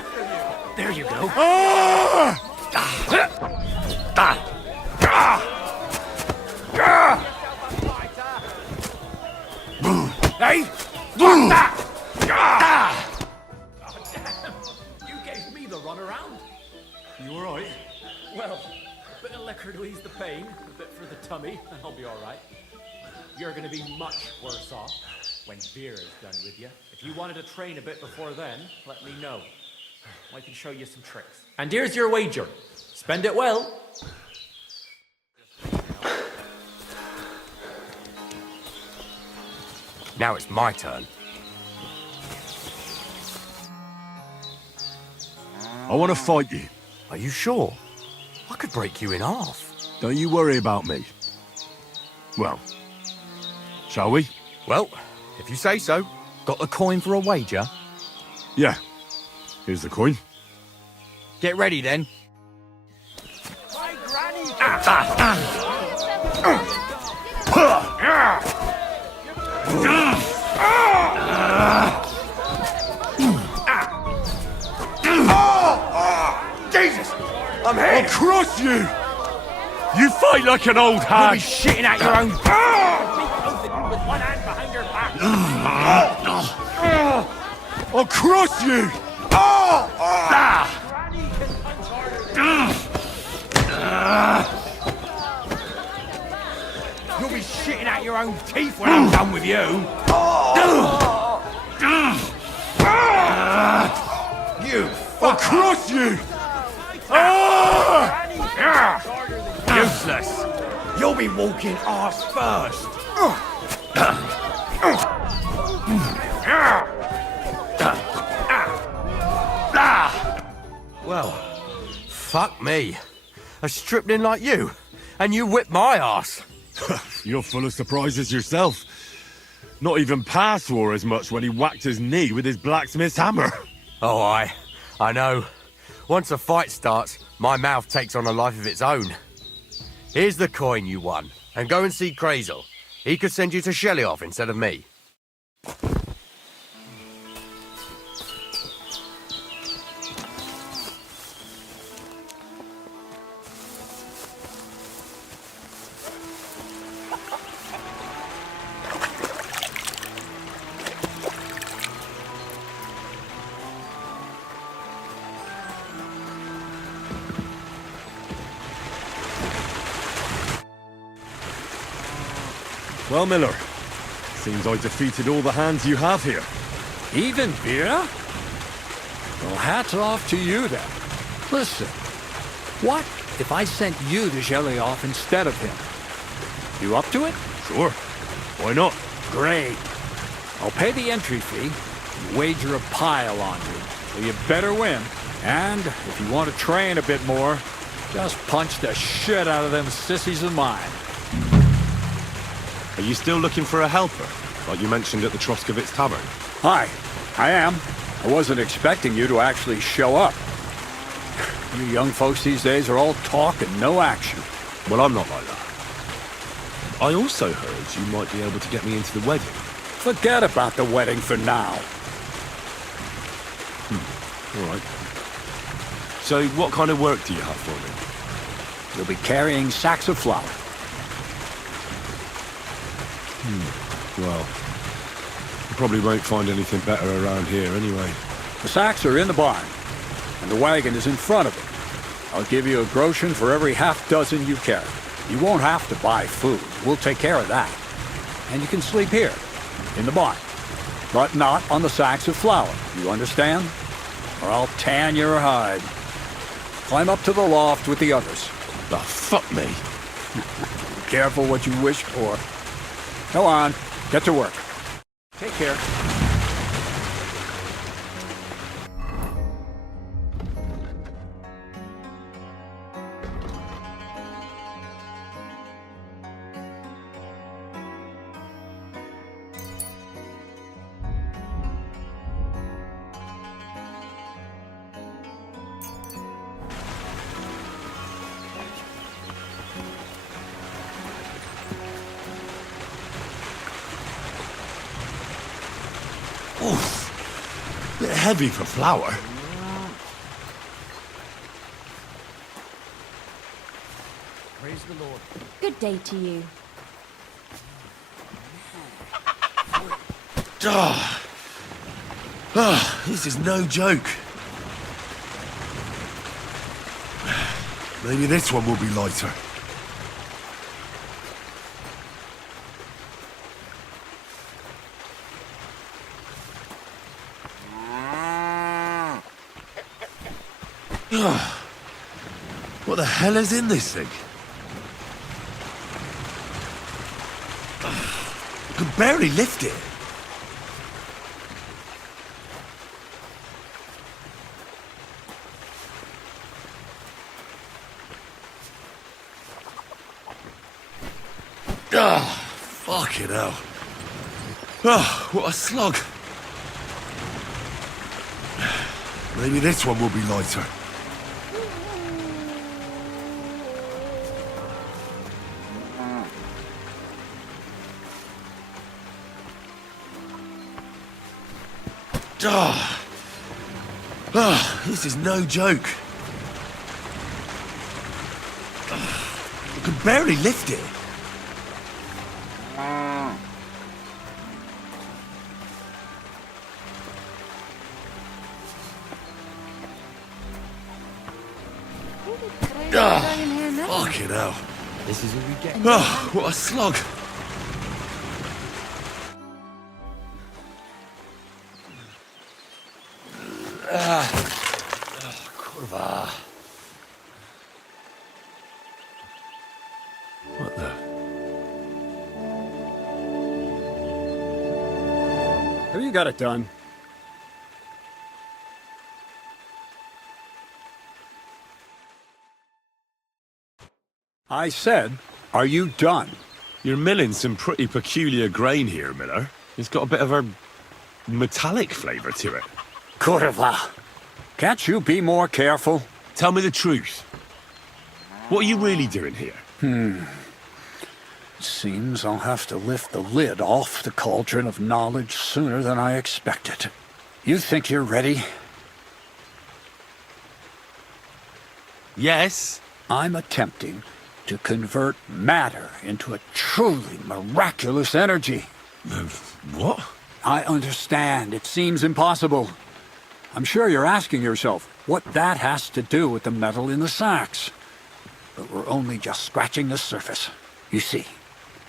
There you go. Hey! What that? Oh, damn. You gave me the runaround. You alright? Well, a bit of liquor to ease the pain, a bit for the tummy, and I'll be alright. You're gonna be much worse off when beer is done with you. If you wanted to train a bit before then, let me know. I can show you some tricks. And here's your wager. Spend it well. Now it's my turn. I want to fight you. Are you sure? I could break you in half. Don't you worry about me. Well, shall we? Well, if you say so. Got the coin for a wager? Yeah. Here's the coin. Get ready then. Jesus! I'm here! I'll crush you! You fight like an old You'll hag! be shitting at your own... With one hand behind your back. I'll crush you! You'll be shitting at your own teeth when I'm done with you. You I'll crush you! Useless. You'll be walking arse first. Well, fuck me. A stripling like you, and you whipped my ass. You're full of surprises yourself. Not even Pa swore as much when he whacked his knee with his blacksmith's hammer. Oh, I know. Once a fight starts, my mouth takes on a life of its own. Here's the coin you won, and go and see Crazel. He could send you to Shelioff instead of me. Well, Miller, seems I defeated all the hands you have here. Even beer? Well, hats off to you then. Listen, what if I sent you to Shelioff instead of him? You up to it? Sure. Why not? Great. I'll pay the entry fee and wager a pile on you, so you better win. And if you want to train a bit more, just punch the shit out of them sissies of mine. Are you still looking for a helper, like you mentioned at the Troskovitz Tavern? Hi, I am. I wasn't expecting you to actually show up. You young folks these days are all talk and no action. Well, I'm not like that. I also heard you might be able to get me into the wedding. Forget about the wedding for now. All right. So, what kind of work do you have for me? You'll be carrying sacks of flour. Well, you probably won't find anything better around here anyway. The sacks are in the barn, and the wagon is in front of it. I'll give you a groschen for every half dozen you carry. You won't have to buy food. We'll take care of that. And you can sleep here, in the barn. But not on the sacks of flour, you understand? Or I'll tan your hide. Climb up to the loft with the others. Oh, fuck me. Be careful what you wish for. Go on, get to work. Take care. Bit heavy for flour. Praise the Lord. Good day to you. This is no joke. Maybe this one will be lighter. What the hell is in this thing? I can barely lift it. Fucking hell. What a slug. Maybe this one will be lighter. This is no joke. I can barely lift it. Fucking hell. This is what we get. What a slug. Kurwa. What the? Have you got it done? I said, are you done? You're milling some pretty peculiar grain here, Miller. It's got a bit of a metallic flavour to it. Kurwa. Can't you be more careful? Tell me the truth. What are you really doing here? Seems I'll have to lift the lid off the cauldron of knowledge sooner than I expected. You think you're ready? Yes. I'm attempting to convert matter into a truly miraculous energy. What? I understand. It seems impossible. I'm sure you're asking yourself what that has to do with the metal in the sacks. But we're only just scratching the surface. You see,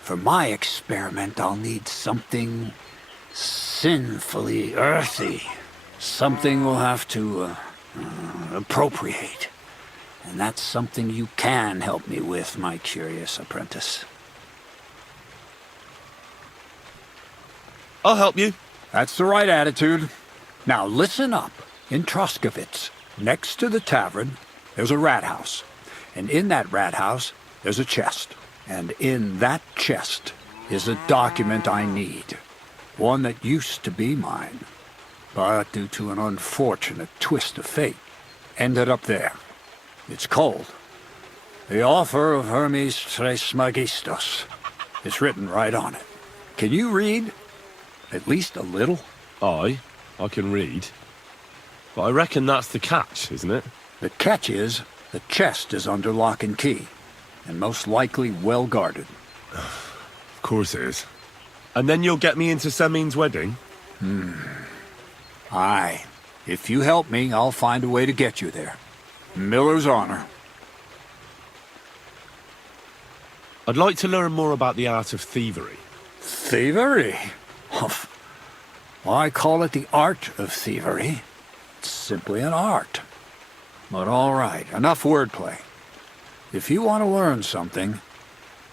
for my experiment, I'll need something sinfully earthy. Something we'll have to appropriate. And that's something you can help me with, my curious apprentice. I'll help you. That's the right attitude. Now listen up. In Troskovitz, next to the tavern, there's a rat house. And in that rat house, there's a chest. And in that chest is a document I need. One that used to be mine. But due to an unfortunate twist of fate, ended up there. It's called The Offer of Hermes Trismegistos. It's written right on it. Can you read? At least a little? I can read. But I reckon that's the catch, isn't it? The catch is, the chest is under lock and key, and most likely well guarded. Of course it is. And then you'll get me into Semin's wedding? Aye. If you help me, I'll find a way to get you there. Miller's honor. I'd like to learn more about the art of thievery. Thievery? Why call it the art of thievery? It's simply an art. But all right, enough wordplay. If you want to learn something,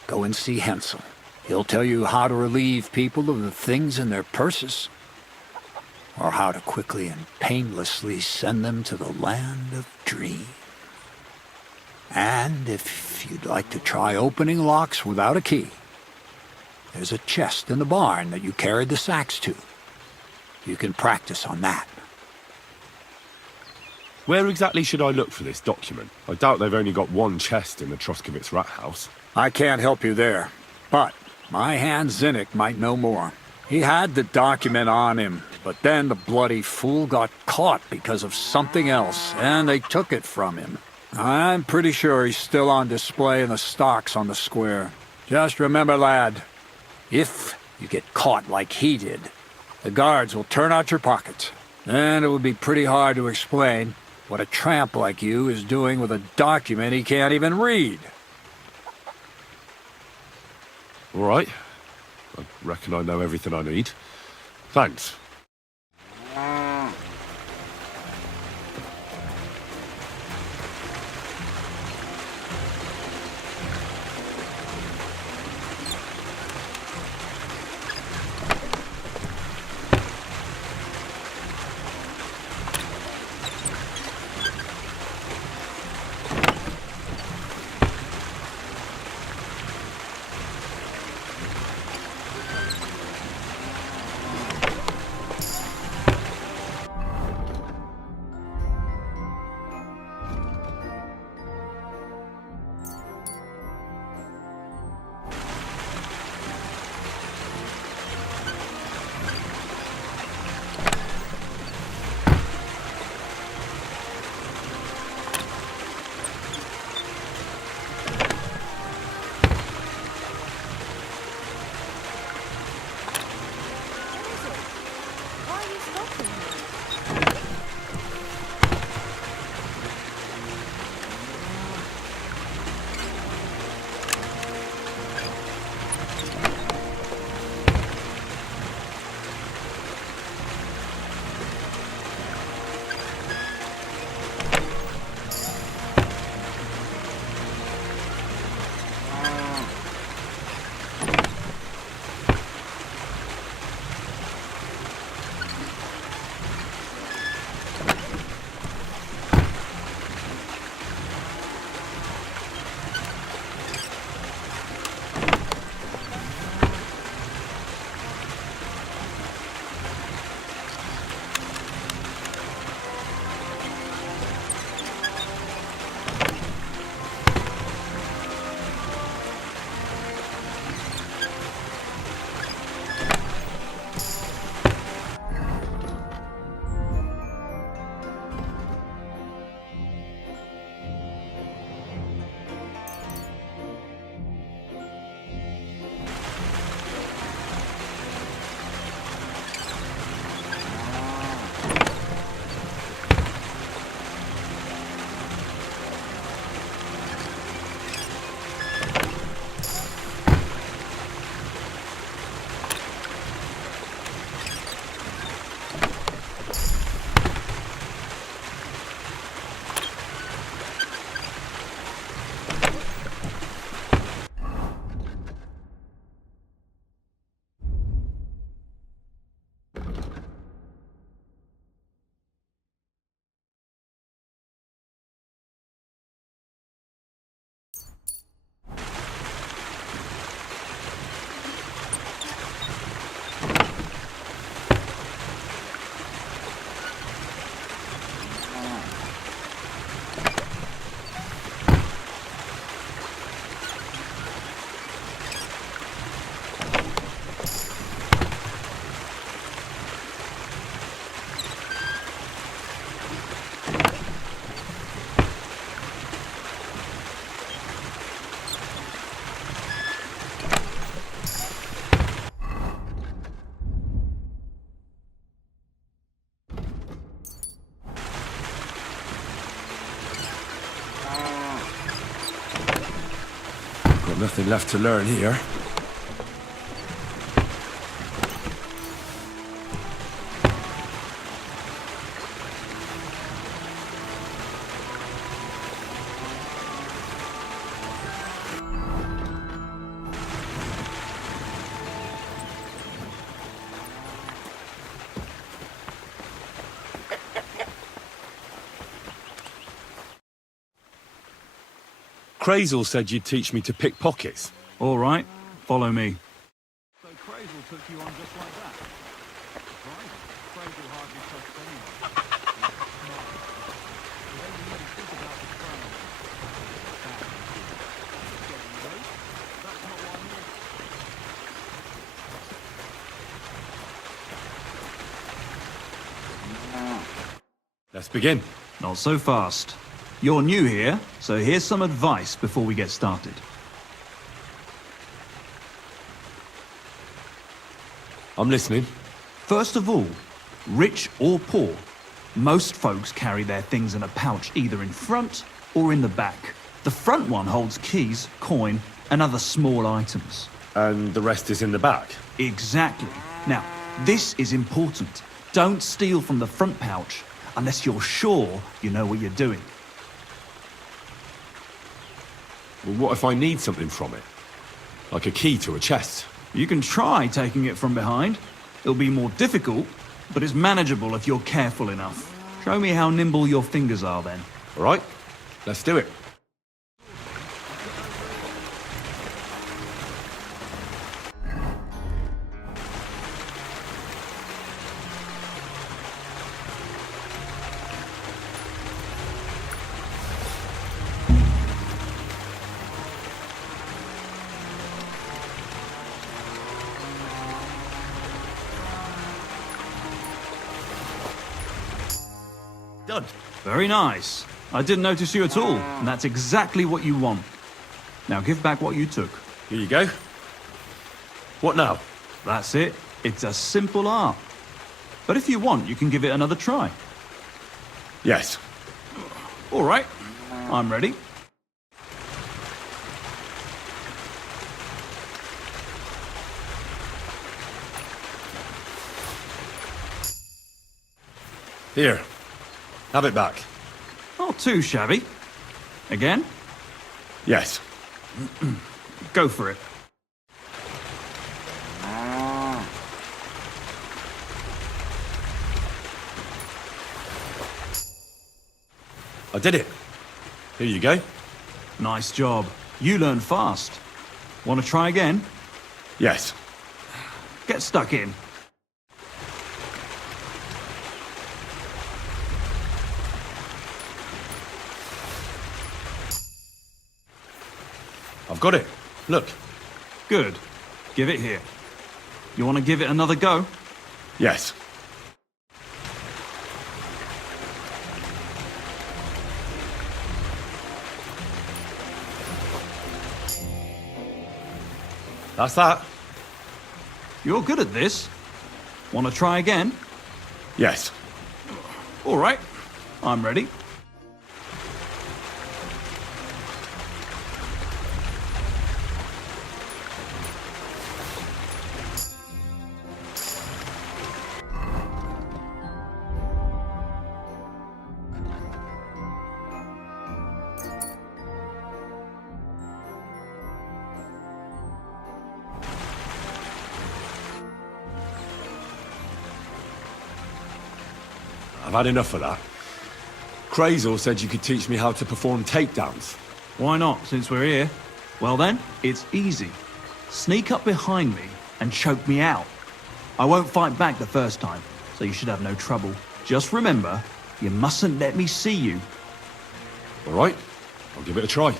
go and see Hensel. He'll tell you how to relieve people of the things in their purses, or how to quickly and painlessly send them to the land of dreams. And if you'd like to try opening locks without a key, there's a chest in the barn that you carried the sacks to. You can practice on that. Where exactly should I look for this document? I doubt they've only got one chest in the Troskovitz rat house. I can't help you there, but my hand Zinnik might know more. He had the document on him, but then the bloody fool got caught because of something else, and they took it from him. I'm pretty sure he's still on display in the stocks on the square. Just remember, lad, if you get caught like he did, the guards will turn out your pockets. And it would be pretty hard to explain what a tramp like you is doing with a document he can't even read. All right. I reckon I know everything I need. Thanks. Got nothing left to learn here. Crazel said you'd teach me to pick pockets. All right, follow me. So Crazel took you on just like that? Surprising. Crazel hardly trusts anyone. He only really think about the crown. That's not what I mean. Let's begin. Not so fast. You're new here, so here's some advice before we get started. I'm listening. First of all, rich or poor, most folks carry their things in a pouch either in front or in the back. The front one holds keys, coin, and other small items. And the rest is in the back? Exactly. Now, this is important. Don't steal from the front pouch unless you're sure you know what you're doing. Well, what if I need something from it? Like a key to a chest? You can try taking it from behind. It'll be more difficult, but it's manageable if you're careful enough. Show me how nimble your fingers are then. All right, let's do it. Done. Very nice. I didn't notice you at all, and that's exactly what you want. Now give back what you took. Here you go. What now? That's it. It's a simple art. But if you want, you can give it another try. Yes. All right. I'm ready. Here. Have it back. Not too shabby. Again? Yes. Go for it. I did it. Here you go. Nice job. You learn fast. Want to try again? Yes. Get stuck in. I've got it. Look. Good. Give it here. You want to give it another go? Yes. That's that. You're good at this. Want to try again? Yes. All right. I'm ready. I've had enough of that. Crazel said you could teach me how to perform takedowns. Why not, since we're here? Well then, it's easy. Sneak up behind me and choke me out. I won't fight back the first time, so you should have no trouble. Just remember, you mustn't let me see you. All right, I'll give it a try.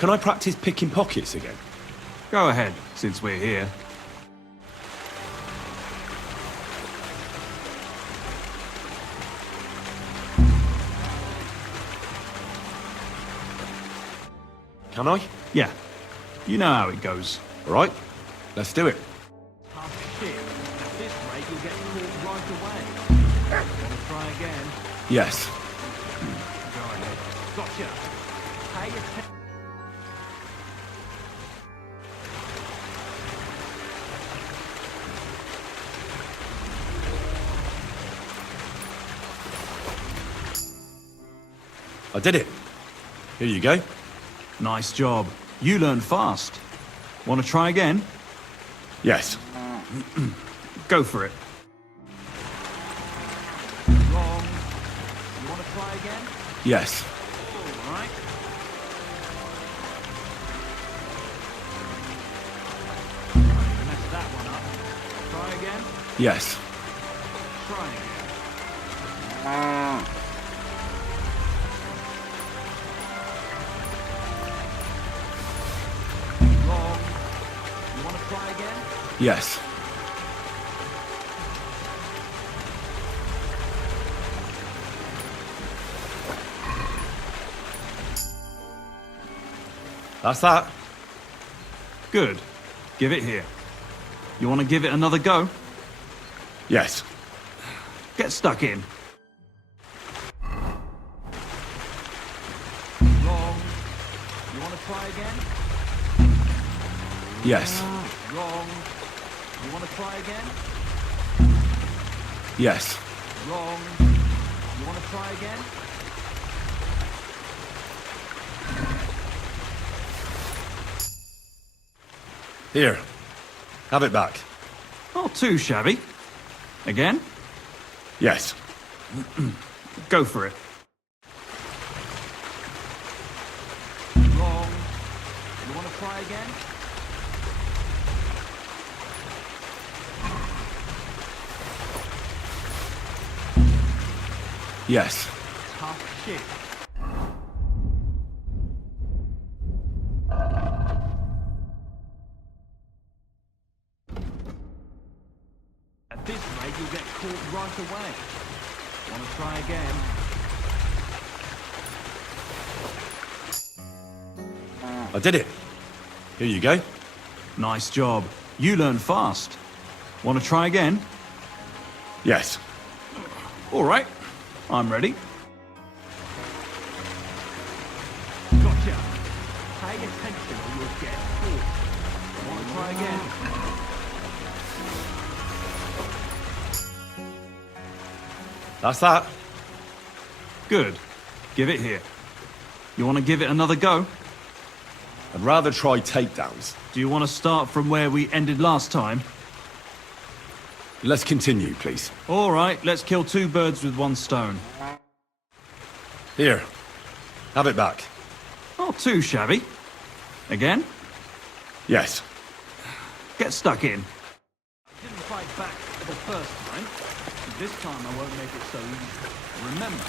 Can I practice picking pockets again? Go ahead, since we're here. Can I? Yeah. You know how it goes. All right, let's do it. Shit. At this rate, you'll get caught right away. Want to try again? Yes. Go ahead. Gotcha. Pay attention. I did it. Here you go. Nice job. You learn fast. Want to try again? Yes. Go for it. Wrong. You want to try again? Yes. All right. Mess that one up. Try again. Yes. Try again. Wrong. You want to try again? Yes. That's that. Good. Give it here. You want to give it another go? Yes. Get stuck in. Wrong. You want to try again? Yes. Wrong. You want to try again? Yes. Wrong. You want to try again? Here. Have it back. Not too shabby. Again? Yes. Go for it. Wrong. You want to try again? Yes. Tough shit. At this rate, you'll get caught right away. Want to try again? I did it. Here you go. Nice job. You learn fast. Want to try again? Yes. All right. I'm ready. Gotcha. Pay attention or you'll get caught. Want to try again? That's that. Good. Give it here. You want to give it another go? I'd rather try takedowns. Do you want to start from where we ended last time? Let's continue, please. All right, let's kill two birds with one stone. Here. Have it back. Not too shabby. Again? Yes. Get stuck in. Didn't fight back the first time. This time I won't make it so easy. Remember,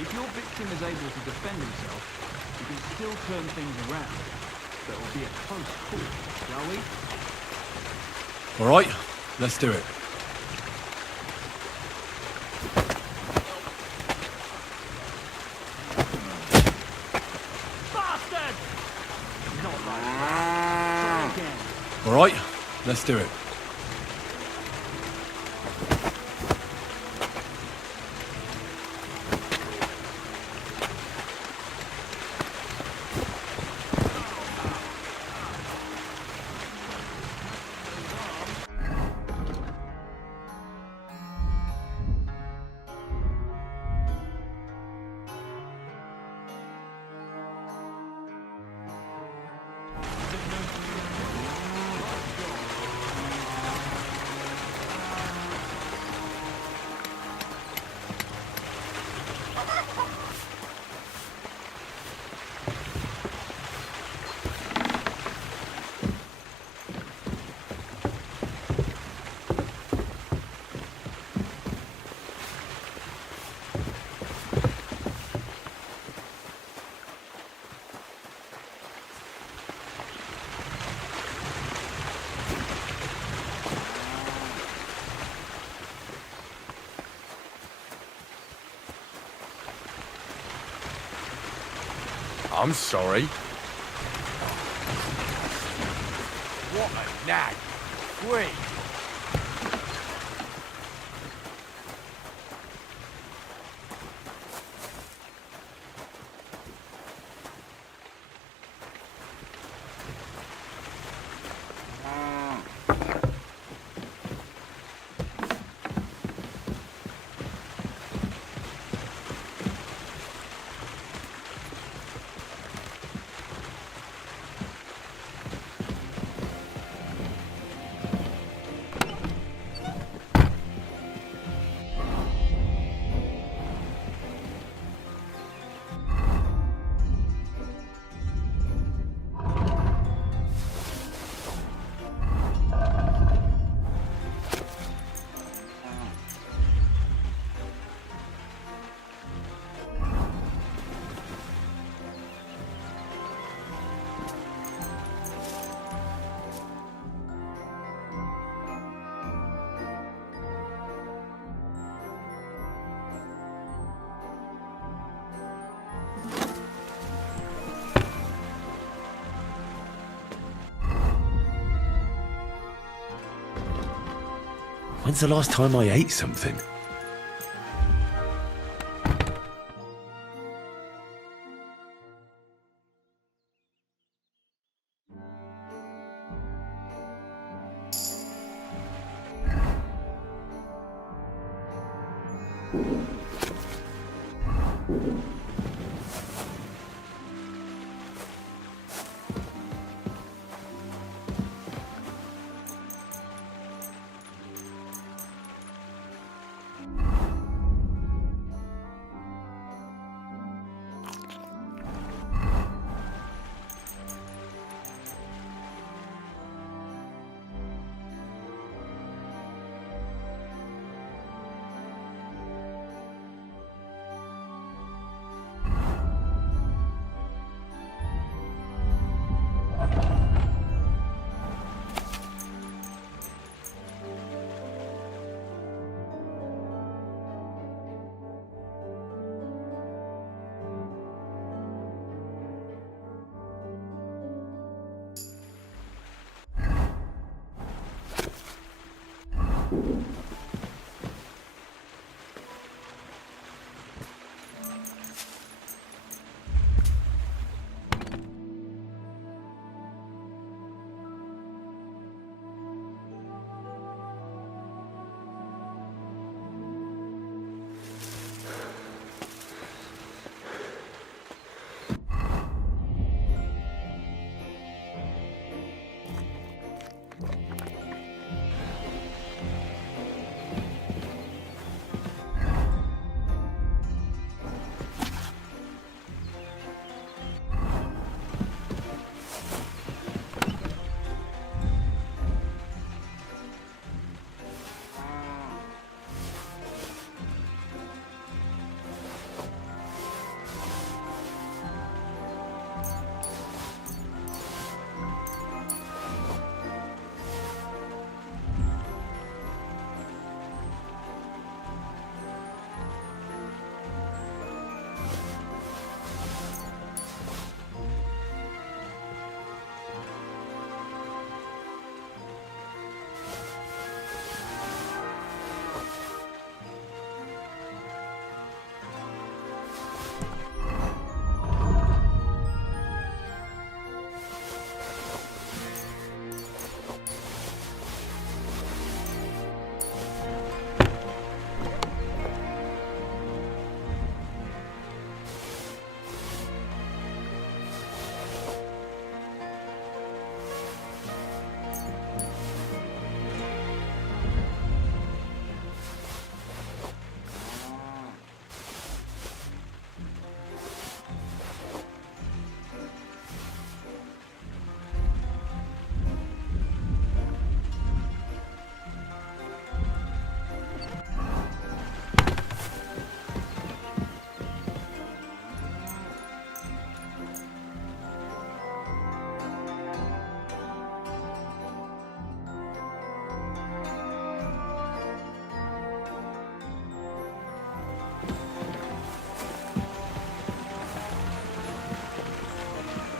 if your victim is able to defend himself, you can still turn things around. But it will be a close call, shall we? All right. Let's do it. Bastard! Not like that. Try again. All right. Let's do it. I'm sorry. What a nag. Quick. When's the last time I ate something?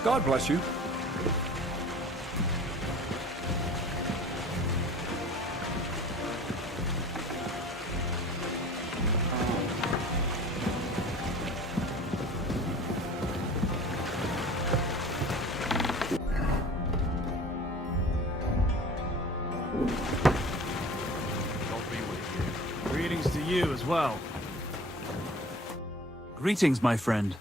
God bless you. Greetings to you as well. Greetings, my friend.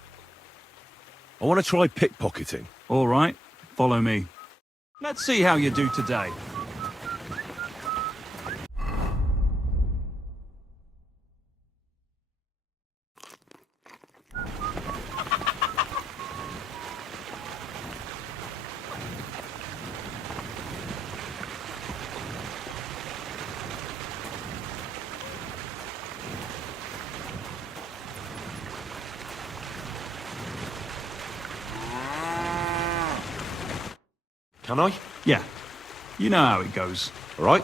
I want to try pickpocketing. All right, follow me. Let's see how you do today. Can I? Yeah, you know how it goes. All right,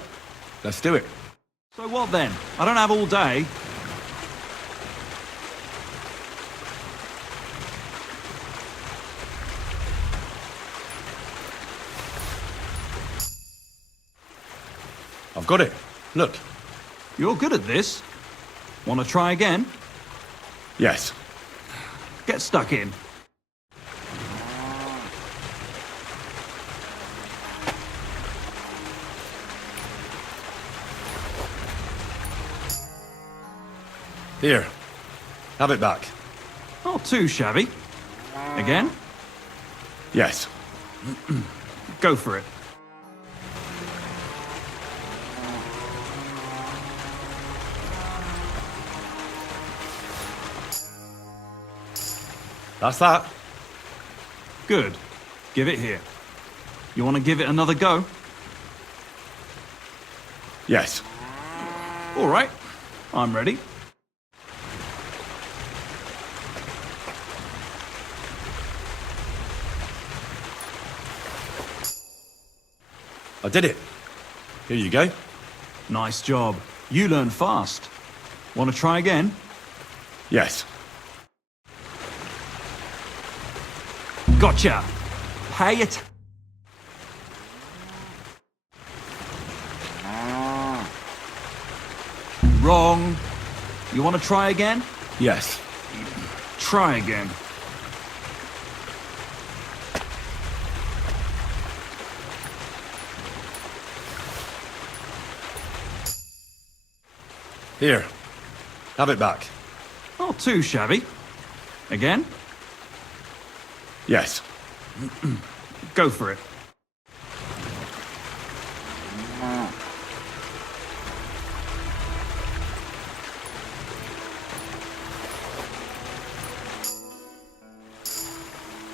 let's do it. So what then? I don't have all day. I've got it. Look. You're good at this. Want to try again? Yes. Get stuck in. Here. Have it back. Not too shabby. Again? Yes. Go for it. That's that. Good. Give it here. You want to give it another go? Yes. All right. I'm ready. I did it. Here you go. Nice job. You learn fast. Want to try again? Yes. Gotcha. Pay it. Wrong. You want to try again? Yes. Try again. Here. Have it back. Not too shabby. Again? Yes. Go for it.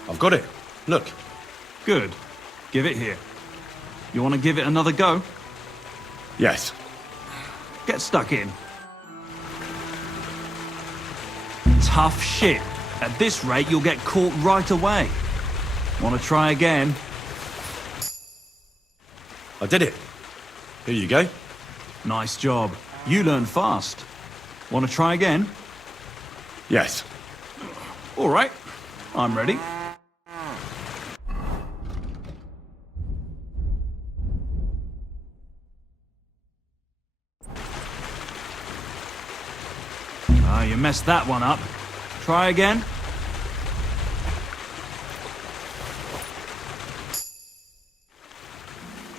I've got it. Look. Good. Give it here. You want to give it another go? Yes. Get stuck in. Tough shit. At this rate, you'll get caught right away. Want to try again? I did it. Here you go. Nice job. You learn fast. Want to try again? Yes. All right. I'm ready. Ah, you messed that one up. Try again.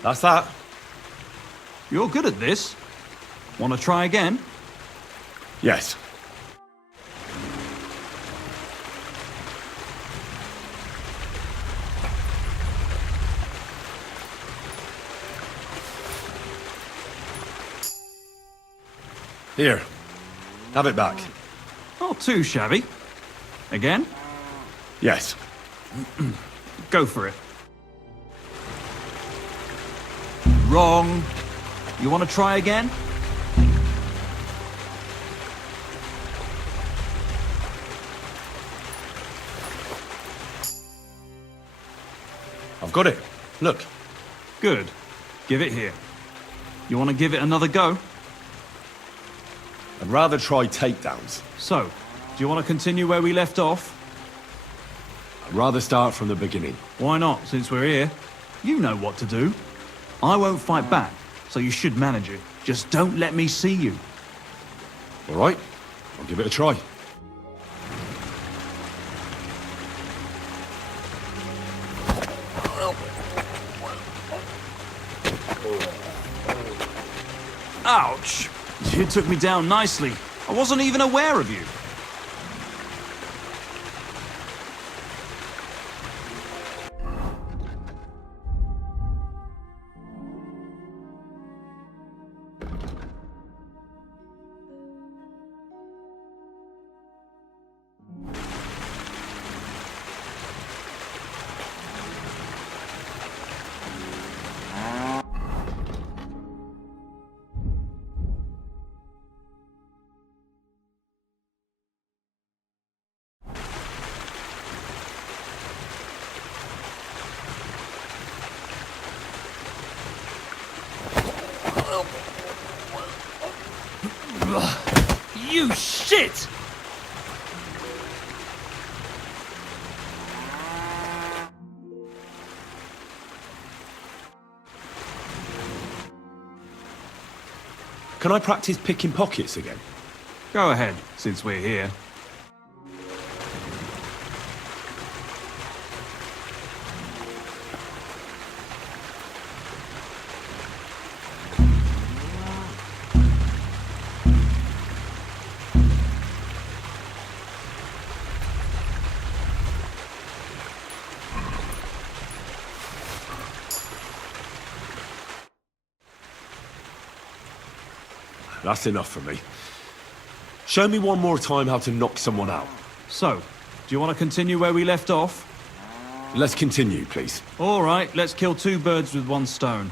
That's that. You're good at this. Want to try again? Yes. Here. Have it back. Not too shabby. Again? Yes. Go for it. Wrong. You want to try again? I've got it. Look. Good. Give it here. You want to give it another go? I'd rather try takedowns. So, do you want to continue where we left off? Rather start from the beginning. Why not, since we're here? You know what to do. I won't fight back, so you should manage it. Just don't let me see you. All right, I'll give it a try. Ouch! You took me down nicely. I wasn't even aware of you. You shit! Can I practice picking pockets again? Go ahead, since we're here. That's enough for me. Show me one more time how to knock someone out. So, do you want to continue where we left off? Let's continue, please. All right, let's kill two birds with one stone.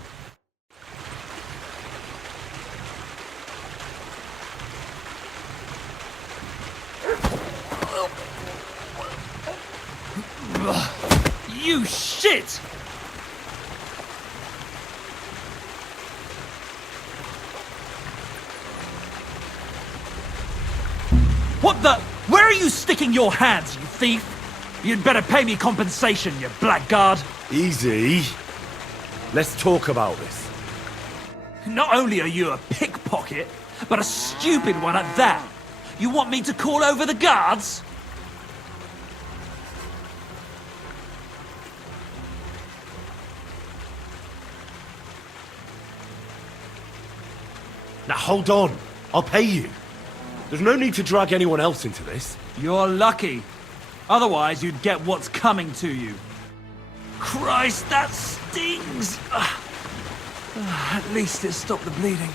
You shit! What the? Where are you sticking your hands, you thief? You'd better pay me compensation, you blackguard. Easy. Let's talk about this. Not only are you a pickpocket, but a stupid one at that. You want me to call over the guards? Now hold on. I'll pay you. There's no need to drag anyone else into this. You're lucky. Otherwise, you'd get what's coming to you. Christ, that stings! At least it stopped the bleeding.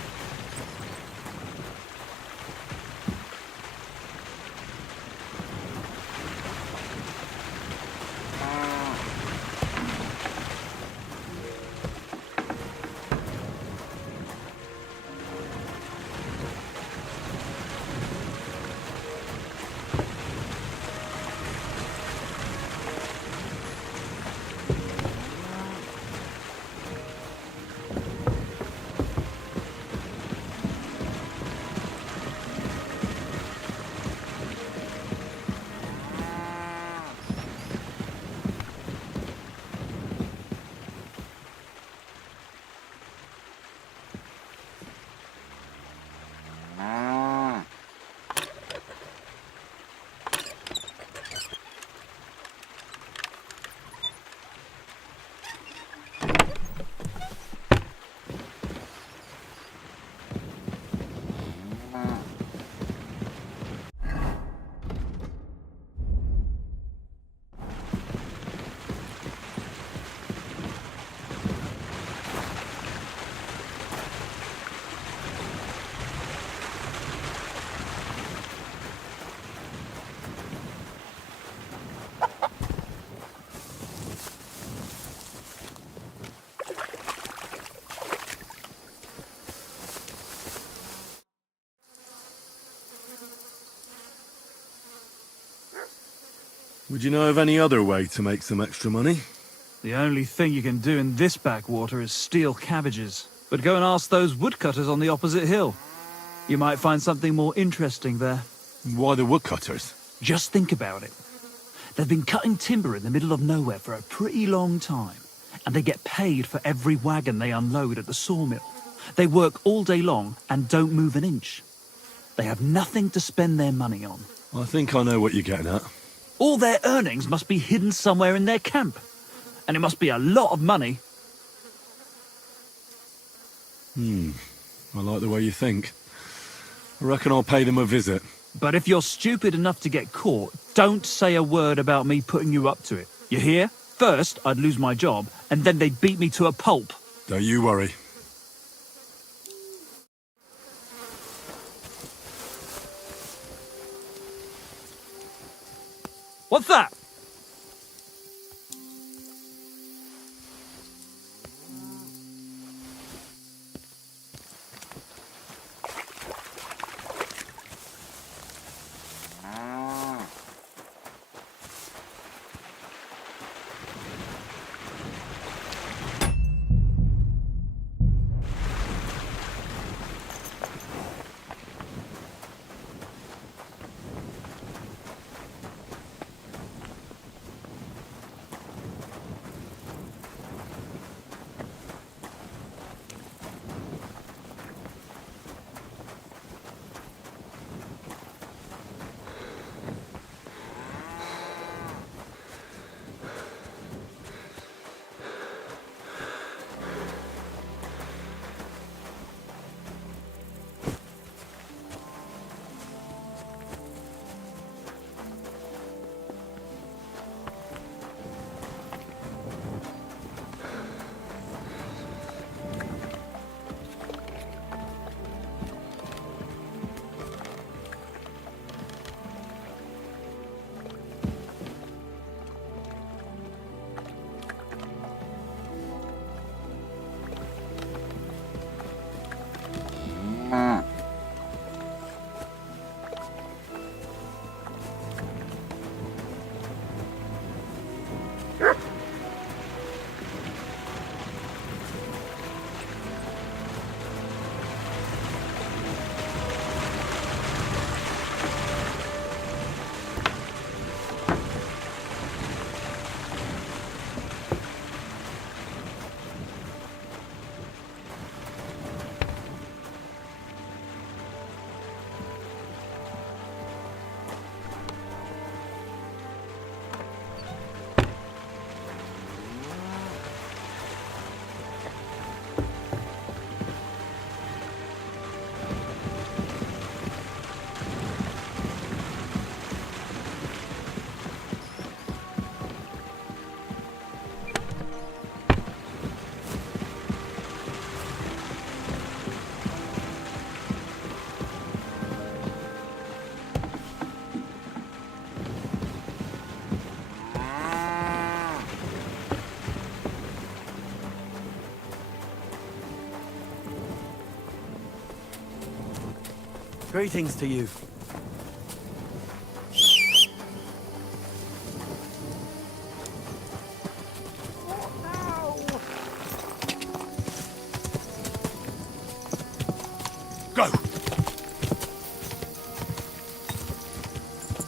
Would you know of any other way to make some extra money? The only thing you can do in this backwater is steal cabbages. But go and ask those woodcutters on the opposite hill. You might find something more interesting there. Why the woodcutters? Just think about it. They've been cutting timber in the middle of nowhere for a pretty long time, and they get paid for every wagon they unload at the sawmill. They work all day long and don't move an inch. They have nothing to spend their money on. I think I know what you're getting at. All their earnings must be hidden somewhere in their camp, and it must be a lot of money. I like the way you think. I reckon I'll pay them a visit. But if you're stupid enough to get caught, don't say a word about me putting you up to it. You hear? First, I'd lose my job, and then they'd beat me to a pulp. Don't you worry. What's that? Greetings to you. Go!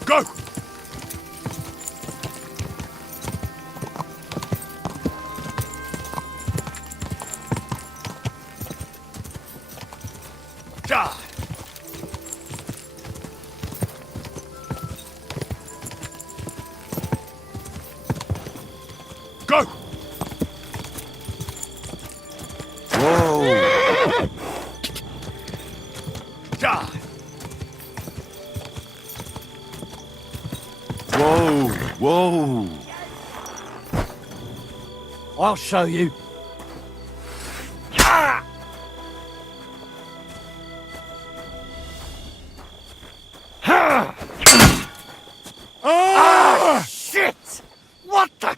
Go! Die! Go! Whoa! Die! Whoa! Whoa! I'll show you. Ah! Shit! What the?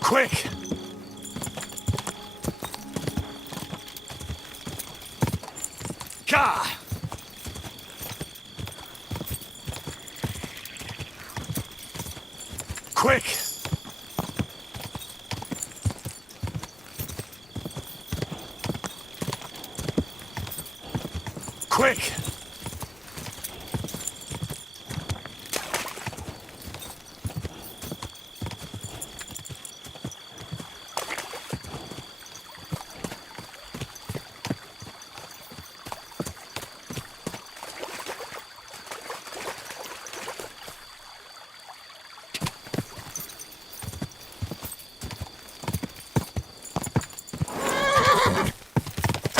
Quick! Ka! Quick! Quick!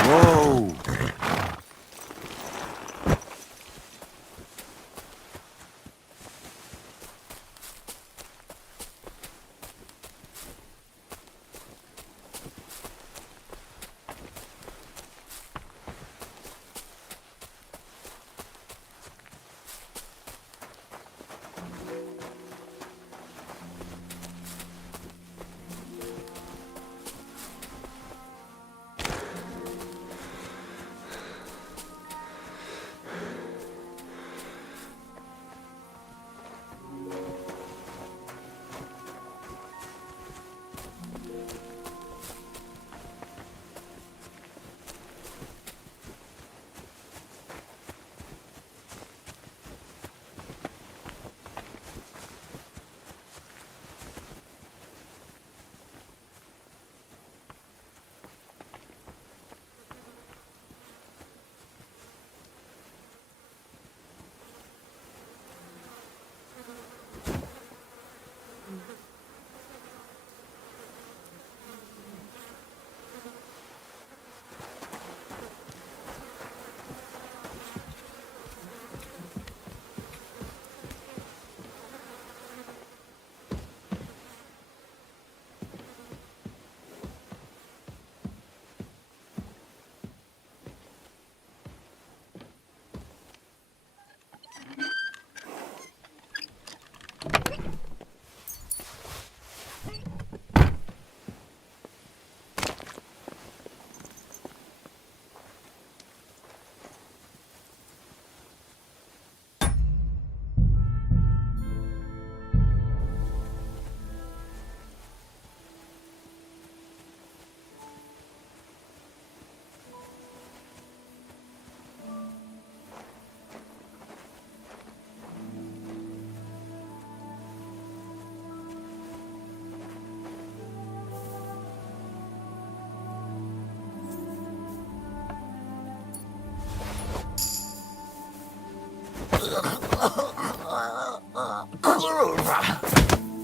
Whoa!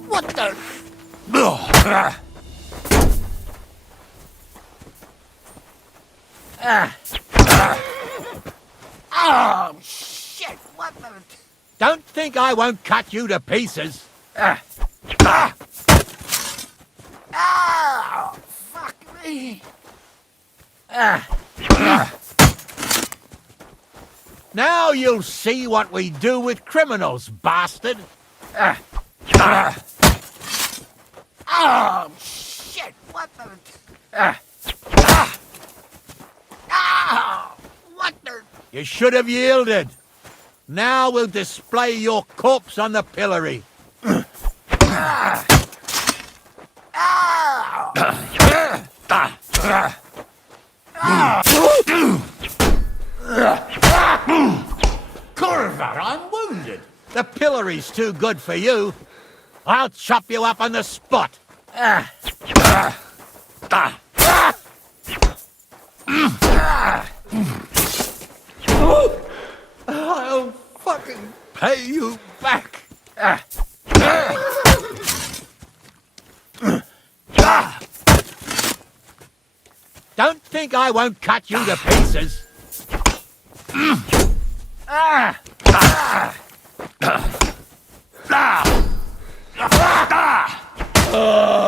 What the? Oh, shit! What the? Don't think I won't cut you to pieces. Oh, fuck me. Now you'll see what we do with criminals, bastard. Oh, shit! What the? What the? You should have yielded. Now we'll display your corpse on the pillory. Curver, I'm wounded. The pillory's too good for you. I'll chop you up on the spot. I'll fucking pay you back. Don't think I won't cut you to pieces. Oh.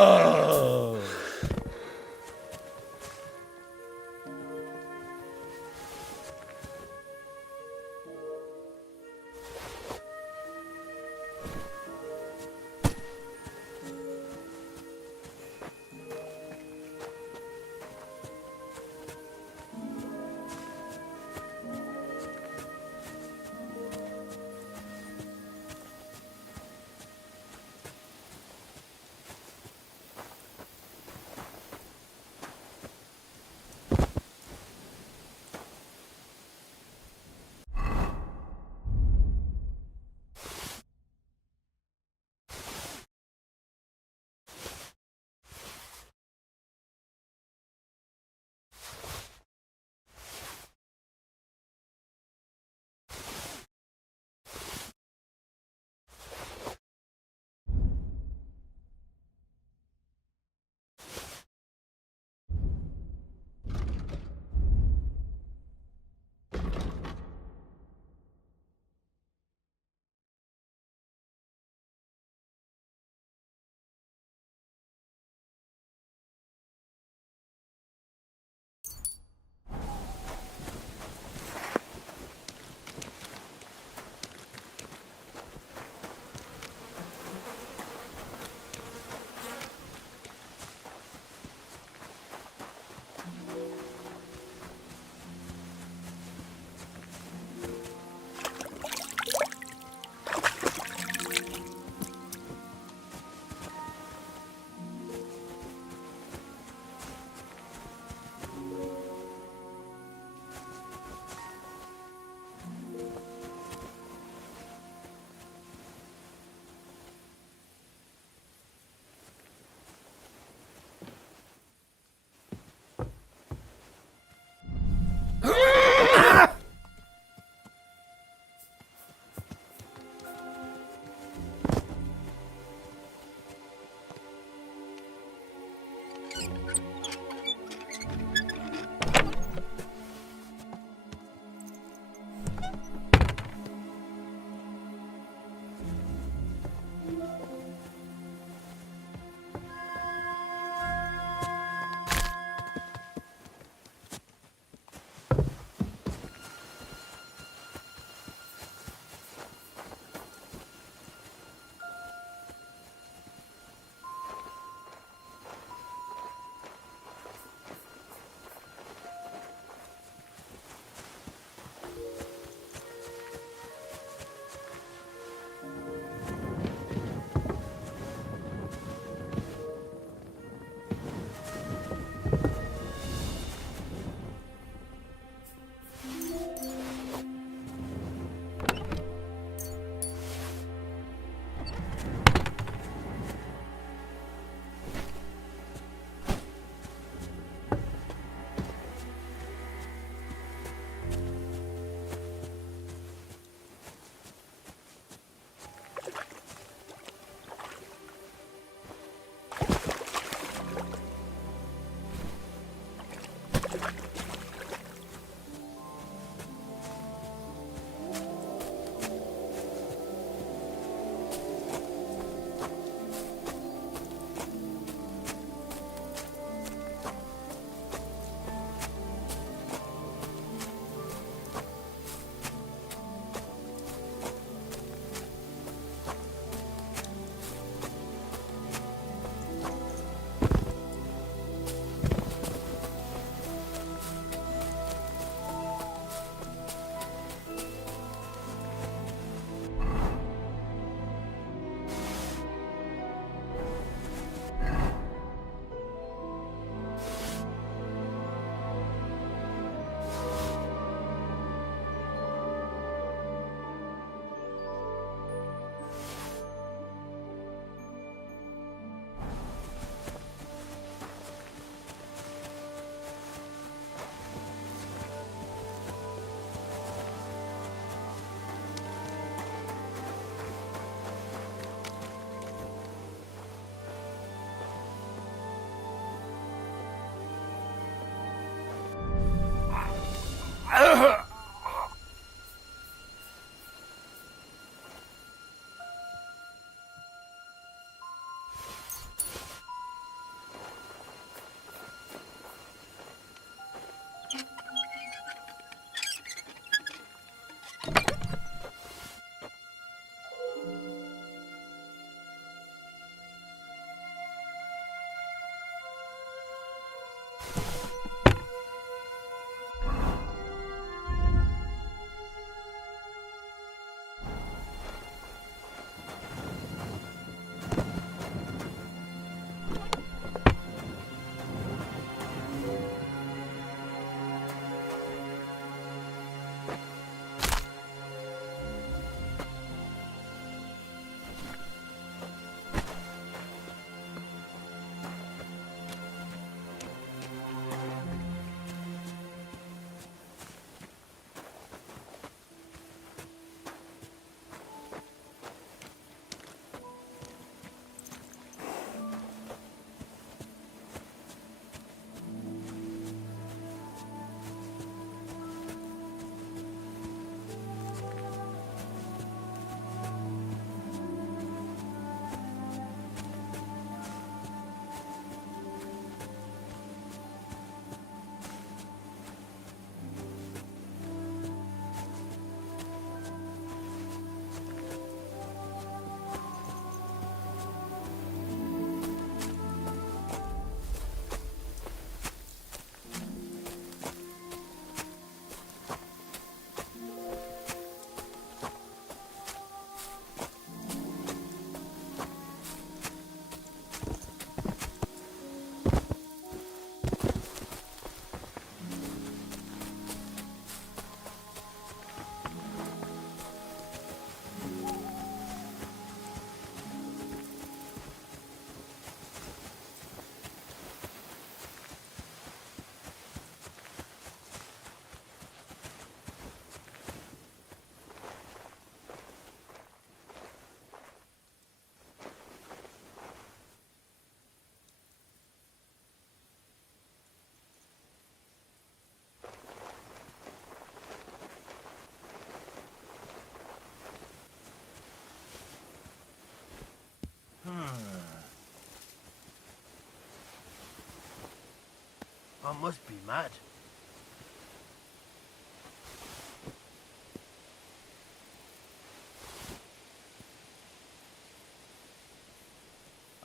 I must be mad.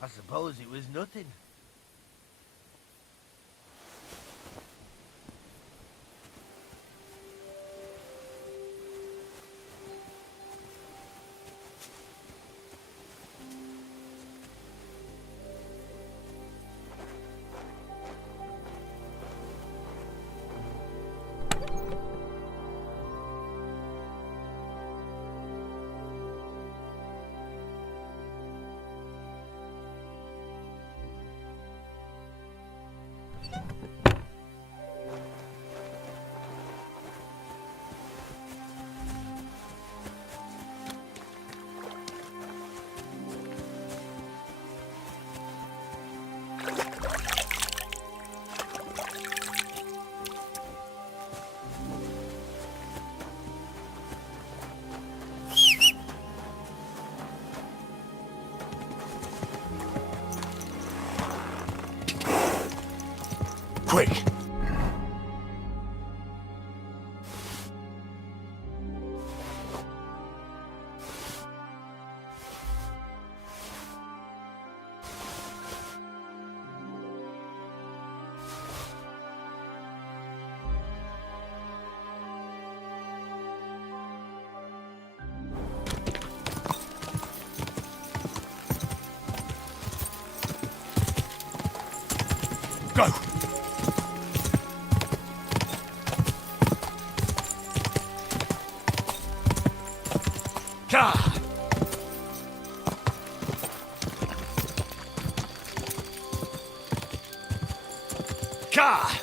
I suppose it was nothing. Quick! Go! Ka! Ka!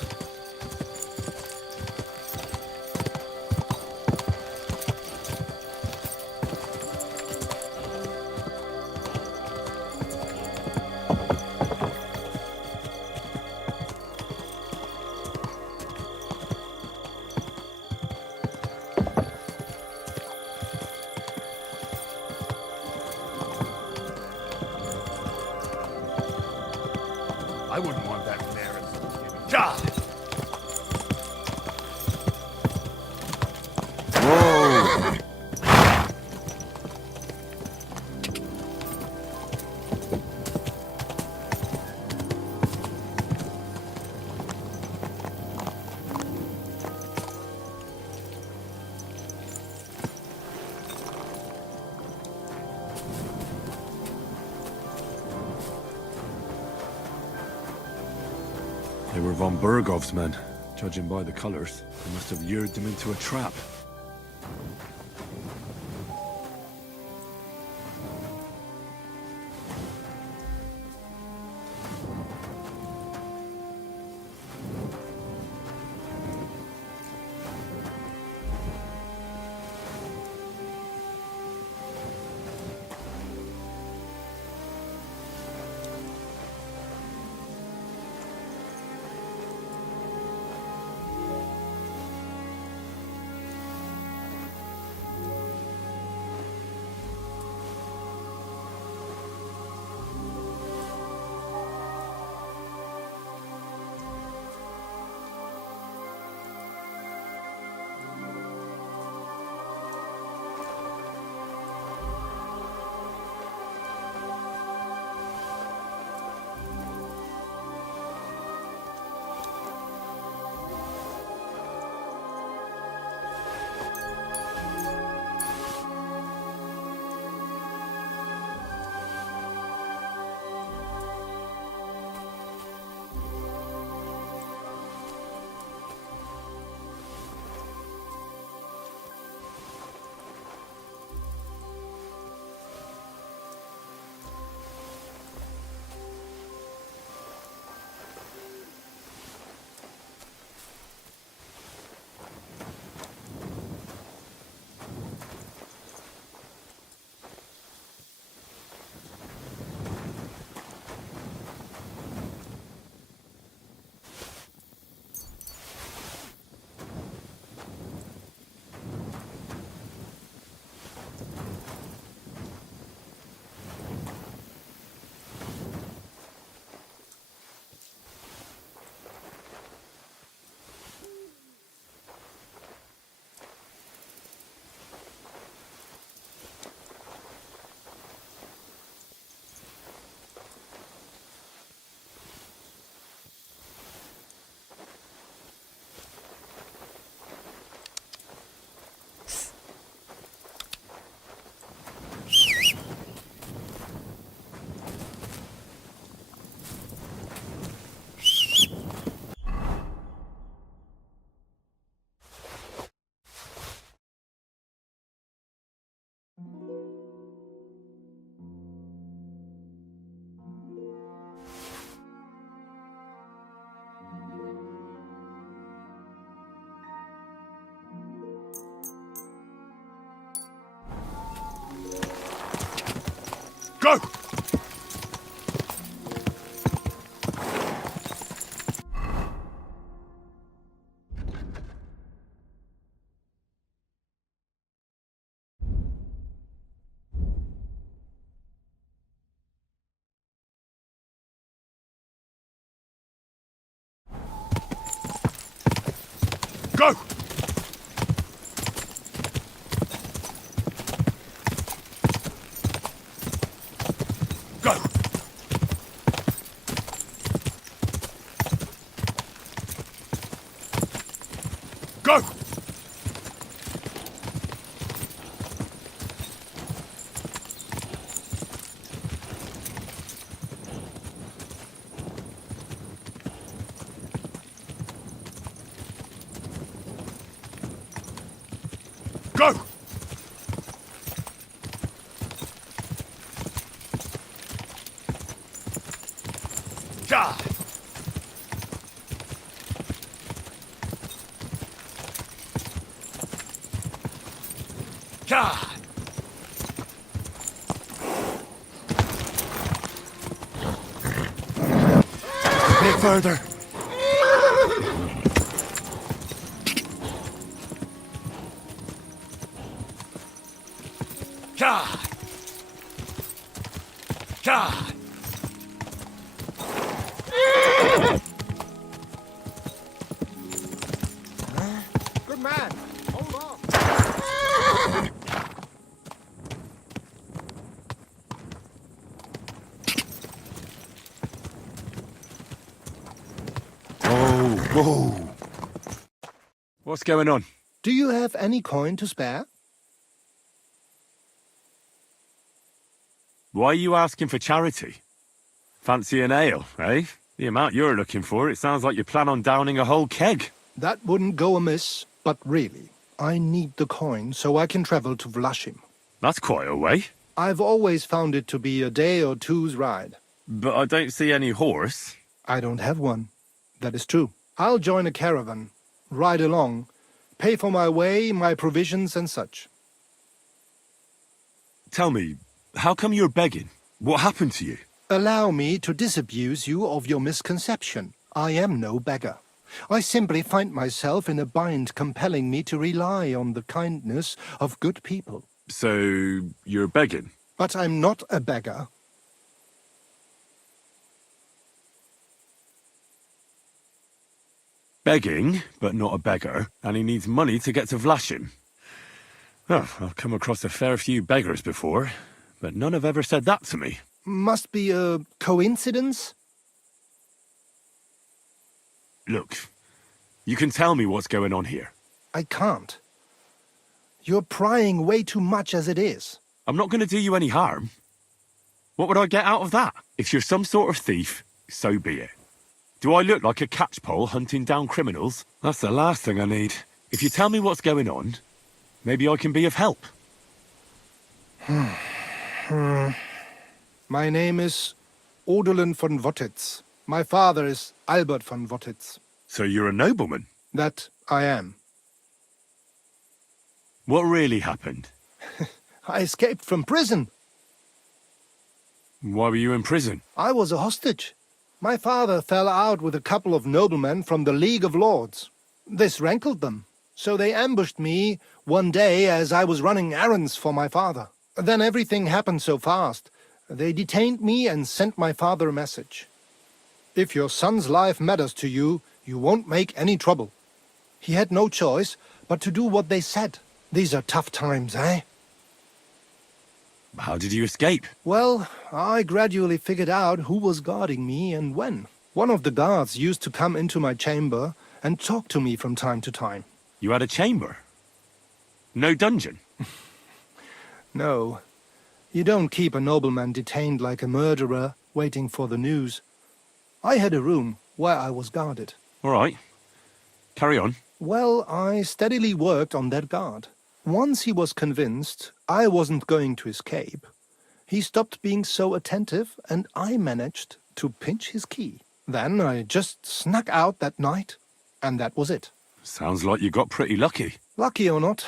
I wouldn't want that narrative. Ja! Whoa! They were von Bergov's men. Judging by the colors, they must have lured them into a trap. Go! Go! Go! Go! Go! Ja! Ja! A bit further. God! God! Good man. Hold on. Whoa! What's going on? Do you have any coin to spare? Why are you asking for charity? Fancy an ale, eh? The amount you're looking for, it sounds like you plan on downing a whole keg. That wouldn't go amiss, but really, I need the coin so I can travel to Vlashim. That's quite a way. I've always found it to be a day or two's ride. But I don't see any horse. I don't have one. That is true. I'll join a caravan, ride along, pay for my way, my provisions and such. Tell me, how come you're begging? What happened to you? Allow me to disabuse you of your misconception. I am no beggar. I simply find myself in a bind compelling me to rely on the kindness of good people. So, you're begging? But I'm not a beggar. Begging, but not a beggar, and he needs money to get to Vlashim. Oh, I've come across a fair few beggars before, but none have ever said that to me. Must be a coincidence? Look, you can tell me what's going on here. I can't. You're prying way too much as it is. I'm not going to do you any harm. What would I get out of that? If you're some sort of thief, so be it. Do I look like a catchpole hunting down criminals? That's the last thing I need. If you tell me what's going on, maybe I can be of help. My name is Odolin von Wottitz. My father is Albert von Wottitz. So you're a nobleman? That I am. What really happened? I escaped from prison. Why were you in prison? I was a hostage. My father fell out with a couple of noblemen from the League of Lords. This rankled them, so they ambushed me one day as I was running errands for my father. Then everything happened so fast. They detained me and sent my father a message. If your son's life matters to you, you won't make any trouble. He had no choice but to do what they said. These are tough times, eh? How did you escape? Well, I gradually figured out who was guarding me and when. One of the guards used to come into my chamber and talk to me from time to time. You had a chamber? No dungeon? No. You don't keep a nobleman detained like a murderer, waiting for the news. I had a room where I was guarded. All right. Carry on. Well, I steadily worked on that guard. Once he was convinced I wasn't going to escape, he stopped being so attentive and I managed to pinch his key. Then I just snuck out that night, and that was it. Sounds like you got pretty lucky. Lucky or not,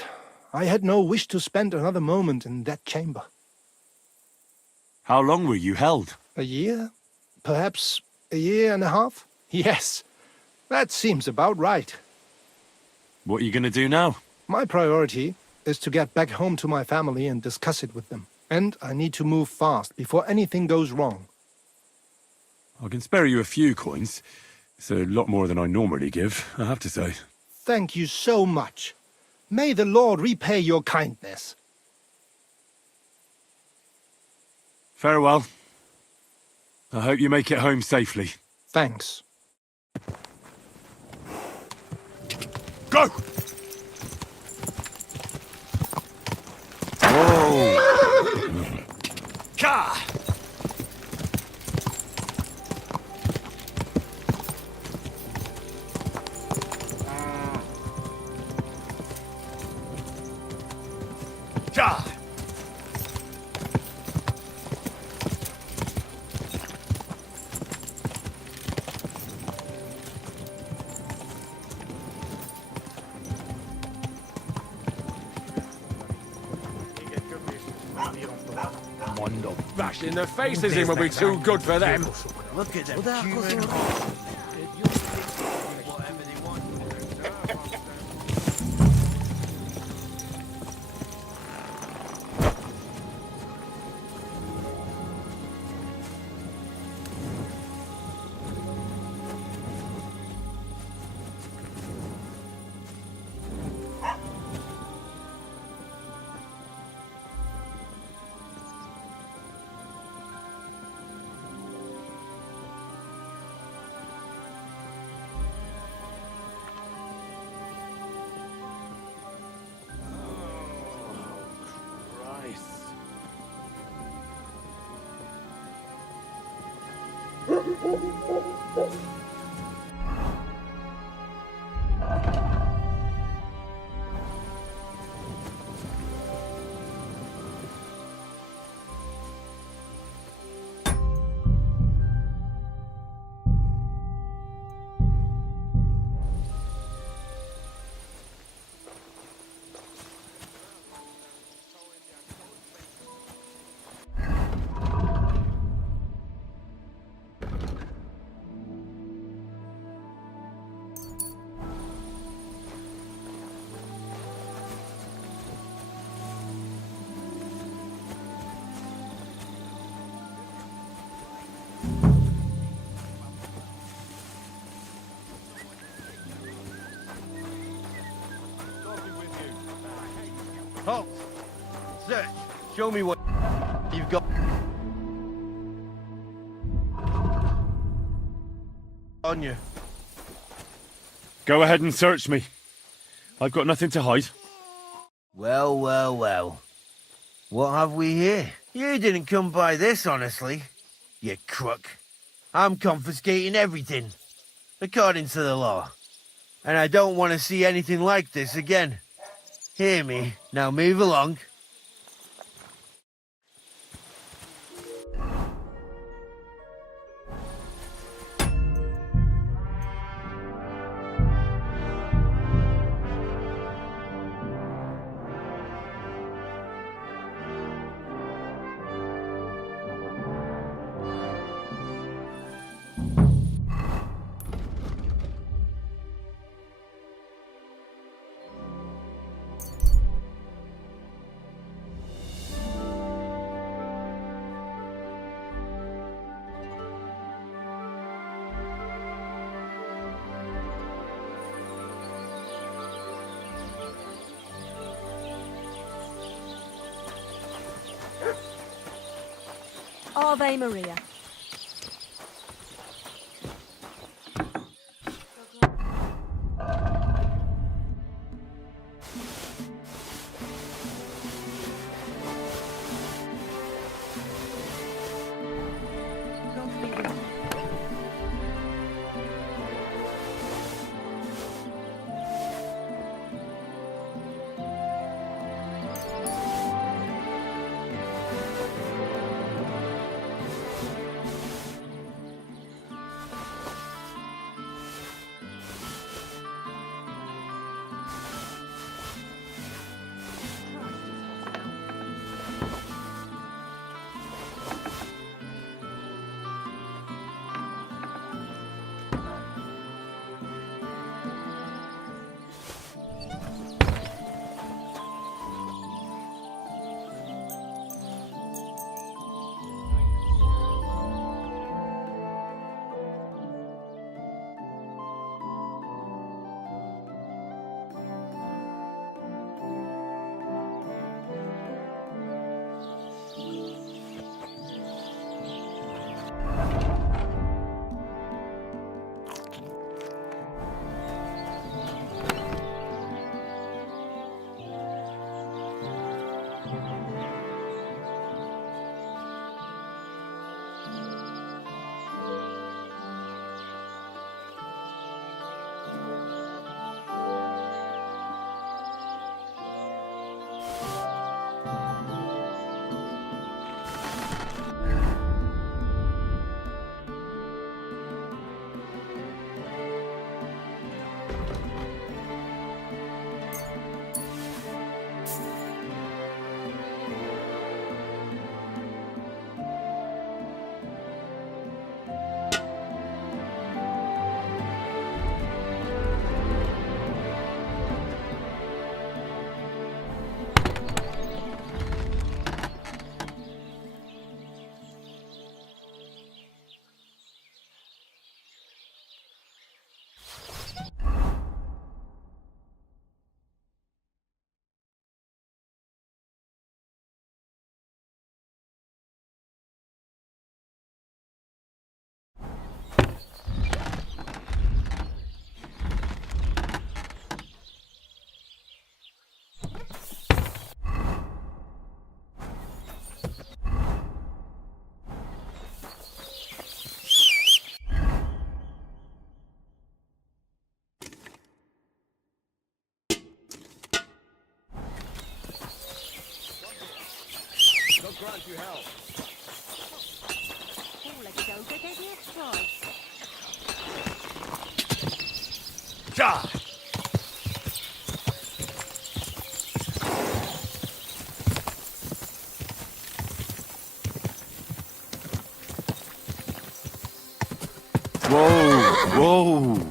I had no wish to spend another moment in that chamber. How long were you held? A year? Perhaps a year and a half? Yes, that seems about right. What are you going to do now? My priority is to get back home to my family and discuss it with them. And I need to move fast before anything goes wrong. I can spare you a few coins. It's a lot more than I normally give, I have to say. Thank you so much. May the Lord repay your kindness. Farewell. I hope you make it home safely. Thanks. Go! Whoa! Ka! Ka! Bashing the faces in will be too good for them. Look at them human. Halt! Search! Show me what you've got on you. Go ahead and search me. I've got nothing to hide. Well, well, well. What have we here? You didn't come by this, honestly. You crook. I'm confiscating everything, according to the law. And I don't want to see anything like this again. Hear me. Now move along. Ave Maria. grant you help. Four-legged ogre gave me a price. God! Whoa, whoa.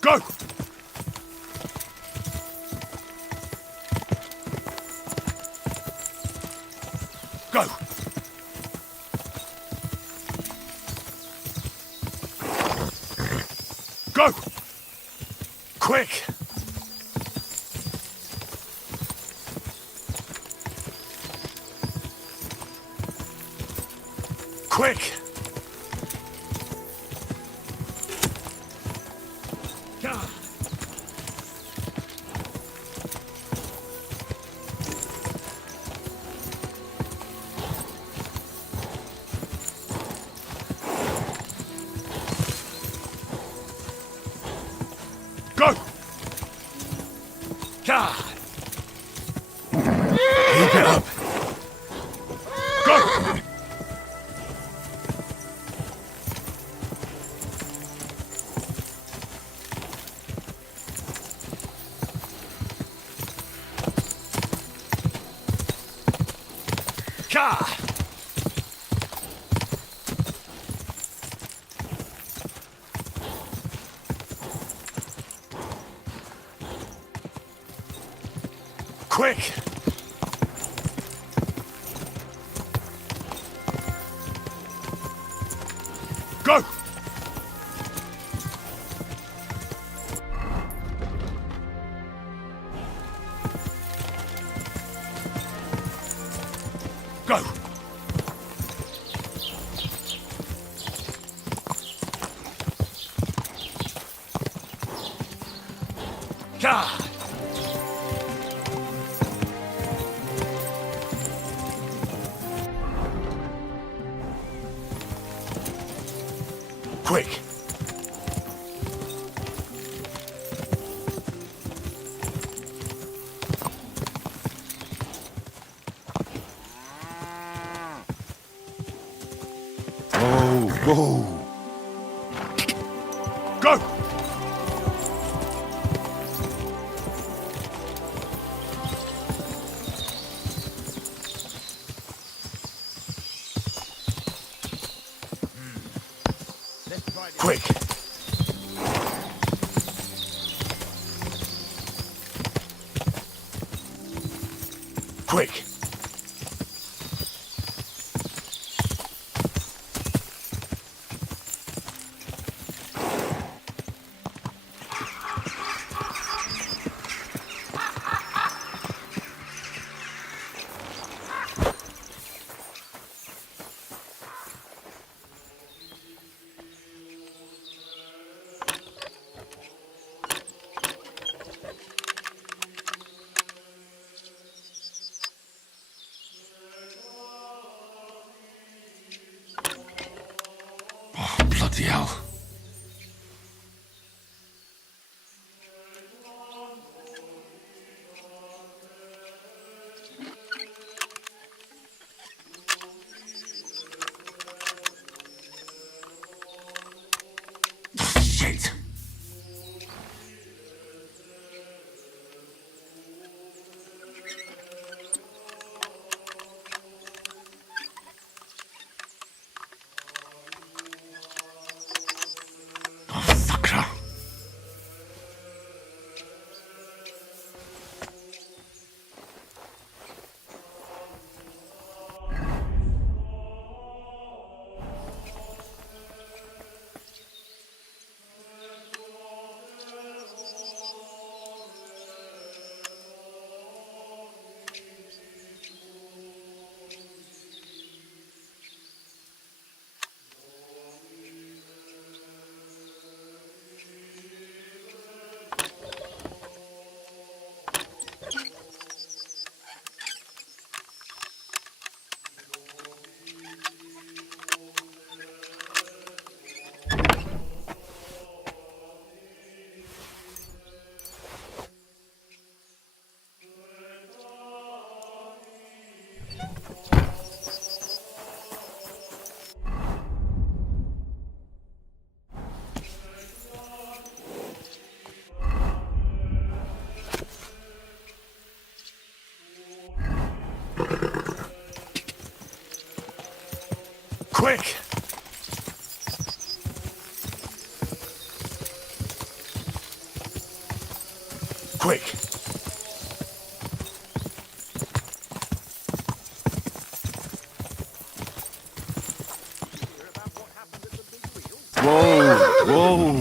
Go! Go! Go! Quick! Quick! God! Go! God! Keep it up! Go! God! Quick! Go! Go! God! Quick! Whoa. Go! Quick! Quick! Bloody hell. Shit. Quick! Quick! Whoa! Whoa!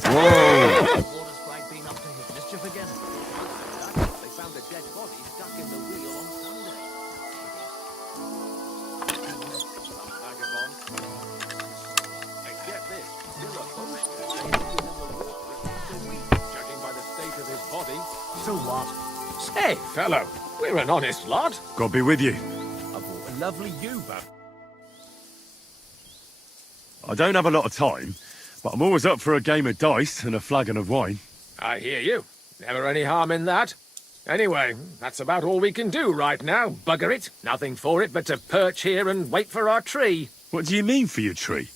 Whoa! So what? Hey, fellow, we're an honest lot. God be with you. I bought a lovely Uber. I don't have a lot of time, but I'm always up for a game of dice and a flagon of wine. I hear you. Never any harm in that. Anyway, that's about all we can do right now. Bugger it. Nothing for it but to perch here and wait for our tree. What do you mean for your tree?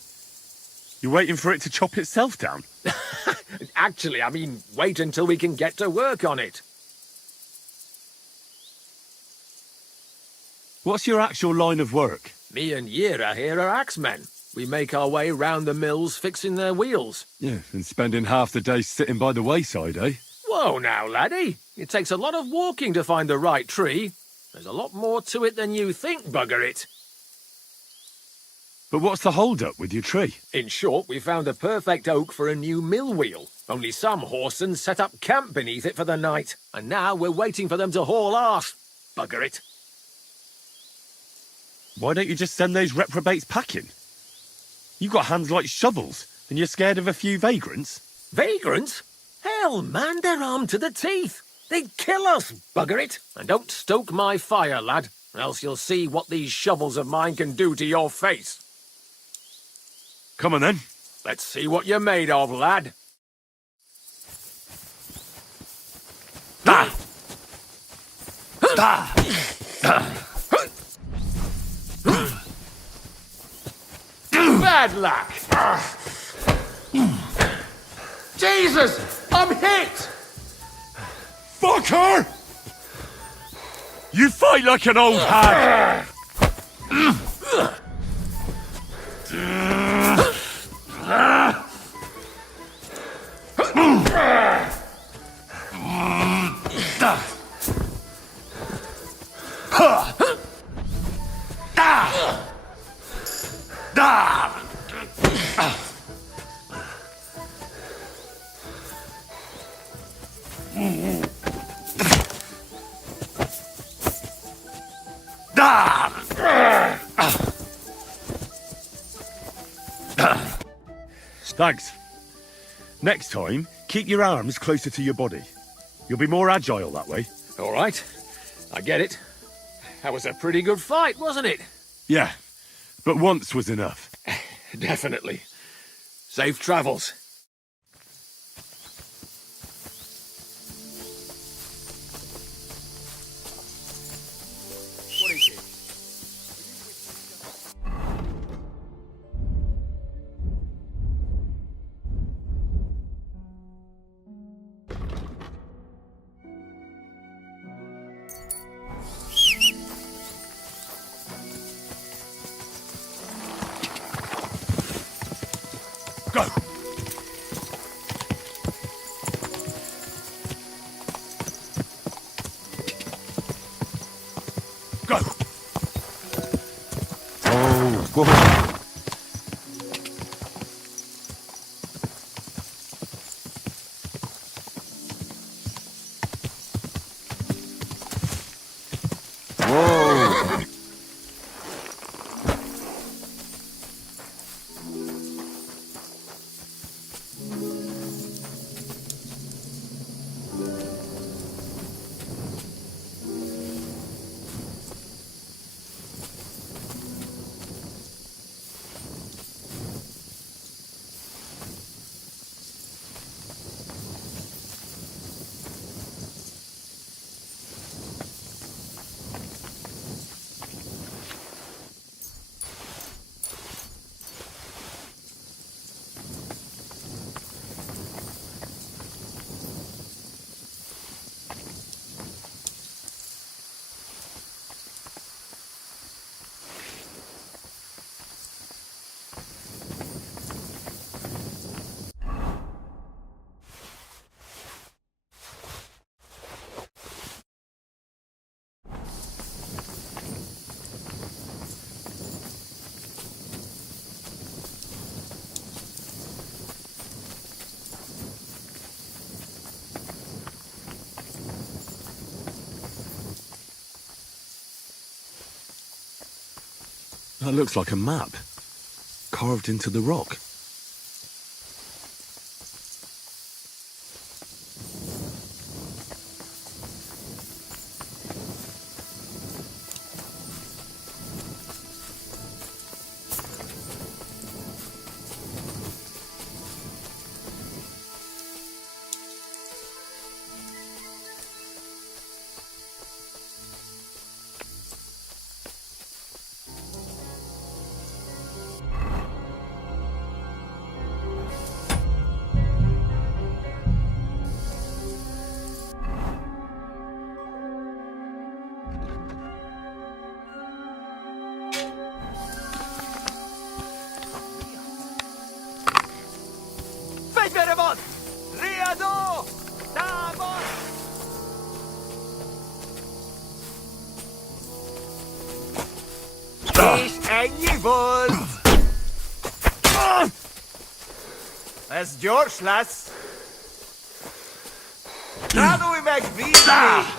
You're waiting for it to chop itself down? Actually, I mean, wait until we can get to work on it. What's your actual line of work? Me and Yira here are axemen. We make our way round the mills fixing their wheels. Yeah, and spending half the day sitting by the wayside, eh? Whoa now, laddie. It takes a lot of walking to find the right tree. There's a lot more to it than you think, bugger it. But what's the hold-up with your tree? In short, we found a perfect oak for a new mill wheel. Only some horsens set up camp beneath it for the night. And now we're waiting for them to haul off. Bugger it. Why don't you just send those reprobates packing? You've got hands like shovels, and you're scared of a few vagrants? Vagrants? Hell, man, they're armed to the teeth. They'd kill us, bugger it. And don't stoke my fire, lad, or else you'll see what these shovels of mine can do to your face. Come on, then. Let's see what you're made of, lad. Ah! Ah! Ah! Bad luck! Jesus! I'm hit! Fucker! You fight like an old hag! Thanks. Next time, keep your arms closer to your body. You'll be more agile that way. All right. I get it. That was a pretty good fight, wasn't it? Yeah, but once was enough. Definitely. Safe travels. What is it? Go! Go! Oh, whoa. Whoa! That looks like a map. Carved into the rock. Fegyveremot! Riadó! Támad! És ennyi volt! Ez gyors lesz! Tanulj meg vízni!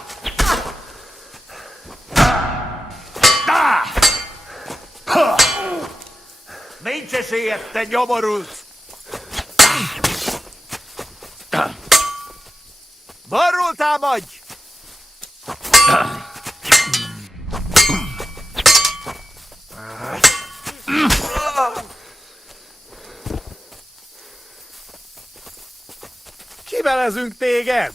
Nincs esélyed, te nyomorult! Balról támadj! Kibelezünk téged!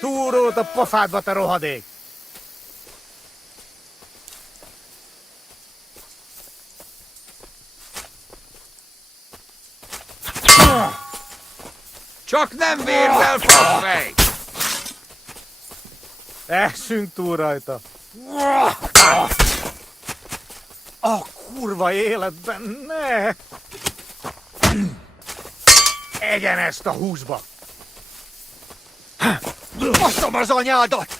Túrót a pofádba, te rohadék! Csak nem vérzel, faszfej! Essünk túl rajta. A kurva életben ne! Egyenest a húsba! Baszom az anyádat!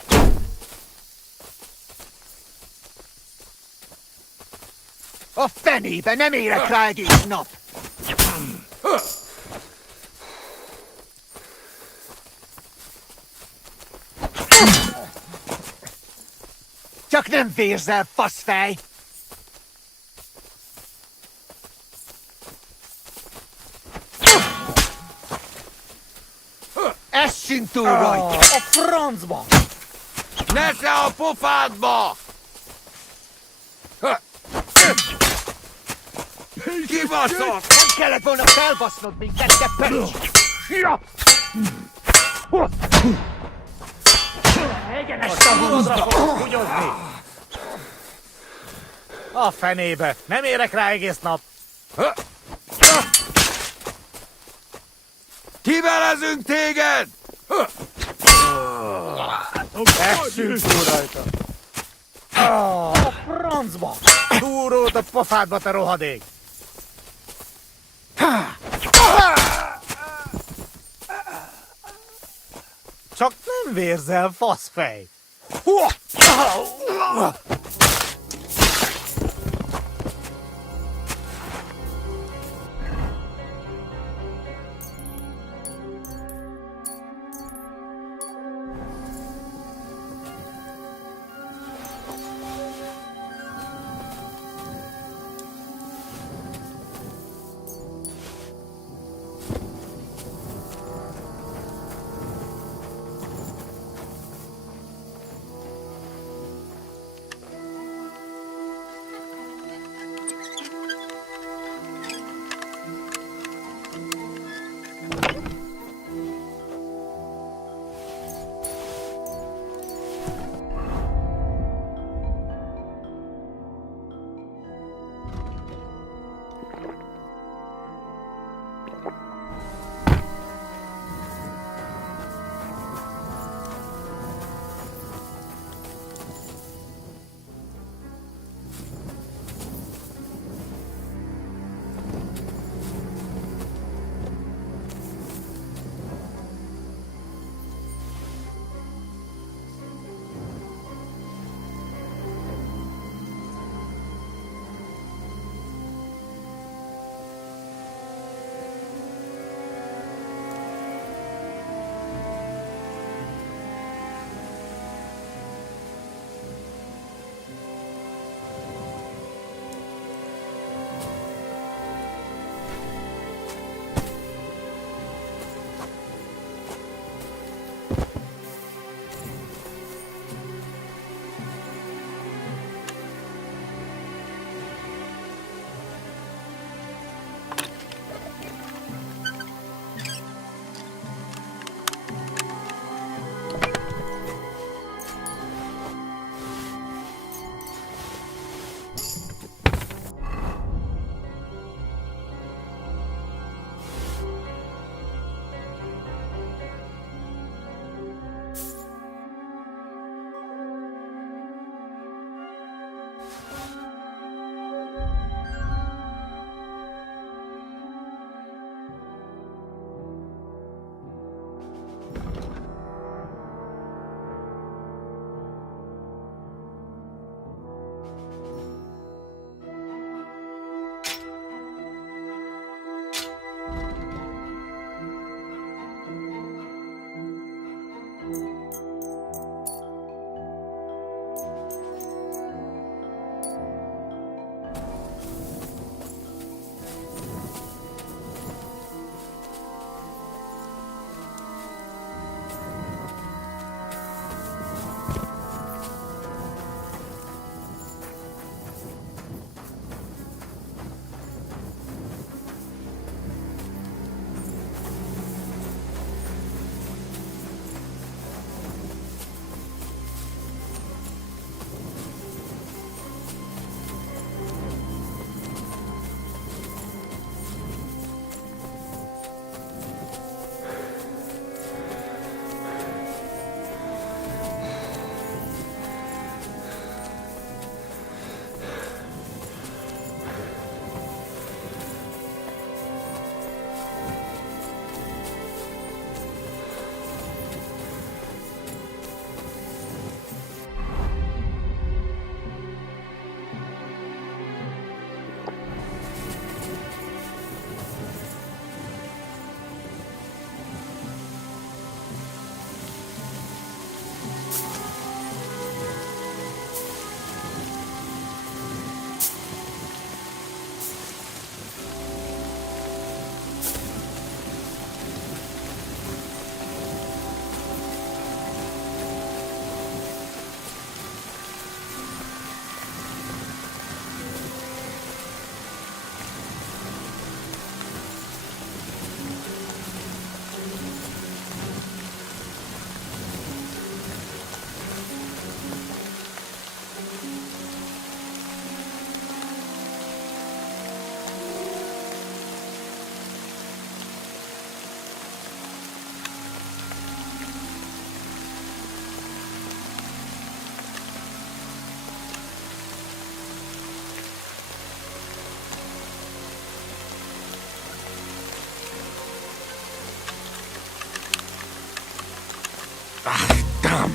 A fenébe nem érek rá egész nap! Csak nem vérzel, faszfej! Essünk túl rajta! A francba! Nesze a pofádba! Kibaszott! Nem kellett volna felbasznod minket, te pecs! Egyenest a húzra fogok húgyozni! A fenébe! Nem érek rá egész nap! Kibelezünk téged! Essünk túl rajta! A francba! Túrót a pofádba, te rohadék! Csak nem vérzel, faszfej! Damn!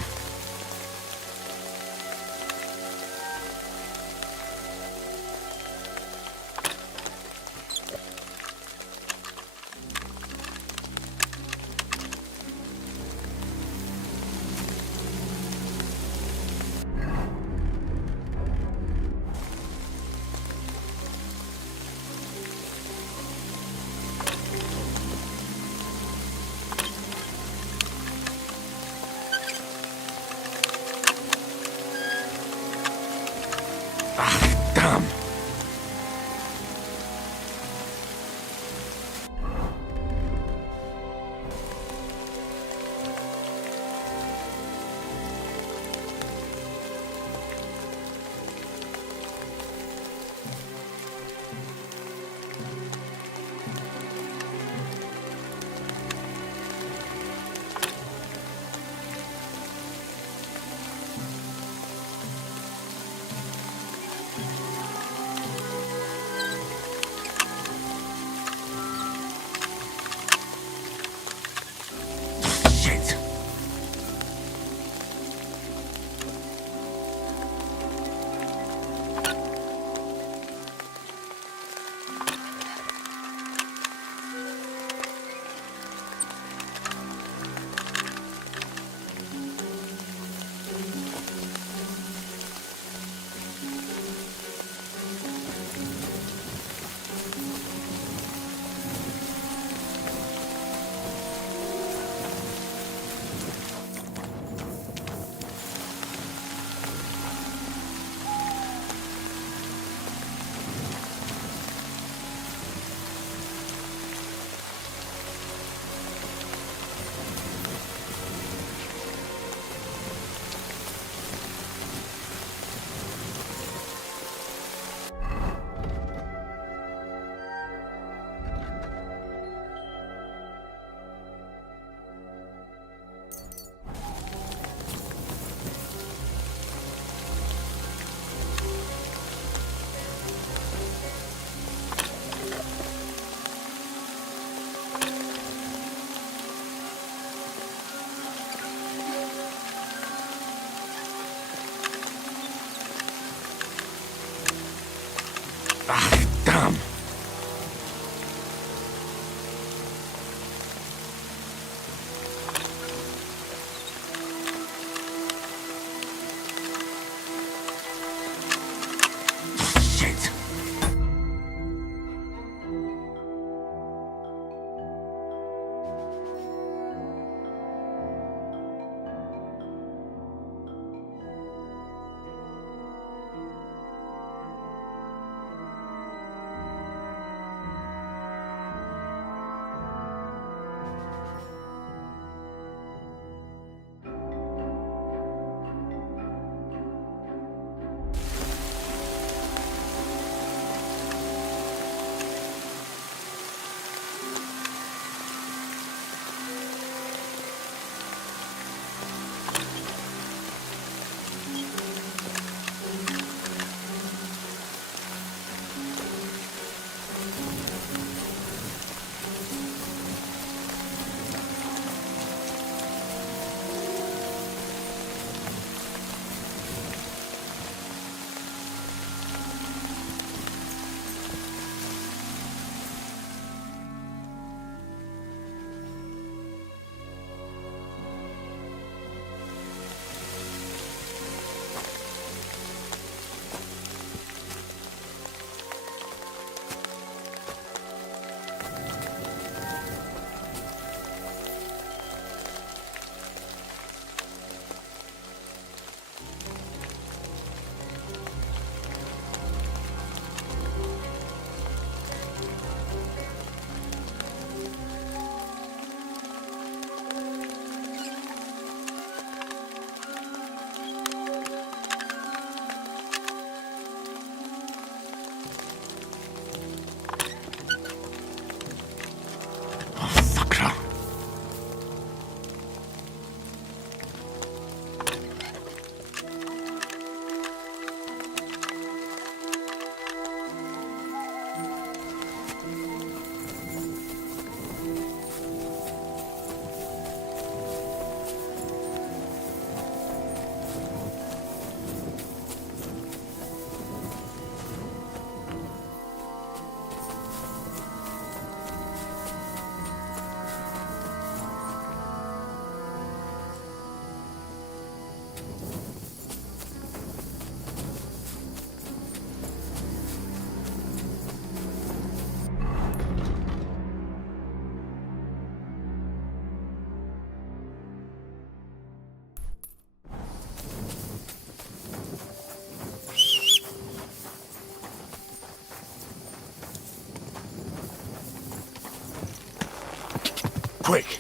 Damn! Shit! Damn! Shit! Quick!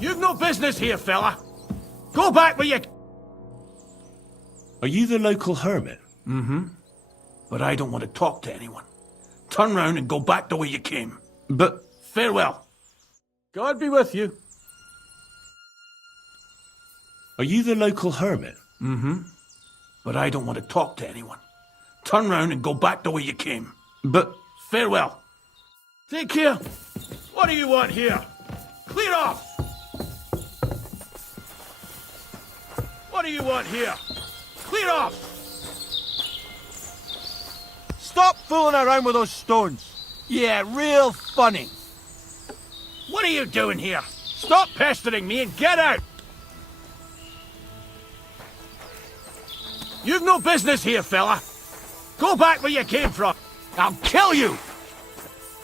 You've no business here, fella. Go back where you... Are you the local hermit? Mm-hmm. But I don't want to talk to anyone. Turn round and go back the way you came. But... Farewell. God be with you. Are you the local hermit? Mm-hmm. But I don't want to talk to anyone. Turn round and go back the way you came. But... Farewell. Take care. What do you want here? Clear off! What do you want here? Clear off! Stop fooling around with those stones. Yeah, real funny. What are you doing here? Stop pestering me and get out! You've no business here, fella. Go back where you came from. I'll kill you!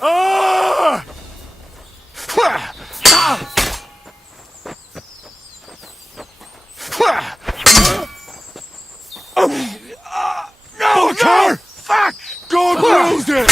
Oh! No, car! Fuck! God knows it!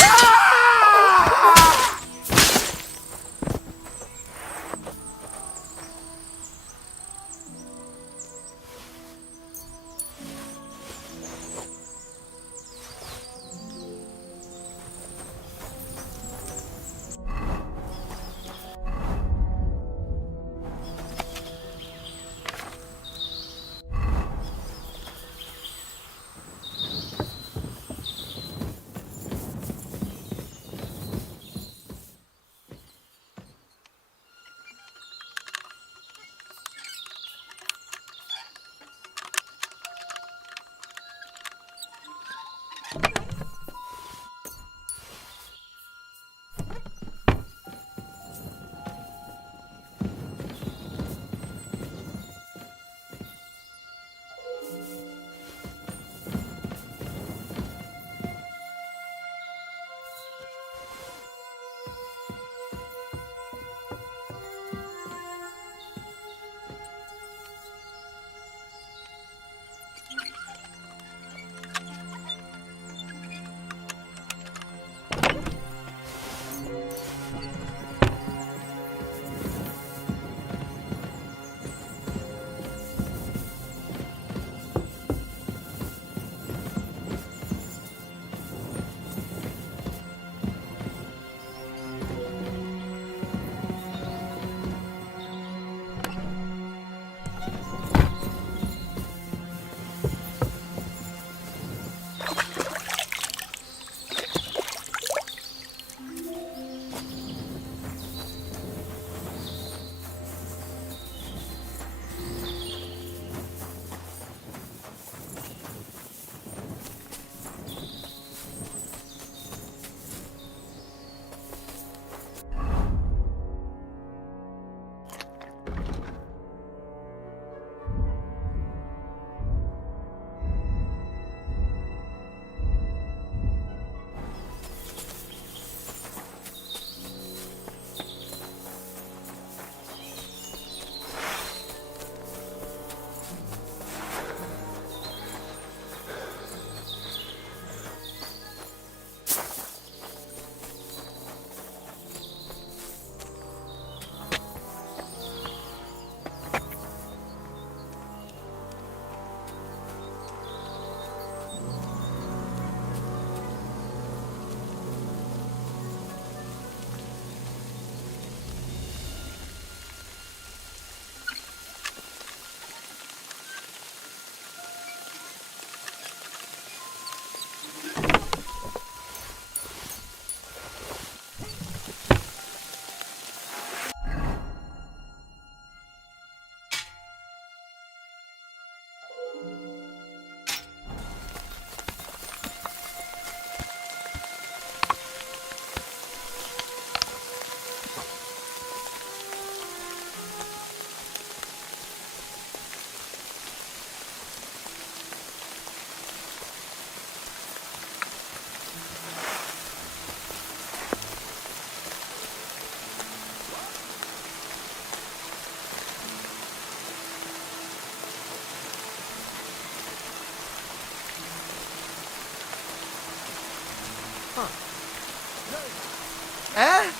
Eh?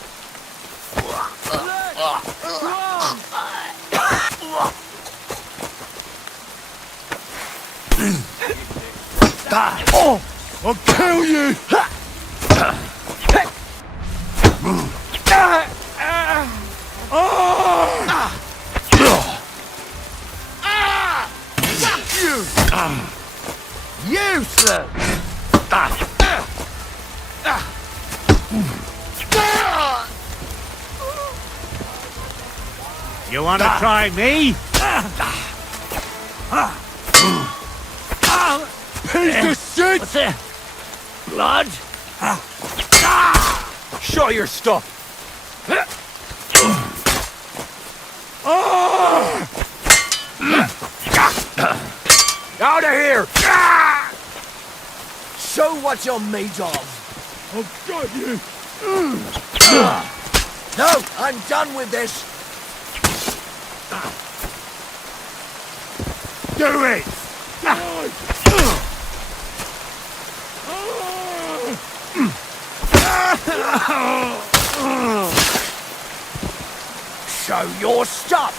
I'll kill you! Fuck you! Useless! You want to try me? Piece of shit! What's that? Blood? Show your stuff. Out of here! Show what you're made of! I've got you! No, I'm done with this! Do it! Show your stuff!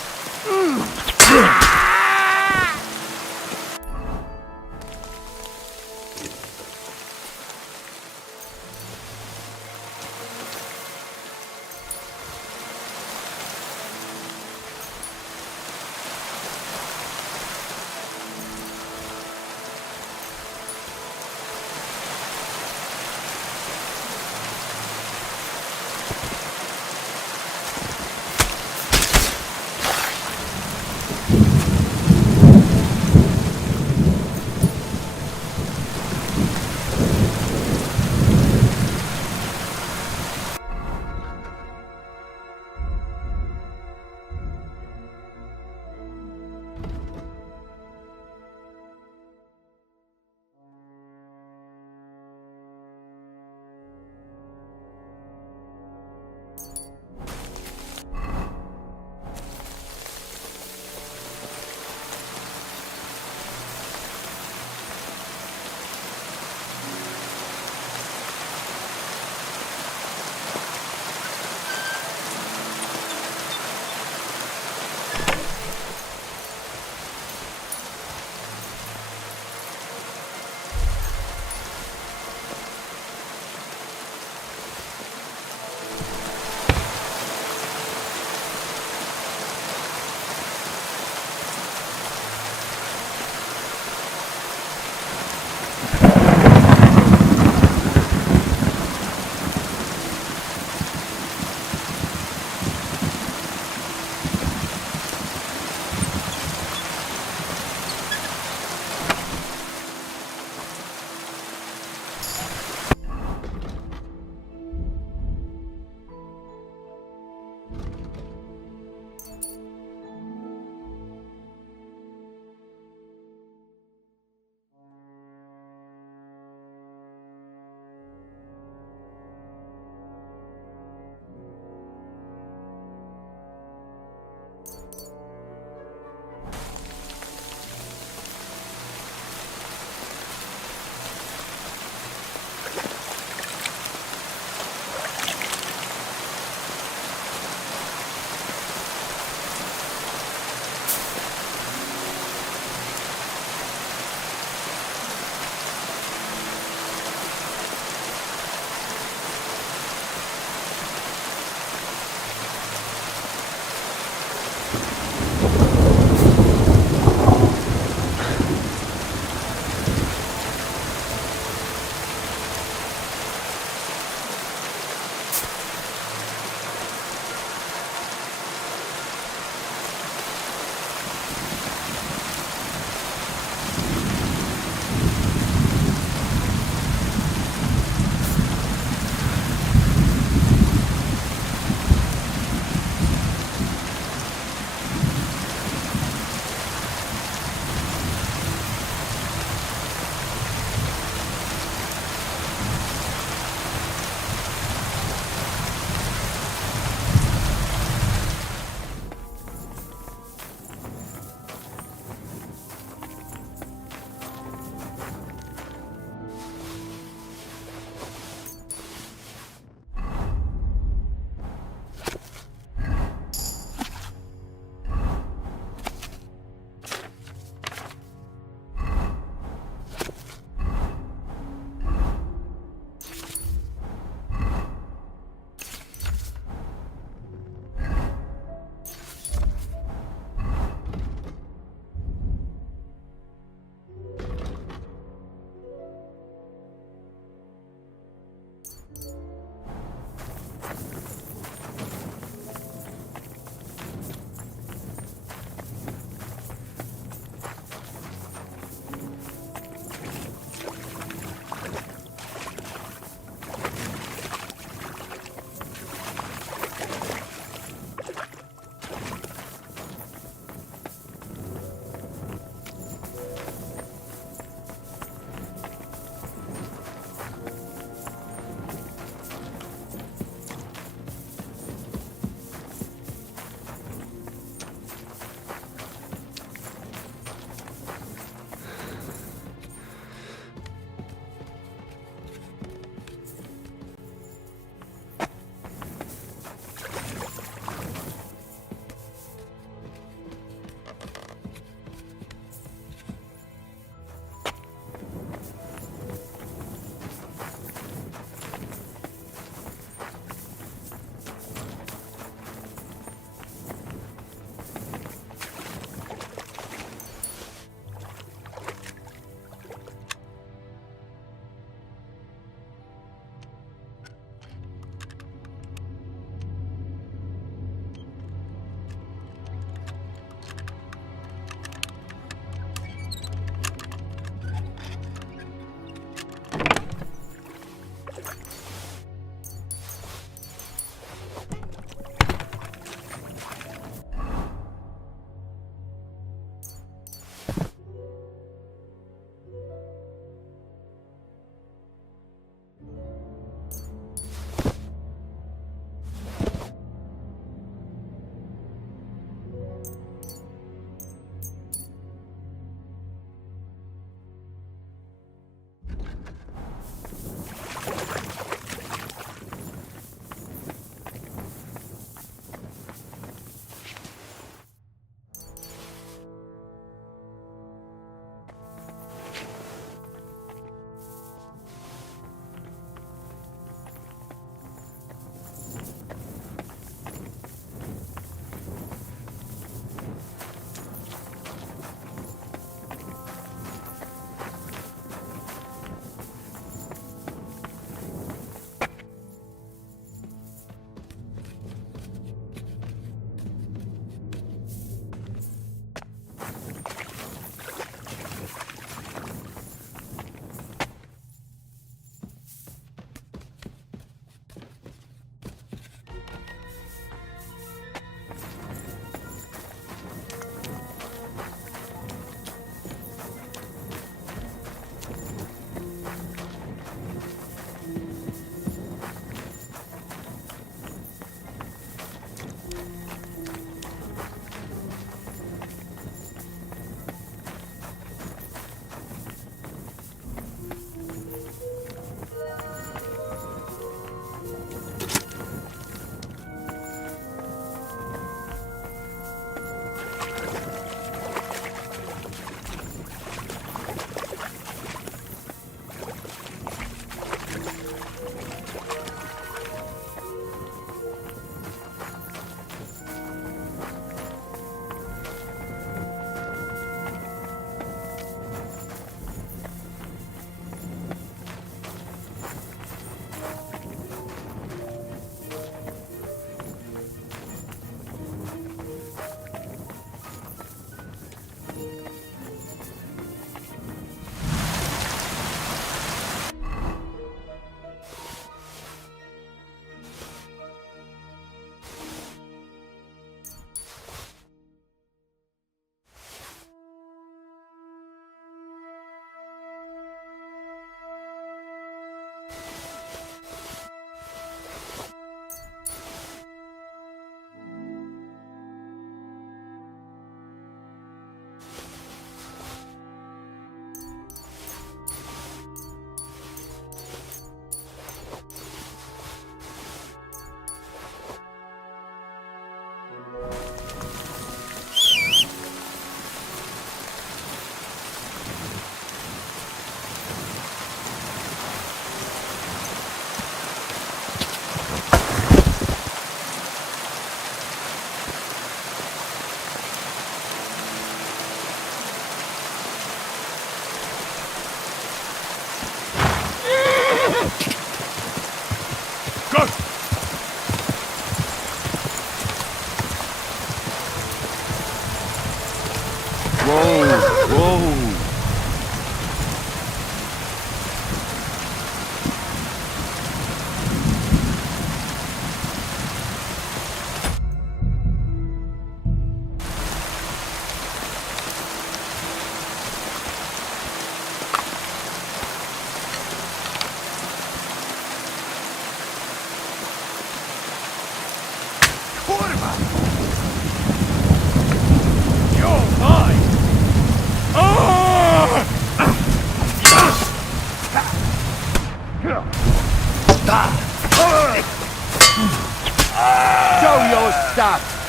that!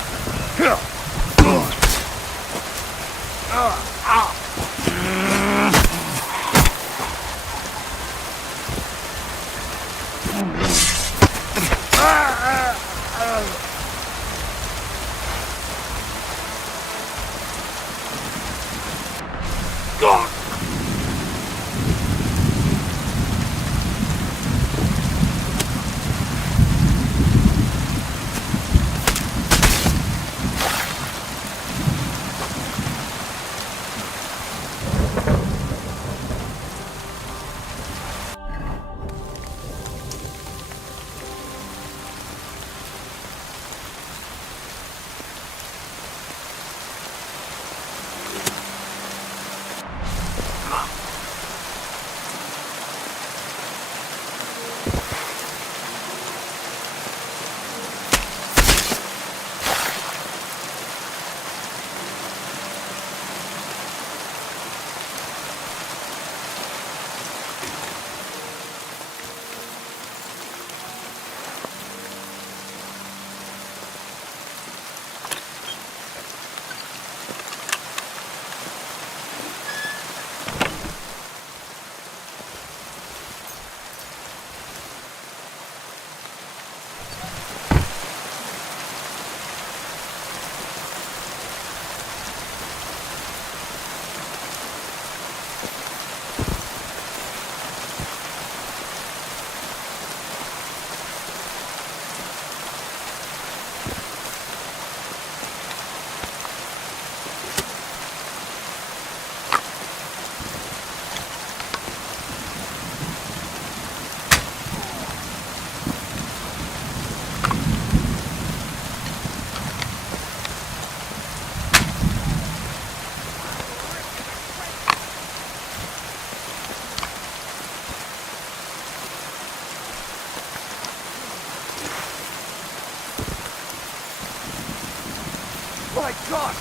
My God!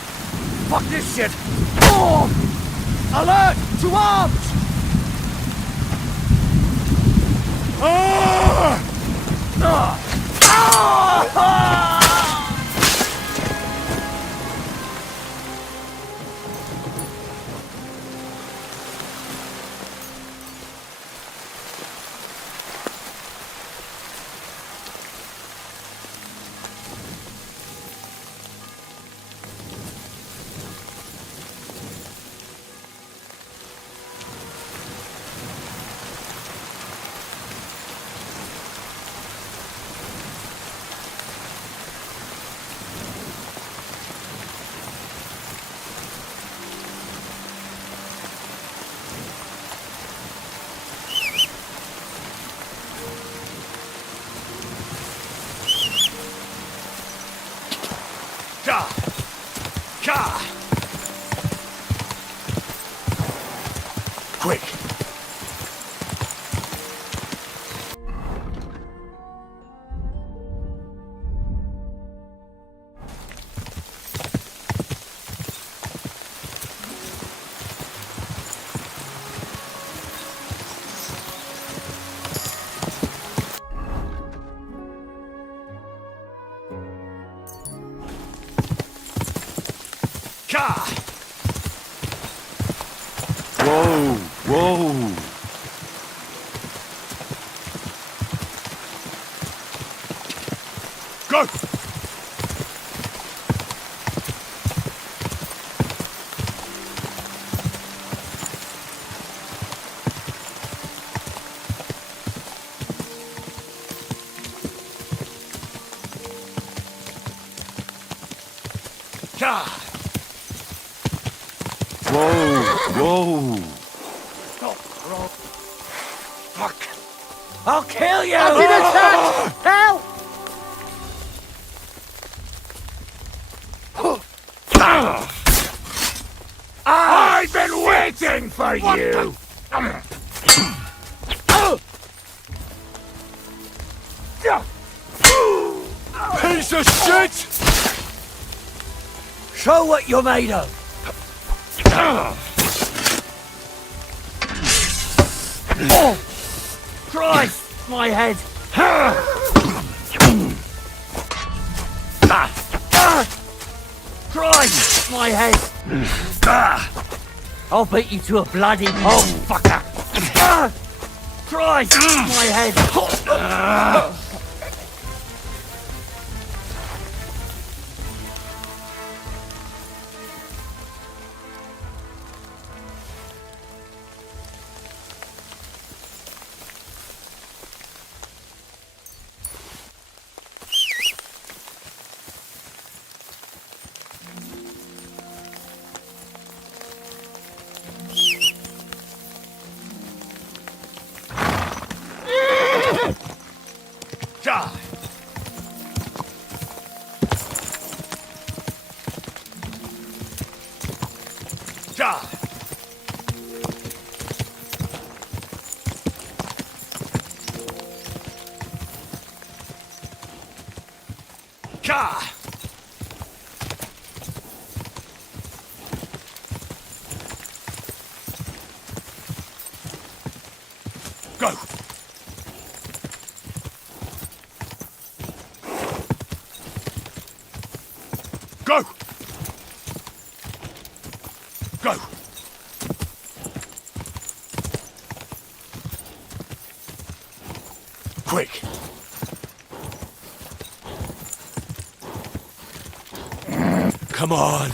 Fuck this shit! Oh! Alert! To arms! Ah! Ah! Ah! Quick! Whoa, whoa. Go! Whoa, whoa. Fuck! I'll kill you! I've been attacked! Help! I've been waiting for you! Piece of shit! Show what you're made of! Oh! Christ! My head! my head. I'll beat you to a bloody pulp, fucker. Christ, my head. Go! Go! Go! Quick! Come on!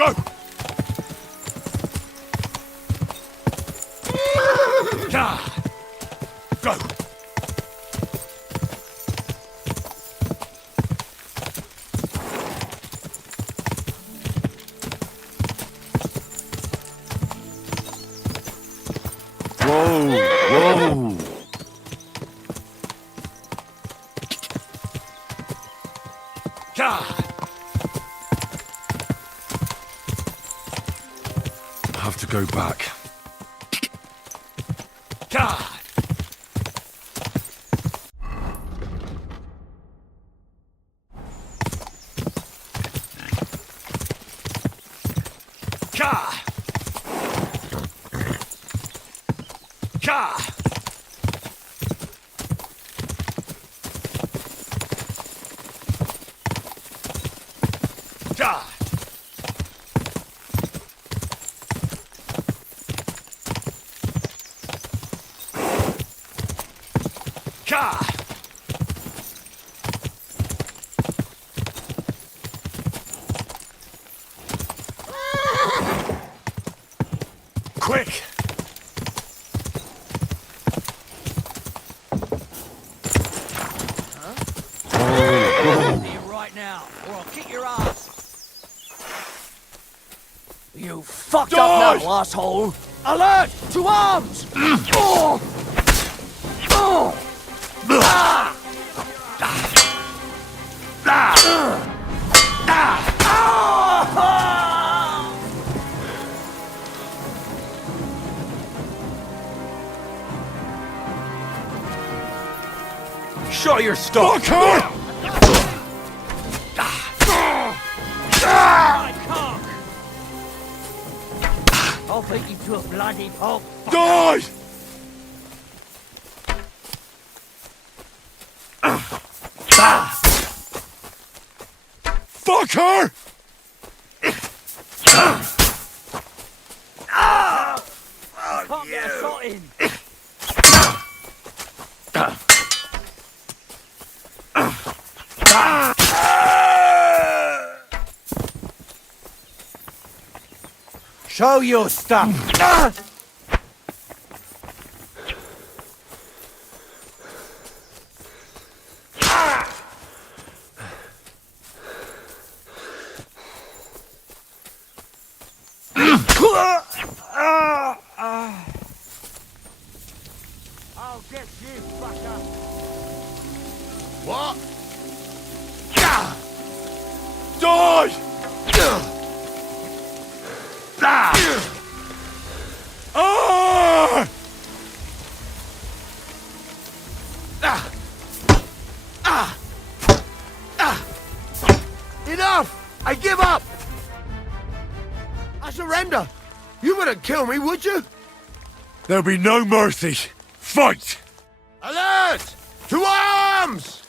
Go! Go! Whoa! I have to go back. Quick! Right now, or I'll kick your ass. You fucked up now, asshole. Alert! To arms! Show your stuff! I'll beat you to a bloody pulp. Die! Fuck her! Can't get a shot in. Show your stuff! I'll get you, fucker. What? Die! I give up! I surrender! You wouldn't kill me, would you? There'll be no mercy. Fight! Alert! To arms!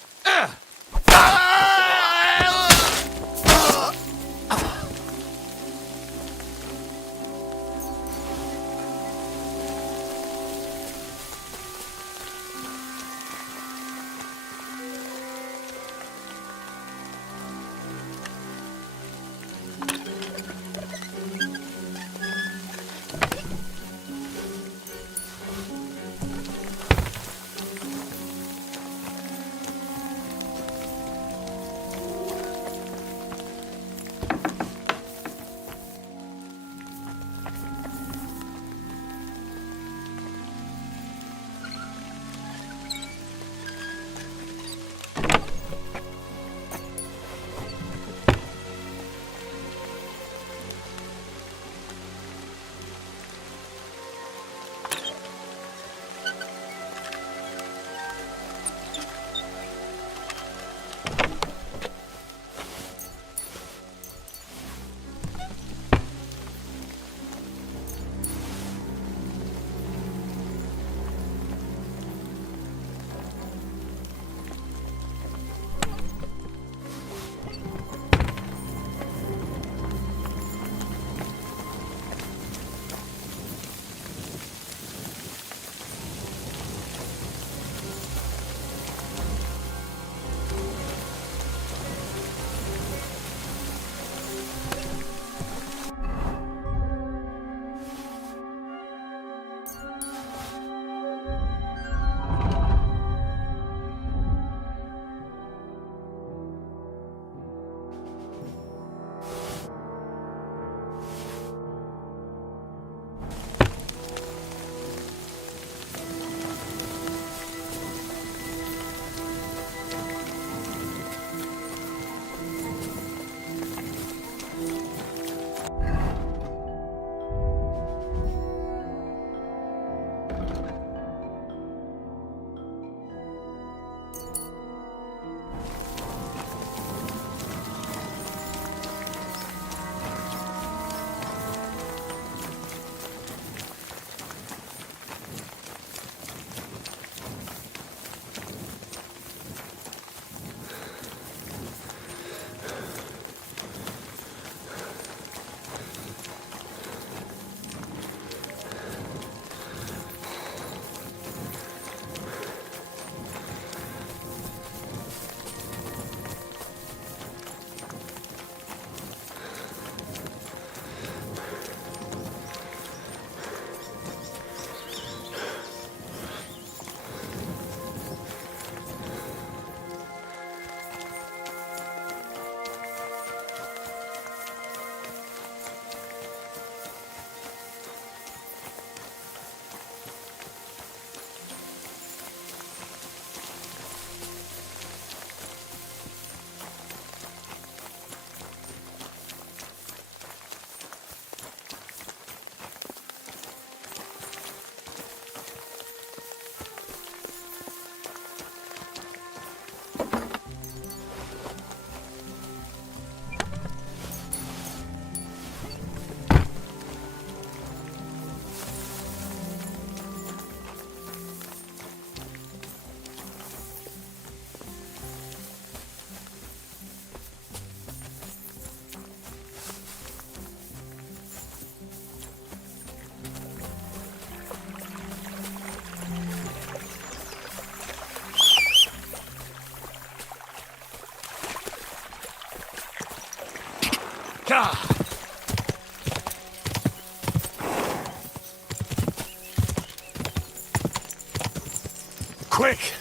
Quick!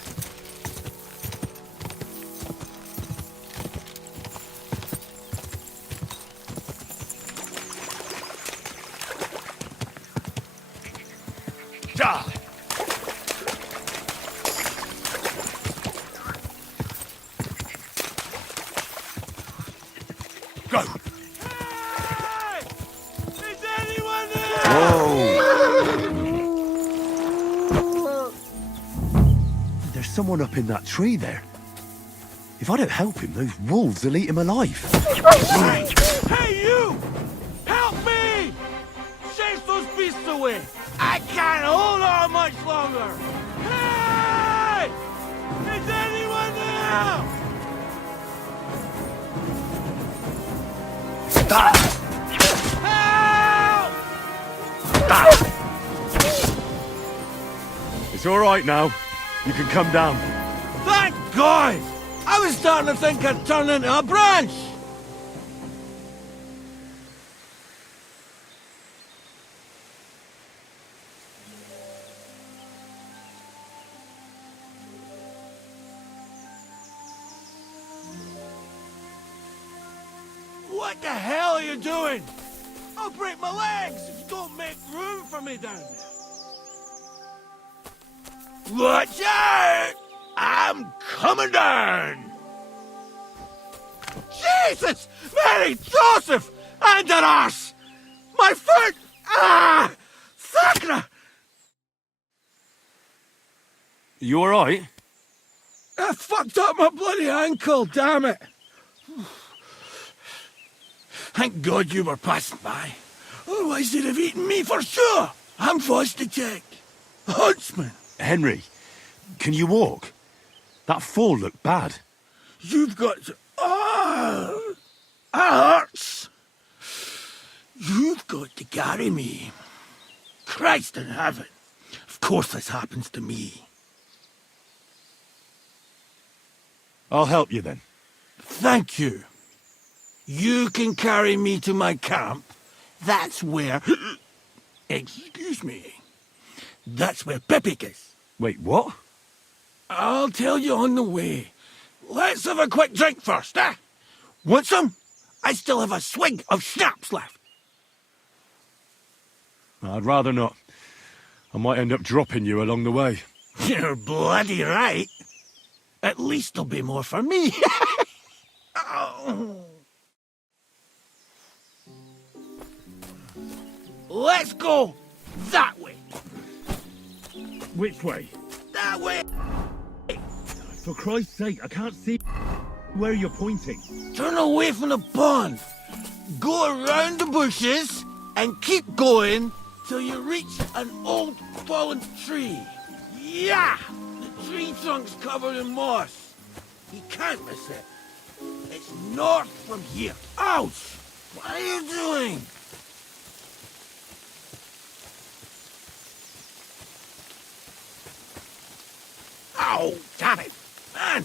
Go! There's someone up in that tree there. If I don't help him, those wolves will eat him alive. Hey, you! Help me! Chase those beasts away! I can't hold on much longer! Hey! Is anyone there? Help! It's all right now. You can come down. Thank God! I was starting to think I'd turn into a branch! What the hell are you doing? I'll break my legs if you don't make room for me down there. Watch out! I'm coming down! Jesus! Mary Joseph! And an arse! My foot! Ah! Sacra! You all right? I fucked up my bloody ankle, damn it! Thank God you were passing by. Otherwise they'd have eaten me for sure! I'm forced to check. Huntsman! Henry, can you walk? That fall looked bad. You've got to... Oh! That hurts! You've got to carry me. Christ in heaven. Of course this happens to me. I'll help you then. Thank you. You can carry me to my camp. That's where... Excuse me. That's where Pepik is. Wait, what? I'll tell you on the way. Let's have a quick drink first, eh? Want some? I still have a swig of schnapps left. I'd rather not. I might end up dropping you along the way. You're bloody right. At least there'll be more for me. Oh. Let's go that way. Which way? That way. For Christ's sake, I can't see where you're pointing. Turn away from the pond. Go around the bushes and keep going till you reach an old fallen tree. Yeah! The tree trunk's covered in moss. You can't miss it. It's north from here. Ouch! What are you doing? Ow! Damn it! Man!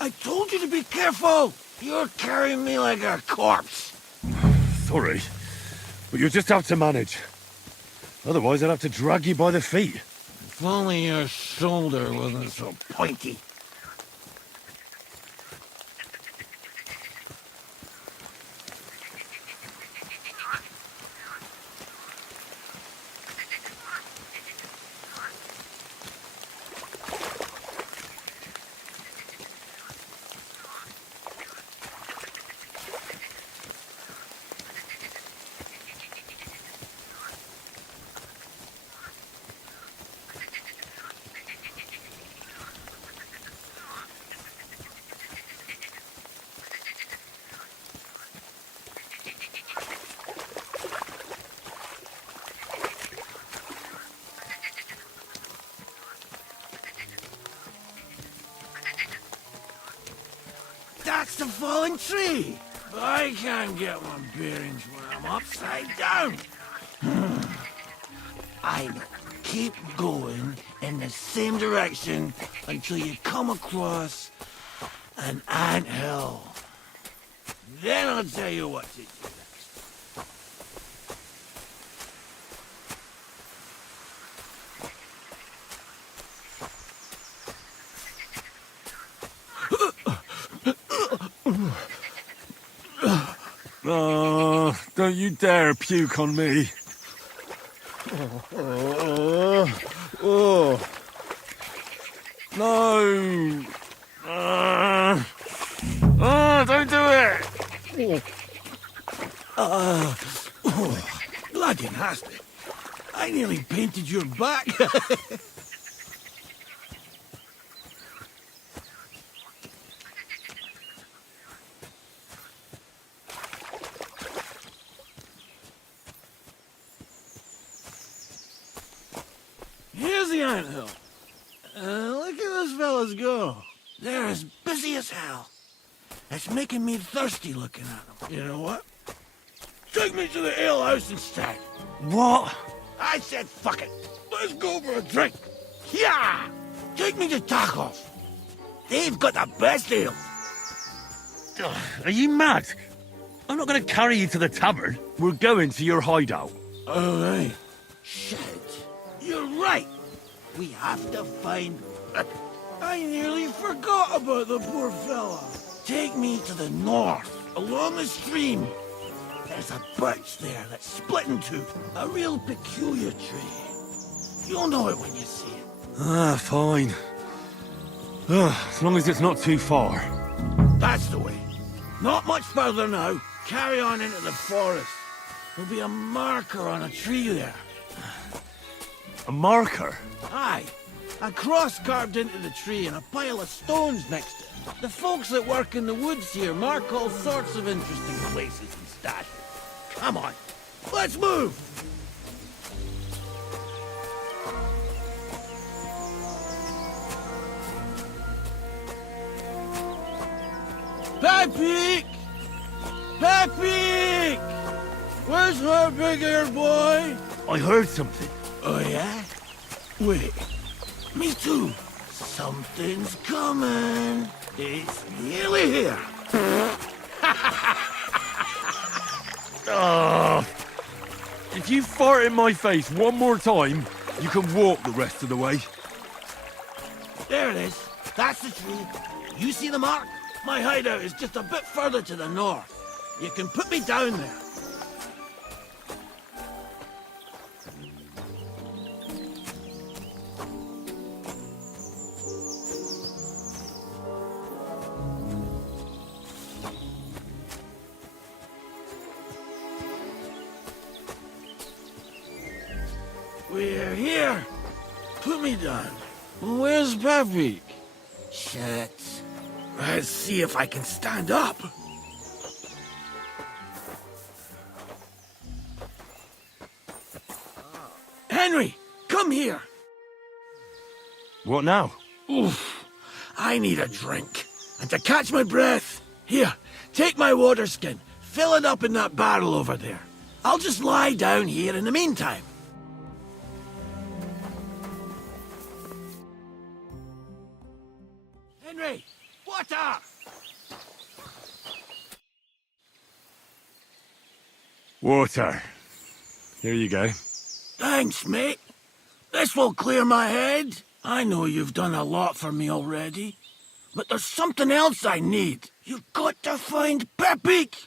I told you to be careful! You're carrying me like a corpse. Sorry, but you'll just have to manage. Otherwise, I'd have to drag you by the feet. If only your shoulder wasn't so pointy. That's the fallen tree. I can't get my bearings when I'm upside down. I know. Keep going in the same direction until you come across an anthill. Then I'll tell you what to do. Oh, don't you dare puke on me. Oh. No. Don't do it. Bloody nasty. I nearly painted your back. Here's the anthill. Look at those fellas go. They're as busy as hell. It's making me thirsty looking at them. You know what? Take me to the ale house instead. What? I said fuck it. Let's go for a drink. Yeah! Take me to Tacos. They've got the best ale. Ugh, are you mad? I'm not going to carry you to the tavern. We're going to your hideout. Oh, right. Shit. You're right. We have to find... I nearly forgot about the poor fella. Take me to the north, along the stream. There's a birch there that's split in two. A real peculiar tree. You'll know it when you see it. Ah, fine. As long as it's not too far. That's the way. Not much further now. Carry on into the forest. There'll be a marker on a tree there. A marker? Aye. A cross carved into the tree and a pile of stones next to it. The folks that work in the woods here mark all sorts of interesting places and stashes. Come on. Let's move! Pepeek! Pepeek! Where's our big-eared boy? I heard something. Oh, yeah? Wait. Me too. Something's coming. It's nearly here. Ah! If you fart in my face one more time, you can walk the rest of the way. There it is. That's the tree. You see the mark? My hideout is just a bit further to the north. You can put me down there. We're here. Put me down. Where's Pepeek? Shit. Let's see if I can stand up. Henry, come here. What now? Oof. I need a drink. And to catch my breath, here, take my water skin. Fill it up in that barrel over there. I'll just lie down here in the meantime. Henry, water! Water. Here you go. Thanks, mate. This will clear my head. I know you've done a lot for me already. But there's something else I need. You've got to find Pepeek.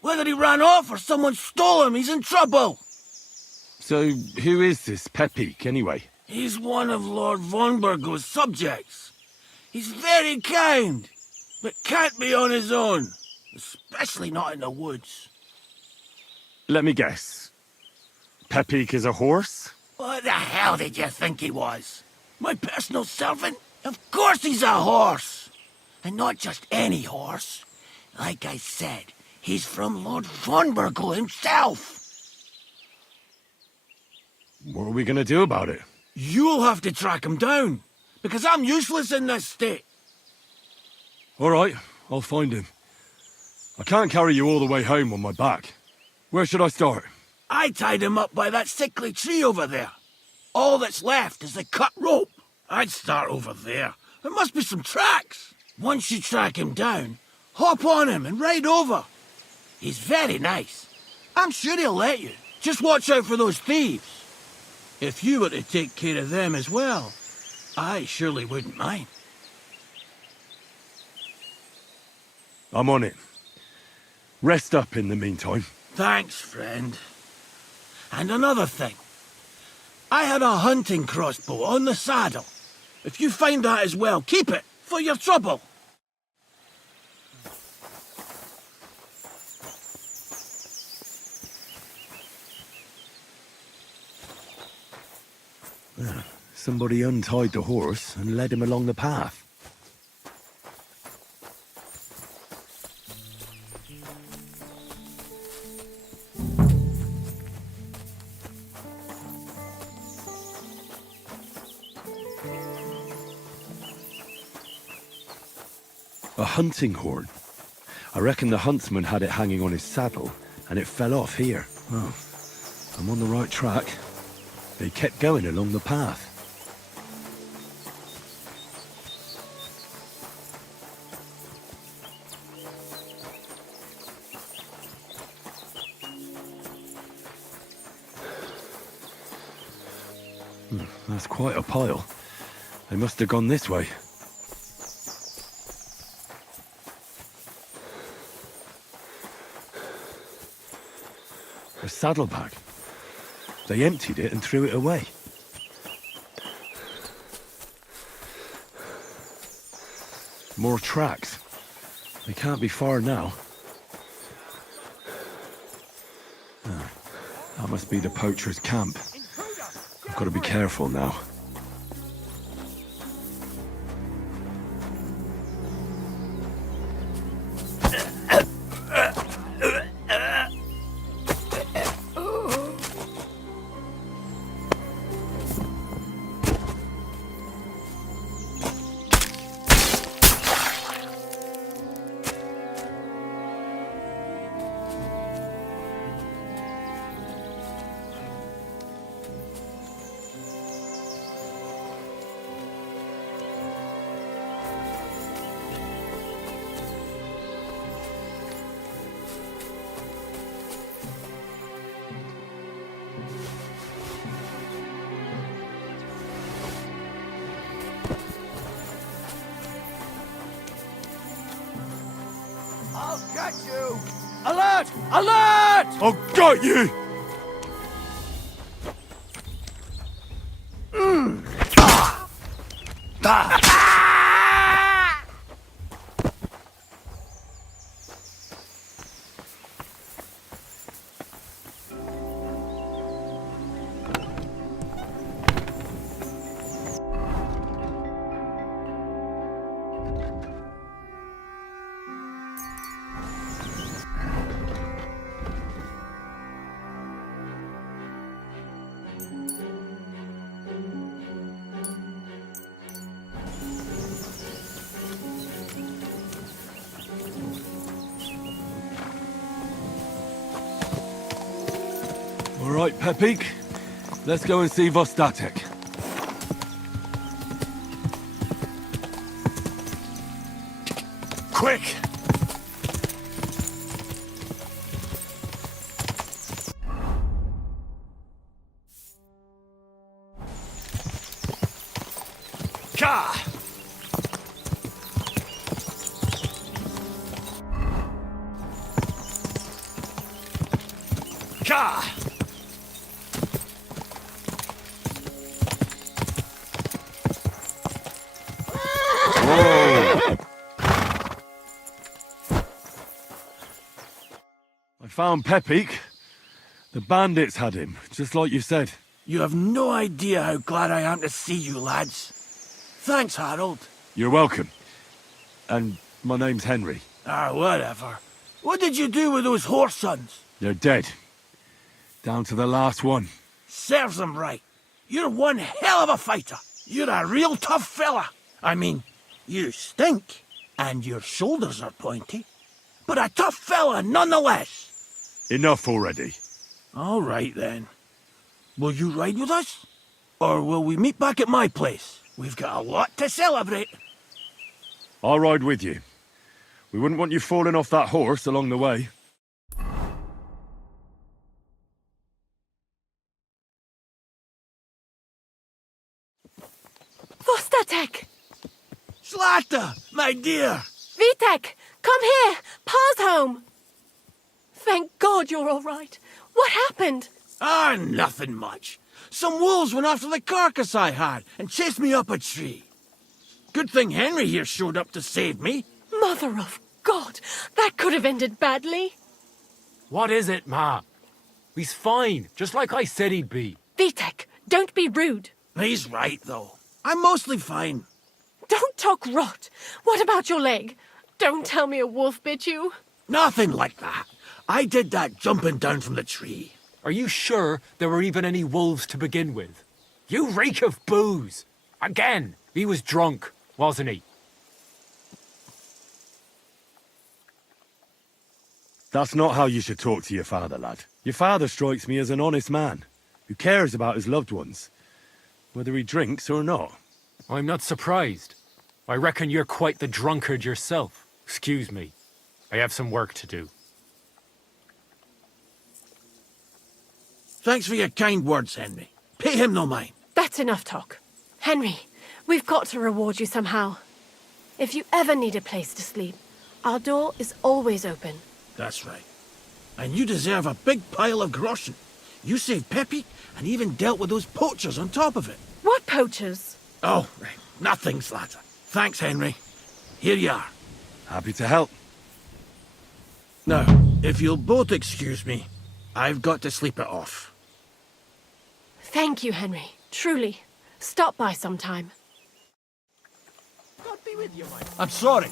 Whether he ran off or someone stole him, he's in trouble. So, who is this Pepeek, anyway? He's one of Lord von Burgo's subjects. He's very kind, but can't be on his own. Especially not in the woods. Let me guess. Pepeek is a horse? What the hell did you think he was? My personal servant? Of course he's a horse! And not just any horse. Like I said, he's from Lord von Burgo himself. What are we gonna do about it? You'll have to track him down, because I'm useless in this state. All right, I'll find him. I can't carry you all the way home on my back. Where should I start? I tied him up by that sickly tree over there. All that's left is the cut rope. I'd start over there. There must be some tracks. Once you track him down, hop on him and ride over. He's very nice. I'm sure he'll let you. Just watch out for those thieves. If you were to take care of them as well, I surely wouldn't mind. I'm on it. Rest up in the meantime. Thanks, friend. And another thing. I had a hunting crossbow on the saddle. If you find that as well, keep it, for your trouble. Somebody untied the horse and led him along the path. A hunting horn. I reckon the huntsman had it hanging on his saddle, and it fell off here. Oh, I'm on the right track. They kept going along the path. That's quite a pile. They must have gone this way. A saddlebag. They emptied it and threw it away. More tracks. They can't be far now. Oh, that must be the poacher's camp. I've got to be careful now. I'll get you! Alert! Alert! I've got you! All right, Pepik. Let's go and see Vostatek. Quick! Ka! Ka! I found Pepik. The bandits had him, just like you said. You have no idea how glad I am to see you, lads. Thanks, Harold. You're welcome. And my name's Henry. Whatever. What did you do with those horse sons? They're dead. Down to the last one. Serves them right. You're one hell of a fighter. You're a real tough fella. I mean, you stink, and your shoulders are pointy. But a tough fella nonetheless. Enough already. All right, then. Will you ride with us? Or will we meet back at my place? We've got a lot to celebrate. I'll ride with you. We wouldn't want you falling off that horse along the way. Vostatek! Zlata, my dear! Vitek! Come here! Pa's home! Thank God you're all right. What happened? Nothing much. Some wolves went after the carcass I had and chased me up a tree. Good thing Henry here showed up to save me. Mother of God! That could have ended badly. What is it, Ma? He's fine, just like I said he'd be. Vitek, don't be rude. He's right, though. I'm mostly fine. Don't talk rot. What about your leg? Don't tell me a wolf bit you. Nothing like that. I did that jumping down from the tree. Are you sure there were even any wolves to begin with? You reek of booze! Again, he was drunk, wasn't he? That's not how you should talk to your father, lad. Your father strikes me as an honest man, who cares about his loved ones, whether he drinks or not. I'm not surprised. I reckon you're quite the drunkard yourself. Excuse me. I have some work to do. Thanks for your kind words, Henry. Pay him no mind. That's enough talk. Henry, we've got to reward you somehow. If you ever need a place to sleep, our door is always open. That's right. And you deserve a big pile of groschen. You saved Peppy and even dealt with those poachers on top of it. What poachers? Oh, nothing, Slatter. Thanks, Henry. Here you are. Happy to help. Now, if you'll both excuse me, I've got to sleep it off. Thank you, Henry. Truly. Stop by sometime. God be with you, my I'm sorry.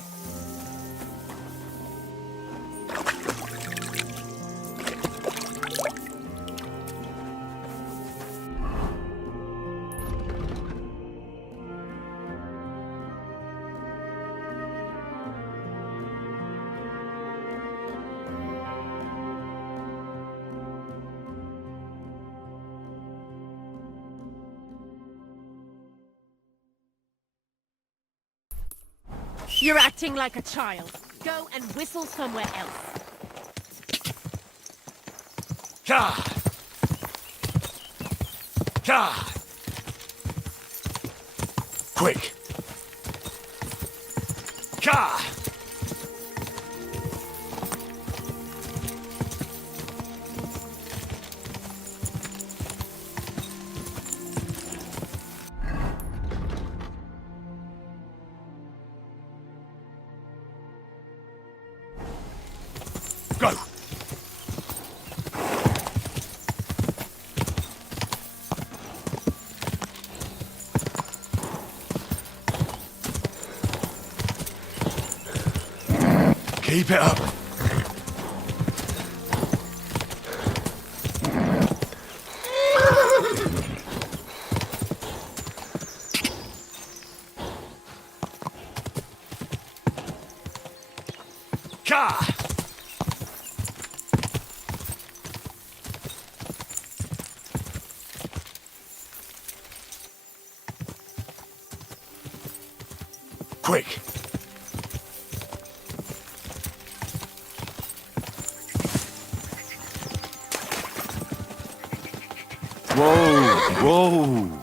You're acting like a child. Go and whistle somewhere else. Ka! Ka! Quick! Ka! Go! Keep it up. Ka! Quick! Whoa! Whoa!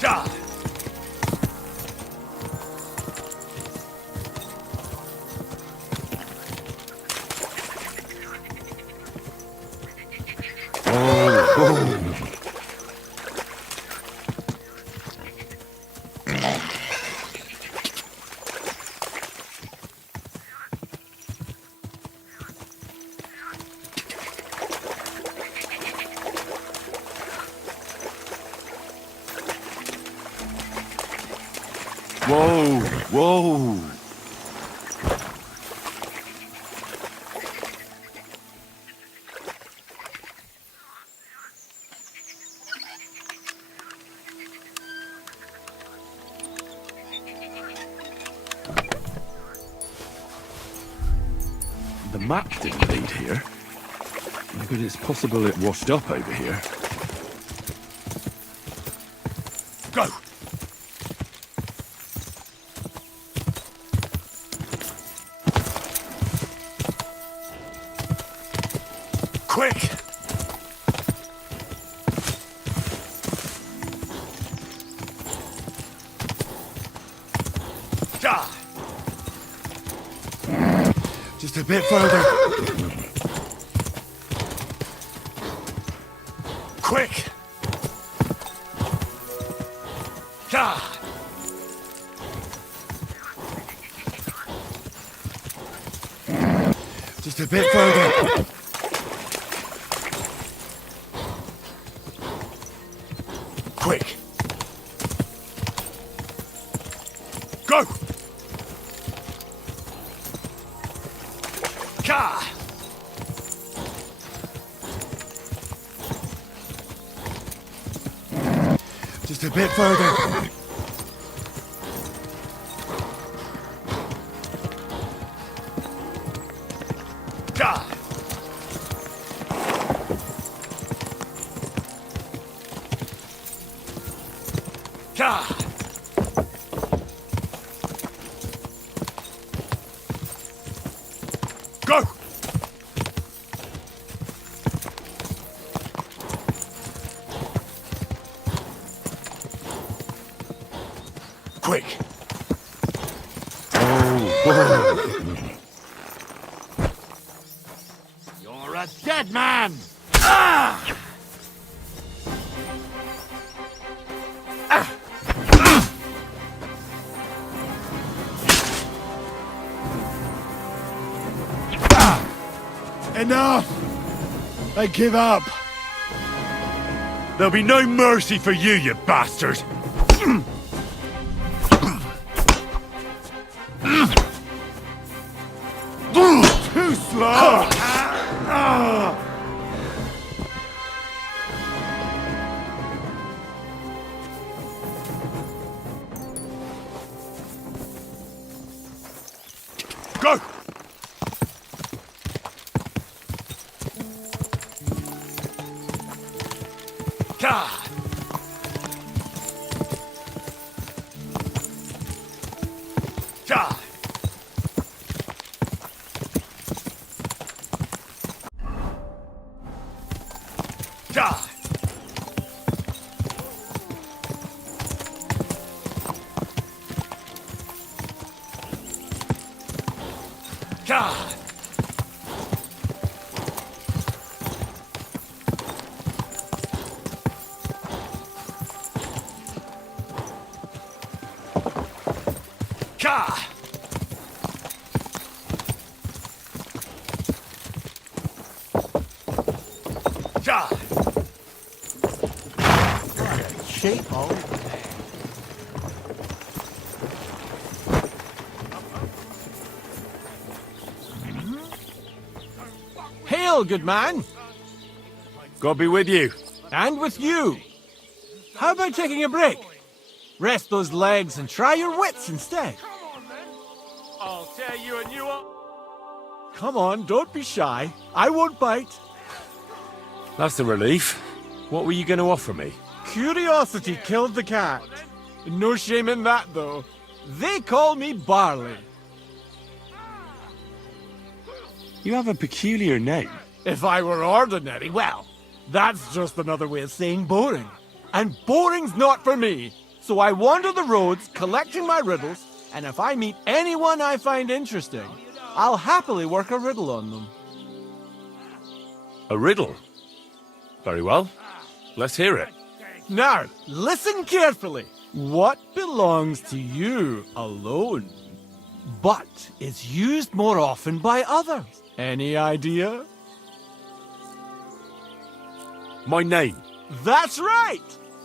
Ja! Whoa! Whoa! The map didn't lead here, but it's possible it washed up over here. Go! Quick! Ja! Just a bit further. Quick! God! Just a bit further. Quick! Go! God! Just a bit further. God! God! Go! Quick! You're a dead man! Ah! Enough! I give up. There'll be no mercy for you, you bastard! Too slow! Go! God! God! God! God! God! God! Shape all. Hail, good man! God be with you. And with you. How about taking a break? Rest those legs and try your wits instead. I'll tear you a new one. Come on, don't be shy. I won't bite. That's a relief. What were you going to offer me? Curiosity killed the cat. No shame in that, though. They call me Barley. You have a peculiar name. If I were ordinary, well, that's just another way of saying boring. And boring's not for me. So I wander the roads collecting my riddles, and if I meet anyone I find interesting, I'll happily work a riddle on them. A riddle? Very well. Let's hear it. Now, listen carefully. What belongs to you alone, but is used more often by others? Any idea? My name. That's right!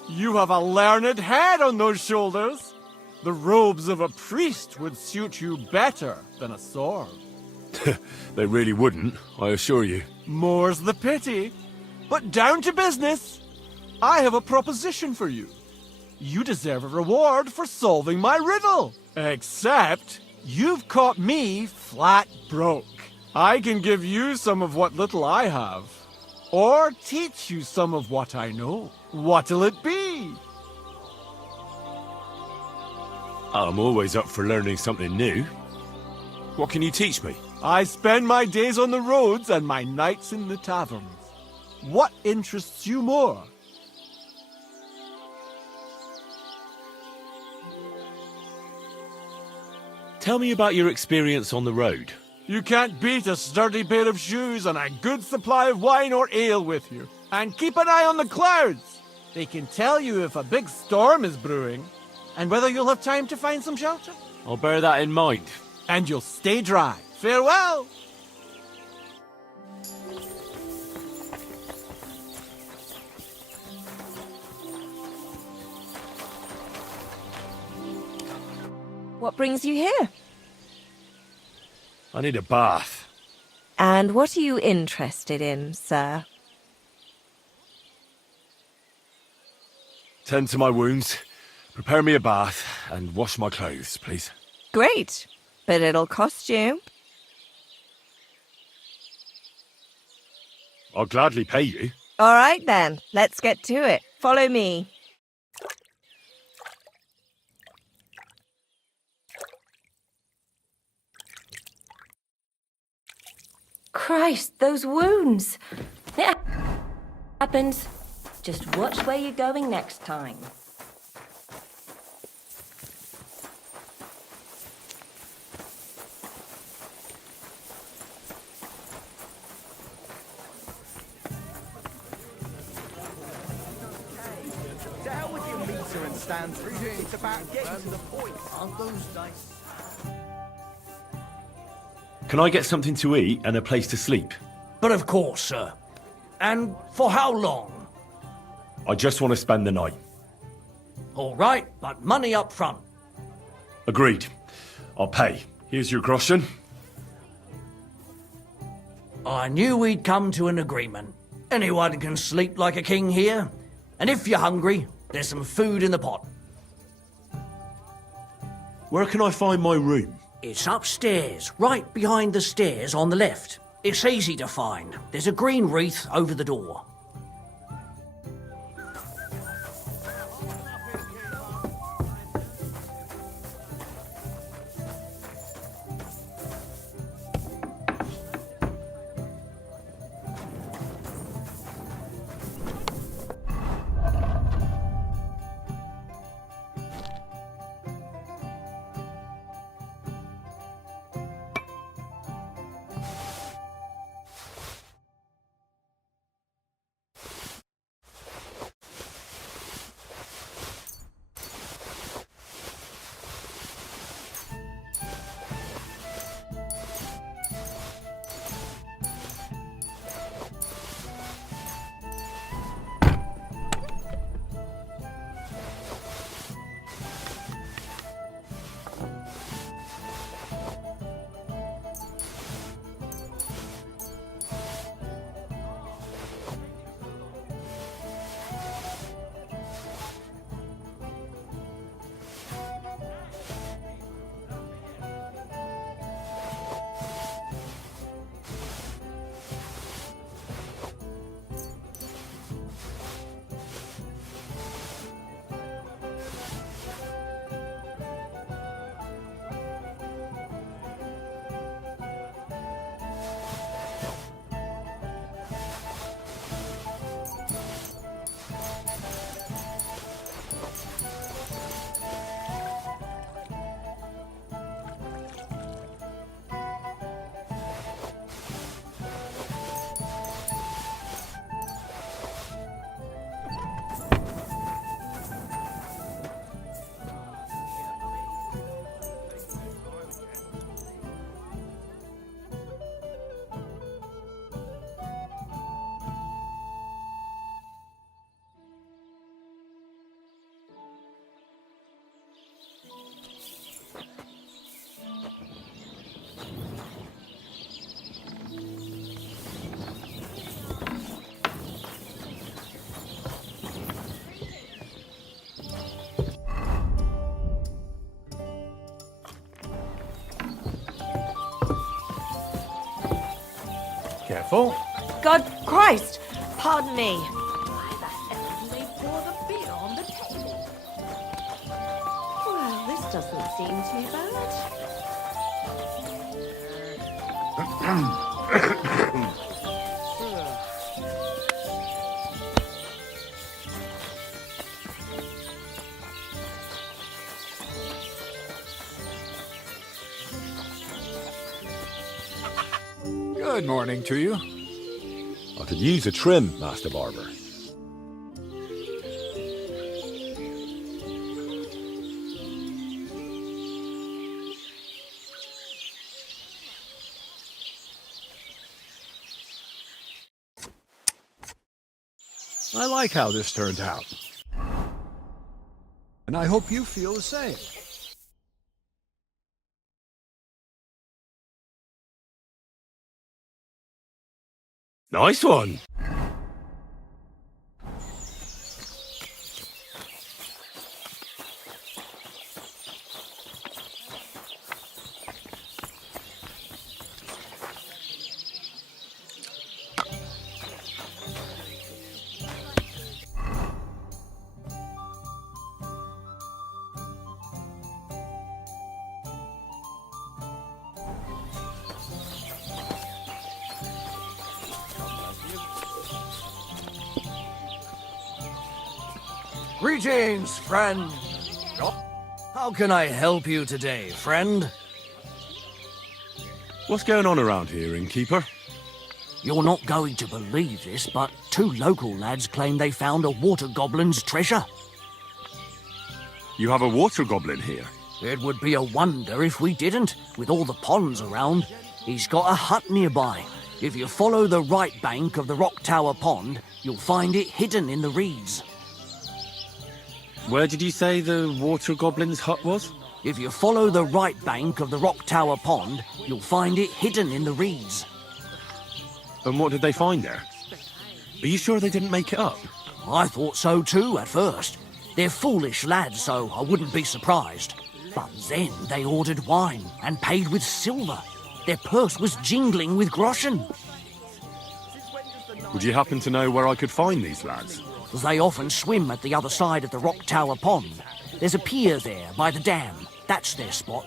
You have a learned head on those shoulders. The robes of a priest would suit you better than a sword. They really wouldn't, I assure you. More's the pity. But down to business. I have a proposition for you. You deserve a reward for solving my riddle. Except, you've caught me flat broke. I can give you some of what little I have. Or teach you some of what I know. What'll it be? I'm always up for learning something new. What can you teach me? I spend my days on the roads and my nights in the taverns. What interests you more? Tell me about your experience on the road. You can't beat a sturdy pair of shoes and a good supply of wine or ale with you. And keep an eye on the clouds. They can tell you if a big storm is brewing. and whether you'll have time to find some shelter. I'll bear that in mind. And you'll stay dry. Farewell! What brings you here? I need a bath. And what are you interested in, sir? Tend to my wounds, prepare me a bath, and wash my clothes, please. Great, but it'll cost you. I'll gladly pay you. All right then, let's get to it. Follow me. Christ, those wounds. It happens. Just watch where you're going next time. To hell with your meter and stand through. It's about getting to the point. Aren't those dice? Can I get something to eat and a place to sleep? But of course, sir. And for how long? I just want to spend the night. All right, but money up front. Agreed. I'll pay. Here's your groschen. I knew we'd come to an agreement. Anyone can sleep like a king here. And if you're hungry, there's some food in the pot. Where can I find my room? It's upstairs, right behind the stairs on the left. It's easy to find. There's a green wreath over the door. Careful. God Christ! Pardon me. They pour the beer on the table. Well, this doesn't seem too bad. Good morning to you. I could use a trim, Master Barber. I like how this turned out. And I hope you feel the same. Nice one. Greetings, friend. How can I help you today, friend? What's going on around here, innkeeper? You're not going to believe this, but 2 local lads claim they found a water goblin's treasure. You have a water goblin here? It would be a wonder if we didn't, with all the ponds around. He's got a hut nearby. If you follow the right bank of the Rock Tower Pond, you'll find it hidden in the reeds. Where did you say the water goblin's hut was? If you follow the right bank of the Rock Tower Pond, you'll find it hidden in the reeds. And what did they find there? Are you sure they didn't make it up? I thought so too at first. They're foolish lads, so I wouldn't be surprised. But then they ordered wine and paid with silver. Their purse was jingling with groschen. Would you happen to know where I could find these lads? They often swim at the other side of the Rock Tower Pond. There's a pier there by the dam. That's their spot.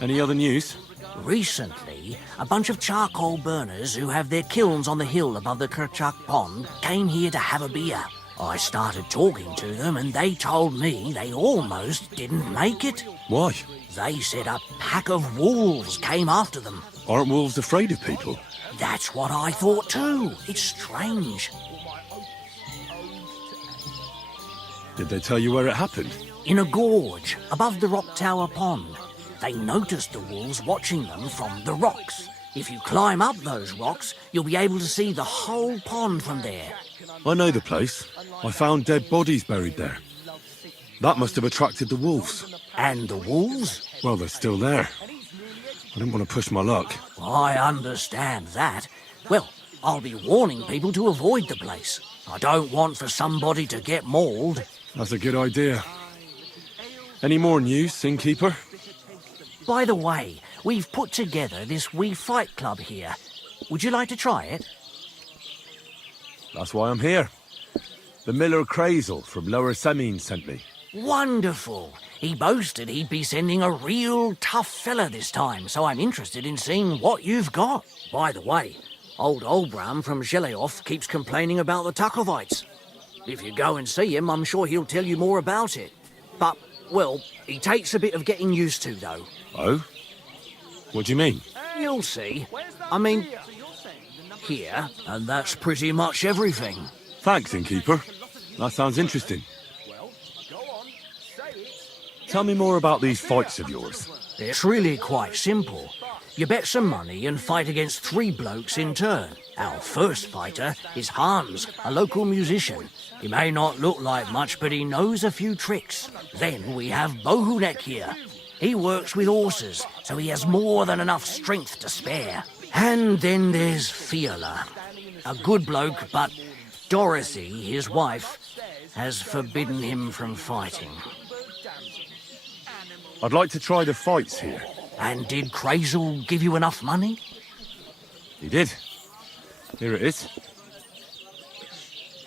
Any other news? Recently, a bunch of charcoal burners who have their kilns on the hill above the Kerchak Pond came here to have a beer. I started talking to them and they told me they almost didn't make it. Why? They said a pack of wolves came after them. Aren't wolves afraid of people? That's what I thought too. It's strange. Did they tell you where it happened? In a gorge, above the Rock Tower Pond. They noticed the wolves watching them from the rocks. If you climb up those rocks, you'll be able to see the whole pond from there. I know the place. I found dead bodies buried there. That must have attracted the wolves. And the wolves? Well, they're still there. I didn't want to push my luck. I understand that. Well, I'll be warning people to avoid the place. I don't want for somebody to get mauled. That's a good idea. Any more news, innkeeper? By the way, we've put together this wee fight club here. Would you like to try it? That's why I'm here. The Miller Crazel from Lower Semine sent me. Wonderful. He boasted he'd be sending a real tough fella this time, so I'm interested in seeing what you've got. By the way, old Olbram from Zheleov keeps complaining about the Takovites. If you go and see him, I'm sure he'll tell you more about it. But, well, he takes a bit of getting used to, though. Oh? What do you mean? You'll see. I mean, here, and that's pretty much everything. Thanks, innkeeper. That sounds interesting. Tell me more about these fights of yours. It's really quite simple. You bet some money and fight against 3 blokes in turn. Our first fighter is Hans, a local musician. He may not look like much, but he knows a few tricks. Then we have Bohunek here. He works with horses, so he has more than enough strength to spare. And then there's Fiala, a good bloke, but Dorothy, his wife, has forbidden him from fighting. I'd like to try the fights here. And did Crazel give you enough money? He did. Here it is.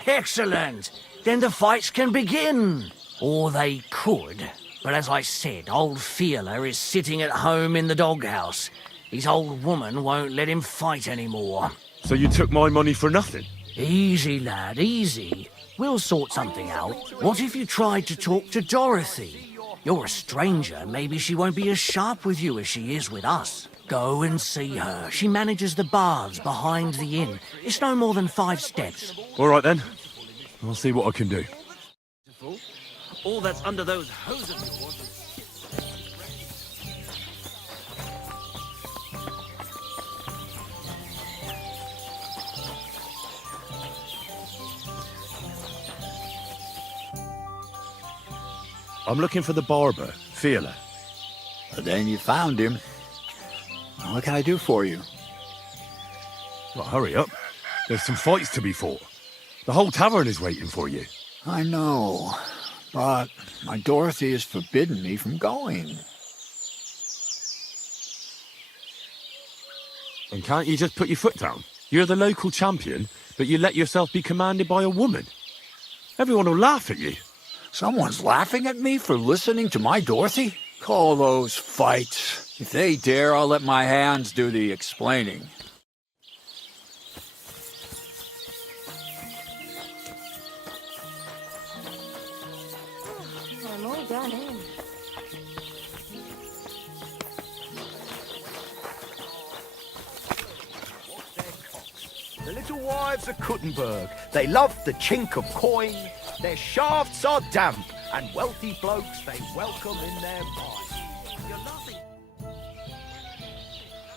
Excellent! Then the fights can begin. Or they could. But as I said, old Fiala is sitting at home in the doghouse. His old woman won't let him fight anymore. So you took my money for nothing? Easy, lad, easy. We'll sort something out. What if you tried to talk to Dorothy? You're a stranger. Maybe she won't be as sharp with you as she is with us. Go and see her. She manages the baths behind the inn. It's no more than 5 steps. All right, then. I'll see what I can do. All that's under those hoses of yours. I'm looking for the barber, Feeler. But then you found him. What can I do for you? Well, hurry up. There's some fights to be fought. The whole tavern is waiting for you. I know, but my Dorothy has forbidden me from going. And can't you just put your foot down? You're the local champion, but you let yourself be commanded by a woman. Everyone will laugh at you. Someone's laughing at me for listening to my Dorothy? Call those fights. If they dare, I'll let my hands do the explaining. I'm all done in. The little wives of Kuttenberg, they love the chink of coin. Their shafts are damp, and wealthy blokes they welcome in their minds. You're nothing.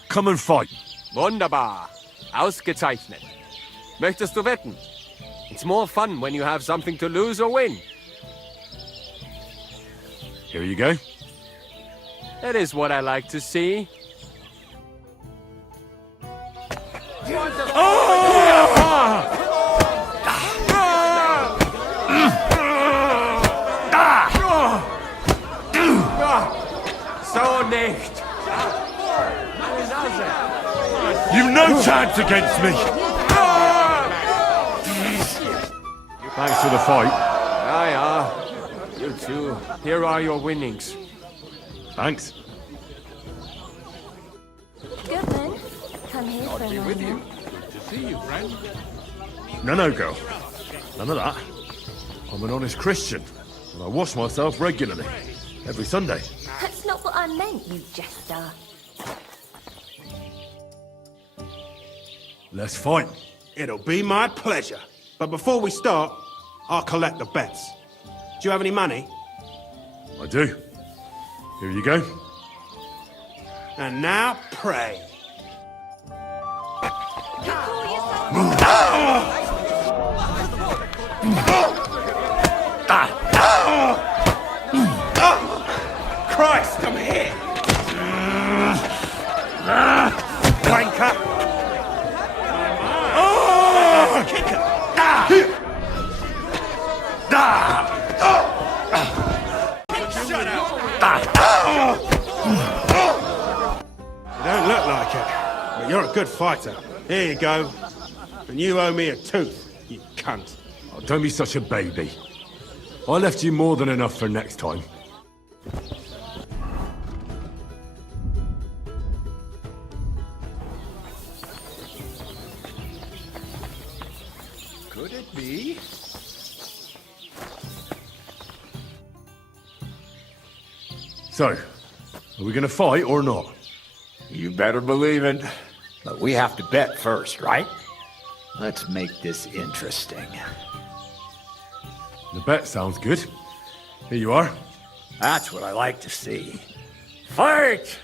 Come and fight. Wunderbar. Ausgezeichnet. Möchtest du wetten? It's more fun when you have something to lose or win. Here you go. That is what I like to see. So nicht. You've no chance against me. Thanks for the fight. Ja. You too. Here are your winnings. Thanks. Goodman, come here for a Be with you. moment. Good to see you, friend. No, girl. None of that. I'm an honest Christian, and I wash myself regularly. Every Sunday. That's not what I meant, you jester. Let's fight. It'll be my pleasure. But before we start, I'll collect the bets. Do you have any money? I do. Here you go. And now pray. Christ, I'm here! Wanker! Kicker! You don't look like it, but you're a good fighter. Here you go. And you owe me a tooth, you cunt. Oh, don't be such a baby. I left you more than enough for next time. Could it be? So, are we gonna fight or not? You better believe it. But we have to bet first, right? Let's make this interesting. The bet sounds good. Here you are. That's what I like to see. Fight!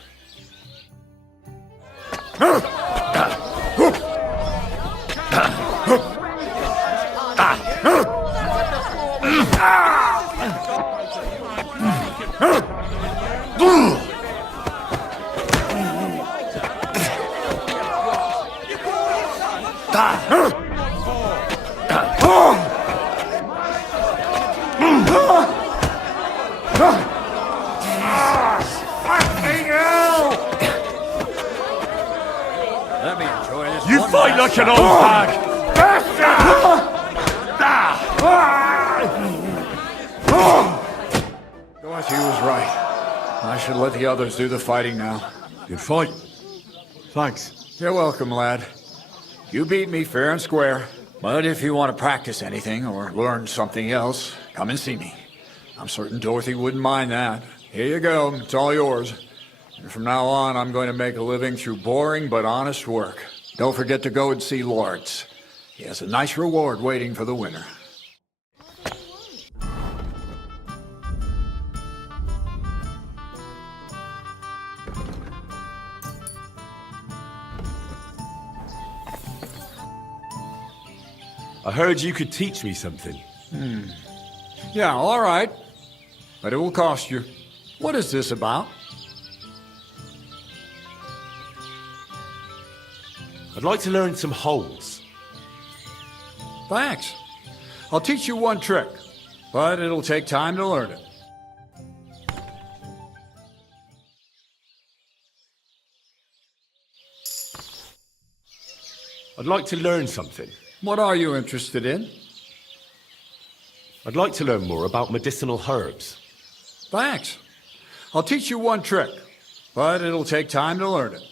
Let me enjoy this. You fight like an old hag! Dorothy was right. I should let the others do the fighting now. Good fight. Thanks. You're welcome, lad. You beat me fair and square. But if you want to practice anything or learn something else, come and see me. I'm certain Dorothy wouldn't mind that. Here you go. It's all yours. And from now on, I'm going to make a living through boring but honest work. Don't forget to go and see Lawrence. He has a nice reward waiting for the winner. I heard you could teach me something. Yeah, all right. but it will cost you. What is this about? I'd like to learn some holds. Thanks. I'll teach you one trick, but it'll take time to learn it. I'd like to learn something. What are you interested in? I'd like to learn more about medicinal herbs. Thanks. I'll teach you one trick, but it'll take time to learn it.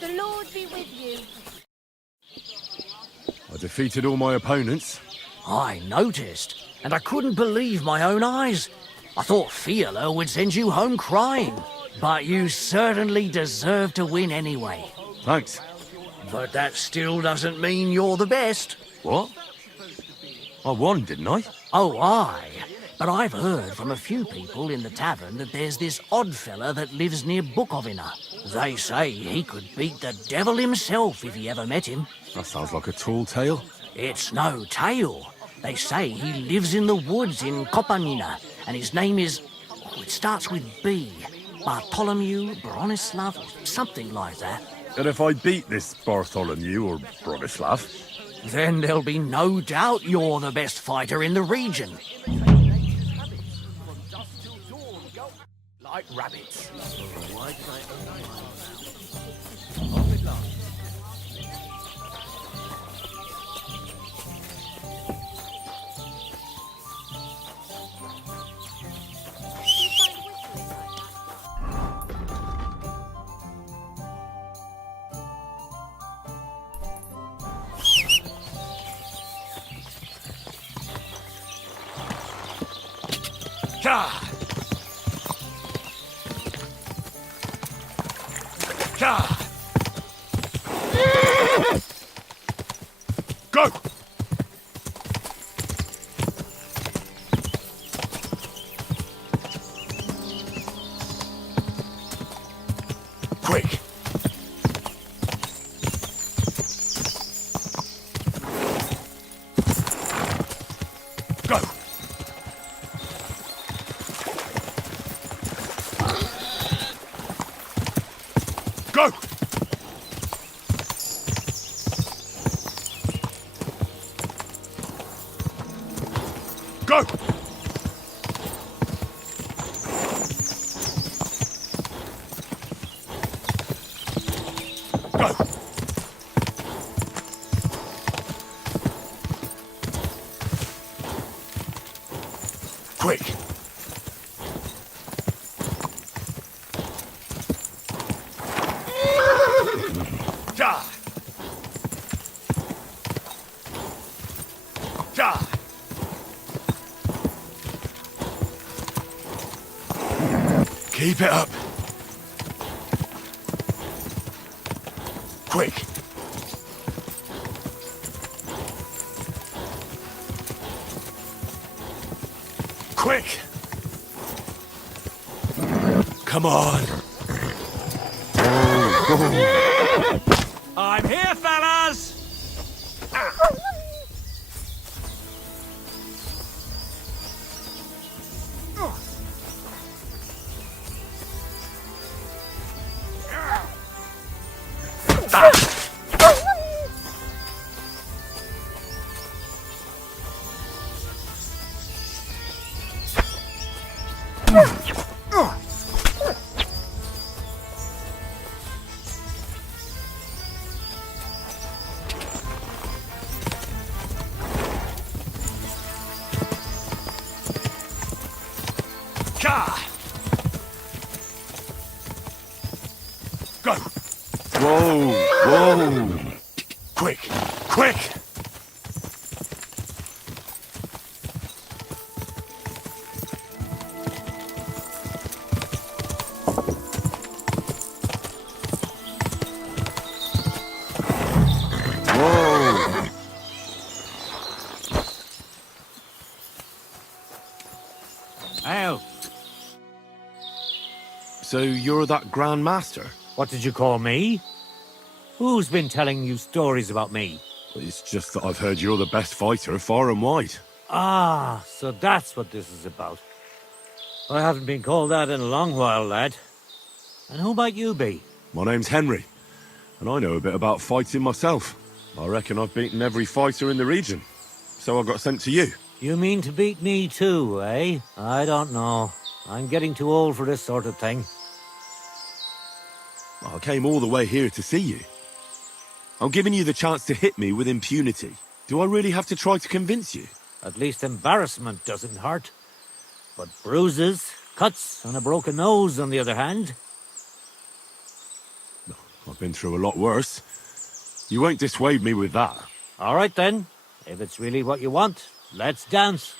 The Lord be with you. I defeated all my opponents. I noticed, and I couldn't believe my own eyes. I thought Fiala would send you home crying, but you certainly deserve to win anyway. Thanks. But that still doesn't mean you're the best. What? I won, didn't I? Oh, aye. But I've heard from a few people in the tavern that there's this odd fella that lives near Bukovina. They say he could beat the devil himself if he ever met him. That sounds like a tall tale. It's no tale. They say he lives in the woods in Kopanina, and his name is... Oh, it starts with B. Bartholomew, Bronislav, something like that. And if I beat this Bartholomew or Bronislav... Then there'll be no doubt you're the best fighter in the region. Like rabbits. Why did I own my Go! Quick! Go! Go! Go! Go! Quick! Ja! Ja! Keep it up! Quick! Quick! Come on! I'm here, fellas! Go! Whoa! Whoa! Quick! Quick! So you're that Grand Master? What did you call me? Who's been telling you stories about me? It's just that I've heard you're the best fighter far and wide. Ah, so that's what this is about. I haven't been called that in a long while, lad. And who might you be? My name's Henry, and I know a bit about fighting myself. I reckon I've beaten every fighter in the region, so I got sent to you. You mean to beat me too, eh? I don't know. I'm getting too old for this sort of thing. I came all the way here to see you. I'm giving you the chance to hit me with impunity. Do I really have to try to convince you? At least embarrassment doesn't hurt. But bruises, cuts, and a broken nose, on the other hand. I've been through a lot worse. You won't dissuade me with that. All right then. If it's really what you want, let's dance.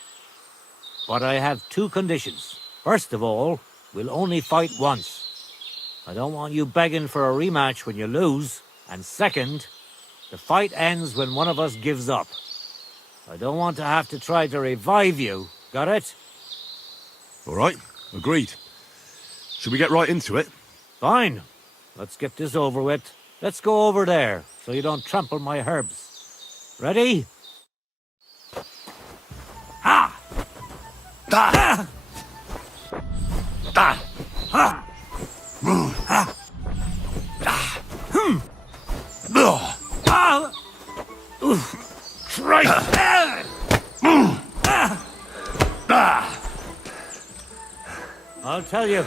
But I have two conditions. First of all, we'll only fight once. I don't want you begging for a rematch when you lose. And second, the fight ends when one of us gives up. I don't want to have to try to revive you. Got it? All right, agreed. Should we get right into it? Fine. Let's get this over with. Let's go over there, so you don't trample my herbs. Ready? Ha! Da! Da! Ha! Ha! Ah! Christ! I'll tell you.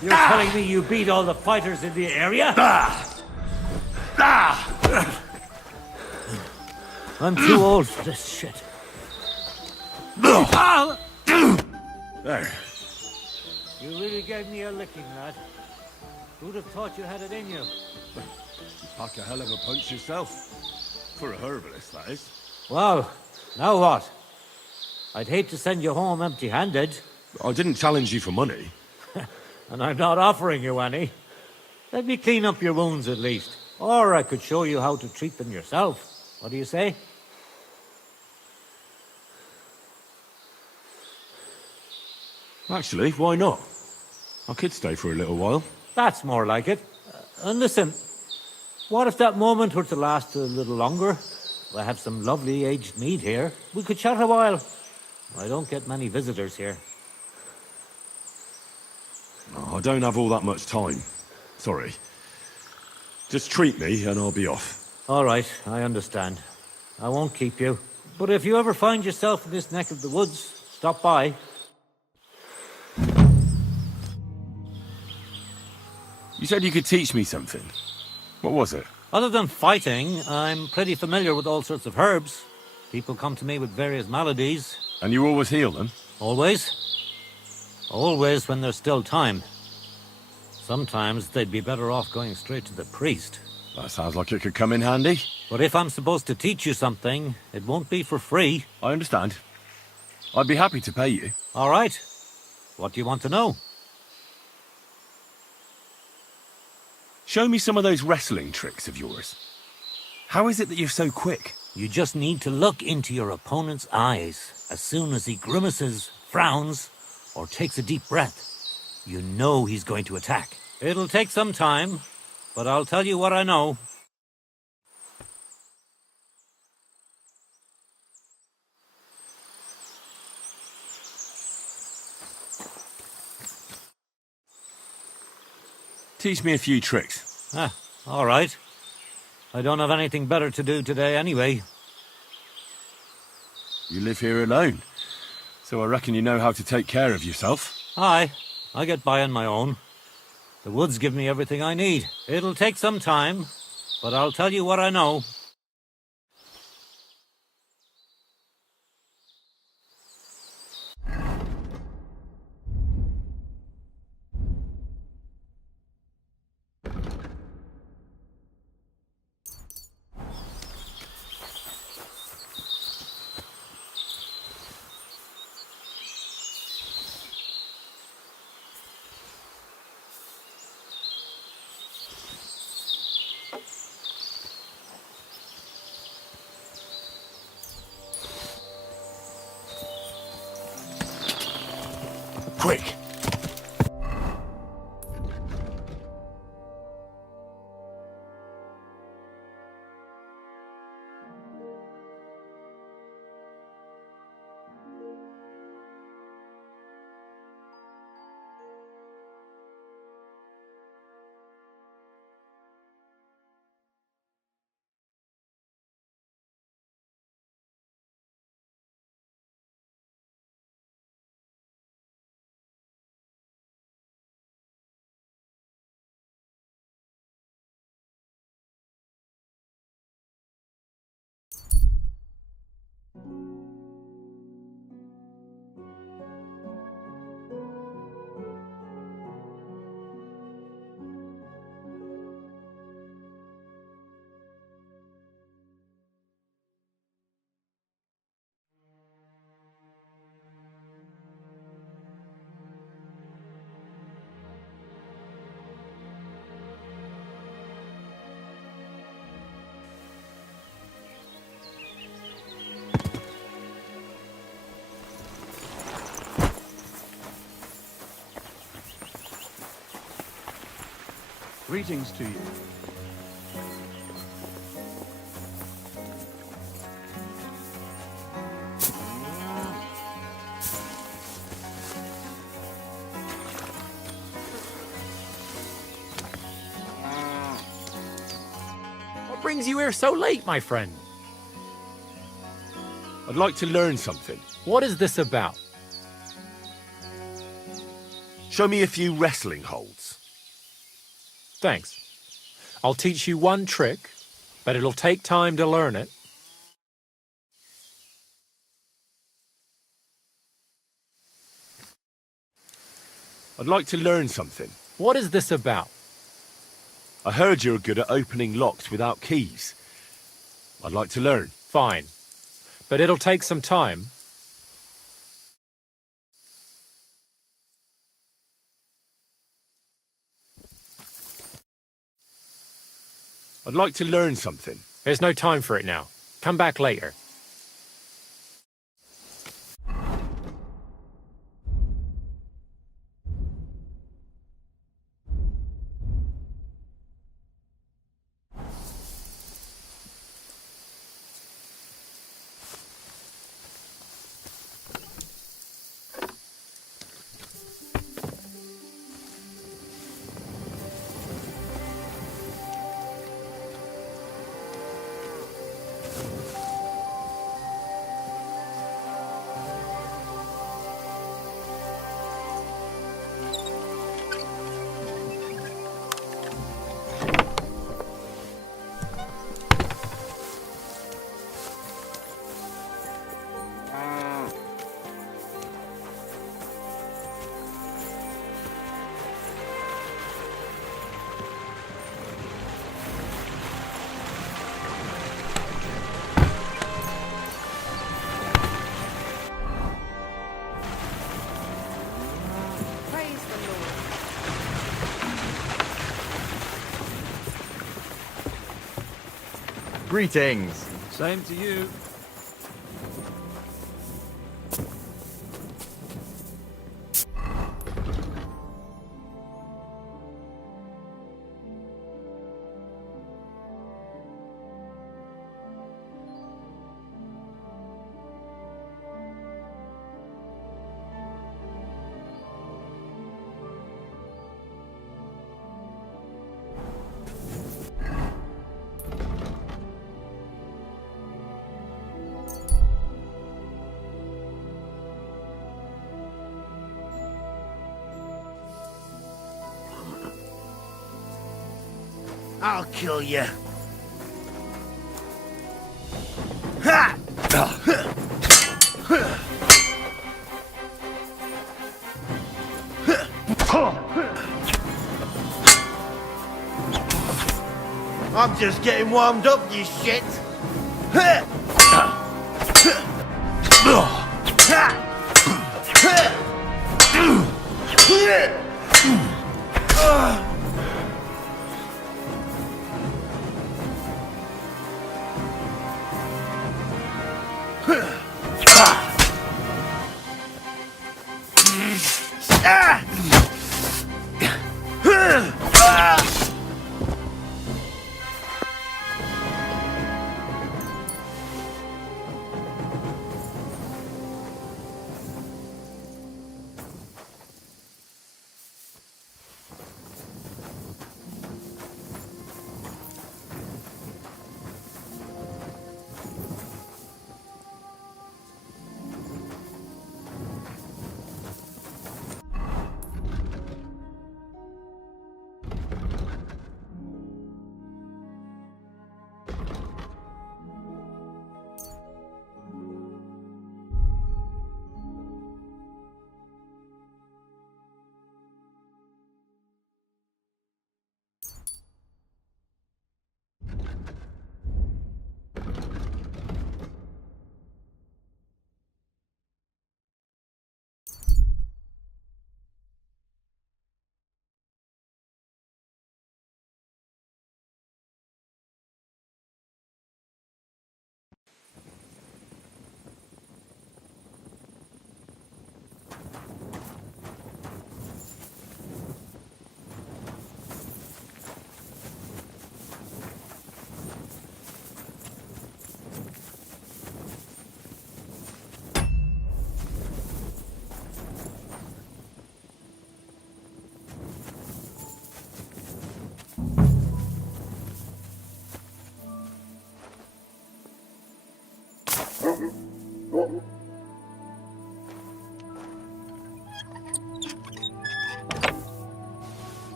You're telling me you beat all the fighters in the area? I'm too old for this shit. There. You really gave me a licking, lad. Who'd have thought you had it in you? You pack a hell of a punch yourself. For a herbalist, that is. Well, now what? I'd hate to send you home empty-handed. I didn't challenge you for money. And I'm not offering you any. Let me clean up your wounds at least. Or I could show you how to treat them yourself. What do you say? Actually, why not? I could stay for a little while. That's more like it. And listen, what if that moment were to last a little longer? I have some lovely aged mead here. We could chat a while. I don't get many visitors here. Oh, I don't have all that much time. Sorry. Just treat me and I'll be off. All right, I understand. I won't keep you. But if you ever find yourself in this neck of the woods, stop by. You said you could teach me something. What was it? Other than fighting, I'm pretty familiar with all sorts of herbs. People come to me with various maladies. And you always heal them? Always. Always when there's still time. Sometimes they'd be better off going straight to the priest. That sounds like it could come in handy. But if I'm supposed to teach you something, it won't be for free. I understand. I'd be happy to pay you. All right. What do you want to know? Show me some of those wrestling tricks of yours. How is it that you're so quick? You just need to look into your opponent's eyes. As soon as he grimaces, frowns, or takes a deep breath, you know he's going to attack. It'll take some time, but I'll tell you what I know. Teach me a few tricks. Ah, all right. I don't have anything better to do today anyway. You live here alone, so I reckon you know how to take care of yourself. Aye, I get by on my own. The woods give me everything I need. It'll take some time, but I'll tell you what I know. quick. Greetings to you. What brings you here so late, my friend? I'd like to learn something. What is this about? Show me a few wrestling holds. Thanks. I'll teach you one trick, but it'll take time to learn it. I'd like to learn something. What is this about? I heard you're good at opening locks without keys. I'd like to learn. Fine. But it'll take some time. I'd like to learn something. There's no time for it now. Come back later. Greetings. Same to you. I'll kill you. Ha! I'm just getting warmed up, you shit.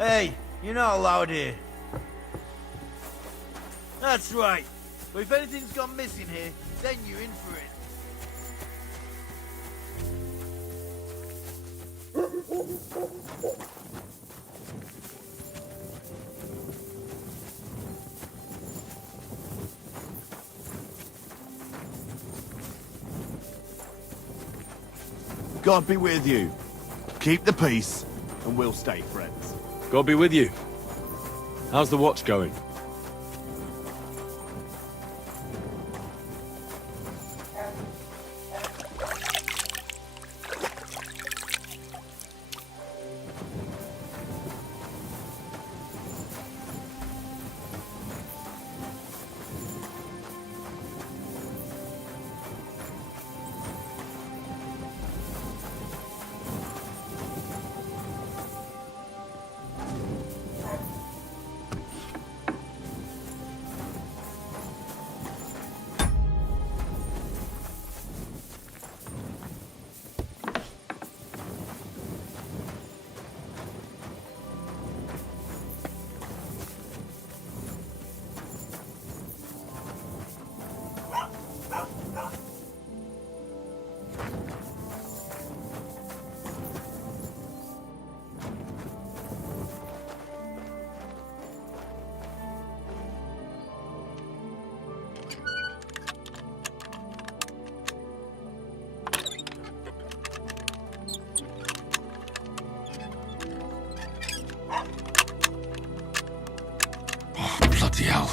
Hey, you're not allowed here. That's right. But if anything's gone missing here, then you're in for it. God be with you. Keep the peace, and we'll stay friends. God be with you. How's the watch going? Bloody hell.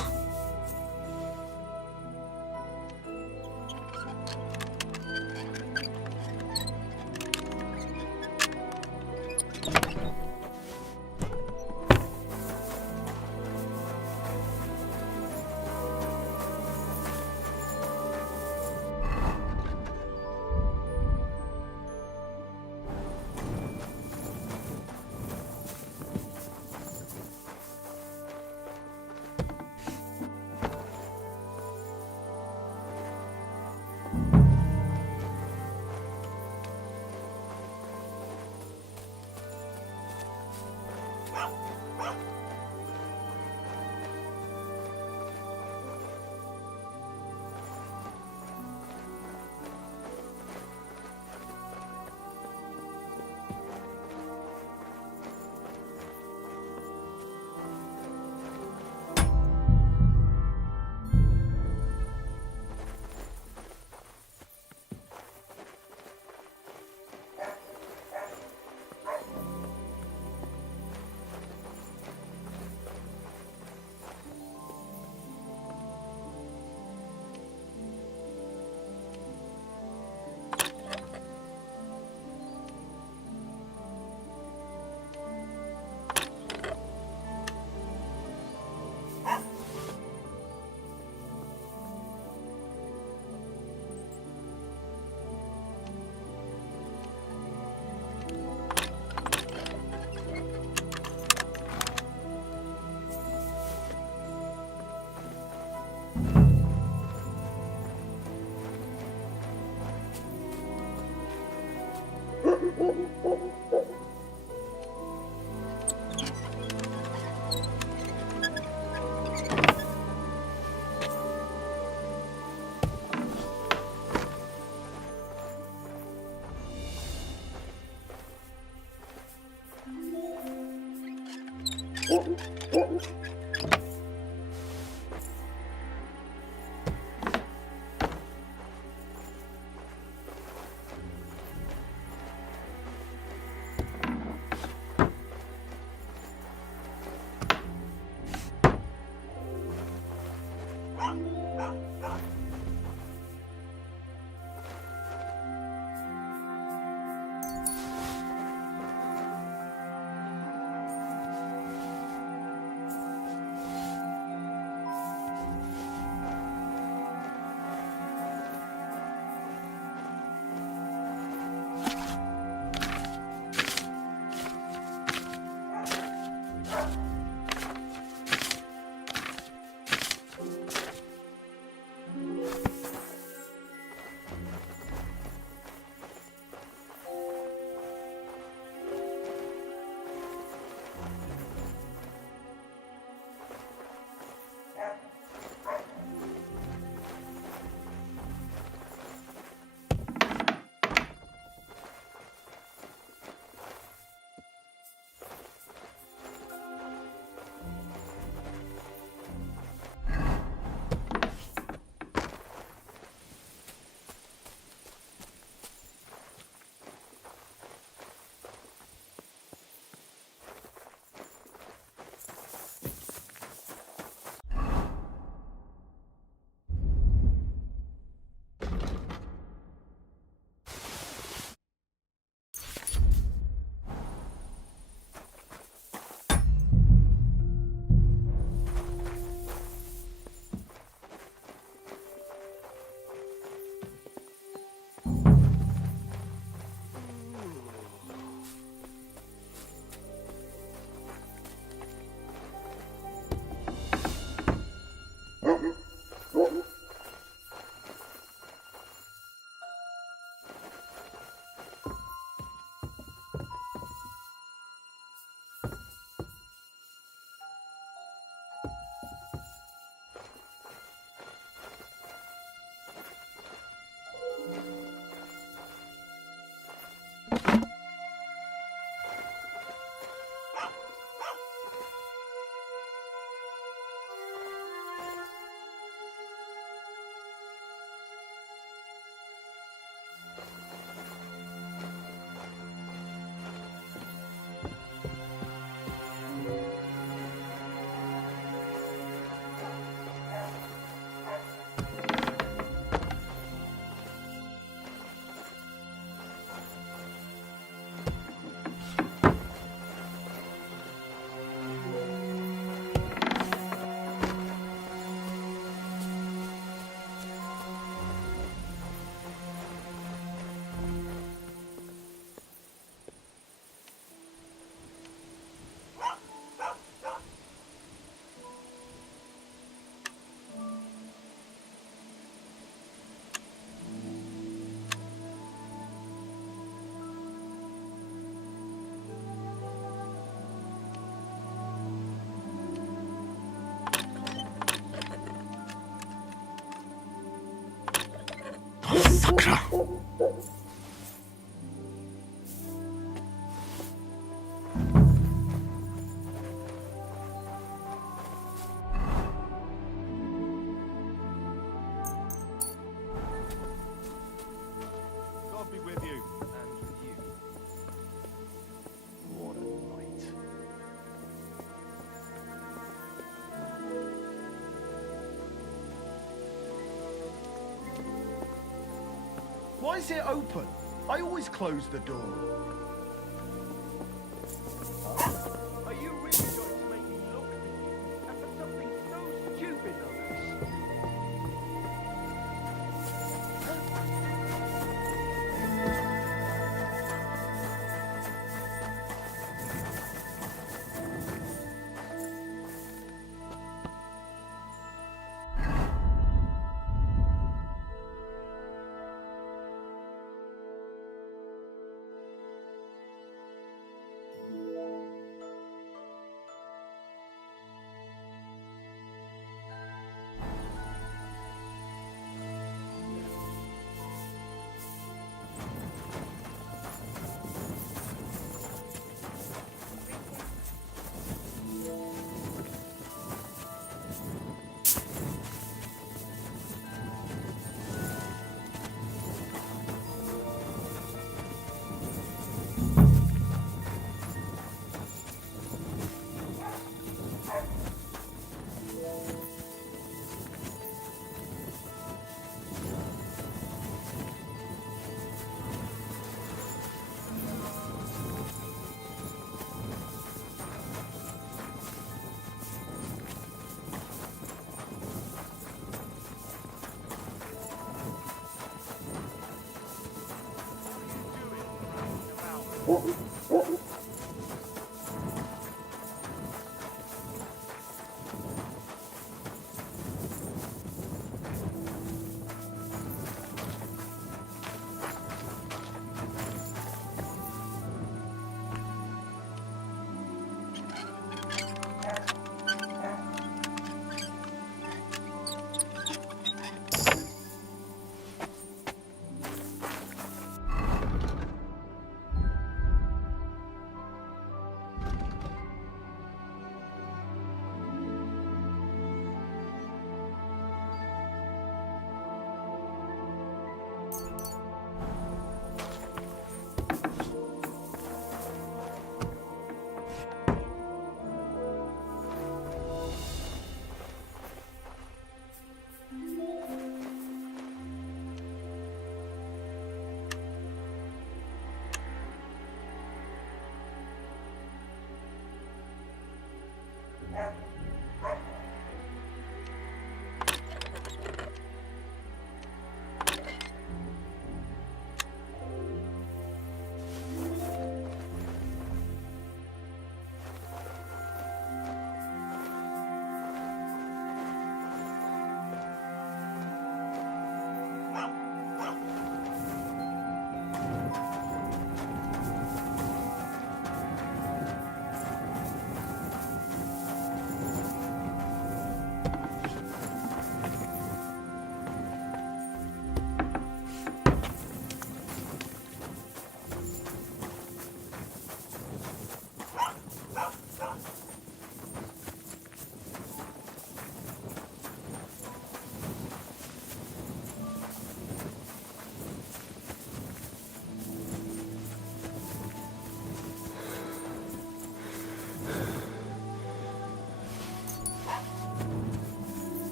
Sacre. God be with you, and with you. What a night. Why is it open? I always close the door. Are you really going to make me look at you after something so stupid like this?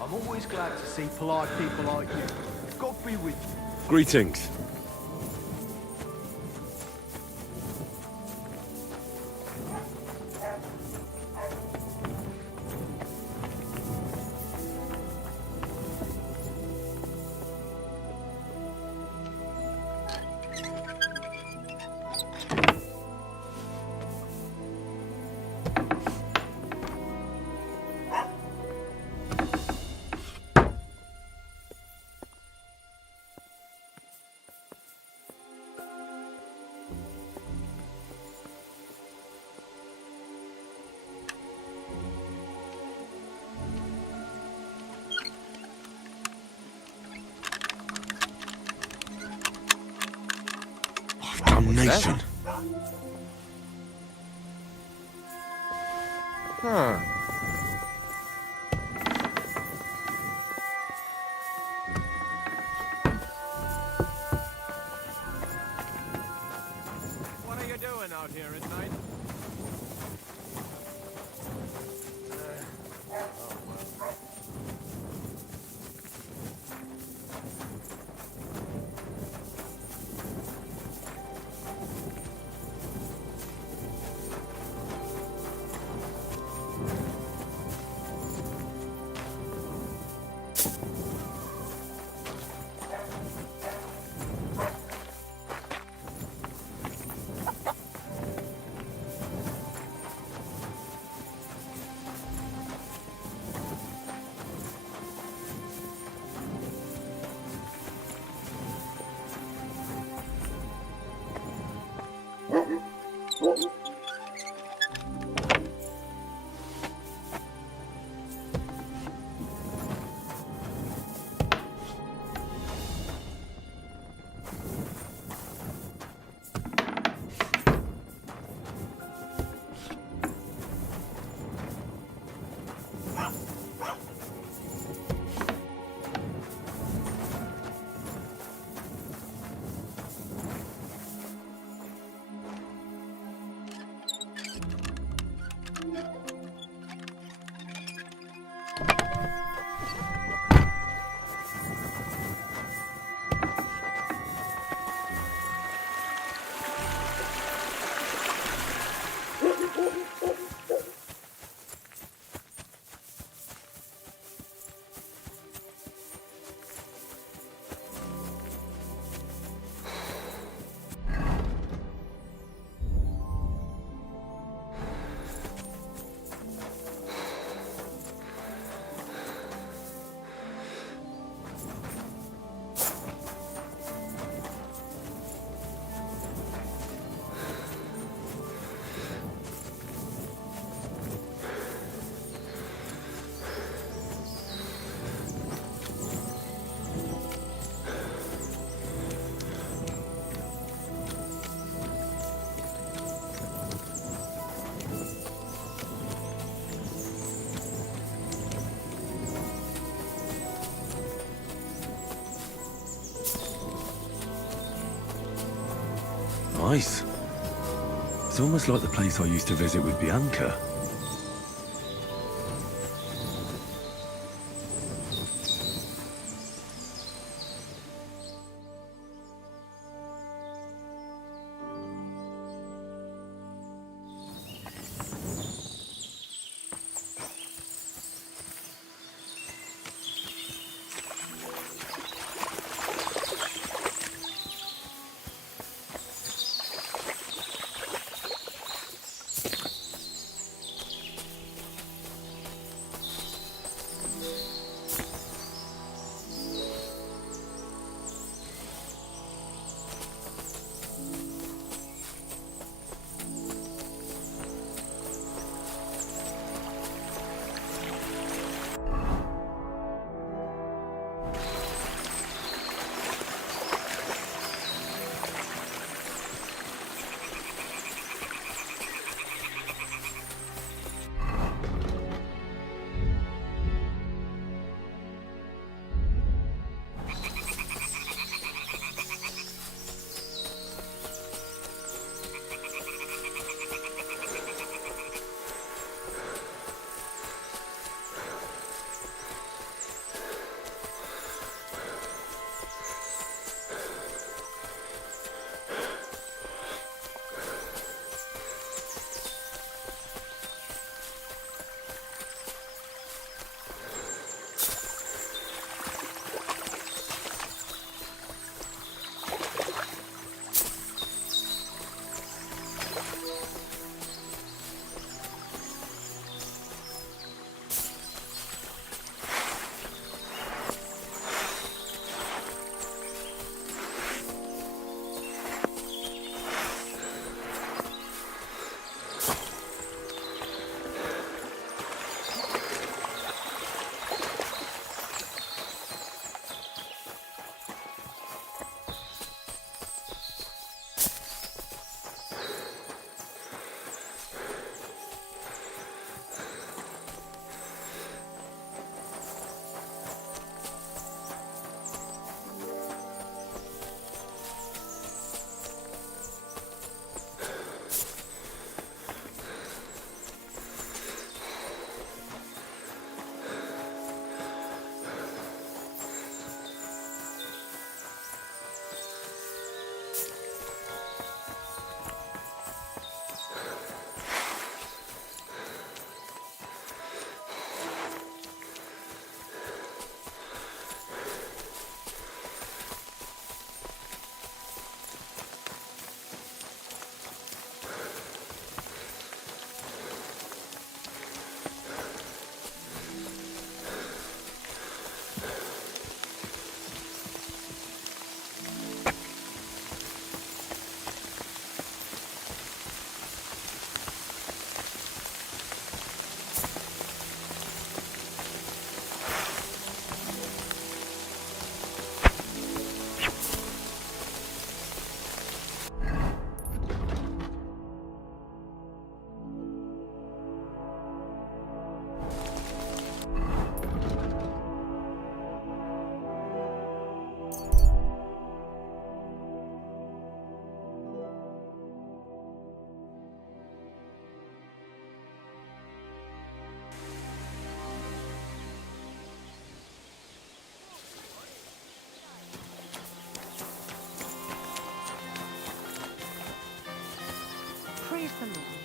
I'm always glad to see polite people like you. God be with you. Greetings. Damnation. Huh. What are you doing out here at night? Nice. It's almost like the place I used to visit with Bianca. Praise the Lord.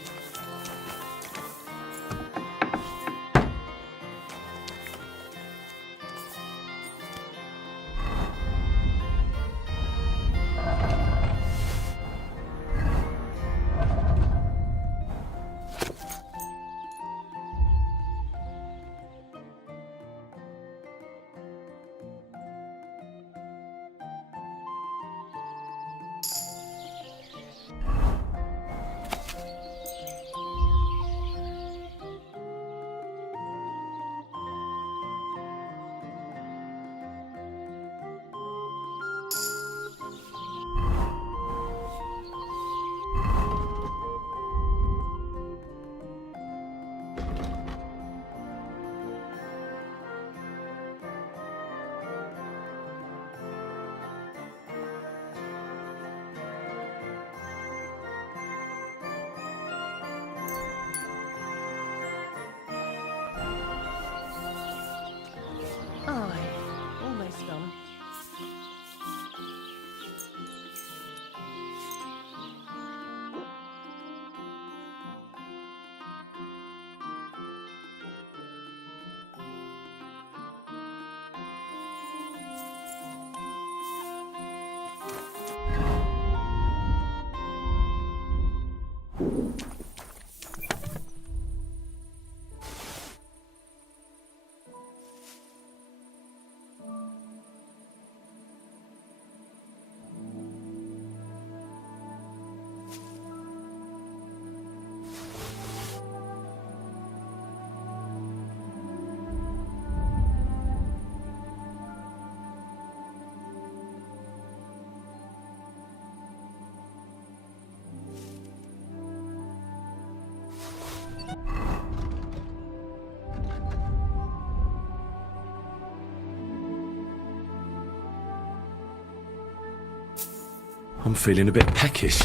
Aye, almost done. I'm feeling a bit peckish.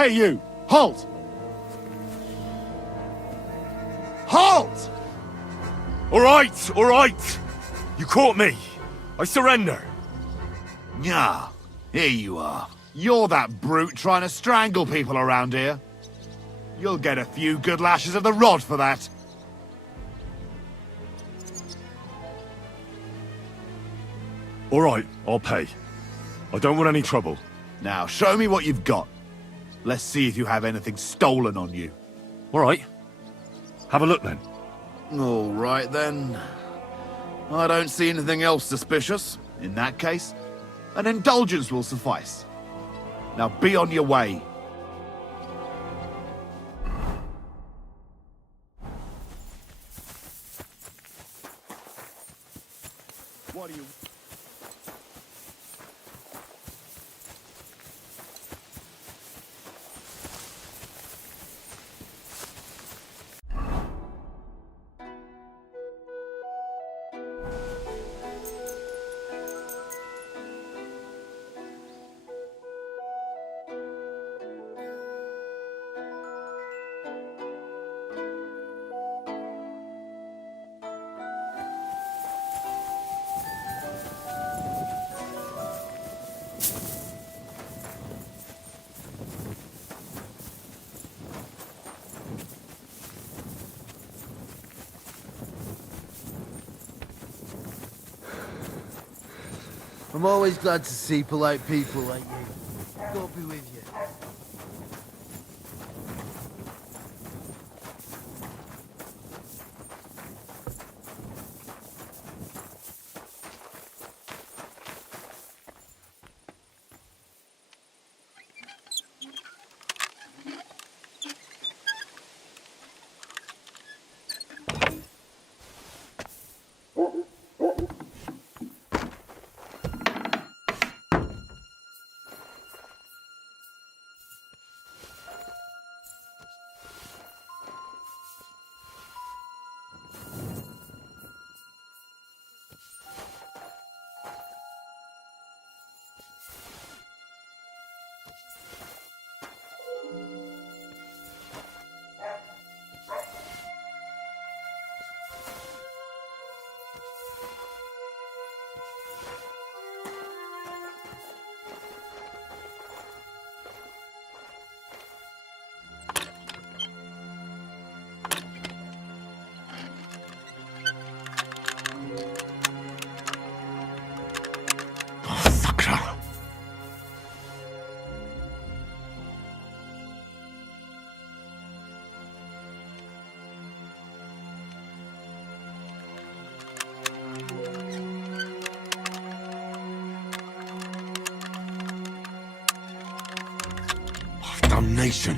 Hey, you! Halt! Halt! All right. You caught me. I surrender. Nah, here you are. You're that brute trying to strangle people around here. You'll get a few good lashes of the rod for that. All right, I'll pay. I don't want any trouble. Now, show me what you've got. Let's see if you have anything stolen on you. All right. Have a look, then. All right, then. I don't see anything else suspicious. In that case, an indulgence will suffice. Now be on your way. What do you... I'm always glad to see polite people like you. God be with you. Damnation!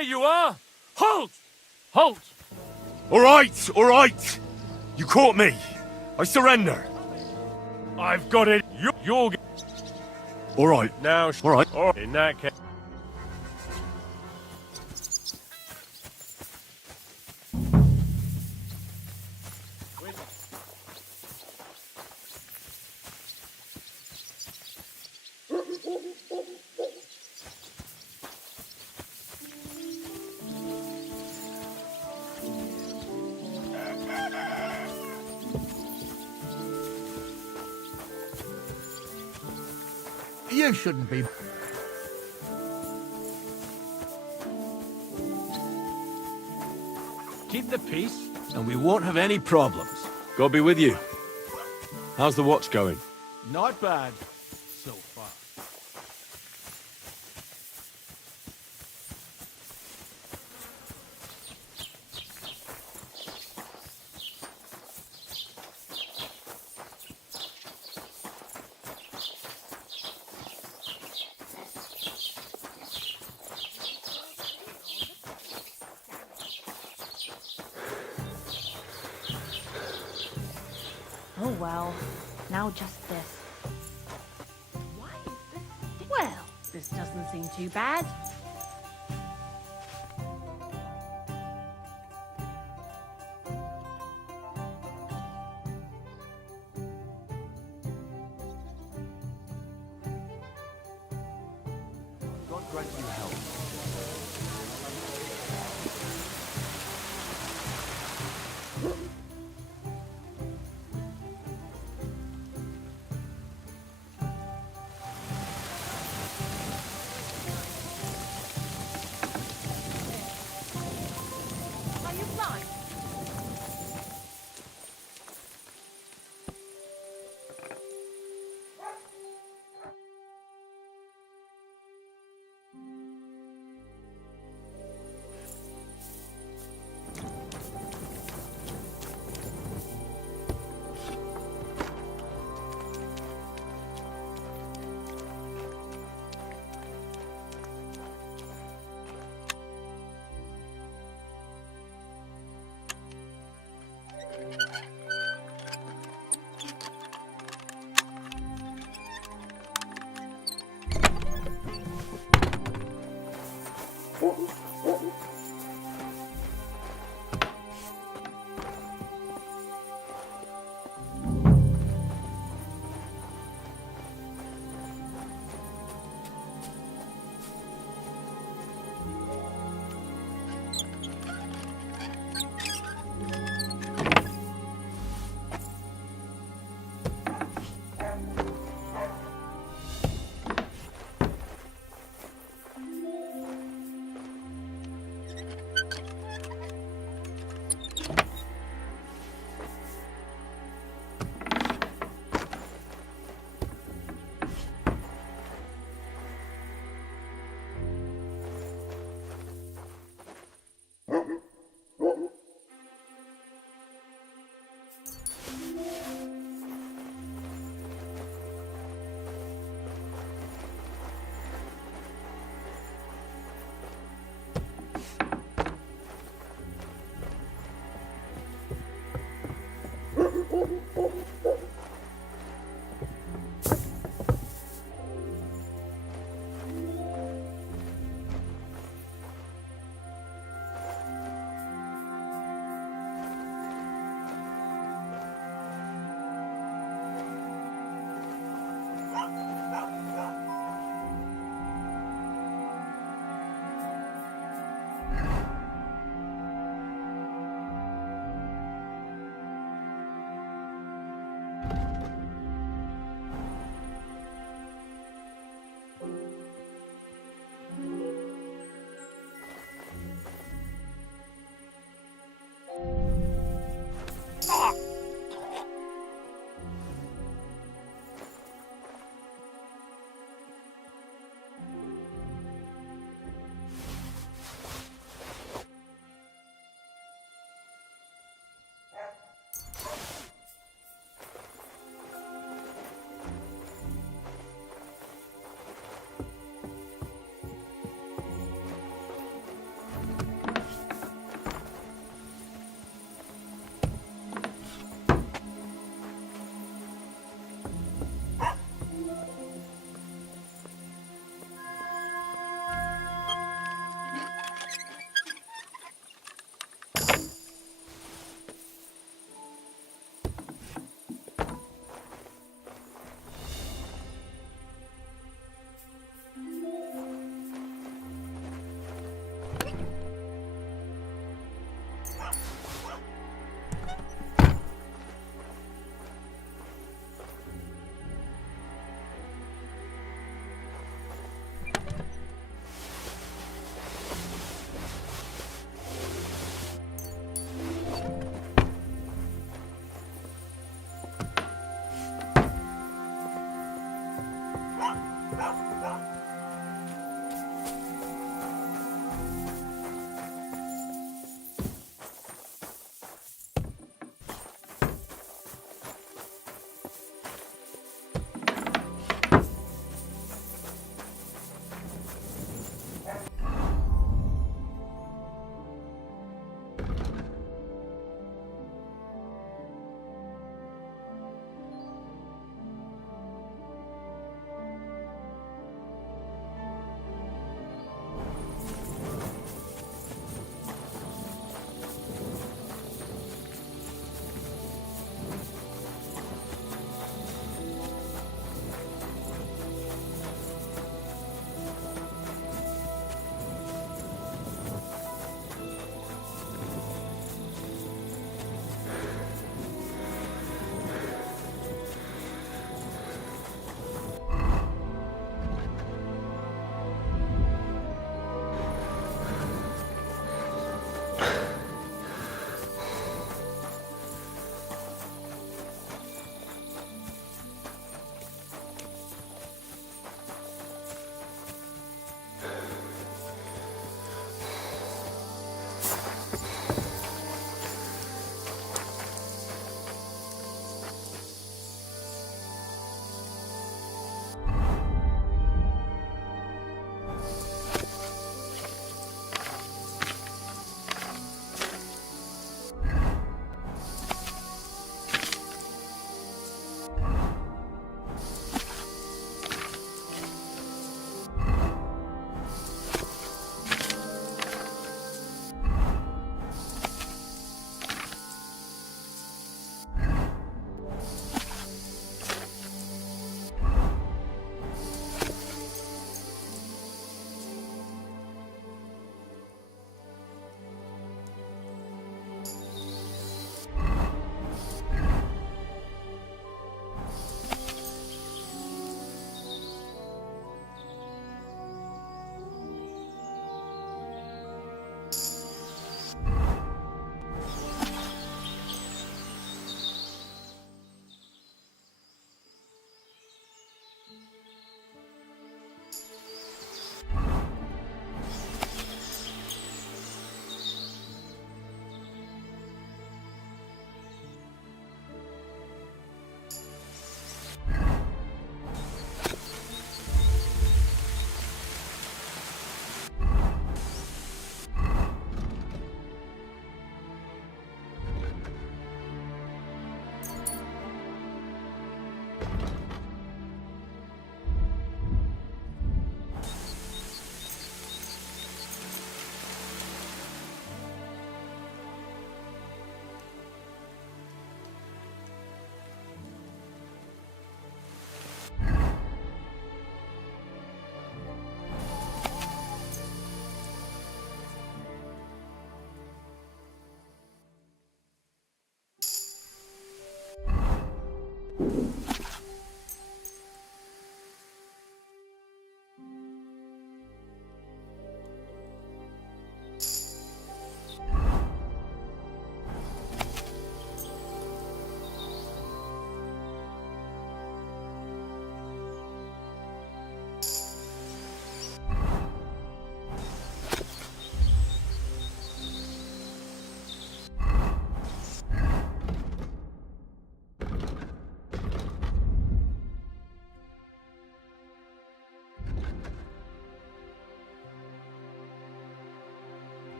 There you are! Halt! Halt! All right! You caught me. I surrender. I've got it. You're... All right. Now... All right. In that case... You shouldn't be. Keep the peace, and we won't have any problems. God be with you. How's the watch going? Not bad, so far. Oh well. Now just this. Why is this? Well, this doesn't seem too bad. God grant you help. Are you blind?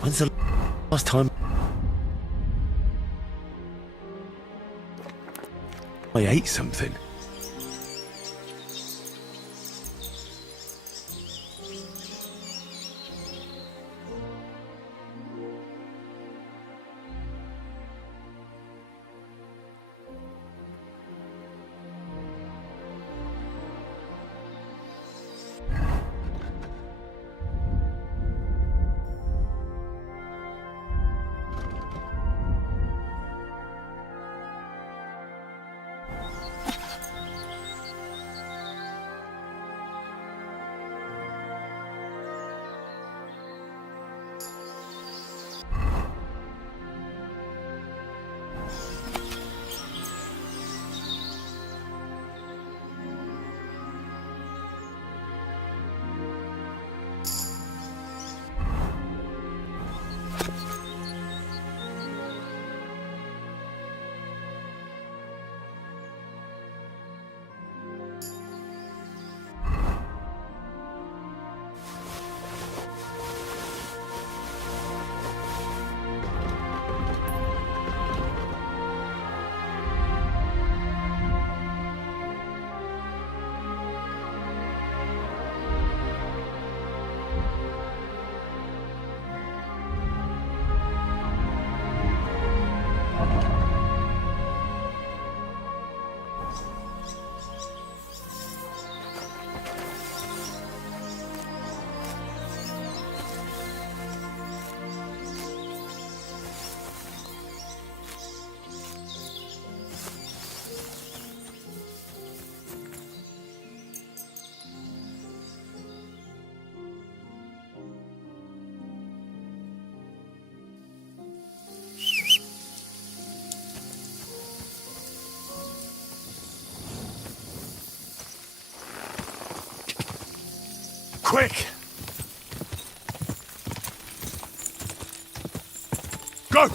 When's the last time I ate something? Quick! Go!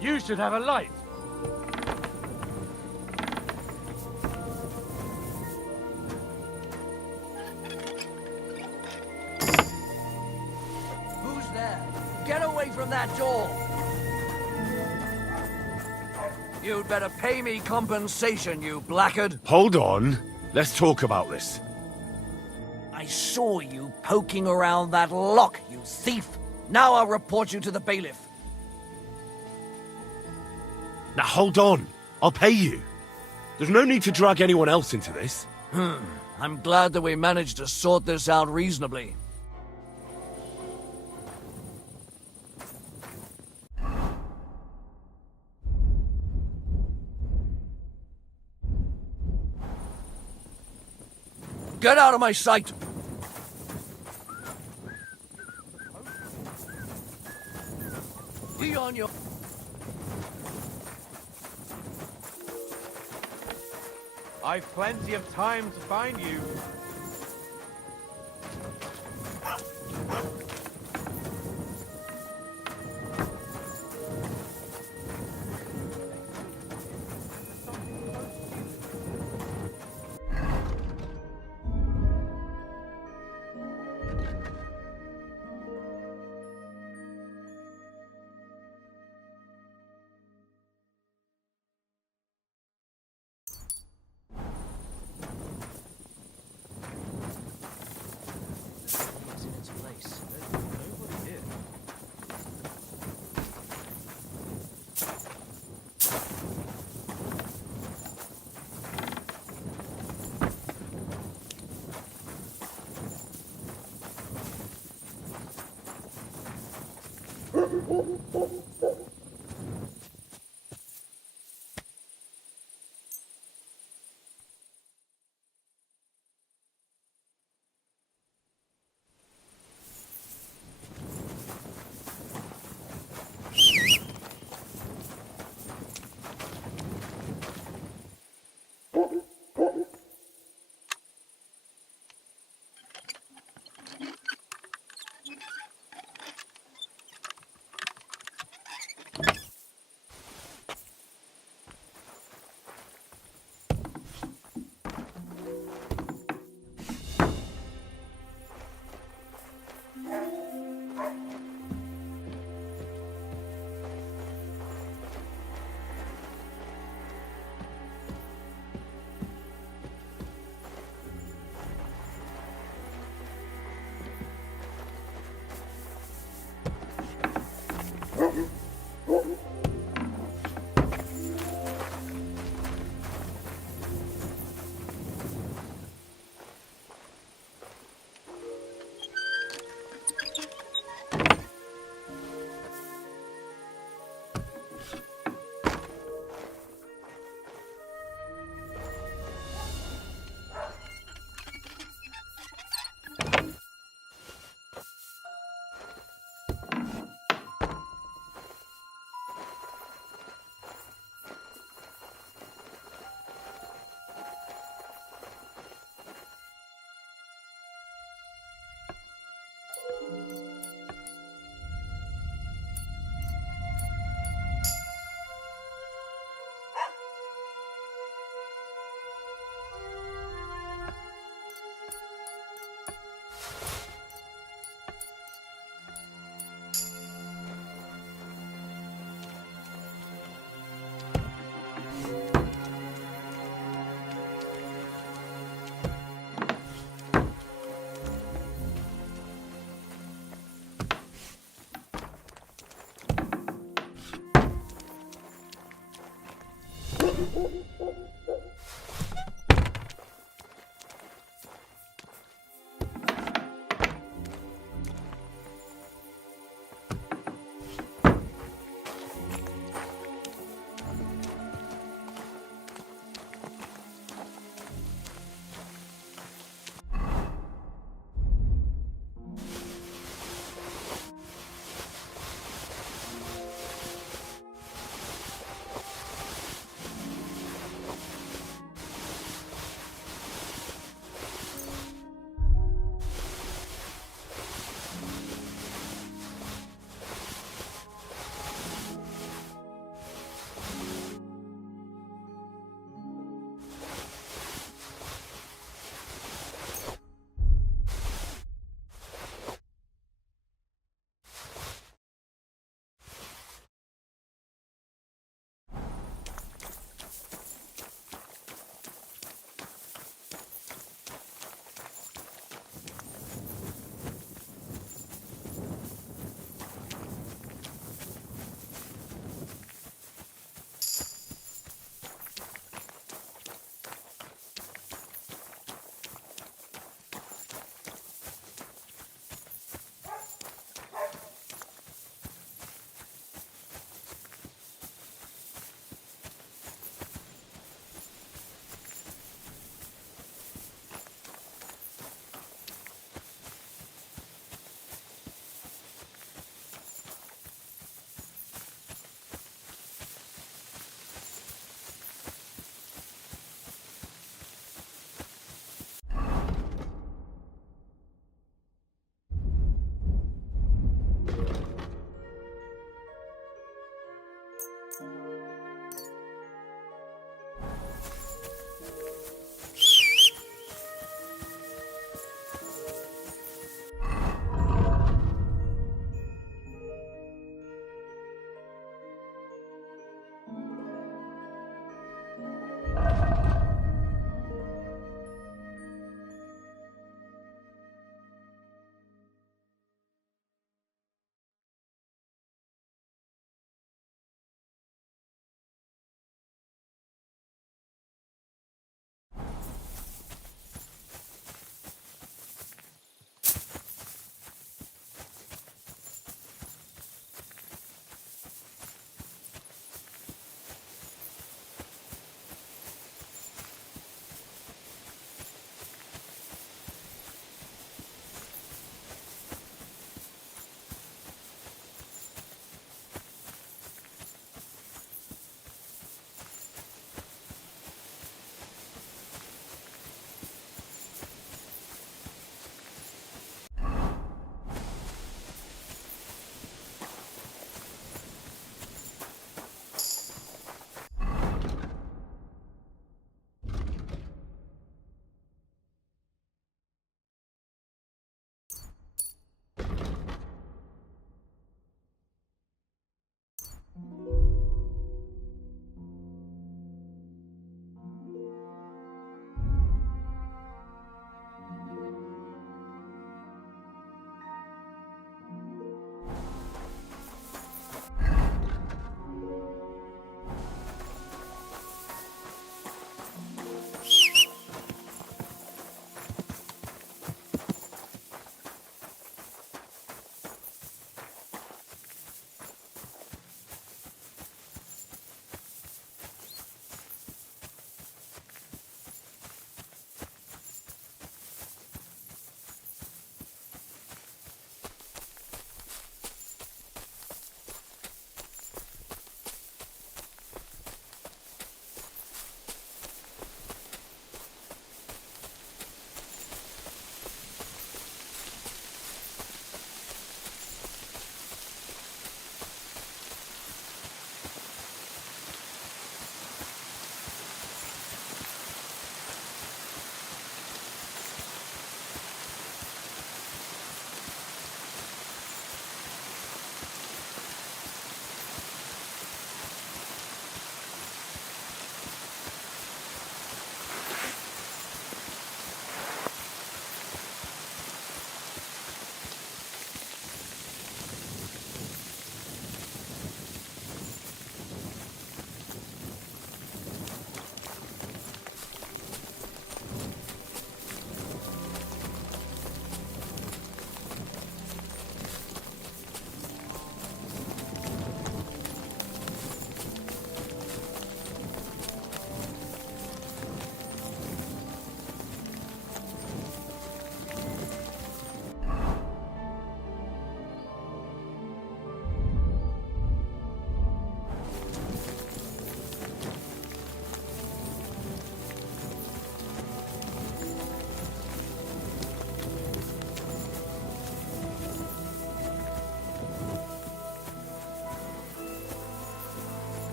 You should have a light. Who's there? Get away from that door! You'd better pay me compensation, you blackguard. Hold on. Let's talk about this. I saw you poking around that lock, you thief. Now I'll report you to the bailiff. Now hold on. I'll pay you. There's no need to drag anyone else into this. I'm glad that we managed to sort this out reasonably. Get out of my sight! Be on your... I've plenty of time to find you.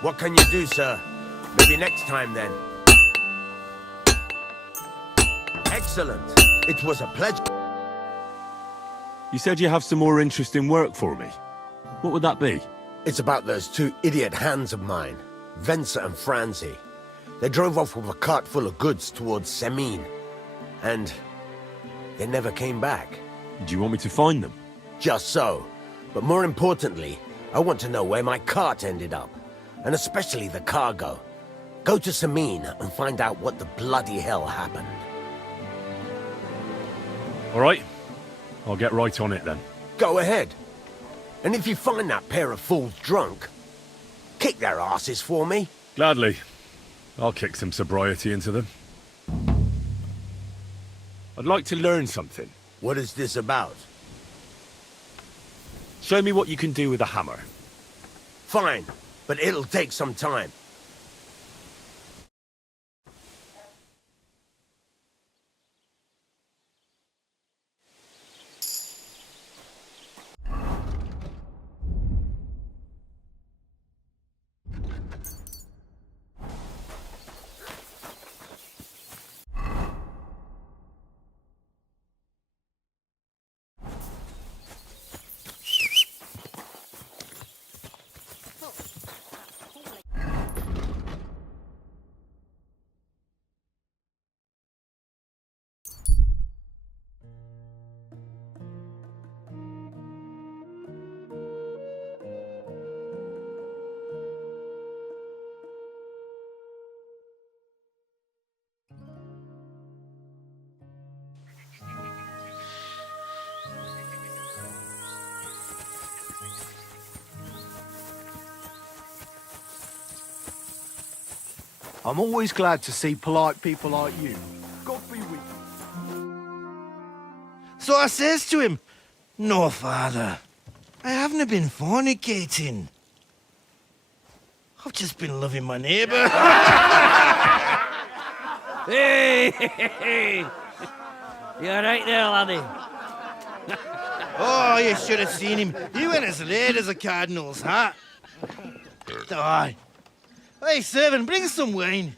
What can you do, sir? Maybe next time, then. Excellent. It was a pleasure. You said you have some more interesting work for me. What would that be? It's about those two idiot hands of mine, Venser and Franzi. They drove off with a cart full of goods towards Semine. And they never came back. Do you want me to find them? Just so. But more importantly, I want to know where my cart ended up. And especially the cargo. Go to Semine and find out what the bloody hell happened. All right. I'll get right on it then. Go ahead. And if you find that pair of fools drunk, kick their asses for me. Gladly. I'll kick some sobriety into them. I'd like to learn something. What is this about? Show me what you can do with a hammer. Fine, but it'll take some time. I'm always glad to see polite people like you. God be with you. So I says to him, "No, father, I haven't been fornicating. I've just been loving my neighbour." Hey! You alright there, laddie? Oh, you should have seen him. He went as red as a cardinal's hat. Aye. Hey, servant, bring some wine.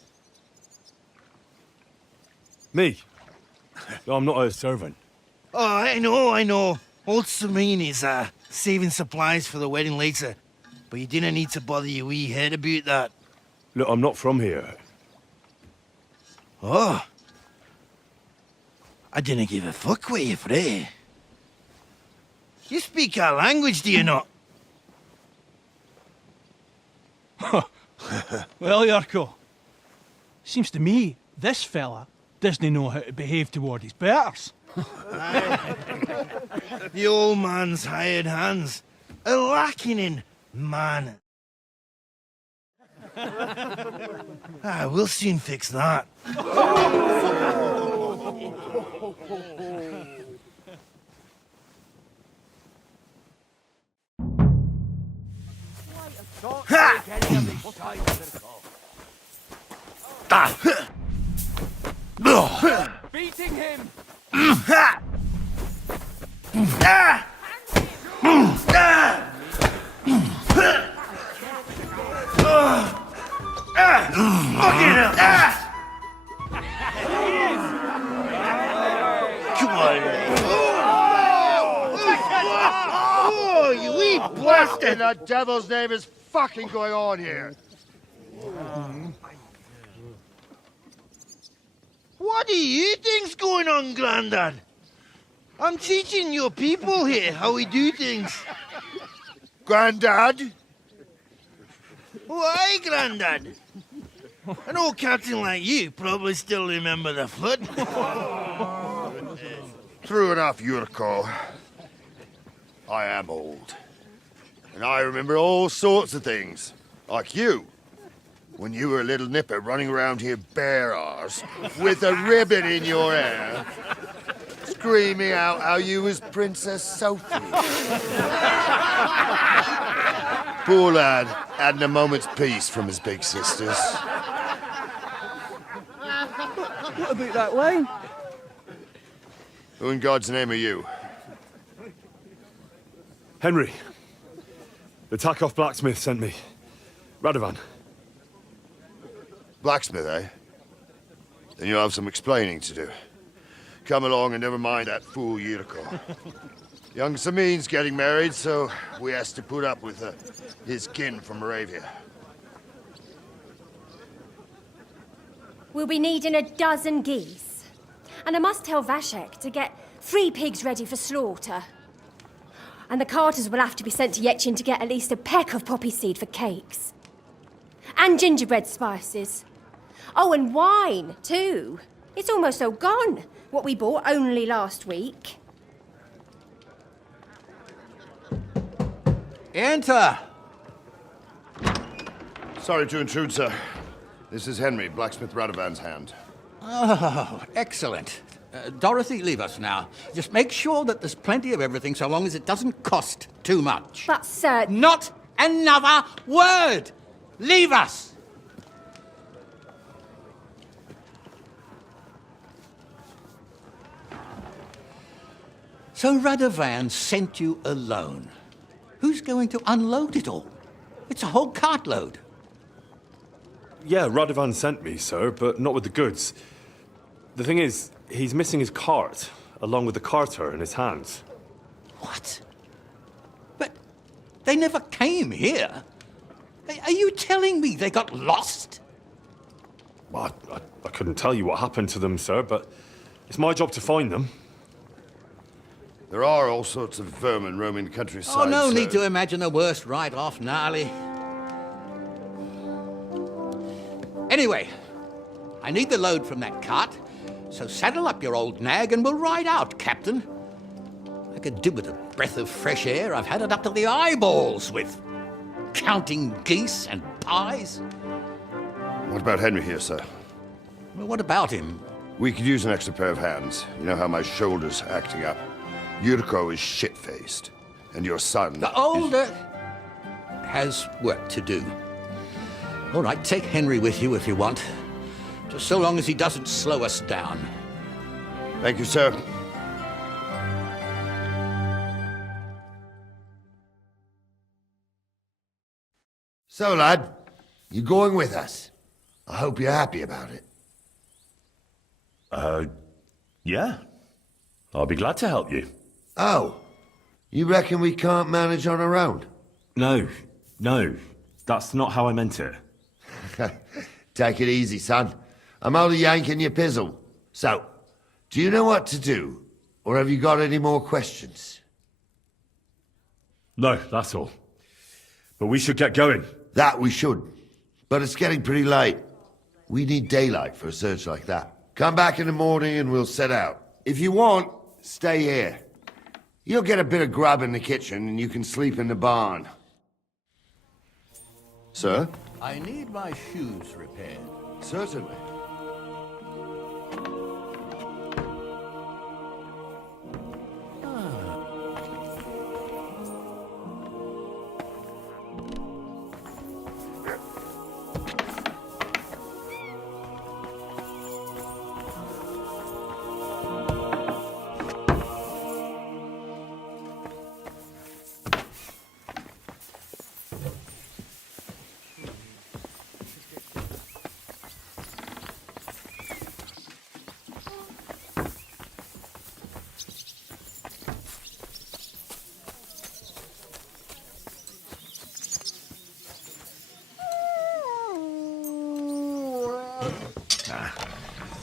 Me? I'm not a servant. Oh, I know. Old Semine is saving supplies for the wedding later. But you didn't need to bother your wee head about that. Look, I'm not from here. Oh. I didn't give a fuck where you're from. You speak our language, do you not? Well, Yarko, seems to me this fella doesn't know how to behave toward his betters. The old man's hired hands are lacking in man. We'll soon fix that. Ha! Beating him! Come on. Oh, you wee What in bastard! the devil's name is fucking going on here? What do you think's going on, Grandad? I'm teaching your people here how we do things. Grandad? Why, Grandad? An old captain like you probably still remember the flood. True enough, Yurko. I am old. And I remember all sorts of things. Like you. When you were a little nipper running around here bare arse, with a ribbon in your hair, screaming out how you was Princess Sophie. Poor lad, hadn't a moment's peace from his big sisters. What about that way? Who in God's name are you? Henry. The Takeoff blacksmith sent me. Radovan. Blacksmith, eh? Then you'll have some explaining to do. Come along and never mind that fool Yurko. Young Samin's getting married, so we has to put up with his kin from Moravia. We'll be needing a dozen geese. And I must tell Vashek to get 3 pigs ready for slaughter. And the carters will have to be sent to Yetchin to get at least a peck of poppy seed for cakes. And gingerbread spices. Oh, and wine, too. It's almost all gone, what we bought only last week. Enter! Sorry to intrude, sir. This is Henry, blacksmith Radovan's hand. Oh, excellent. Dorothy, leave us now. Just make sure that there's plenty of everything so long as it doesn't cost too much. But, sir... Not another word! Leave us! So Radovan sent you alone. Who's going to unload it all? It's a whole cartload. Yeah, Radovan sent me, sir, but not with the goods. The thing is, he's missing his cart, along with the carter in his hands. What? But they never came here. Are you telling me they got lost? Well, I couldn't tell you what happened to them, sir, but it's my job to find them. There are all sorts of vermin roaming the countryside. Oh, no sir. need to imagine the worst right off, gnarly. Anyway, I need the load from that cart, so saddle up your old nag and we'll ride out, Captain. I could do with a breath of fresh air. I've had it up to the eyeballs with counting geese and pies. What about Henry here, sir? Well, what about him? We could use an extra pair of hands. You know how my shoulder's acting up. Yurko is shit-faced, and your son... The older has work to do. All right, take Henry with you if you want. Just so long as he doesn't slow us down. Thank you, sir. So, lad, you going with us? I hope you're happy about it. Yeah. I'll be glad to help you. Oh, you reckon we can't manage on our own? No, that's not how I meant it. Take it easy, son. I'm only yanking your pizzle. So, do you know what to do? Or have you got any more questions? No, that's all. But we should get going. That we should. But it's getting pretty late. We need daylight for a search like that. Come back in the morning and we'll set out. If you want, stay here. You'll get a bit of grub in the kitchen and you can sleep in the barn. Sir? I need my shoes repaired. Certainly.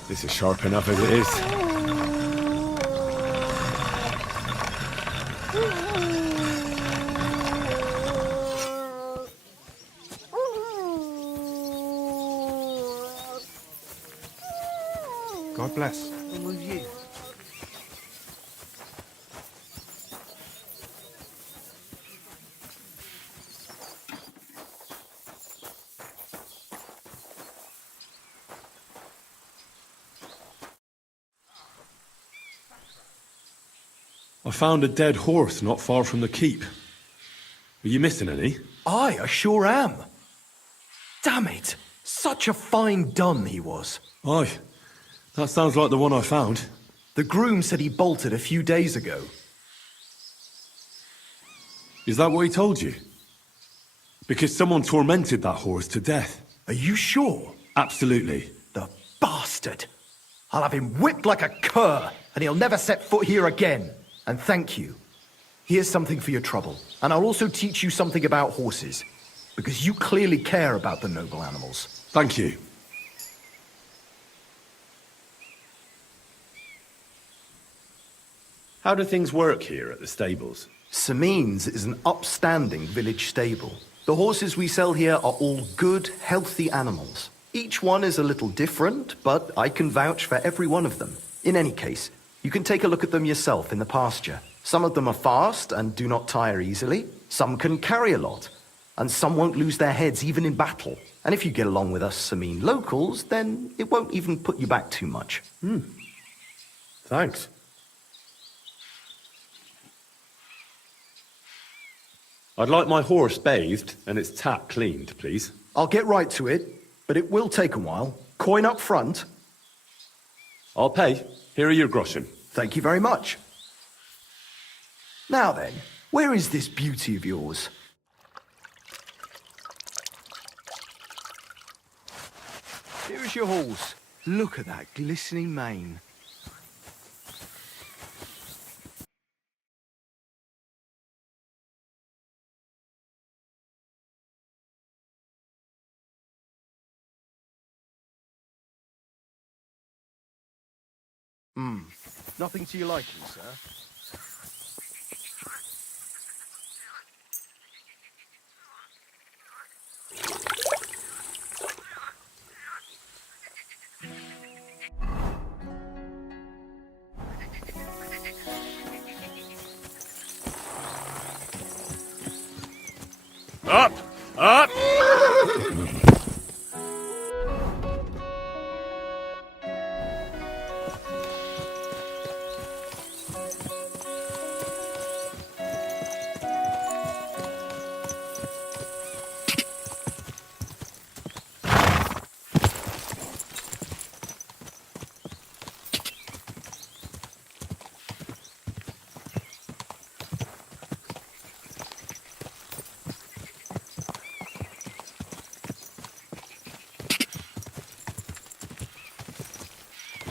This is sharp enough as it is. God bless. I'm with you. I found a dead horse not far from the keep. Are you missing any? I sure am. Damn it! Such a fine dun he was. Aye. That sounds like the one I found. The groom said he bolted a few days ago. Is that what he told you? Because someone tormented that horse to death. Are you sure? Absolutely. The bastard! I'll have him whipped like a cur, and he'll never set foot here again. And thank you. Here's something for your trouble, and I'll also teach you something about horses, because you clearly care about the noble animals. Thank you. How do things work here at the stables? Samine's is an upstanding village stable. The horses we sell here are all good, healthy animals. Each one is a little different, but I can vouch for every one of them. In any case, you can take a look at them yourself in the pasture. Some of them are fast and do not tire easily. Some can carry a lot. And some won't lose their heads even in battle. And if you get along with us Samine locals, then it won't even put you back too much. Thanks. I'd like my horse bathed and its tack cleaned, please. I'll get right to it, but it will take a while. Coin up front. I'll pay. Here are your groschen. Thank you very much. Now then, where is this beauty of yours? Here's your horse. Look at that glistening mane. Nothing to your liking, sir? Up! Up!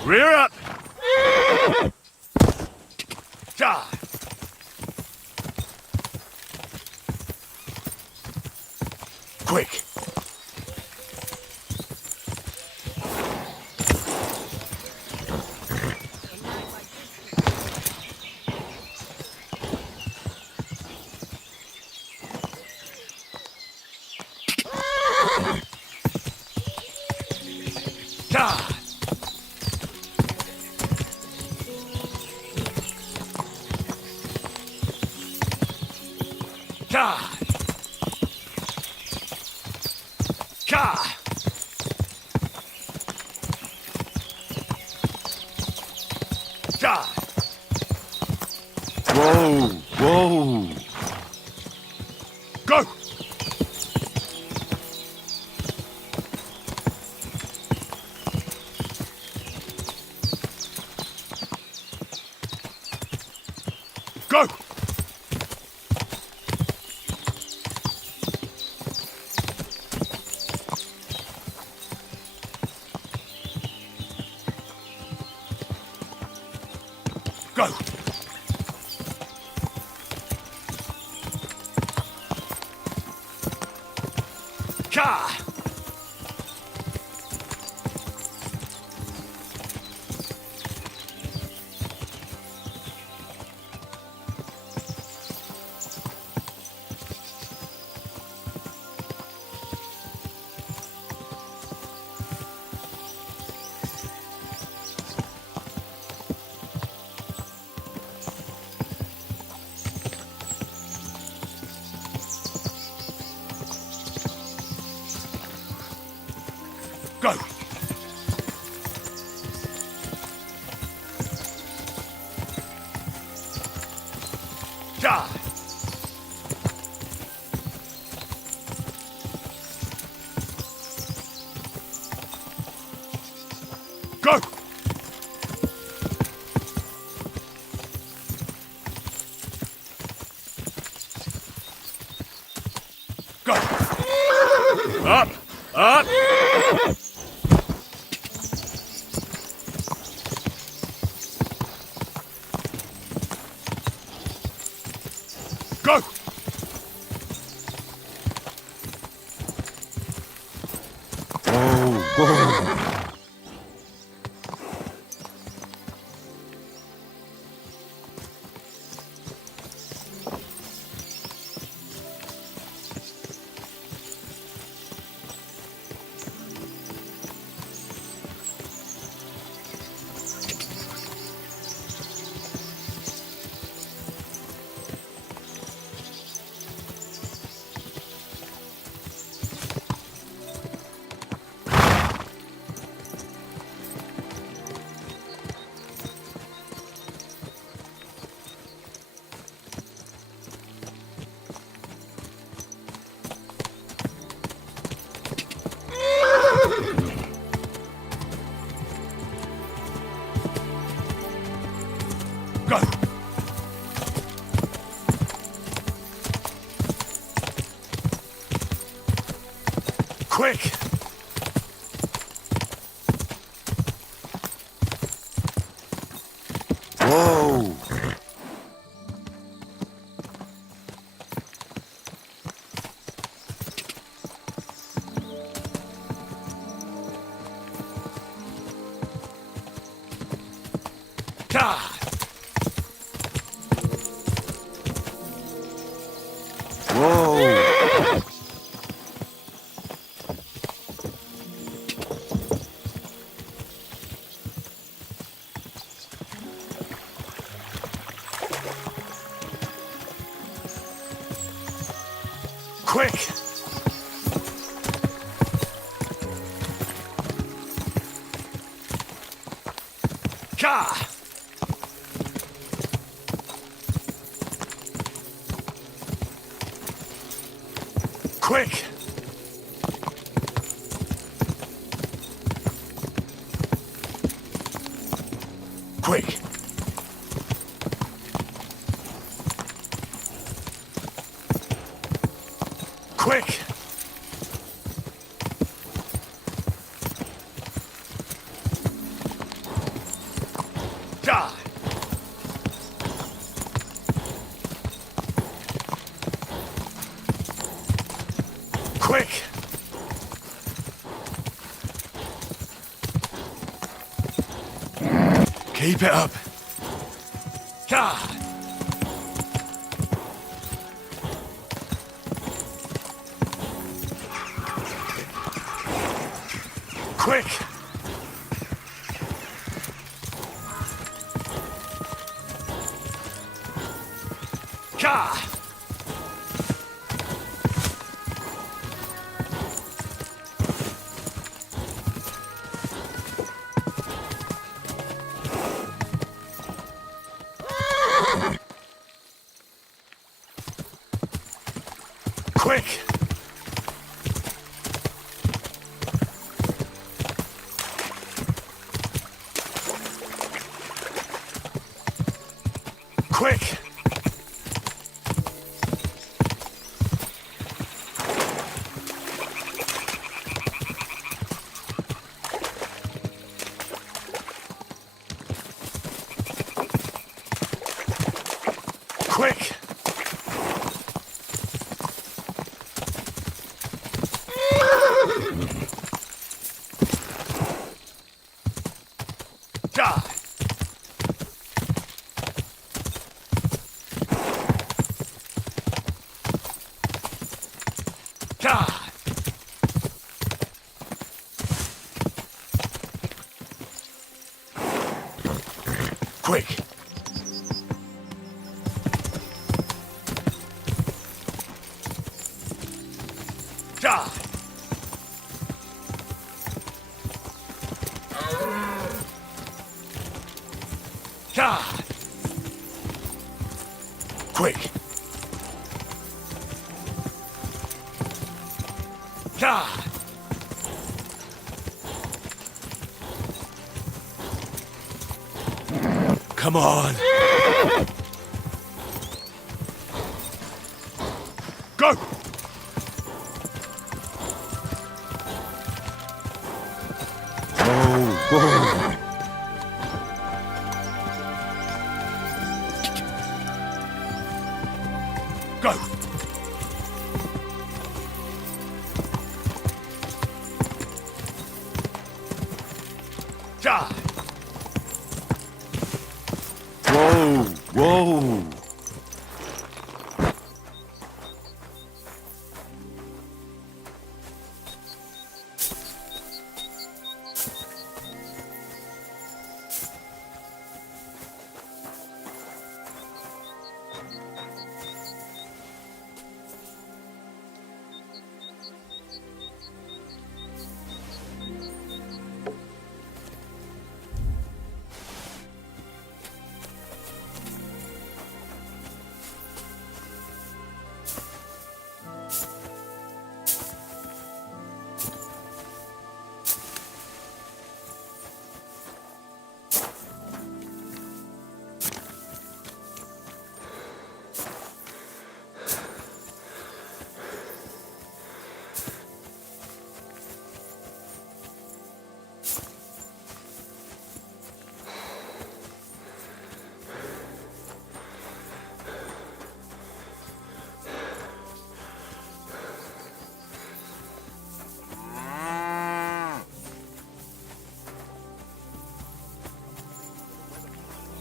Rear up! Ja! Quick! Ja! Ka! Ka! Ka! Whoa! Whoa! Go! Go! Go! Ka! Die! Go! Go! Up! Up! Go! Oh, go! Go! Quick! Whoa! God! Whoa! Quick! God! Quick! Quick! Quick! Die! Quick! Keep it up. God! Quick! God! Quick! Quick! Quick! Die! Die! Quick! Die! Die! quick. Gah! Come on. Go! Whoa. Go! Ja! Whoa! Whoa!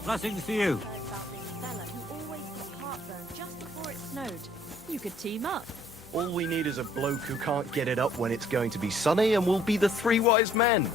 Blessings to you. Fella who always got heartburn just before it snowed. You could team up. All we need is a bloke who can't get it up when it's going to be sunny, and we'll be the three wise men.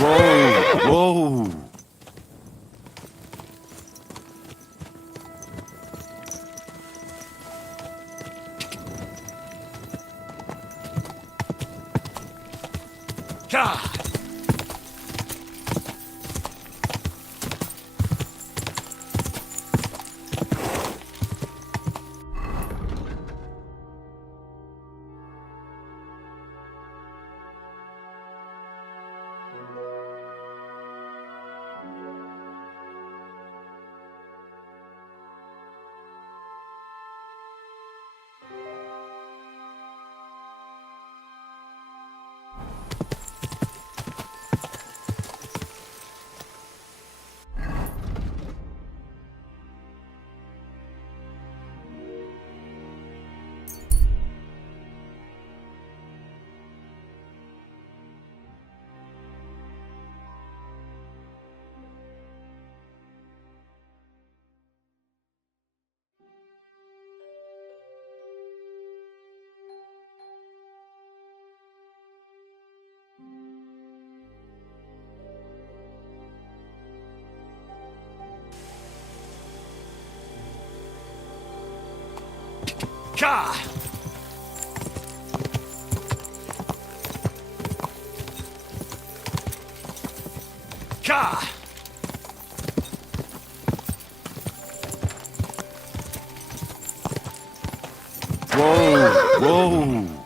Whoa! Whoa! God! Ka! Ka! Whoa!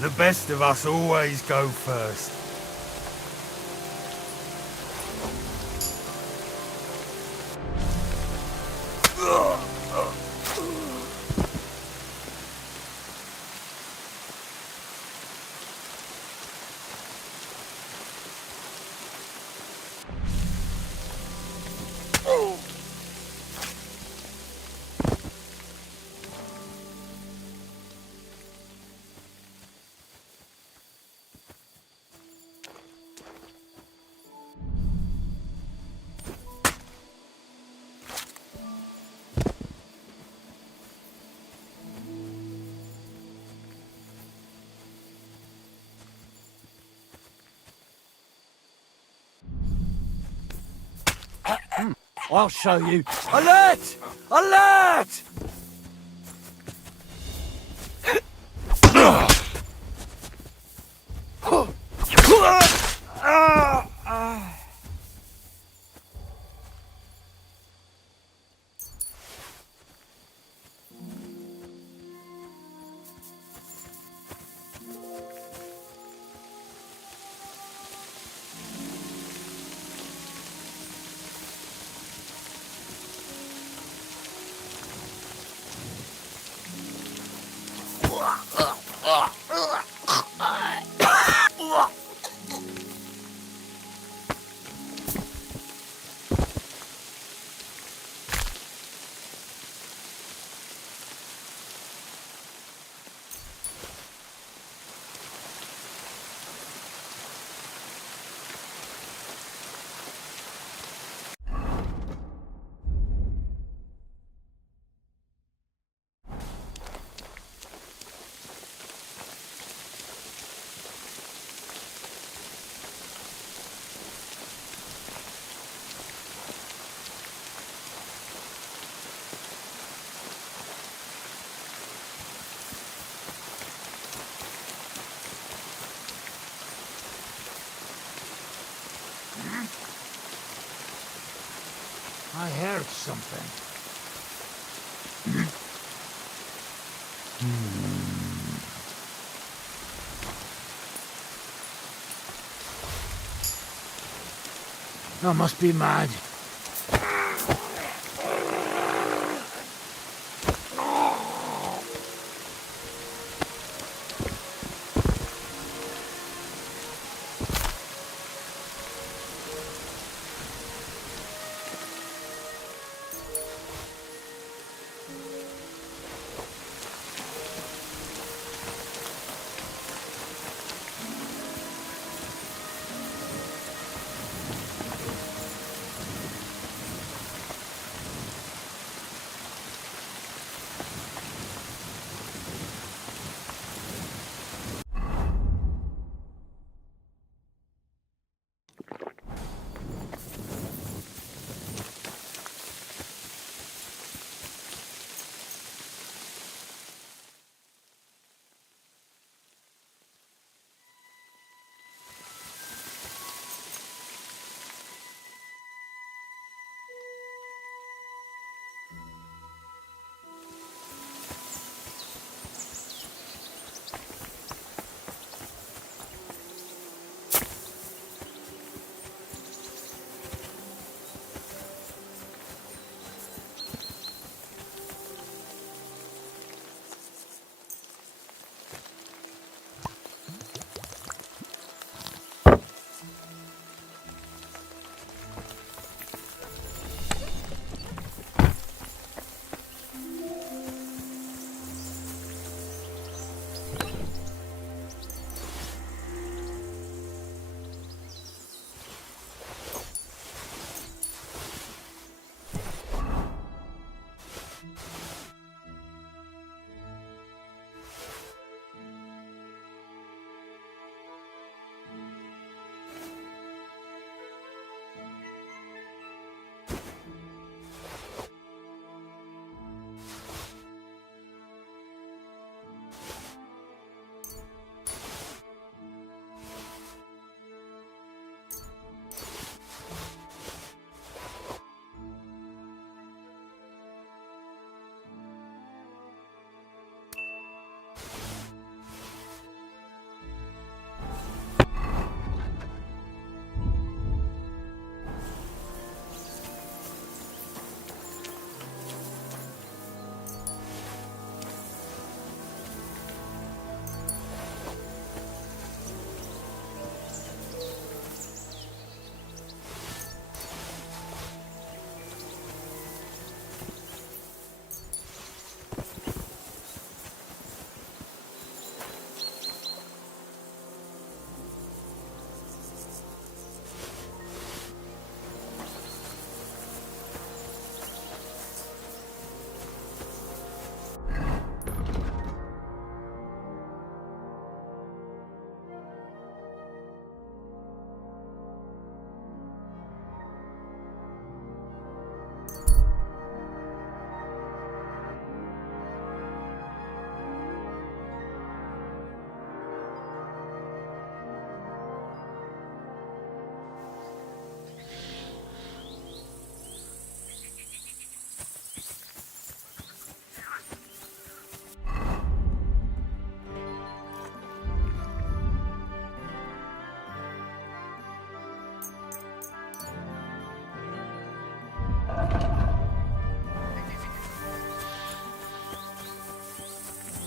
The best of us always go first. I'll show you. Alert! Alert! I heard something. I must be mad.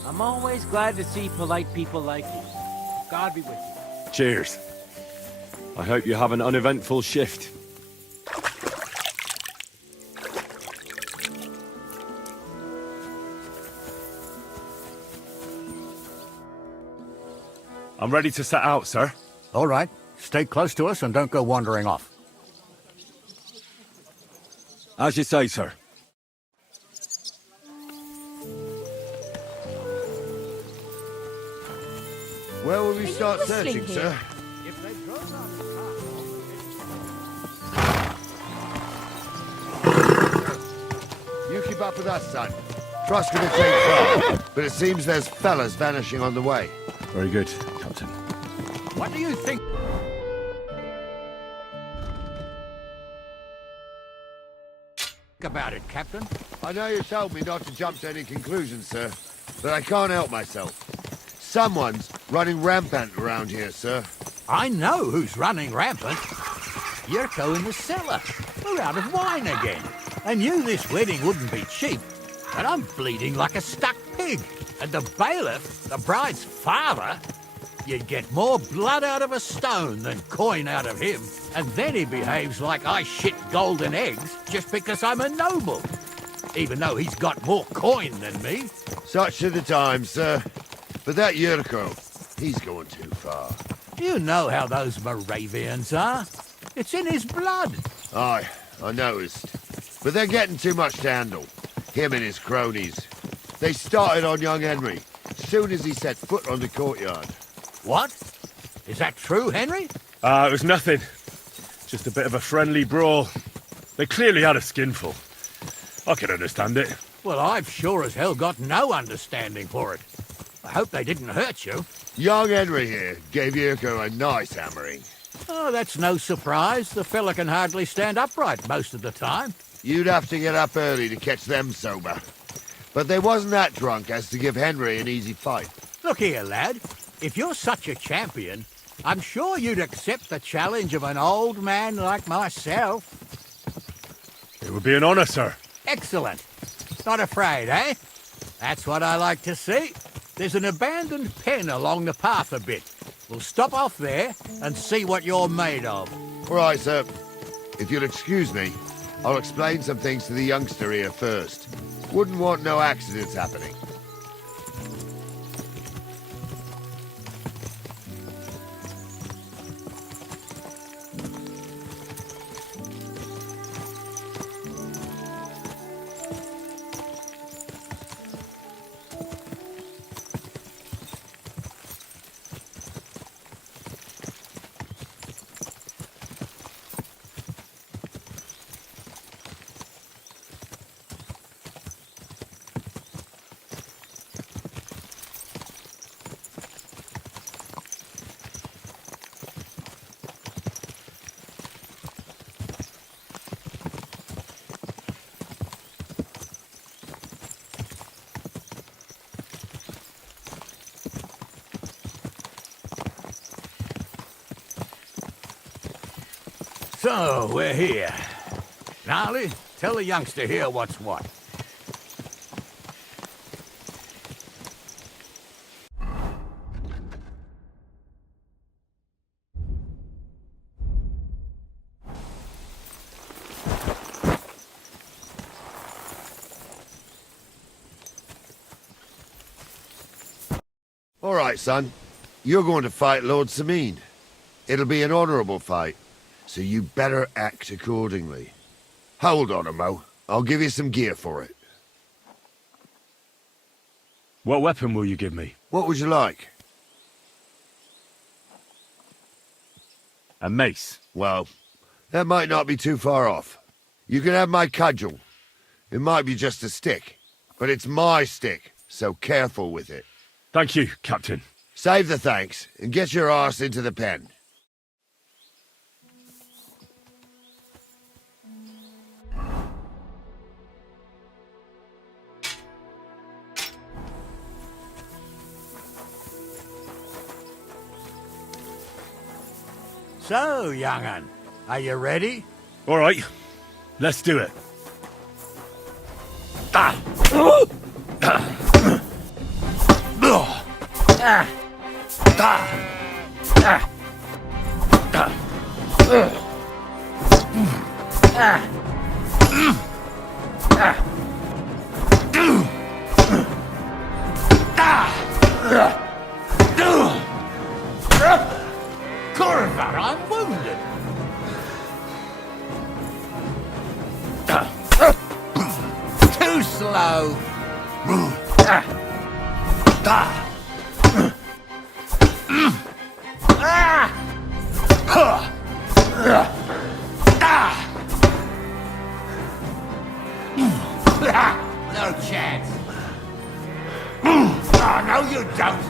I'm always glad to see polite people like you. God be with you. Cheers. I hope you have an uneventful shift. I'm ready to set out, sir. All right. Stay close to us and don't go wandering off. As you say, sir. Where will we start searching, here? sir? You keep up with us, son. Trust gonna take far, but it seems there's fellas vanishing on the way. Very good, Captain. What do you think? About it, Captain? I know you told me not to jump to any conclusions, sir, but I can't help myself. Someone's running rampant around here, sir. I know who's running rampant. Yurko in the cellar. We're out of wine again. I knew this wedding wouldn't be cheap, but I'm bleeding like a stuck pig. And the bailiff, the bride's father, you'd get more blood out of a stone than coin out of him. And then he behaves like I shit golden eggs just because I'm a noble. Even though he's got more coin than me. Such are the times, sir. But that Yurko, he's going too far. You know how those Moravians are. It's in his blood. Aye, I noticed. But they're getting too much to handle. Him and his cronies. They started on young Henry, soon as he set foot on the courtyard. What? Is that true, Henry? It was nothing. Just a bit of a friendly brawl. They clearly had a skinful. I can understand it. Well, I've sure as hell got no understanding for it. I hope they didn't hurt you. Young Henry here gave Yurko a nice hammering. Oh, that's no surprise. The fella can hardly stand upright most of the time. You'd have to get up early to catch them sober. But they wasn't that drunk as to give Henry an easy fight. Look here, lad. If you're such a champion, I'm sure you'd accept the challenge of an old man like myself. It would be an honor, sir. Excellent. Not afraid, eh? That's what I like to see. There's an abandoned pen along the path a bit. We'll stop off there and see what you're made of. All right, sir. If you'll excuse me, I'll explain some things to the youngster here first. Wouldn't want no accidents happening. So, we're here. Gnarly, tell the youngster here what's what. All right, son. You're going to fight Lord Sameen. It'll be an honorable fight, so you better act accordingly. Hold on a mo. I'll give you some gear for it. What weapon will you give me? What would you like? A mace. Well, that might not be too far off. You can have my cudgel. It might be just a stick, but it's my stick, so careful with it. Thank you, Captain. Save the thanks, and get your arse into the pen. So, young'un, are you ready? All right, let's do it. Corvar, I'm wounded. Too slow. No chance. Oh, no, you don't.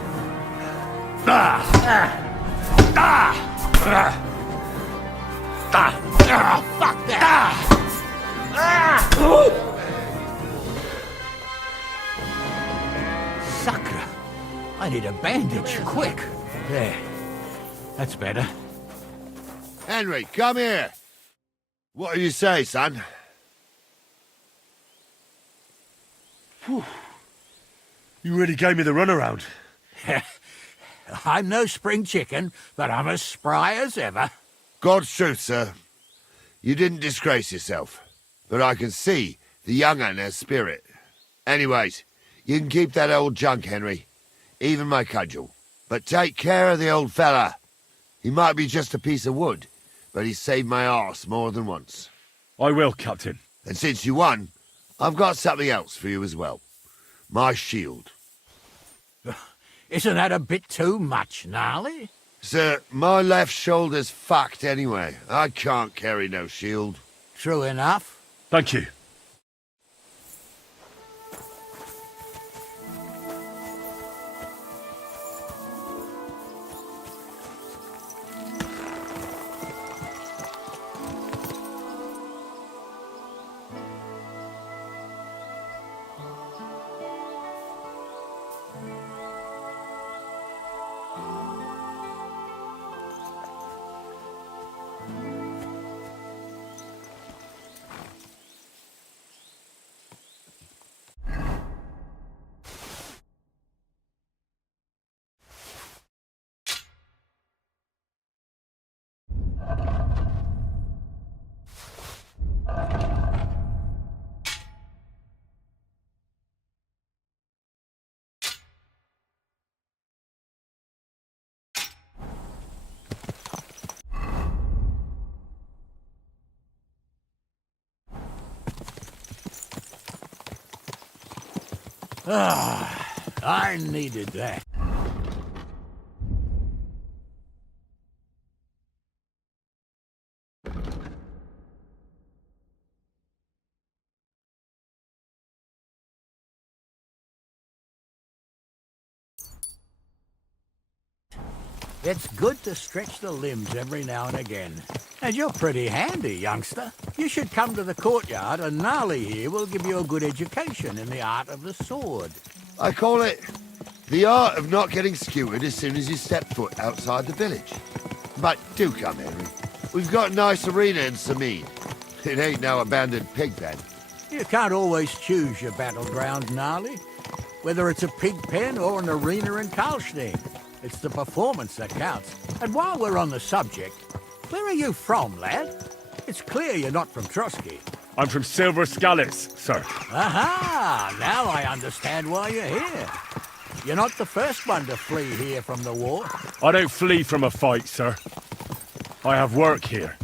Fuck that. Sucker. I need a bandage, quick. There. That's better. Henry, come here. What do you say, son? Whew. You really gave me the runaround. I'm no spring chicken, but I'm as spry as ever. God's truth, sir. You didn't disgrace yourself, but I can see the young un has spirit. Anyways, you can keep that old junk, Henry. Even my cudgel. But take care of the old fella. He might be just a piece of wood, but he saved my arse more than once. I will, Captain. And since you won, I've got something else for you as well. My shield. Isn't that a bit too much, Gnarly? Sir, my left shoulder's fucked anyway. I can't carry no shield. True enough. Thank you. Ah, I needed that. It's good to stretch the limbs every now and again. And you're pretty handy, youngster. You should come to the courtyard, and Gnarly here will give you a good education in the art of the sword. I call it the art of not getting skewered as soon as you step foot outside the village. But do come, Henry. We've got a nice arena in Sameen. It ain't no abandoned pig pen. You can't always choose your battleground, Gnarly. Whether it's a pig pen or an arena in Karlstein. It's the performance that counts. And while we're on the subject, where are you from, lad? It's clear you're not from Trotsky. I'm from Silver Scallops, sir. Aha! Now I understand why you're here. You're not the first one to flee here from the war. I don't flee from a fight, sir. I have work here,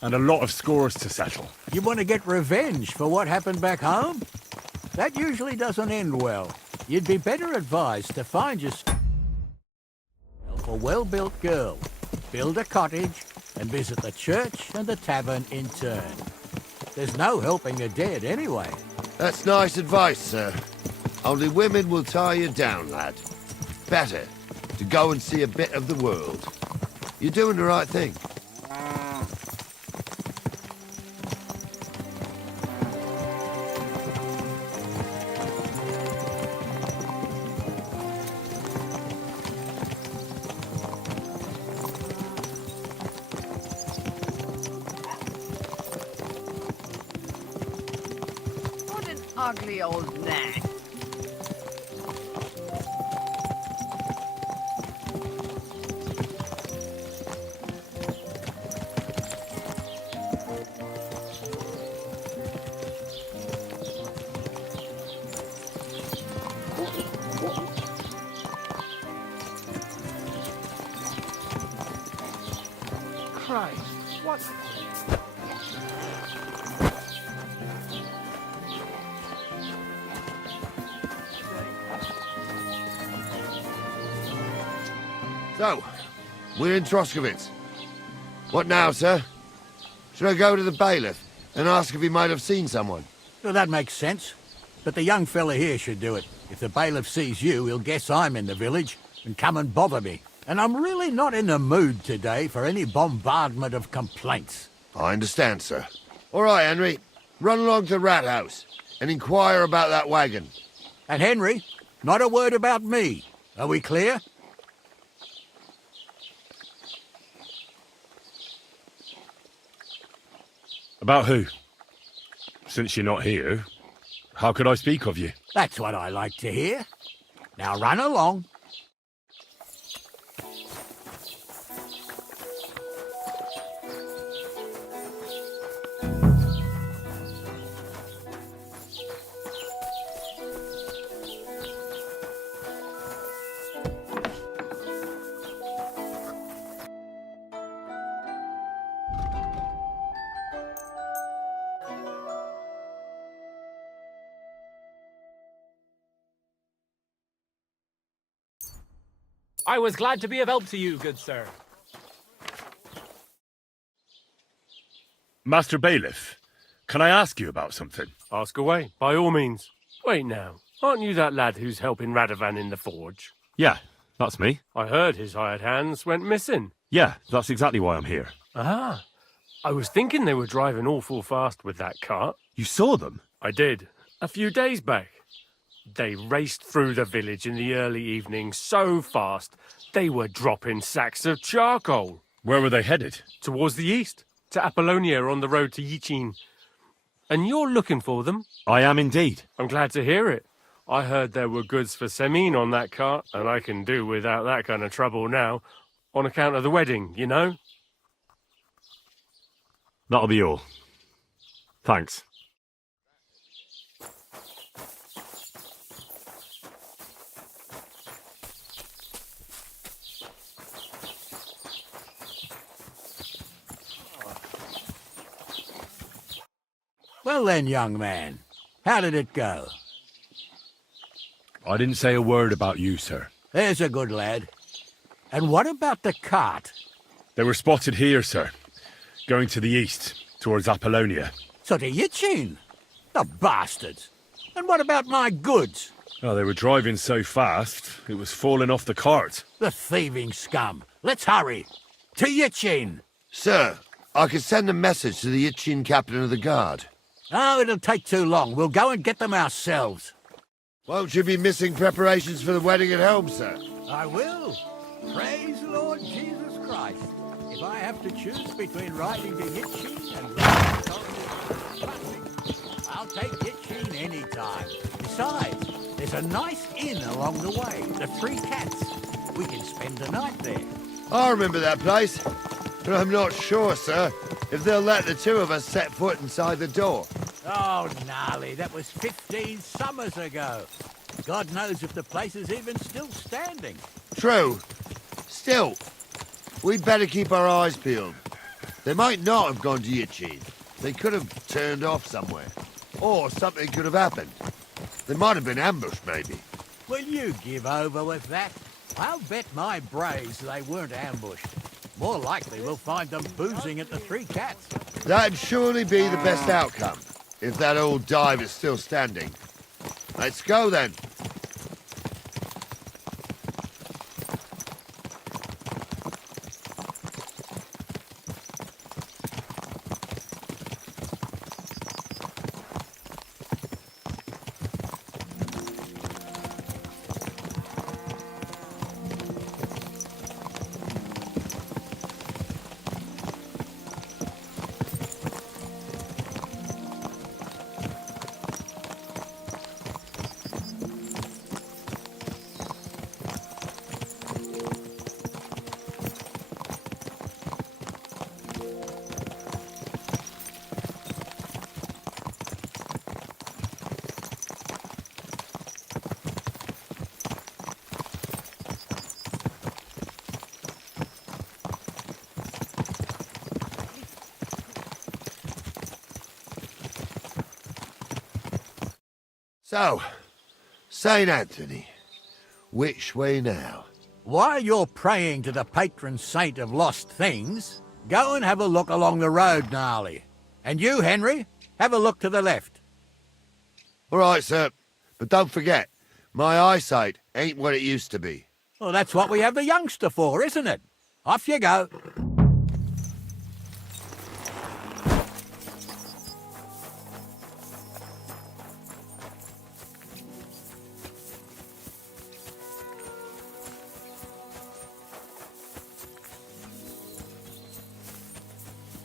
and a lot of scores to settle. You want to get revenge for what happened back home? That usually doesn't end well. You'd be better advised to find yourself a well-built girl, build a cottage, and visit the church and the tavern in turn. There's no helping the dead anyway. That's nice advice, sir. Only women will tie you down, lad. Better to go and see a bit of the world. You're doing the right thing. What an ugly old nag. Christ. What? So, we're in Troskovitz. What now, sir? Should I go to the bailiff and ask if he might have seen someone? Well, that makes sense. But the young fella here should do it. If the bailiff sees you, he'll guess I'm in the village and come and bother me. And I'm really not in the mood today for any bombardment of complaints. I understand, sir. All right, Henry. Run along to the rat house and inquire about that wagon. And Henry, not a word about me. Are we clear? About who? Since you're not here, how could I speak of you? That's what I like to hear. Now run along. I was glad to be of help to you, good sir. Master Bailiff, can I ask you about something? Ask away, by all means. Wait now, aren't you that lad who's helping Radovan in the forge? Yeah, that's me. I heard his hired hands went missing. Yeah, that's exactly why I'm here. Ah, I was thinking they were driving awful fast with that cart. You saw them? I did, a few days back. They raced through the village in the early evening so fast, they were dropping sacks of charcoal. Where were they headed? Towards the east, to Apollonia on the road to Yichin. And you're looking for them? I am indeed. I'm glad to hear it. I heard there were goods for Semin on that cart, and I can do without that kind of trouble now, on account of the wedding, you know? That'll be all. Thanks. Well then, young man, how did it go? I didn't say a word about you, sir. There's a good lad. And what about the cart? They were spotted here, sir. Going to the east, towards Apollonia. So to Yichin? The bastards! And what about my goods? Oh, they were driving so fast, it was falling off the cart. The thieving scum! Let's hurry! To Yichin! Sir, I could send a message to the Yichin captain of the guard. Oh, it'll take too long. We'll go and get them ourselves. Won't you be missing preparations for the wedding at home, sir? I will. Praise the Lord Jesus Christ. If I have to choose between riding to Yichin and riding to I'll take Yichin any time. Besides, there's a nice inn along the way, the Three Cats. We can spend the night there. I remember that place, but I'm not sure, sir, if they'll let the two of us set foot inside the door. Oh, gnarly, that was 15 summers ago. God knows if the place is even still standing. True. Still, we'd better keep our eyes peeled. They might not have gone to Yichin. They could have turned off somewhere. Or something could have happened. They might have been ambushed, maybe. Will you give over with that? I'll bet my braves they weren't ambushed. More likely we'll find them boozing at the Three Cats. That'd surely be the best outcome, if that old dive is still standing. Let's go, then. So, St. Anthony, which way now? While you're praying to the patron saint of lost things, go and have a look along the road, Gnarly. And you, Henry, have a look to the left. All right, sir. But don't forget, my eyesight ain't what it used to be. Well, that's what we have the youngster for, isn't it? Off you go.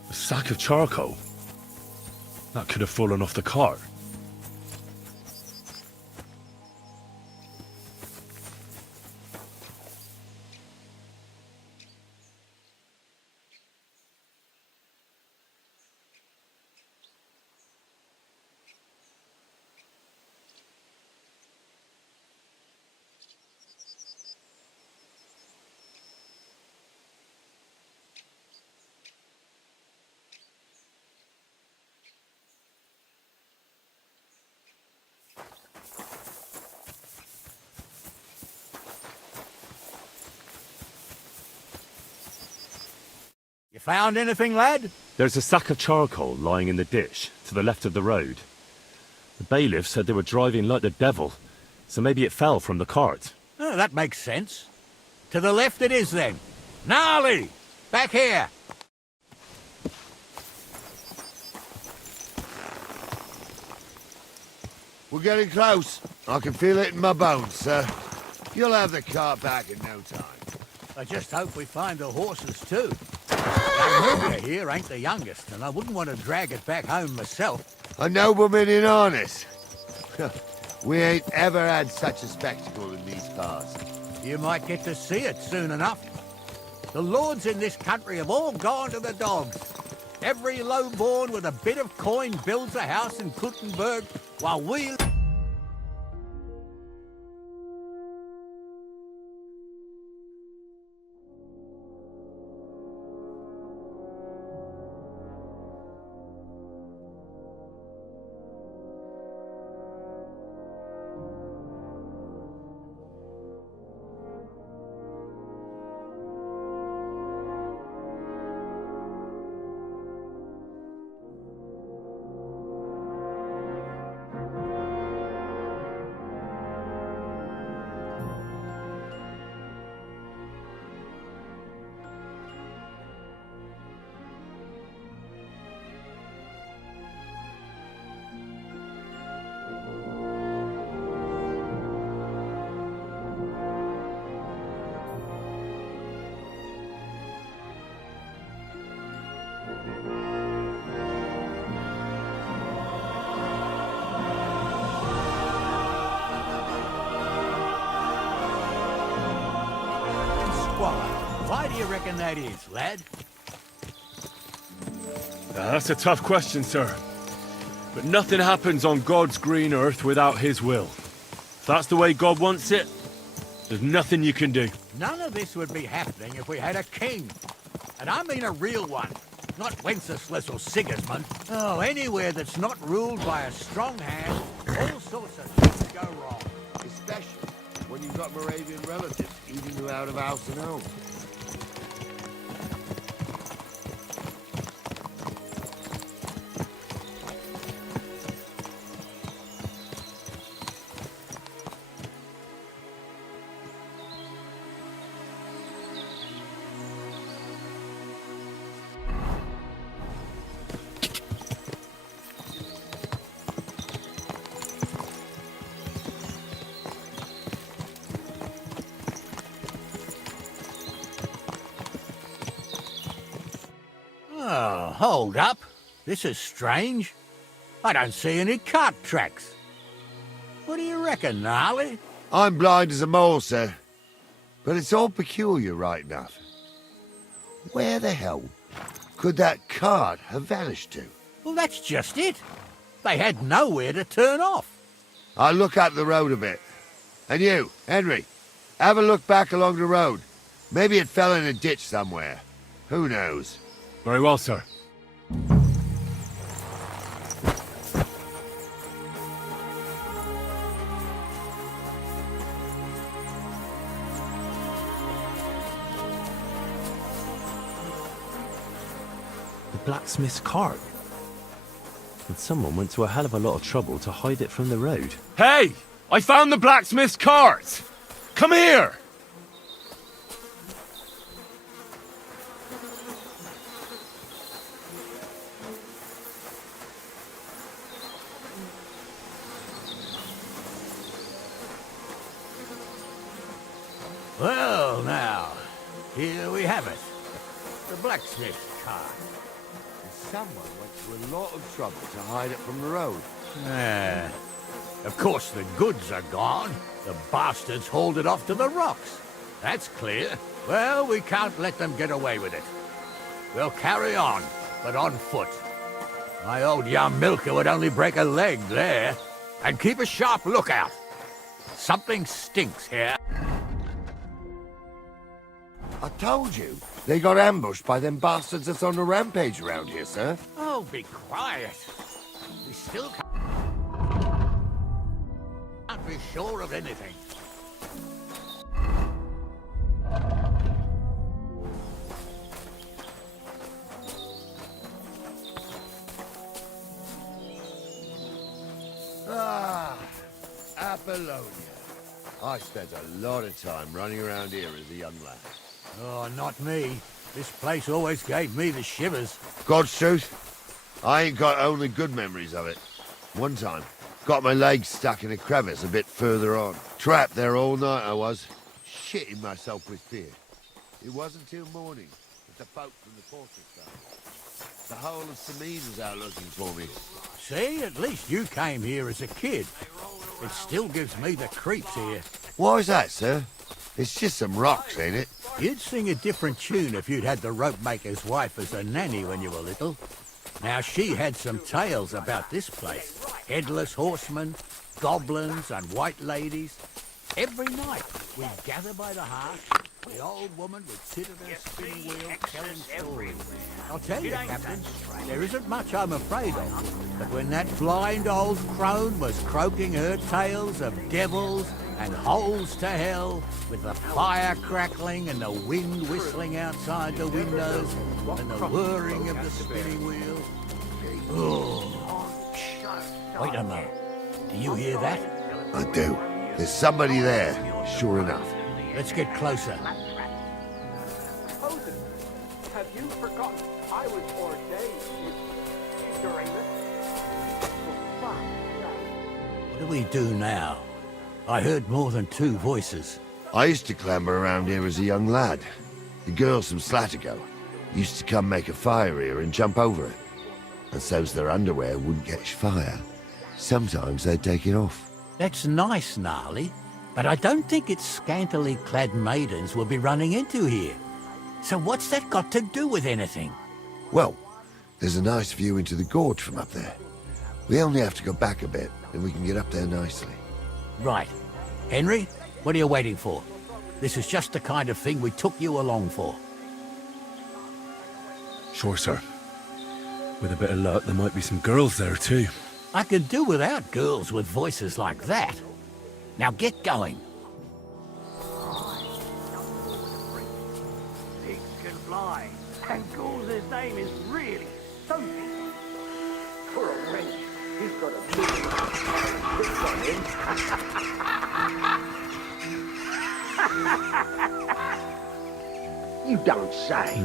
A sack of charcoal? That could have fallen off the cart. You found anything, lad? There's a sack of charcoal lying in the ditch to the left of the road. The bailiff said they were driving like the devil, so maybe it fell from the cart. Oh, that makes sense. To the left it is, then. Gnarly! Back here! We're getting close. I can feel it in my bones, sir. You'll have the cart back in no time. I just hope we find the horses, too. Young Maria here ain't the youngest, and I wouldn't want to drag it back home myself. A nobleman in harness. We ain't ever had such a spectacle in these parts. You might get to see it soon enough. The lords in this country have all gone to the dogs. Every lowborn with a bit of coin builds a house in Kuttenberg, while we... Why do you reckon that is, lad? That's a tough question, sir. But nothing happens on God's green earth without his will. If that's the way God wants it, there's nothing you can do. None of this would be happening if we had a king. And I mean a real one. Not Wenceslas or Sigismund. Oh, anywhere that's not ruled by a strong hand, all sorts of things go wrong. Especially when you've got Moravian relatives eating you out of house and home. Oh, hold up. This is strange. I don't see any cart tracks. What do you reckon, Gnarly? I'm blind as a mole, sir. But it's all peculiar, right enough. Where the hell could that cart have vanished to? Well, that's just it. They had nowhere to turn off. I'll look up the road a bit. And you, Henry, have a look back along the road. Maybe it fell in a ditch somewhere. Who knows? Very well, sir. blacksmith's cart. And someone went to a hell of a lot of trouble to hide it from the road. Hey! I found the blacksmith's cart! Come here! Well, now, here we have it. The blacksmith's cart. Someone went to a lot of trouble to hide it from the road. Of course, the goods are gone. The bastards hauled it off to the rocks. That's clear. Well, we can't let them get away with it. We'll carry on, but on foot. My old young milker would only break a leg there. And keep a sharp lookout. Something stinks here. I told you. They got ambushed by them bastards that's on the rampage around here, sir. Oh, be quiet. We still can't be sure of anything. Apollonia. I spent a lot of time running around here as a young lad. Oh, not me. This place always gave me the shivers. God's truth, I ain't got only good memories of it. One time, got my leg stuck in a crevice a bit further on. Trapped there all night I was, shitting myself with fear. It wasn't till morning that the folk from the fortress started. The whole of Samine was out looking for me. See, at least you came here as a kid. It still gives me the creeps here. Why's that, sir? It's just some rocks, ain't it? You'd sing a different tune if you'd had the rope maker's wife as a nanny when you were little. Now, she had some tales about this place. Headless horsemen, goblins, and white ladies. Every night, we'd gather by the hearth. The old woman would sit at her spinning wheel telling stories. I'll tell you, Captain, there isn't much I'm afraid of. But when that blind old crone was croaking her tales of devils and holes to hell, with the fire crackling and the wind whistling outside the windows, and the whirring of the spinning wheel. Oh. Wait a minute. Do you hear that? I do. There's somebody there, sure enough. Let's get closer. Hosen, have you forgotten I was ordained during this? What do we do now? I heard more than two voices. I used to clamber around here as a young lad. The girls from Slatigo used to come make a fire here and jump over it. And so's their underwear wouldn't catch fire. Sometimes they'd take it off. That's nice, Gnarly, but I don't think it's scantily clad maidens we'll be running into here. So what's that got to do with anything? Well, there's a nice view into the gorge from up there. We only have to go back a bit, and we can get up there nicely. Right. Henry, what are you waiting for? This is just the kind of thing we took you along for. Sure, sir. With a bit of luck, there might be some girls there, too. I could do without girls with voices like that. Now get going. Pigs can fly, and Gould's name is really Sophie. For a wench, he's got a big on him. You don't say.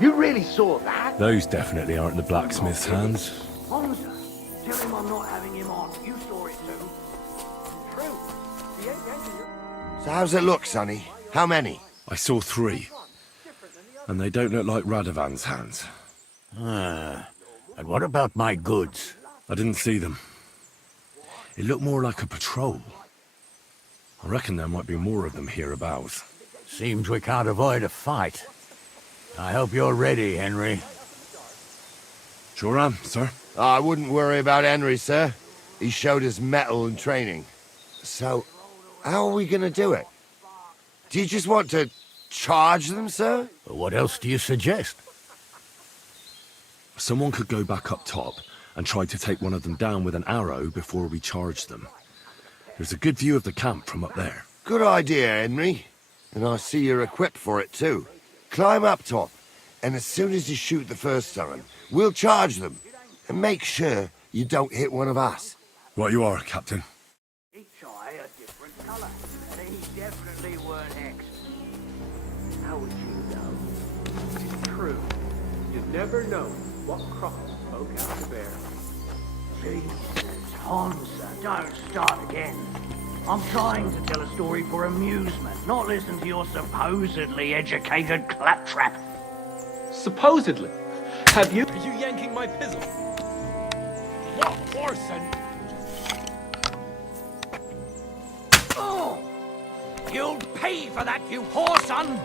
You really saw that? Those definitely aren't the blacksmith's hands. Monster, tell him I'm not having him on. You saw it too. True. He ain't getting you. So how's it look, Sonny? How many? I saw 3. And they don't look like Radovan's hands. And what about my goods? I didn't see them. It looked more like a patrol. I reckon there might be more of them hereabouts. Seems we can't avoid a fight. I hope you're ready, Henry. Sure am, sir. I wouldn't worry about Henry, sir. He showed us mettle and training. So, how are we gonna do it? Do you just want to charge them, sir? What else do you suggest? Someone could go back up top and try to take one of them down with an arrow before we charge them. There's a good view of the camp from up there. Good idea, Henry. And I see you're equipped for it, too. Climb up top, and as soon as you shoot the first time, We'll charge them. And make sure you don't hit one of us. What you are, Captain? Each eye a different colour. They definitely weren't X. How would you know? It's true. You've never known what crockle spoke out to bear. Jesus, Hansa, don't start again. I'm trying to tell a story for amusement, not listen to your supposedly educated claptrap. Supposedly. Have you... Are you yanking my pizzle? What horsin'? Oh! You'll pay for that, you whoreson!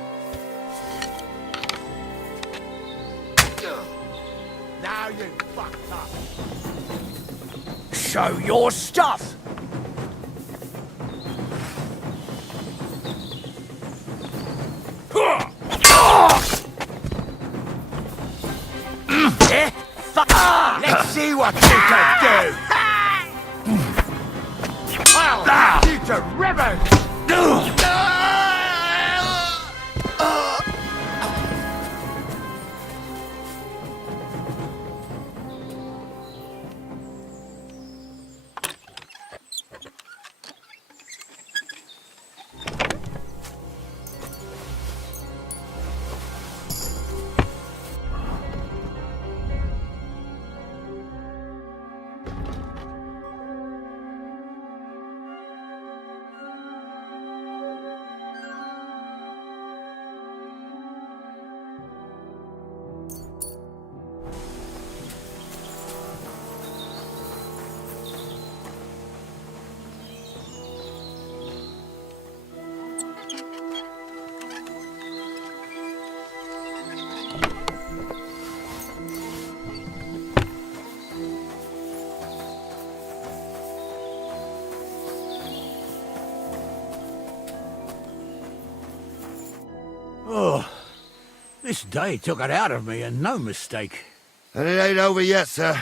Now you fucked up. Show your stuff! Yeah? Fuck! Let's see what you can do! I'll take you to rivers! Oh, this day took it out of me, and no mistake. And it ain't over yet, sir.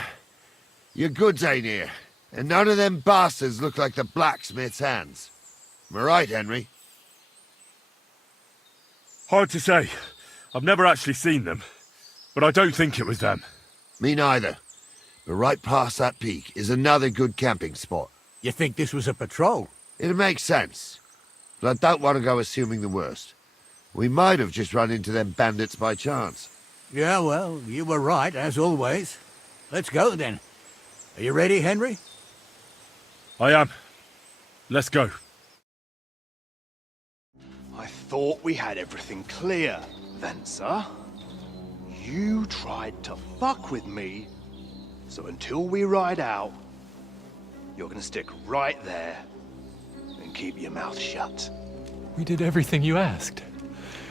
Your goods ain't here. And none of them bastards look like the blacksmith's hands. Am I right, Henry? Hard to say. I've never actually seen them. But I don't think it was them. Me neither. But right past that peak is another good camping spot. You think this was a patrol? It makes sense. But I don't want to go assuming the worst. We might have just run into them bandits by chance. Yeah, well, you were right, as always. Let's go, then. Are you ready, Henry? I am. Let's go. I thought we had everything clear, then, sir. You tried to fuck with me, so until we ride out, you're gonna stick right there and keep your mouth shut. We did everything you asked.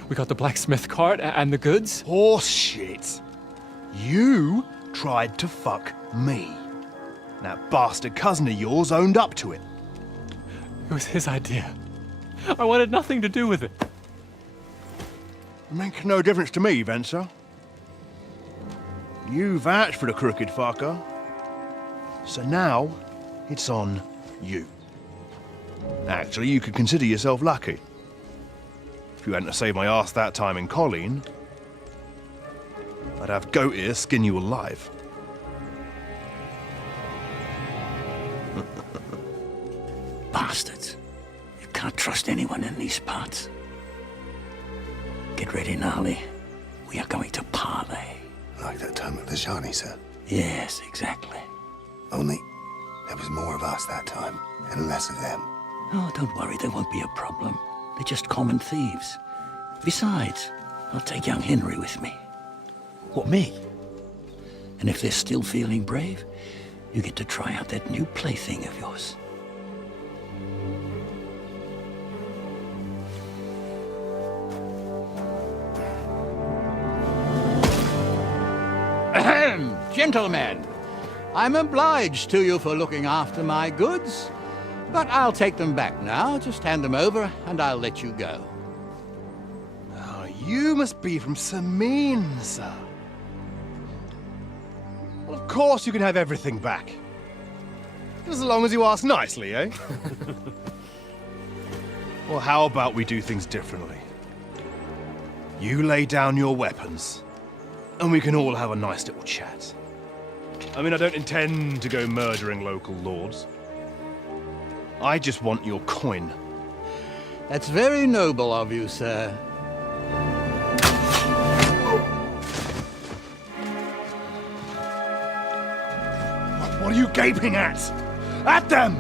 We got the blacksmith cart and the goods. Horse shit. You tried to fuck me. That bastard cousin of yours owned up to it. It was his idea. I wanted nothing to do with it. Make no difference to me, Venser. You vouched for the crooked fucker. So now, it's on you. Actually, you could consider yourself lucky. If you hadn't saved my ass that time in Colleen, I'd have goat ear skin you alive. Bastards. You can't trust anyone in these parts. Get ready, Gnarly. We are going to parley. Like that time at the Shani, sir? Yes, exactly. Only there was more of us that time, and less of them. Oh, don't worry, there won't be a problem. They're just common thieves. Besides, I'll take young Henry with me. What, me? And if they're still feeling brave, you get to try out that new plaything of yours. Ahem, gentlemen, I'm obliged to you for looking after my goods, but I'll take them back now. Just hand them over, and I'll let you go. Oh, you must be from Samin, sir. Well, of course you can have everything back. As long as you ask nicely, eh? Well, how about we do things differently? You lay down your weapons, and we can all have a nice little chat. I mean, I don't intend to go murdering local lords. I just want your coin. That's very noble of you, sir. What are you gaping at? At them!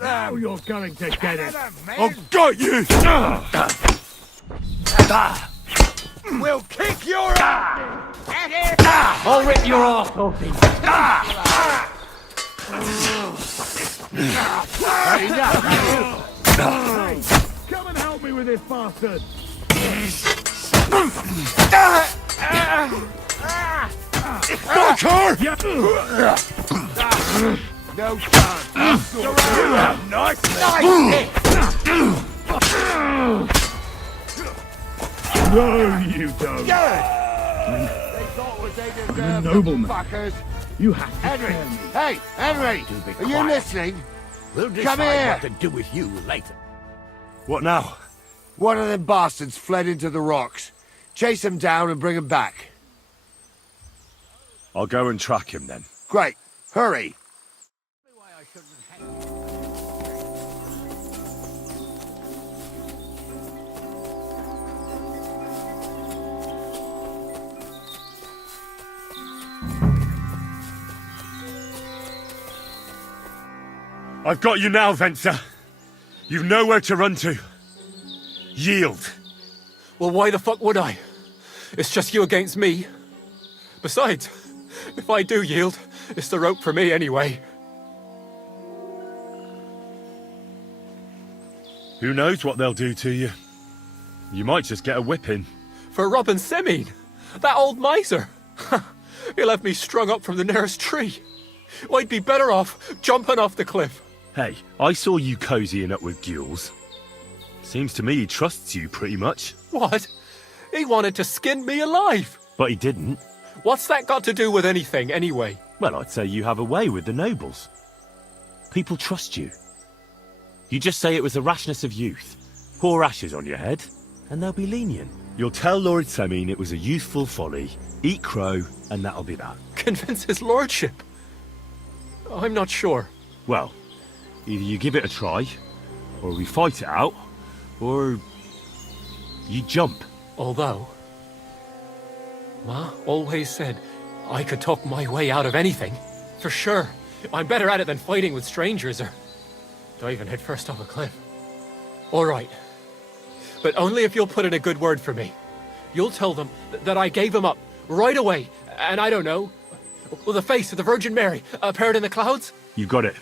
Now you're going to get it. I've got you! We'll kick your ass! I'll rip your arse open. Hey, come and help me with this bastard! Fucker! No chance! You have nice No, you don't. They thought what they deserved, nobleman. fuckers. You have to Henry! tell me. Hey, Henry! Are you listening? We'll Come decide here. what to do with you later. What now? One of them bastards fled into the rocks. Chase him down and bring him back. I'll go and track him then. Great. Hurry. I've got you now, Venser. You've nowhere to run to. Yield. Well, why the fuck would I? It's just you against me. Besides, if I do yield, it's the rope for me anyway. Who knows what they'll do to you? You might just get a whipping. For robbing Semine, that old miser. He'll have me strung up from the nearest tree. I'd be better off jumping off the cliff. Hey, I saw you cozying up with Gules. Seems to me he trusts you pretty much. What? He wanted to skin me alive. But he didn't. What's that got to do with anything, anyway? Well, I'd say you have a way with the nobles. People trust you. You just say it was the rashness of youth. Pour ashes on your head, and they'll be lenient. You'll tell Lord Semine it was a youthful folly, eat crow, and that'll be that. Convince his lordship? I'm not sure. Well, either you give it a try, or we fight it out, or you jump. Although, Ma always said I could talk my way out of anything. For sure. I'm better at it than fighting with strangers or diving headfirst off a cliff. All right. But only if you'll put in a good word for me. You'll tell them that I gave him up right away, and I don't know, well, the face of the Virgin Mary appeared in the clouds? You got it.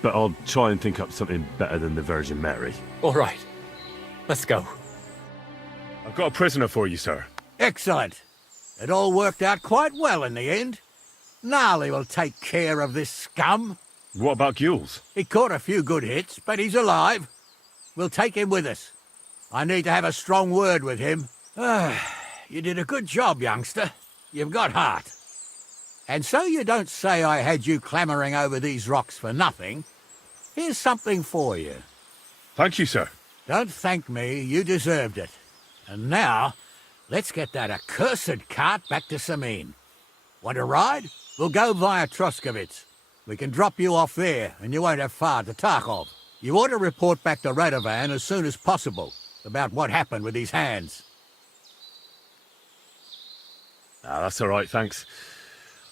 But I'll try and think up something better than the Virgin Mary. All right. Let's go. I've got a prisoner for you, sir. Excellent. It all worked out quite well in the end. Gnarly will take care of this scum. What about Gules? He caught a few good hits, but he's alive. We'll take him with us. I need to have a strong word with him. You did a good job, youngster. You've got heart. And so you don't say I had you clambering over these rocks for nothing. Here's something for you. Thank you, sir. Don't thank me, you deserved it. And now, let's get that accursed cart back to Semine. Want to ride? We'll go via Troskovitz. We can drop you off there, and you won't have far to Tarkov. You ought to report back to Radovan as soon as possible about what happened with these hands. That's all right, thanks.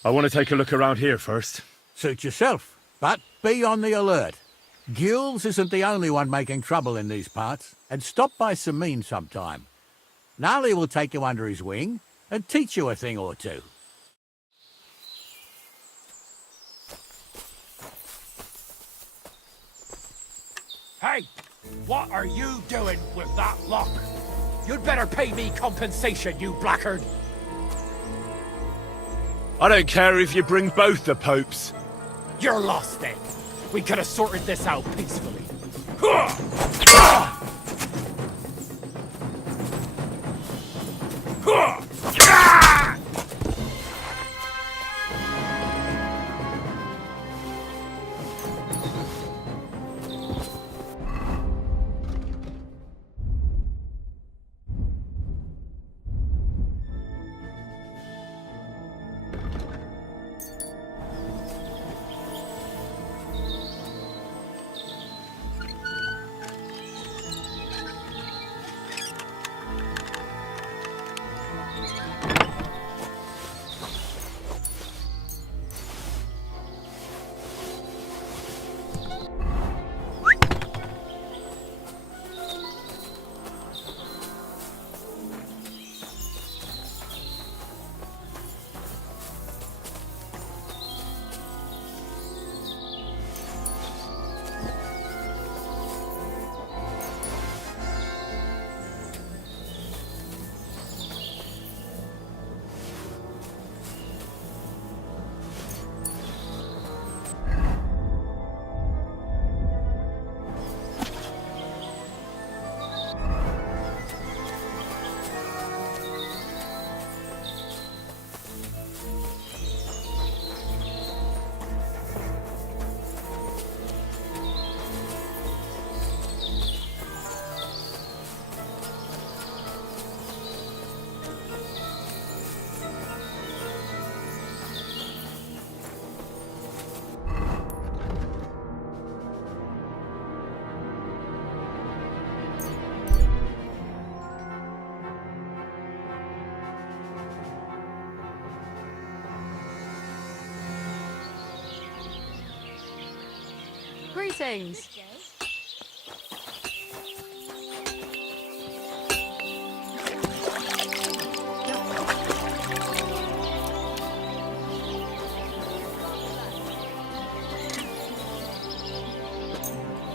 I want to take a look around here first. Suit yourself, but be on the alert. Gules isn't the only one making trouble in these parts, and stop by Semine sometime. Gnarly will take you under his wing and teach you a thing or two. Hey, what are you doing with that lock? You'd better pay me compensation, you blackguard. I don't care if you bring both the popes. You're lost then. We could have sorted this out peacefully. Greetings.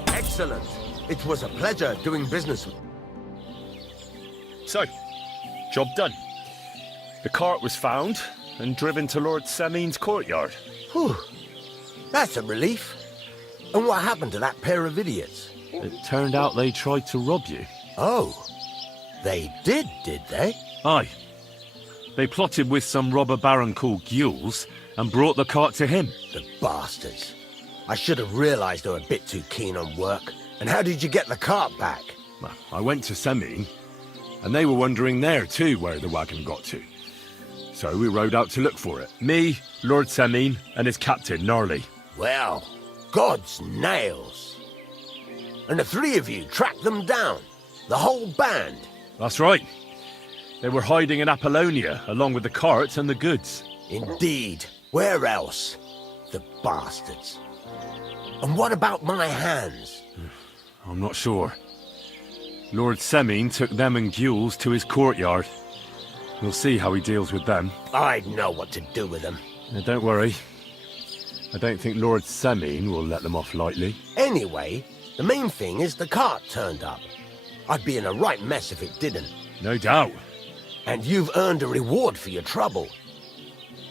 Excellent. It was a pleasure doing business with So, job done. The cart was found and driven to Lord Semin's courtyard. Whew. That's a relief. And what happened to that pair of idiots? It turned out they tried to rob you. Oh. They did they? Aye. They plotted with some robber baron called Gules and brought the cart to him. The bastards. I should have realised they were a bit too keen on work. And how did you get the cart back? Well, I went to Semin, and they were wondering there too where the wagon got to. So we rode out to look for it. Me, Lord Semin, and his captain, Gnarly. Well, God's nails. And the three of you tracked them down? The whole band? That's right. They were hiding in Apollonia, along with the cart and the goods. Indeed. Where else? The bastards. And what about my hands? I'm not sure. Lord Semin took them and Gules to his courtyard. We'll see how he deals with them. I'd know what to do with them. Now, don't worry. I don't think Lord Semin will let them off lightly. Anyway, the main thing is the cart turned up. I'd be in a right mess if it didn't. No doubt. And you've earned a reward for your trouble.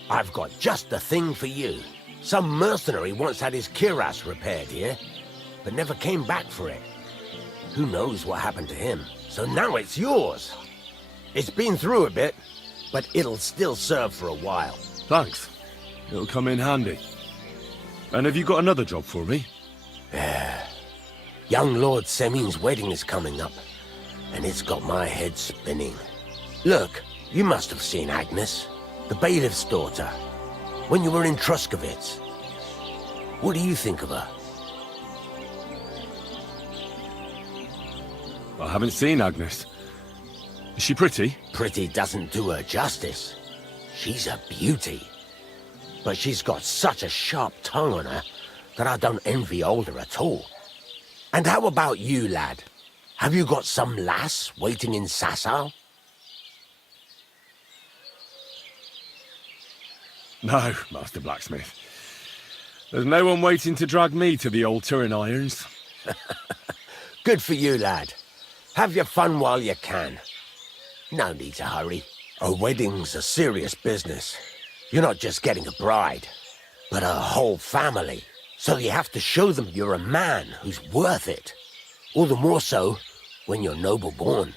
I've got just the thing for you. Some mercenary once had his cuirass repaired here, but never came back for it. Who knows what happened to him? So now it's yours. It's been through a bit, but it'll still serve for a while. Thanks. It'll come in handy. And have you got another job for me? Young Lord Semin's wedding is coming up, and it's got my head spinning. Look, you must have seen Agnes, the bailiff's daughter, when you were in Truscovitz. What do you think of her? I haven't seen Agnes. Is she pretty? Pretty doesn't do her justice. She's a beauty. But she's got such a sharp tongue on her that I don't envy older at all. And how about you, lad? Have you got some lass waiting in Sasau? No, Master Blacksmith. There's no one waiting to drag me to the altar in irons. Good for you, lad. Have your fun while you can. No need to hurry. A wedding's a serious business. You're not just getting a bride, but a whole family. So you have to show them you're a man who's worth it. All the more so when you're noble-born.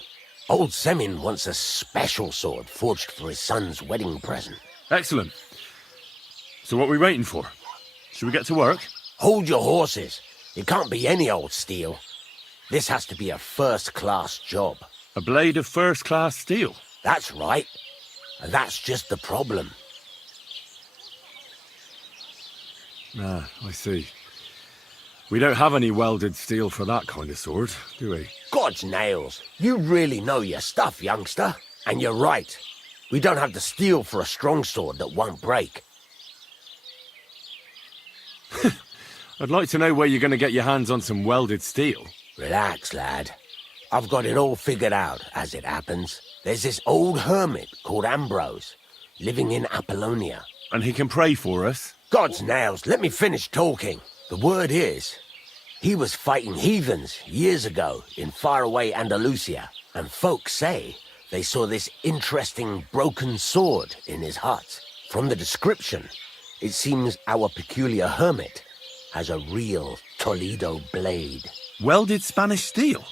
Old Semin wants a special sword forged for his son's wedding present. Excellent. So what are we waiting for? Should we get to work? Hold your horses. It can't be any old steel. This has to be a first-class job. A blade of first-class steel? That's right. And that's just the problem. Ah, I see. We don't have any welded steel for that kind of sword, do we? God's nails. You really know your stuff, youngster. And you're right. We don't have to steal for a strong sword that won't break. I'd like to know where you're going to get your hands on some welded steel. Relax, lad. I've got it all figured out, as it happens. There's this old hermit called Ambrose, living in Apollonia. And he can pray for us? God's nails, let me finish talking. The word is, he was fighting heathens years ago in faraway Andalusia, and folks say they saw this interesting broken sword in his hut. From the description, it seems our peculiar hermit has a real Toledo blade. Welded Spanish steel?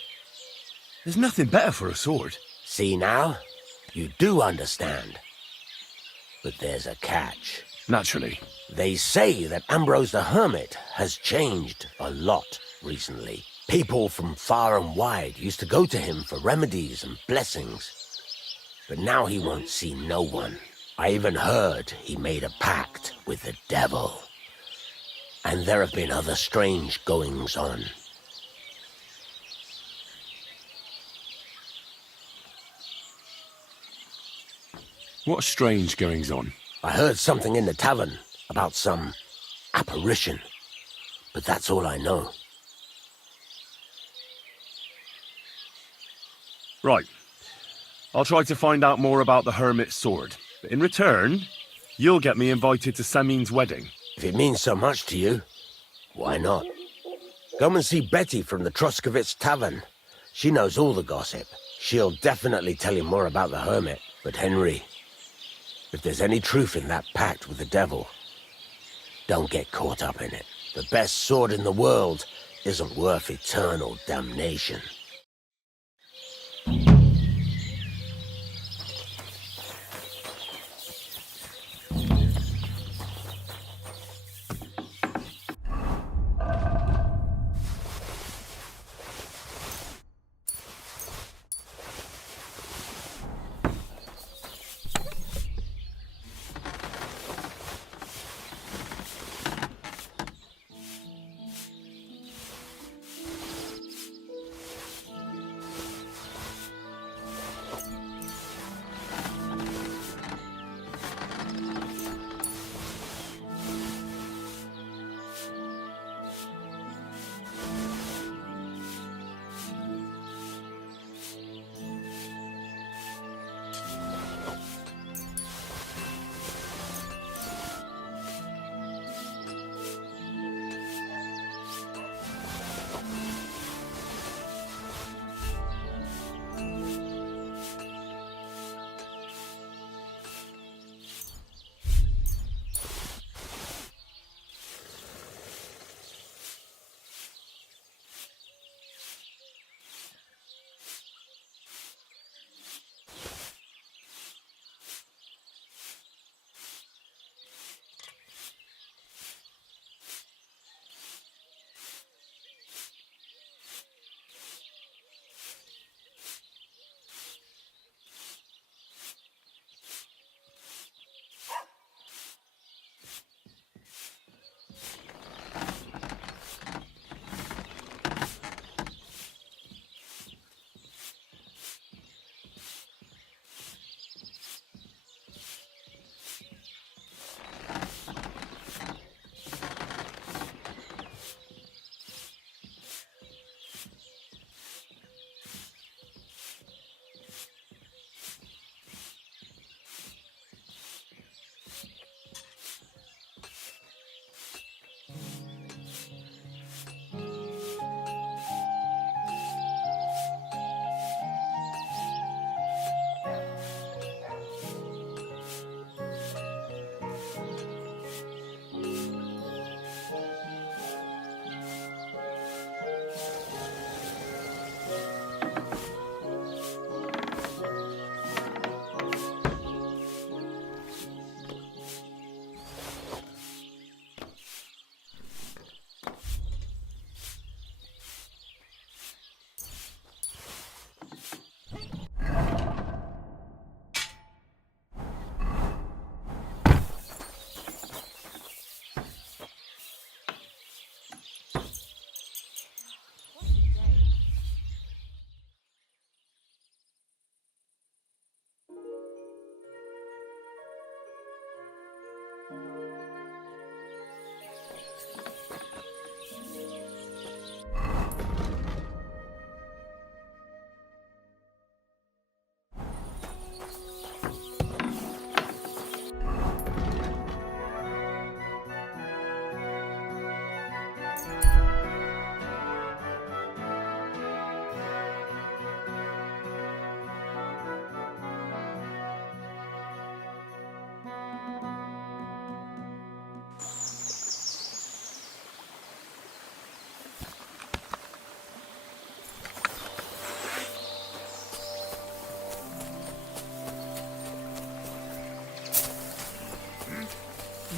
There's nothing better for a sword. See now? You do understand. But there's a catch. Naturally. They say that Ambrose the Hermit has changed a lot recently. People from far and wide used to go to him for remedies and blessings. But now he won't see no one. I even heard he made a pact with the devil. And there have been other strange goings-on. What strange goings-on? I heard something in the tavern about some apparition. But that's all I know. Right. I'll try to find out more about the hermit's sword. But in return, you'll get me invited to Samin's wedding. If it means so much to you, why not? Come and see Betty from the Troskovitz Tavern. She knows all the gossip. She'll definitely tell you more about the hermit. But Henry, if there's any truth in that pact with the devil, don't get caught up in it. The best sword in the world isn't worth eternal damnation.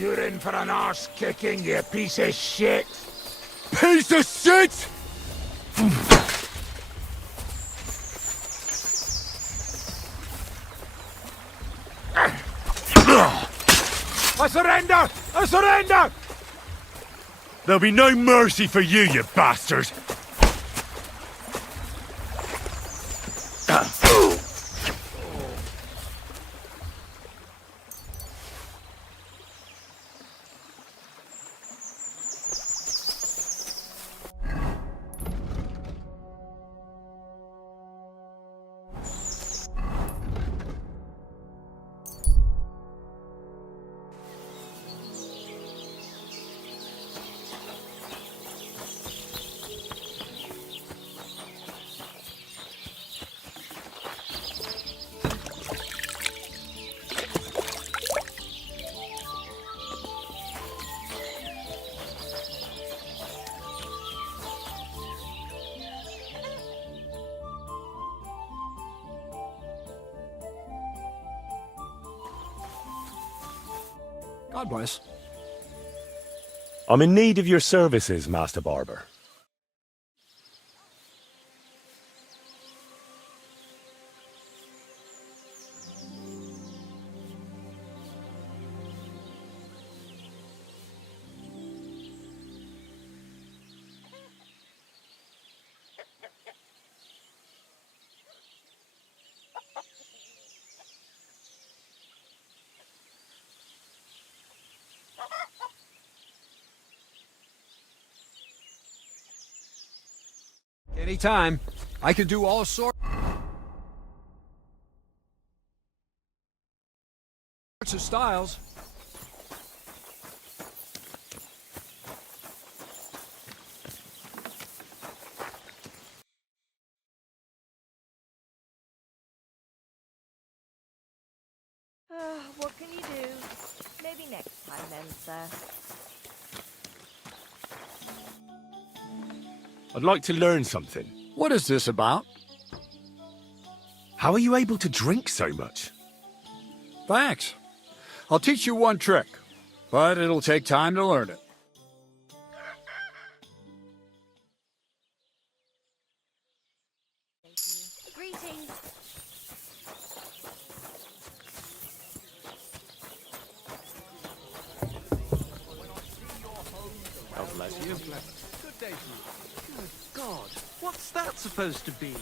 You're in for an arse kicking, you piece of shit! Piece of shit! I surrender! I surrender! There'll be no mercy for you, you bastard! God bless. I'm in need of your services, Master Barber. Anytime. I could do all sorts of styles. What can you do? Maybe next time then, sir. I'd like to learn something. What is this about? How are you able to drink so much? Thanks. I'll teach you one trick, but it'll take time to learn it. Greetings. God bless you. Good day to you. Good God, what's that supposed to be?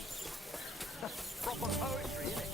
Proper poetry, innit?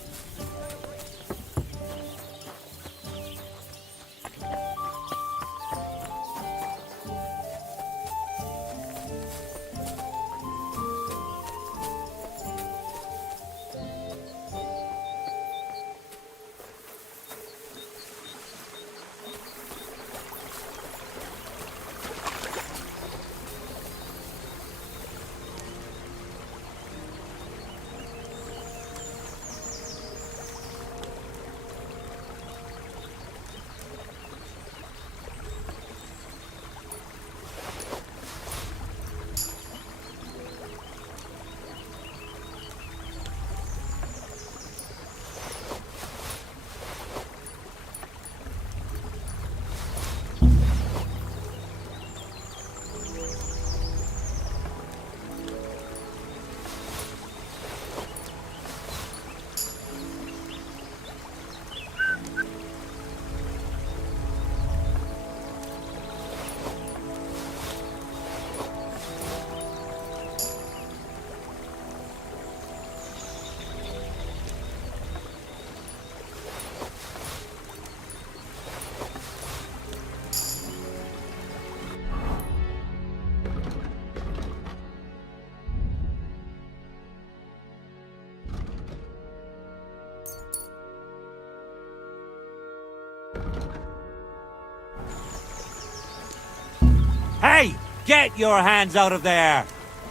Hey! Get your hands out of there!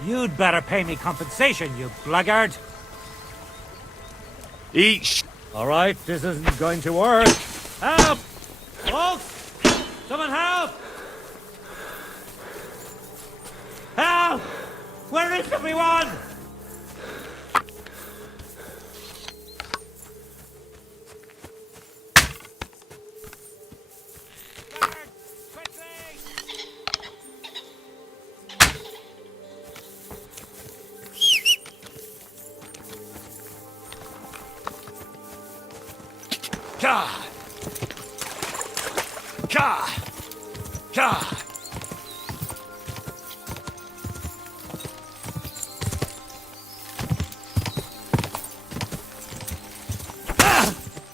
You'd better pay me compensation, you blackguard! Eat Alright, this isn't going to work. Help! Folks! Someone help! Help! Where is everyone? Guards! Ka! Ka! Ka!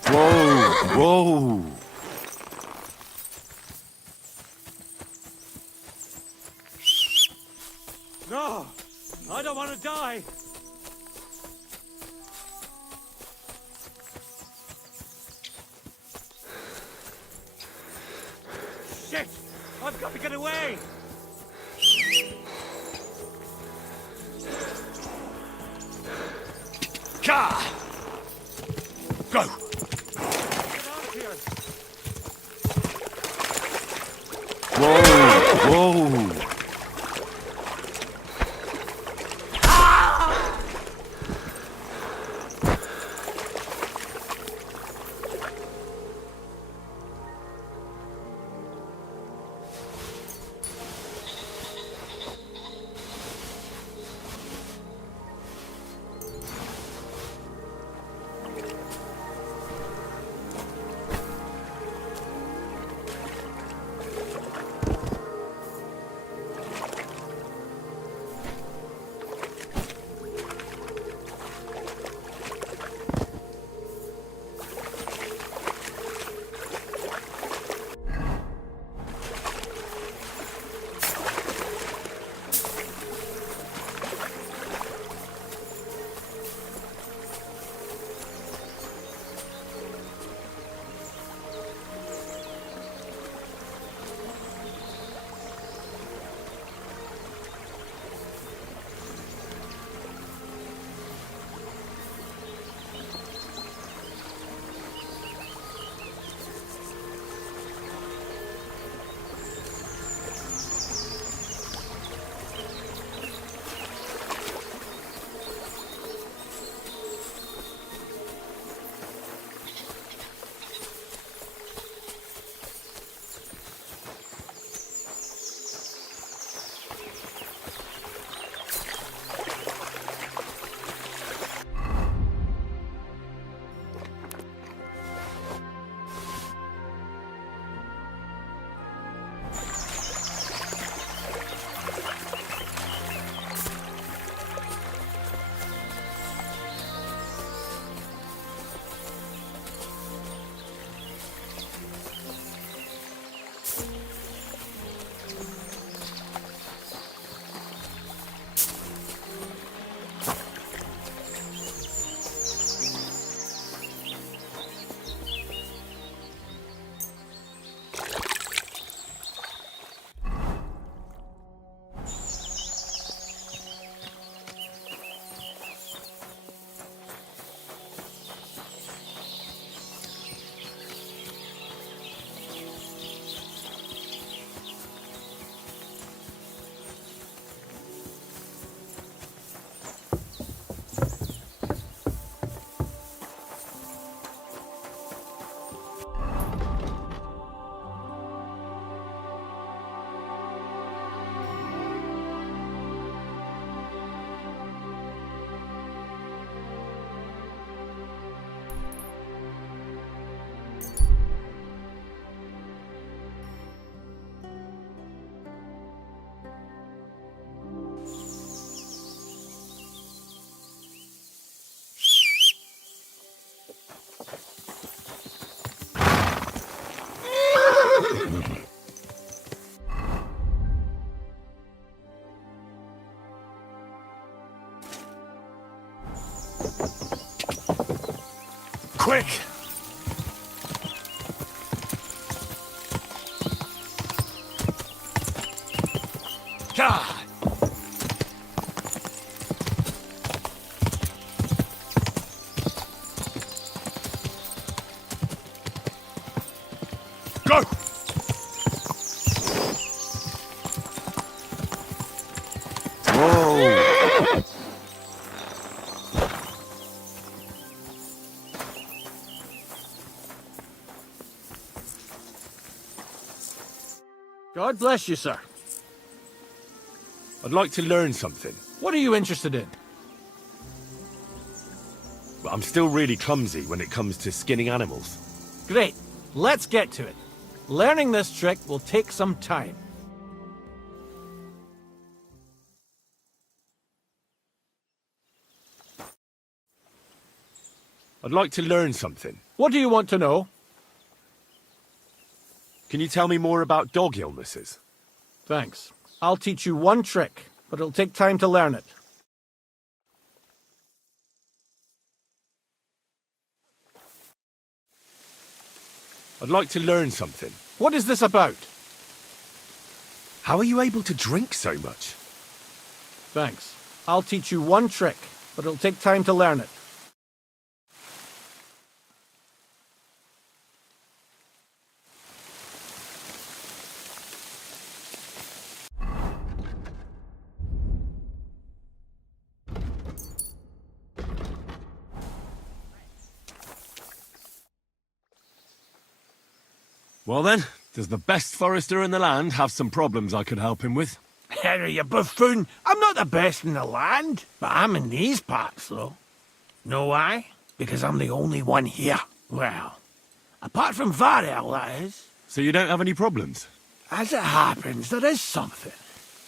Whoa! Whoa! No! I don't want to die! Shit! I've got to get away! Ka! Go! Whoa! Whoa! Quick! God! Go! Whoa! God bless you, sir. I'd like to learn something. What are you interested in? But I'm still really clumsy when it comes to skinning animals. Great. Let's get to it. Learning this trick will take some time. I'd like to learn something. What do you want to know? Can you tell me more about dog illnesses? Thanks. I'll teach you one trick, but it'll take time to learn it. I'd like to learn something. What is this about? How are you able to drink so much? Thanks. I'll teach you one trick, but it'll take time to learn it. Well then, does the best forester in the land have some problems I could help him with? Henry, you buffoon. I'm not the best in the land, but I'm in these parts, though. Know why? Because I'm the only one here. Well, apart from Varel, that is. So you don't have any problems? As it happens, there is something.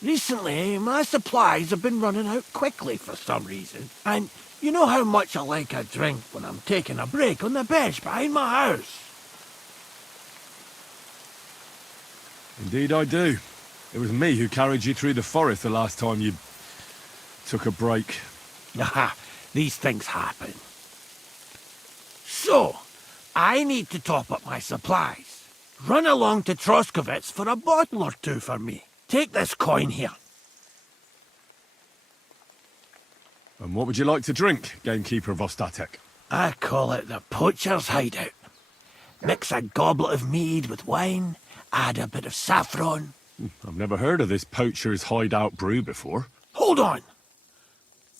Recently, my supplies have been running out quickly for some reason. And you know how much I like a drink when I'm taking a break on the bench behind my house. Indeed I do. It was me who carried you through the forest the last time you took a break. Aha, these things happen. So, I need to top up my supplies. Run along to Troskovitz for a bottle or two for me. Take this coin here. And what would you like to drink, gamekeeper of Ostatek? I call it the poacher's hideout. Mix a goblet of mead with wine, add a bit of saffron. I've never heard of this poacher's hideout brew before. Hold on!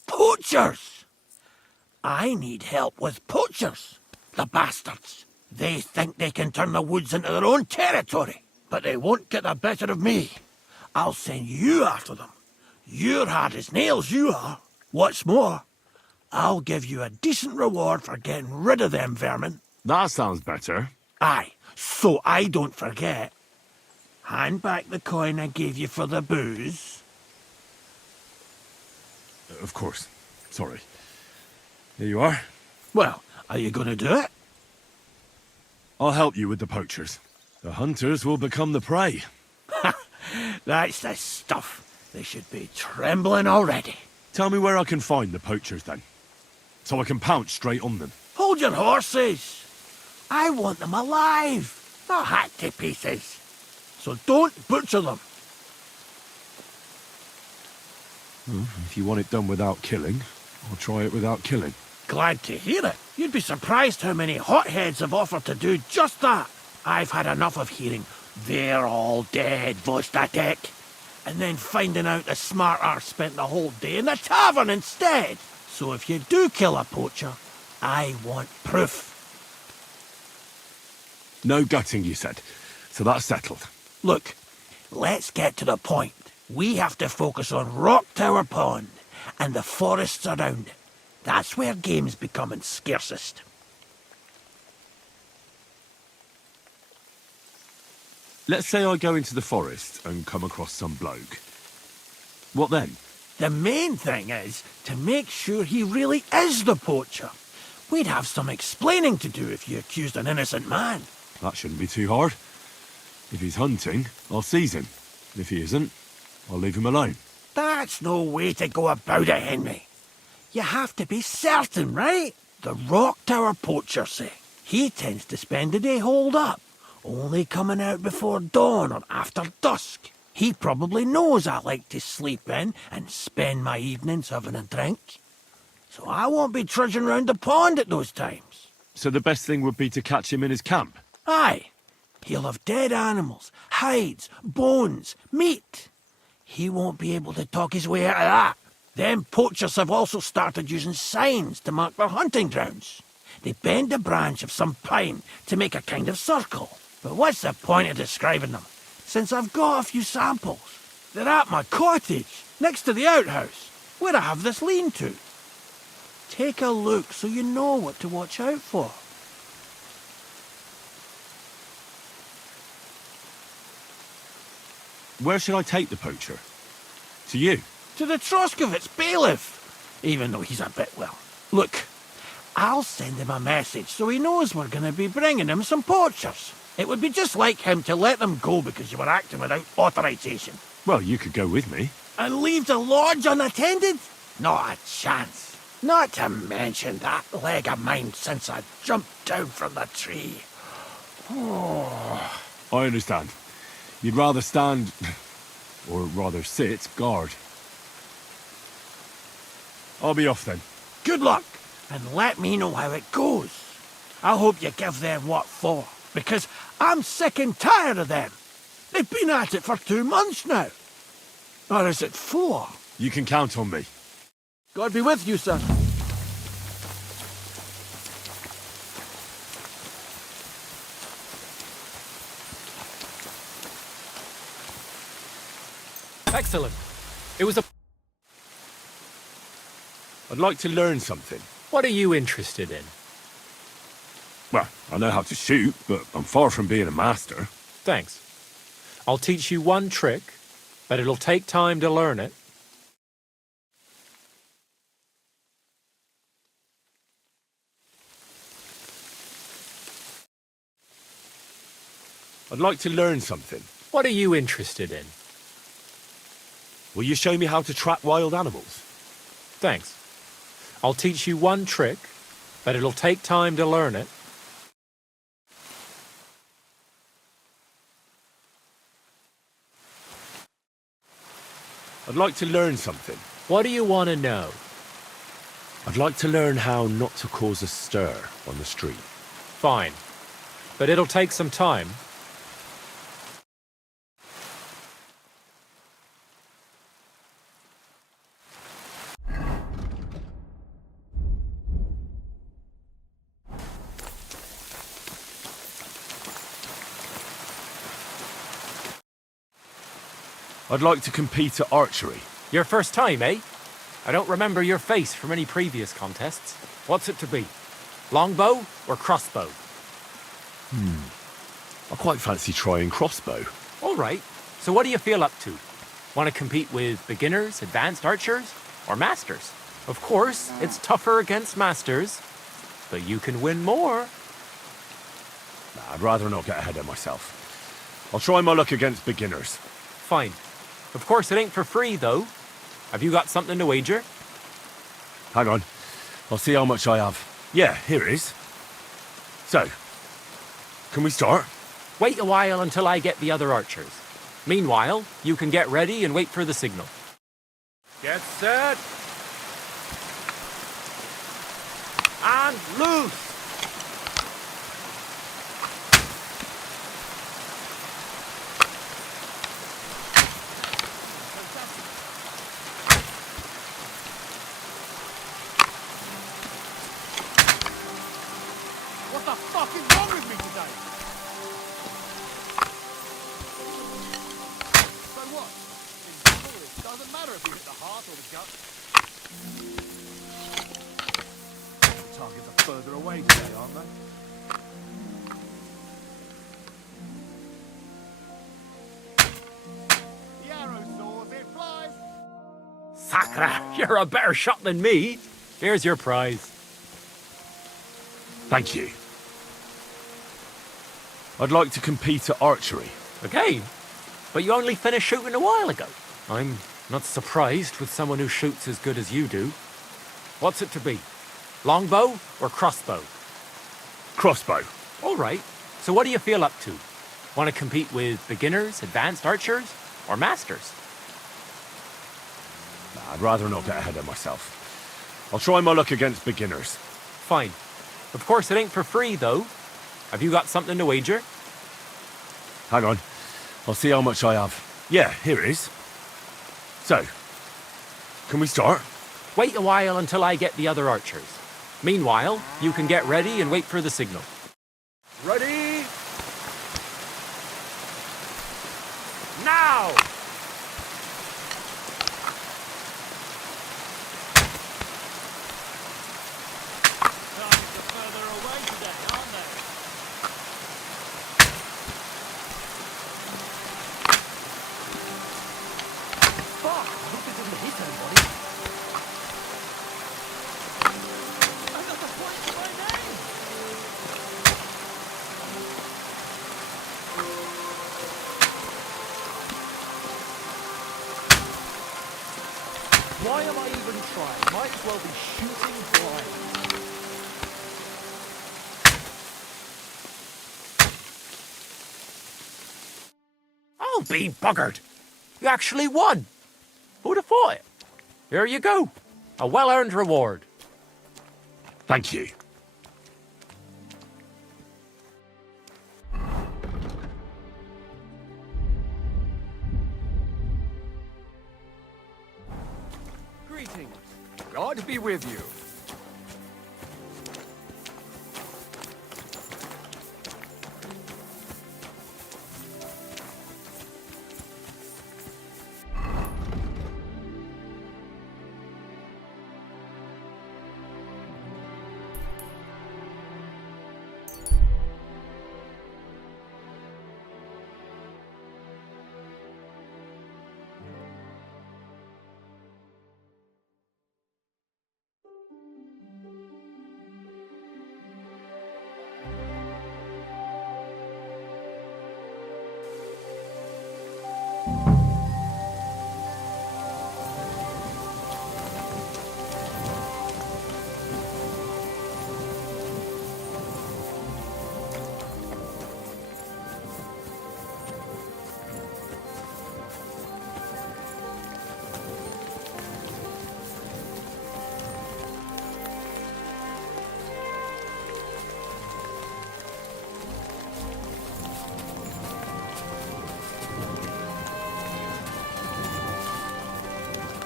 Poachers! I need help with poachers. The bastards. They think they can turn the woods into their own territory, but they won't get the better of me. I'll send you after them. You're hard as nails, you are. What's more, I'll give you a decent reward for getting rid of them vermin. That sounds better. Aye, so I don't forget. Hand back the coin I gave you for the booze. Of course. Sorry. Here you are. Well, are you going to do it? I'll help you with the poachers. The hunters will become the prey. That's the stuff. They should be trembling already. Tell me where I can find the poachers, then. So I can pounce straight on them. Hold your horses. I want them alive, not hacked to pieces. So don't butcher them. Well, if you want it done without killing, I'll try it without killing. Glad to hear it. You'd be surprised how many hotheads have offered to do just that. I've had enough of hearing, "They're all dead, Vostatek," and then finding out the smart arse spent the whole day in the tavern instead. So if you do kill a poacher, I want proof. No gutting, you said. So that's settled. Look, let's get to the point. We have to focus on Rock Tower Pond and the forests around it. That's where game's becoming scarcest. Let's say I go into the forest and come across some bloke. What then? The main thing is to make sure he really is the poacher. We'd have some explaining to do if you accused an innocent man. That shouldn't be too hard. If he's hunting, I'll seize him. If he isn't, I'll leave him alone. That's no way to go about it, Henry. You have to be certain, right? The Rock Tower poacher, say. He tends to spend the day holed up, only coming out before dawn or after dusk. He probably knows I like to sleep in and spend my evenings having a drink. So I won't be trudging round the pond at those times. So the best thing would be to catch him in his camp? Aye. He'll have dead animals, hides, bones, meat. He won't be able to talk his way out of that. Them poachers have also started using signs to mark their hunting grounds. They bend a branch of some pine to make a kind of circle. But what's the point of describing them, since I've got a few samples? They're at my cottage, next to the outhouse, where I have this lean-to. Take a look so you know what to watch out for. Where should I take the poacher? To you? To the Troskovitz bailiff. Even though he's a bit, well, look, I'll send him a message so he knows we're going to be bringing him some poachers. It would be just like him to let them go because you were acting without authorization. Well, you could go with me. And leave the lodge unattended? Not a chance. Not to mention that leg of mine since I jumped down from the tree. Oh. I understand. You'd rather stand, or rather sit, guard. I'll be off then. Good luck, and let me know how it goes. I hope you give them what for, because I'm sick and tired of them. They've been at it for 2 months now. Or is it 4? You can count on me. God be with you, sir. Excellent. It was a... I'd like to learn something. What are you interested in? Well, I know how to shoot, but I'm far from being a master. Thanks. I'll teach you one trick, but it'll take time to learn it. I'd like to learn something. What are you interested in? Will you show me how to trap wild animals? Thanks. I'll teach you one trick, but it'll take time to learn it. I'd like to learn something. What do you want to know? I'd like to learn how not to cause a stir on the street. Fine. But it'll take some time. I'd like to compete at archery. Your first time, eh? I don't remember your face from any previous contests. What's it to be? Longbow or crossbow? I quite fancy trying crossbow. All right. So what do you feel up to? Want to compete with beginners, advanced archers, or masters? Of course, it's tougher against masters, but you can win more. Nah, I'd rather not get ahead of myself. I'll try my luck against beginners. Fine. Of course, it ain't for free, though. Have you got something to wager? Hang on. I'll see how much I have. Yeah, here it is. So, can we start? Wait a while until I get the other archers. Meanwhile, you can get ready and wait for the signal. Get set. And loose. What the fuck is wrong with me today? So what? It doesn't matter if you hit the heart or the gut. The targets are further away today, aren't they? The arrow soars, it flies. Sakra, you're a better shot than me. Here's your prize. Thank you. I'd like to compete at archery. Okay, but you only finished shooting a while ago. I'm not surprised with someone who shoots as good as you do. What's it to be? Longbow or crossbow? Crossbow. All right, so what do you feel up to? Want to compete with beginners, advanced archers, or masters? Nah, I'd rather not get ahead of myself. I'll try my luck against beginners. Fine. Of course, it ain't for free, though. Have you got something to wager? Hang on. I'll see how much I have. Yeah, here it is. So, can we start? Wait a while until I get the other archers. Meanwhile, you can get ready and wait for the signal. Ready? Now! Why am I even trying? Might as well be shooting blind. I'll be buggered. You actually won. Who'd have thought it? Here you go. A well-earned reward. Thank you. Greetings. God be with you.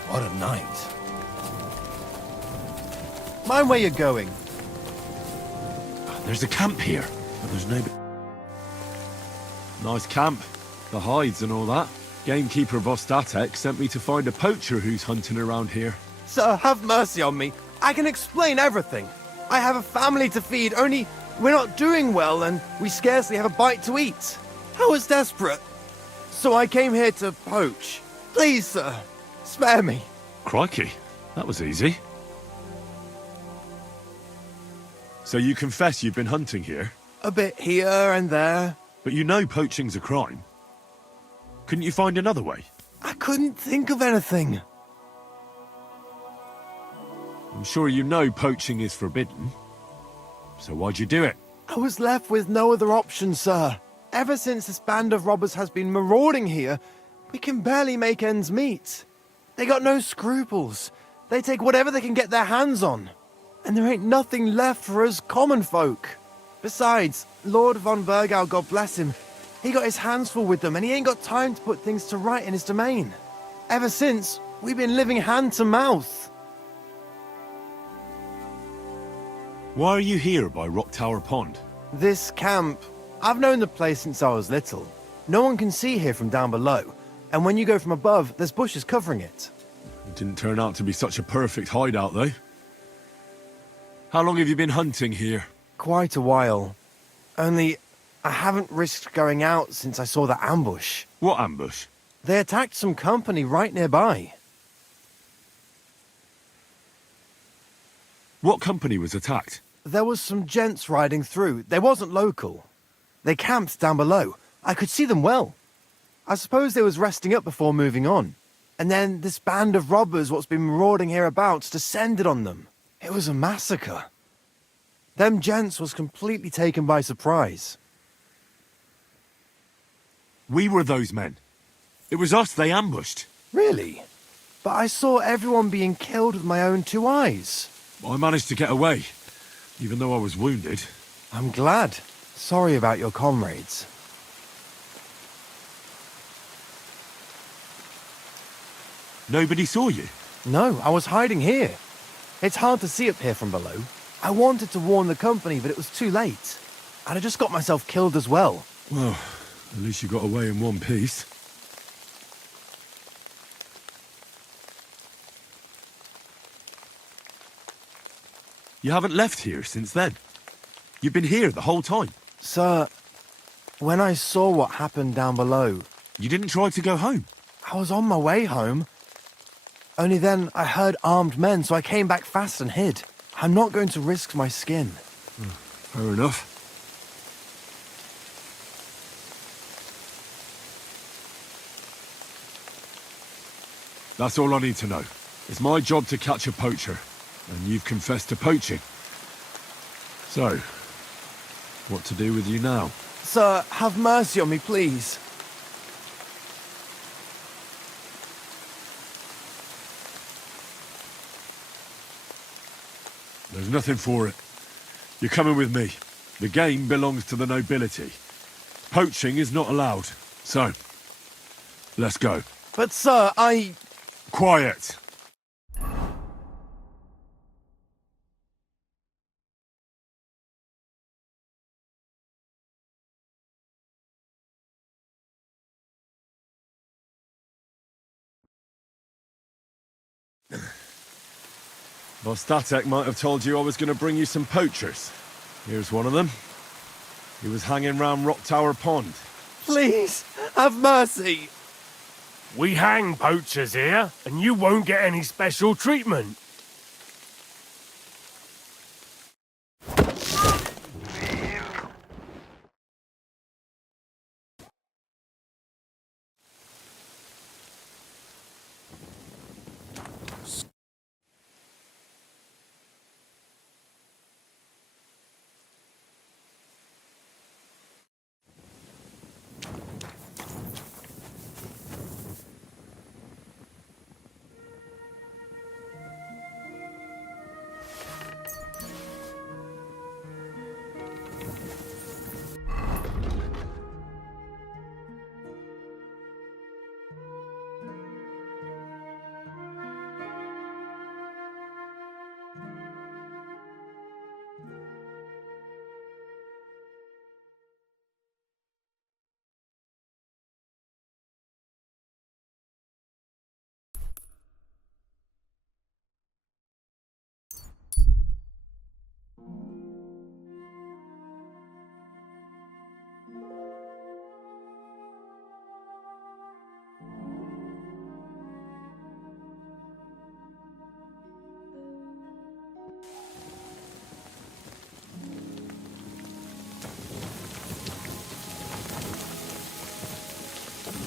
What a night. Mind where you're going. There's a camp here, but there's no... Nice camp. The hides and all that. Gamekeeper Vostatek sent me to find a poacher who's hunting around here. Sir, have mercy on me. I can explain everything. I have a family to feed, only we're not doing well and we scarcely have a bite to eat. I was desperate. So I came here to poach. Please, sir, spare me. Crikey, that was easy. So you confess you've been hunting here? A bit here and there. But you know poaching's a crime. Couldn't you find another way? I couldn't think of anything. I'm sure you know poaching is forbidden. So why'd you do it? I was left with no other option, sir. Ever since this band of robbers has been marauding here, we can barely make ends meet. They got no scruples. They take whatever they can get their hands on. And there ain't nothing left for us common folk. Besides, Lord von Burgau, God bless him, he got his hands full with them and he ain't got time to put things to right in his domain. Ever since, we've been living hand to mouth. Why are you here by Rock Tower Pond? This camp, I've known the place since I was little. No one can see here from down below. And when you go from above, there's bushes covering it. It didn't turn out to be such a perfect hideout, though. How long have you been hunting here? Quite a while. Only, I haven't risked going out since I saw that ambush. What ambush? They attacked some company right nearby. What company was attacked? There was some gents riding through. They wasn't local. They camped down below. I could see them well. I suppose they was resting up before moving on. And then this band of robbers what's been marauding hereabouts descended on them. It was a massacre. Them gents was completely taken by surprise. We were those men. It was us they ambushed. Really? But I saw everyone being killed with my own two eyes. I managed to get away, even though I was wounded. I'm glad. Sorry about your comrades. Nobody saw you? No, I was hiding here. It's hard to see up here from below. I wanted to warn the company, but it was too late. And I just got myself killed as well. Well, at least you got away in one piece. You haven't left here since then. You've been here the whole time. Sir, when I saw what happened down below... You didn't try to go home? I was on my way home. Only then I heard armed men, so I came back fast and hid. I'm not going to risk my skin. Fair enough. That's all I need to know. It's my job to catch a poacher, and you've confessed to poaching. So, what to do with you now? Sir, have mercy on me, please. There's nothing for it. You're coming with me. The game belongs to the nobility. Poaching is not allowed. So, let's go. But sir, Quiet! Vostatek might have told you I was going to bring you some poachers. Here's one of them. He was hanging round Rock Tower Pond. Please, have mercy. We hang poachers here, and you won't get any special treatment.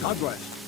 God rest.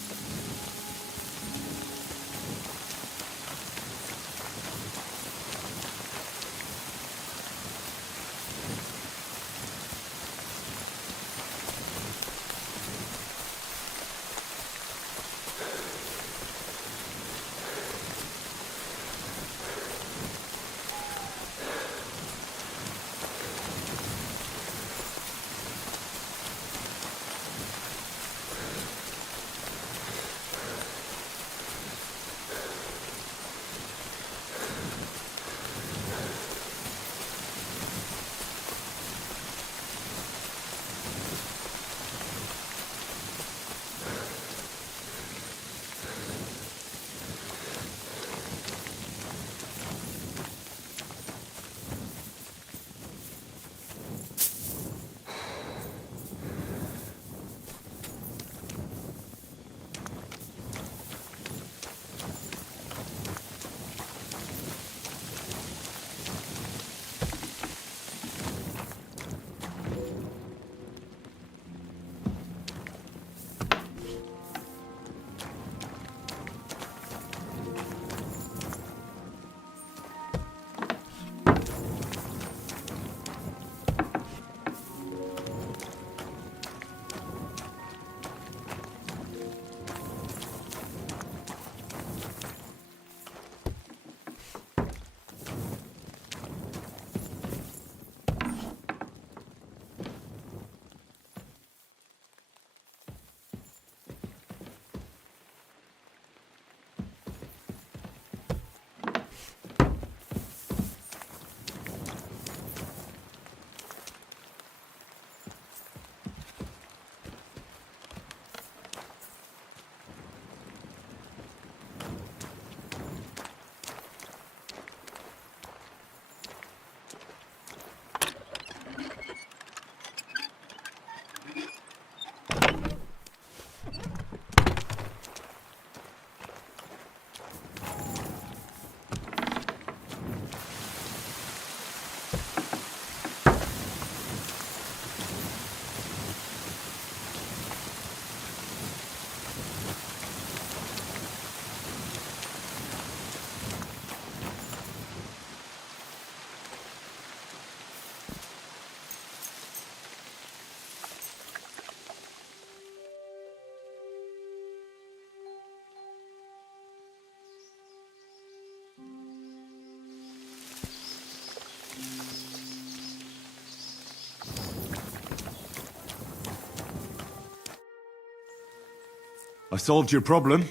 I solved your problem.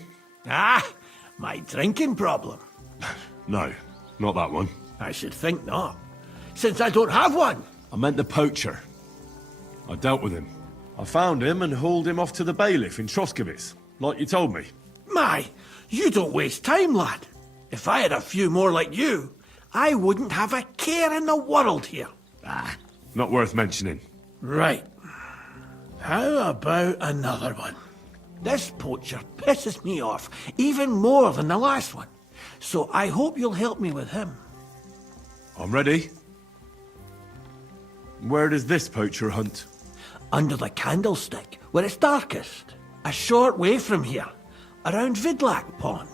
Ah, my drinking problem. No, not that one. I should think not, since I don't have one. I meant the poacher. I dealt with him. I found him and hauled him off to the bailiff in Troskowitz, like you told me. My, you don't waste time, lad. If I had a few more like you, I wouldn't have a care in the world here. Ah, not worth mentioning. Right. How about another one? This poacher pisses me off even more than the last one, so I hope you'll help me with him. I'm ready. Where does this poacher hunt? Under the candlestick, where it's darkest. A short way from here, around Vidlak Pond.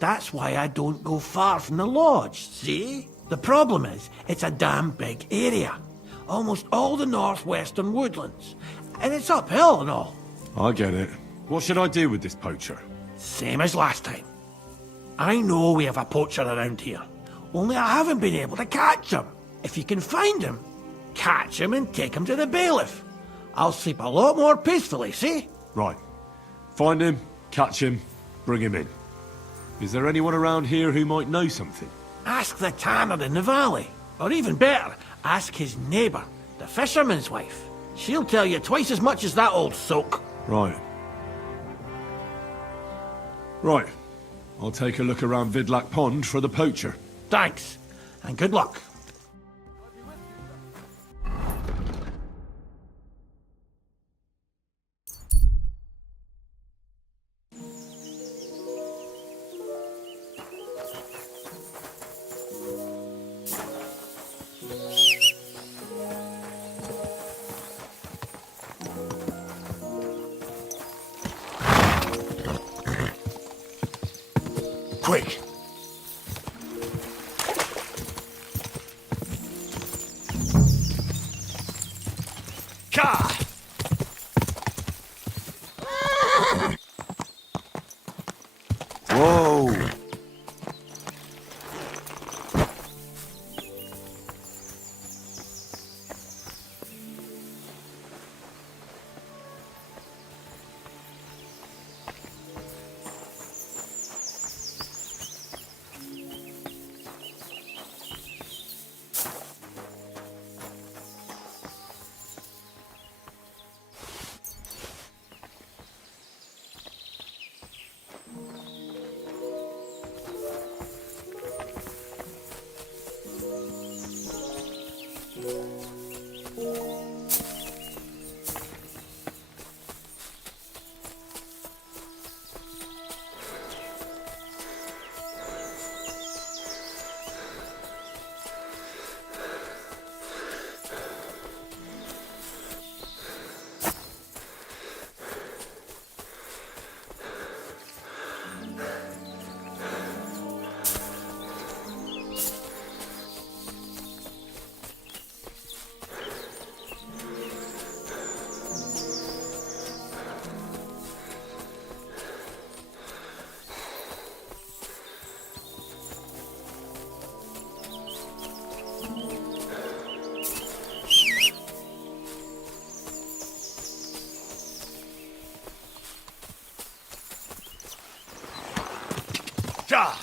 That's why I don't go far from the lodge, see? The problem is, it's a damn big area. Almost all the northwestern woodlands. And it's uphill and all. I get it. What should I do with this poacher? Same as last time. I know we have a poacher around here. Only I haven't been able to catch him. If you can find him, catch him and take him to the bailiff. I'll sleep a lot more peacefully, see? Right. Find him, catch him, bring him in. Is there anyone around here who might know something? Ask the tanner in the valley. Or even better, ask his neighbour, the fisherman's wife. She'll tell you twice as much as that old soak. Right. Right. I'll take a look around Vidlak Pond for the poacher. Thanks, and good luck. Quick! Ka!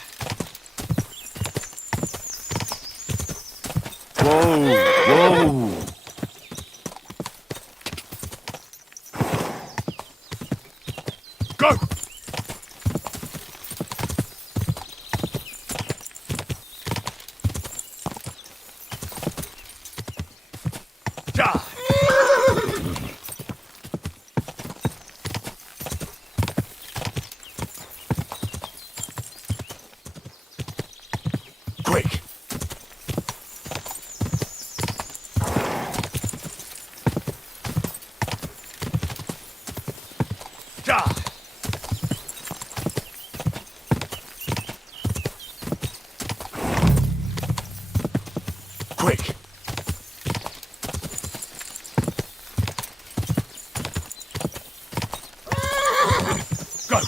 Whoa! Whoa! Whoa! Go! Quick! Quick! Go!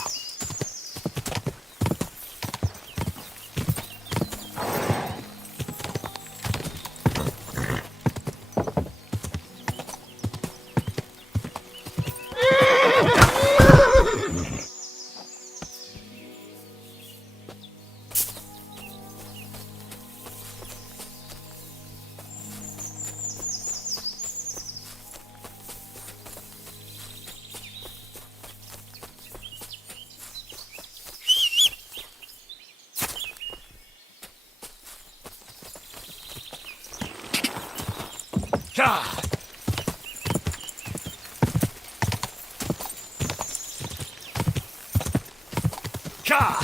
Gah! Gah!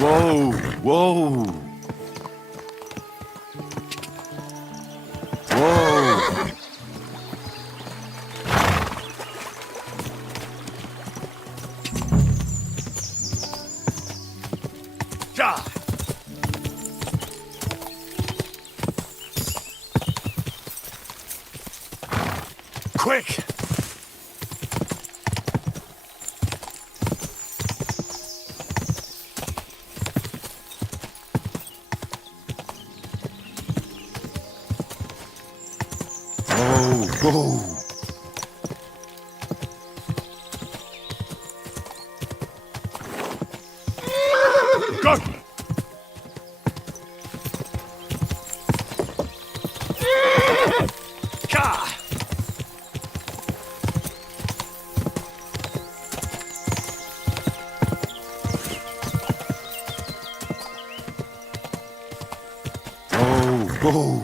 Whoa, whoa. Whoa. Gah! Quick! Whoa. Go! Gah! Whoa.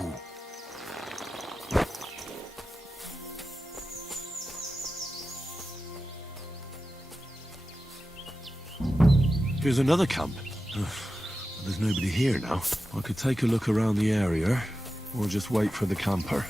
Here's another camp. There's nobody here now. I could take a look around the area, or just wait for the camper.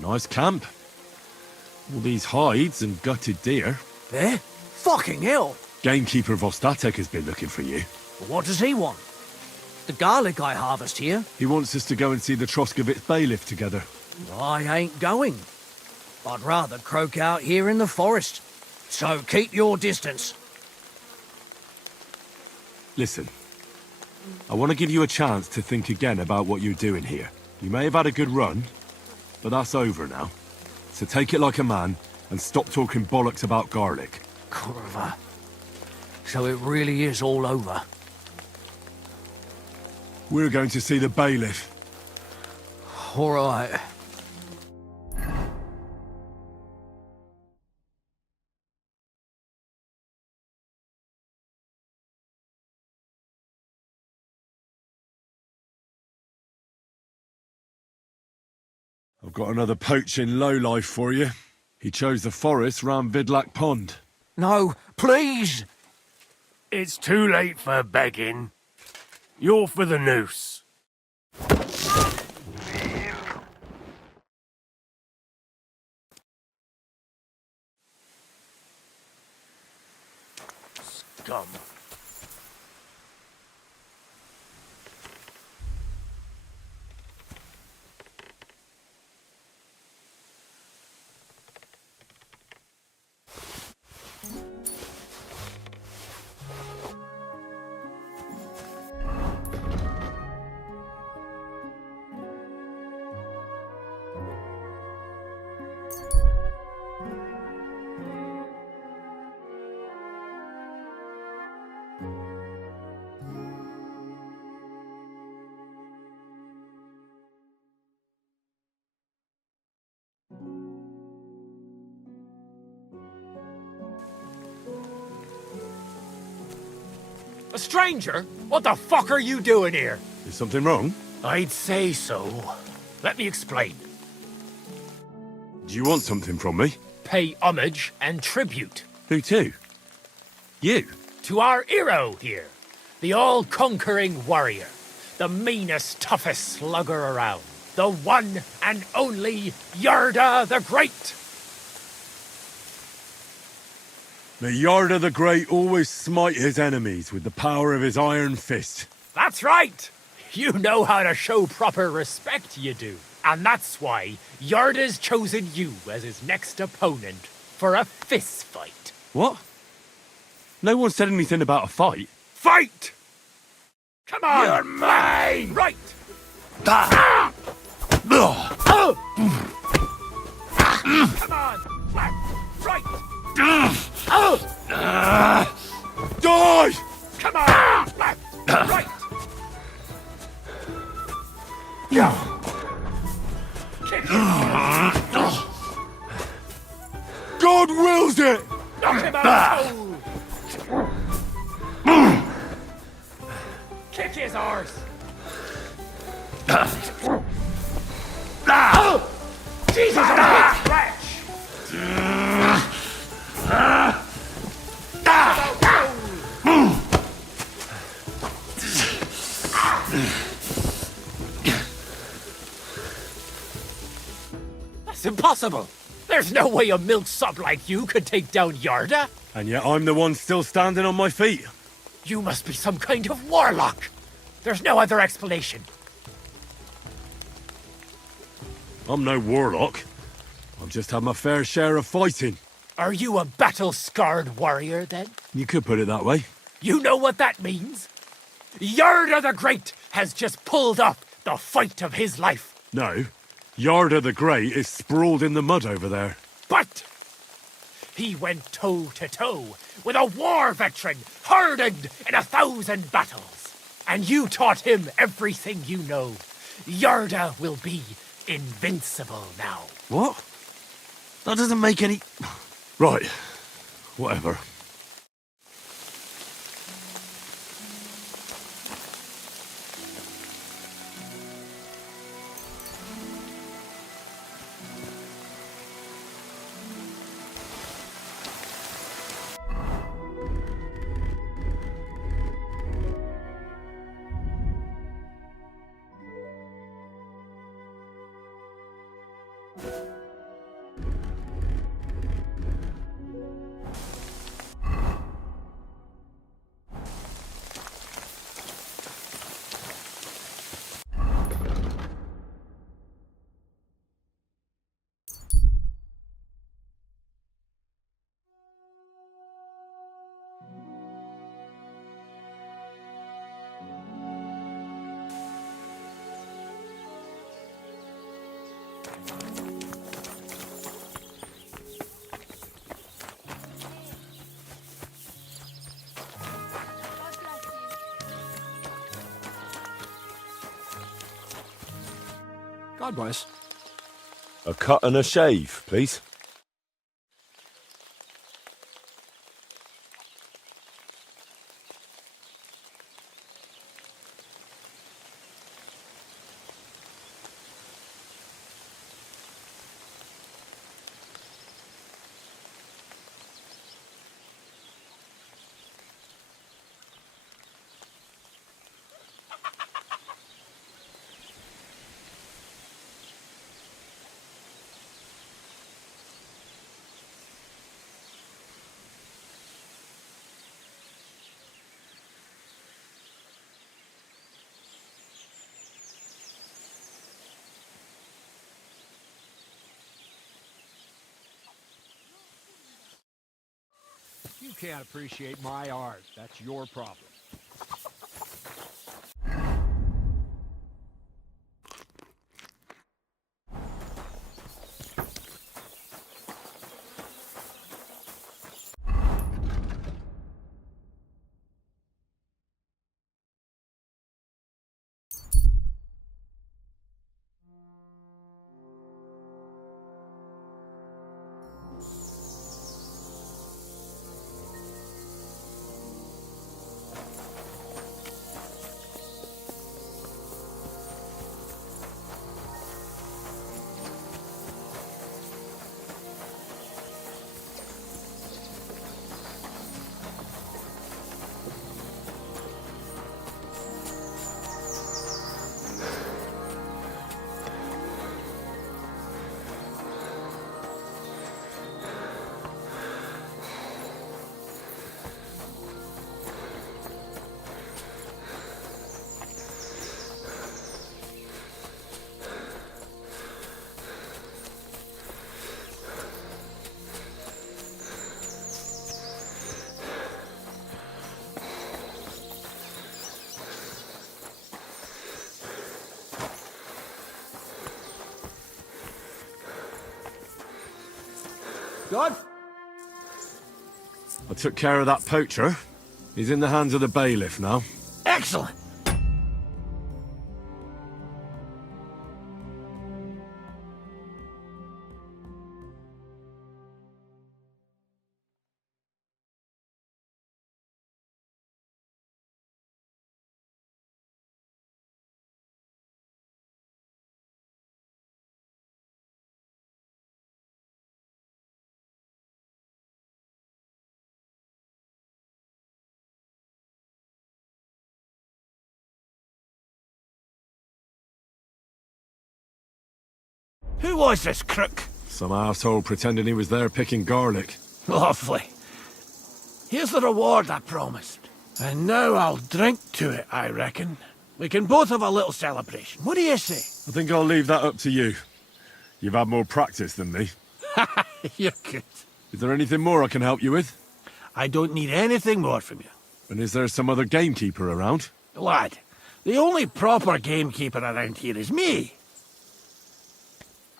Nice camp. All these hides and gutted deer. Eh? Fucking hell! Gamekeeper Vostatek has been looking for you. What does he want? The garlic I harvest here? He wants us to go and see the Troskovitz bailiff together. I ain't going. I'd rather croak out here in the forest. So keep your distance. Listen, I want to give you a chance to think again about what you're doing here. You may have had a good run, but that's over now. So take it like a man and stop talking bollocks about garlic. Kurva. So it really is all over. We're going to see the bailiff. All right. I've got another poaching lowlife for you. He chose the forest round Vidlak Pond. No, please! It's too late for begging. You're for the noose. Scum. A stranger? What the fuck are you doing here? Is something wrong? I'd say so. Let me explain. Do you want something from me? Pay homage and tribute. Who to? You? To our hero here. The all-conquering warrior. The meanest, toughest slugger around. The one and only Yarda the Great. May Yarda the Great always smite his enemies with the power of his iron fist. That's right! You know how to show proper respect, you do. And that's why Yarda's chosen you as his next opponent for a fist fight. What? No one said anything about a fight. Fight! Come on! You're mine! Right! Ah! Come on! Right! Die! Come on! Right! God wills it! Knock him out cold! Kick his arse! Jesus, I'm a big scratch! That's impossible! There's no way a milksop like you could take down Yarda! And yet I'm the one still standing on my feet. You must be some kind of warlock! There's no other explanation. I'm no warlock. I've just had my fair share of fighting. Are you a battle-scarred warrior, then? You could put it that way. You know what that means? Yarda the Great has just pulled off the fight of his life. No. Yarda the Great is sprawled in the mud over there. But he went toe-to-toe with a war veteran hardened in 1,000 battles. And you taught him everything you know. Yarda will be invincible now. What? That doesn't make any... Right. Whatever. God bless. A cut and a shave, please. You can't appreciate my art. That's your problem. God? I took care of that poacher. He's in the hands of the bailiff now. Excellent. Who was this crook? Some arsehole pretending he was there picking garlic. Lovely. Here's the reward I promised. And now I'll drink to it, I reckon. We can both have a little celebration. What do you say? I think I'll leave that up to you. You've had more practice than me. You're good. Is there anything more I can help you with? I don't need anything more from you. And is there some other gamekeeper around? Lad, the only proper gamekeeper around here is me.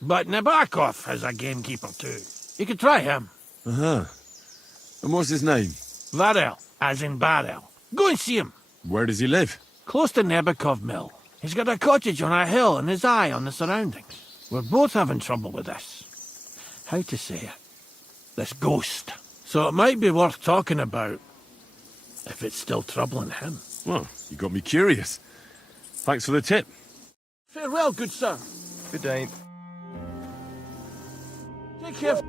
But Nabokov has a gamekeeper too. You could try him. Uh-huh. And what's his name? Varel, as in barrel. Go and see him. Where does he live? Close to Nabokov Mill. He's got a cottage on a hill and his eye on the surroundings. We're both having trouble with this. How to say it? This ghost. So it might be worth talking about, if it's still troubling him. Well, you got me curious. Thanks for the tip. Farewell, good sir. Good day. Take care.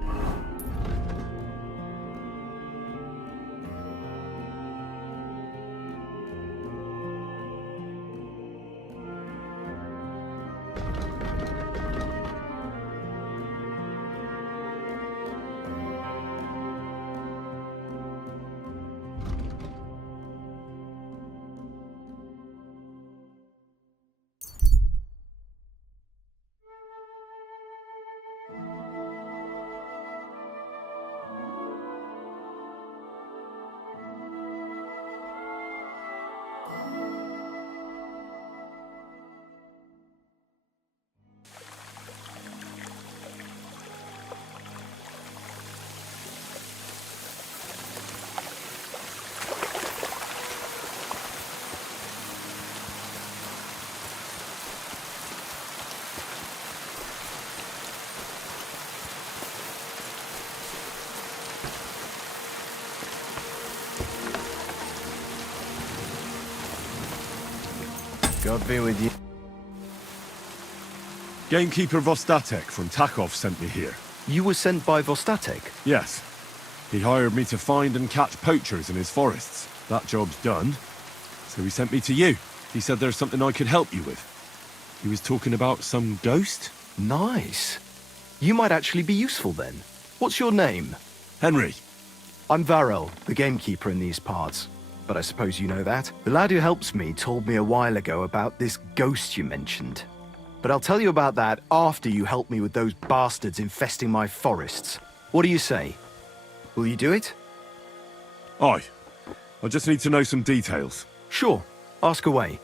God be with you. Gamekeeper Vostatek from Takov sent me here. You were sent by Vostatek? Yes. He hired me to find and catch poachers in his forests. That job's done. So he sent me to you. He said there's something I could help you with. He was talking about some ghost? Nice. You might actually be useful then. What's your name? Henry. I'm Varel, the gamekeeper in these parts. But I suppose you know that. The lad who helps me told me a while ago about this ghost you mentioned. But I'll tell you about that after you help me with those bastards infesting my forests. What do you say? Will you do it? Aye. I just need to know some details. Sure. Ask away.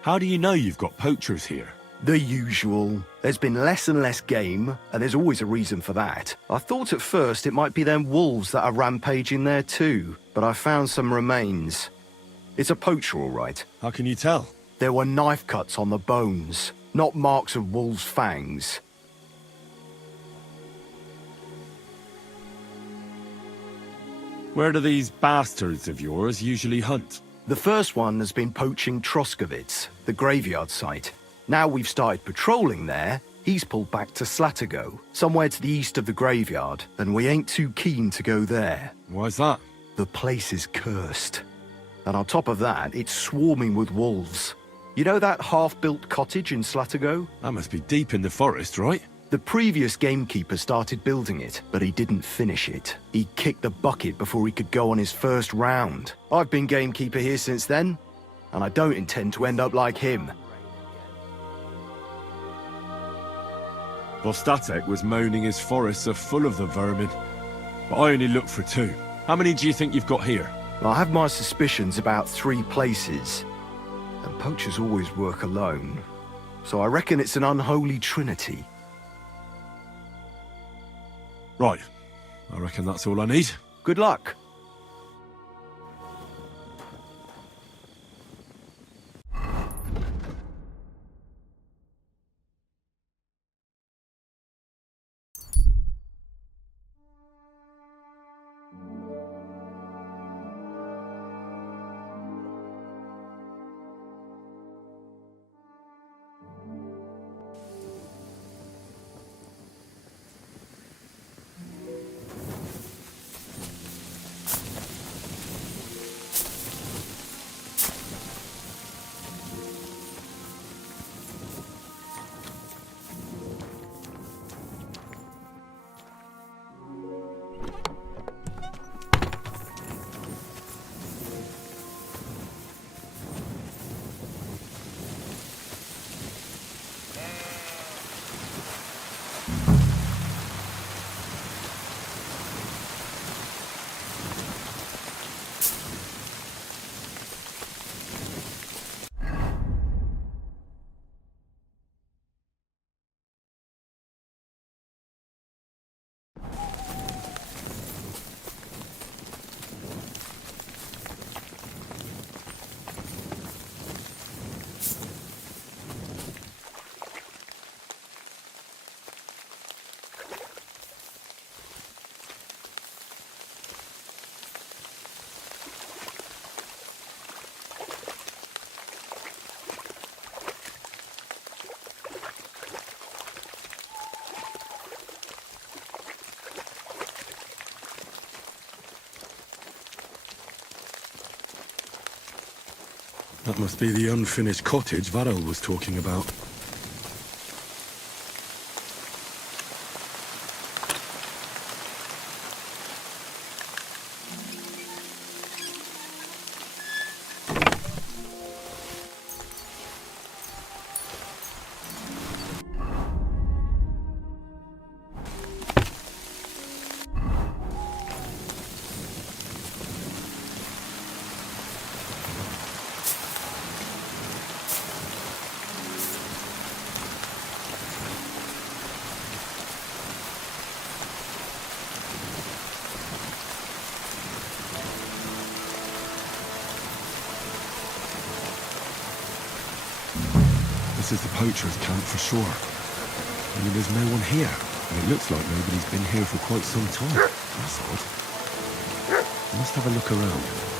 How do you know you've got poachers here? The usual. There's been less and less game, and there's always a reason for that. I thought at first it might be them wolves that are rampaging there too, but I found some remains. It's a poacher, all right. How can you tell? There were knife cuts on the bones, not marks of wolves' fangs. Where do these bastards of yours usually hunt? The first one has been poaching Troskovitz, the graveyard site. Now we've started patrolling there, he's pulled back to Slatigo, somewhere to the east of the graveyard, and we ain't too keen to go there. Why's that? The place is cursed. And on top of that, it's swarming with wolves. You know that half-built cottage in Slatigo? That must be deep in the forest, right? The previous gamekeeper started building it, but he didn't finish it. He kicked the bucket before he could go on his first round. I've been gamekeeper here since then, and I don't intend to end up like him. Vostatek was moaning his forests are full of the vermin, but I only looked for 2. How many do you think you've got here? I have my suspicions about 3 places, and poachers always work alone, so I reckon it's an unholy trinity. Right. I reckon that's all I need. Good luck. That must be the unfinished cottage Varel was talking about. This is the poacher's camp for sure. Only there's no one here. And it looks like nobody's been here for quite some time. That's odd. I must have a look around.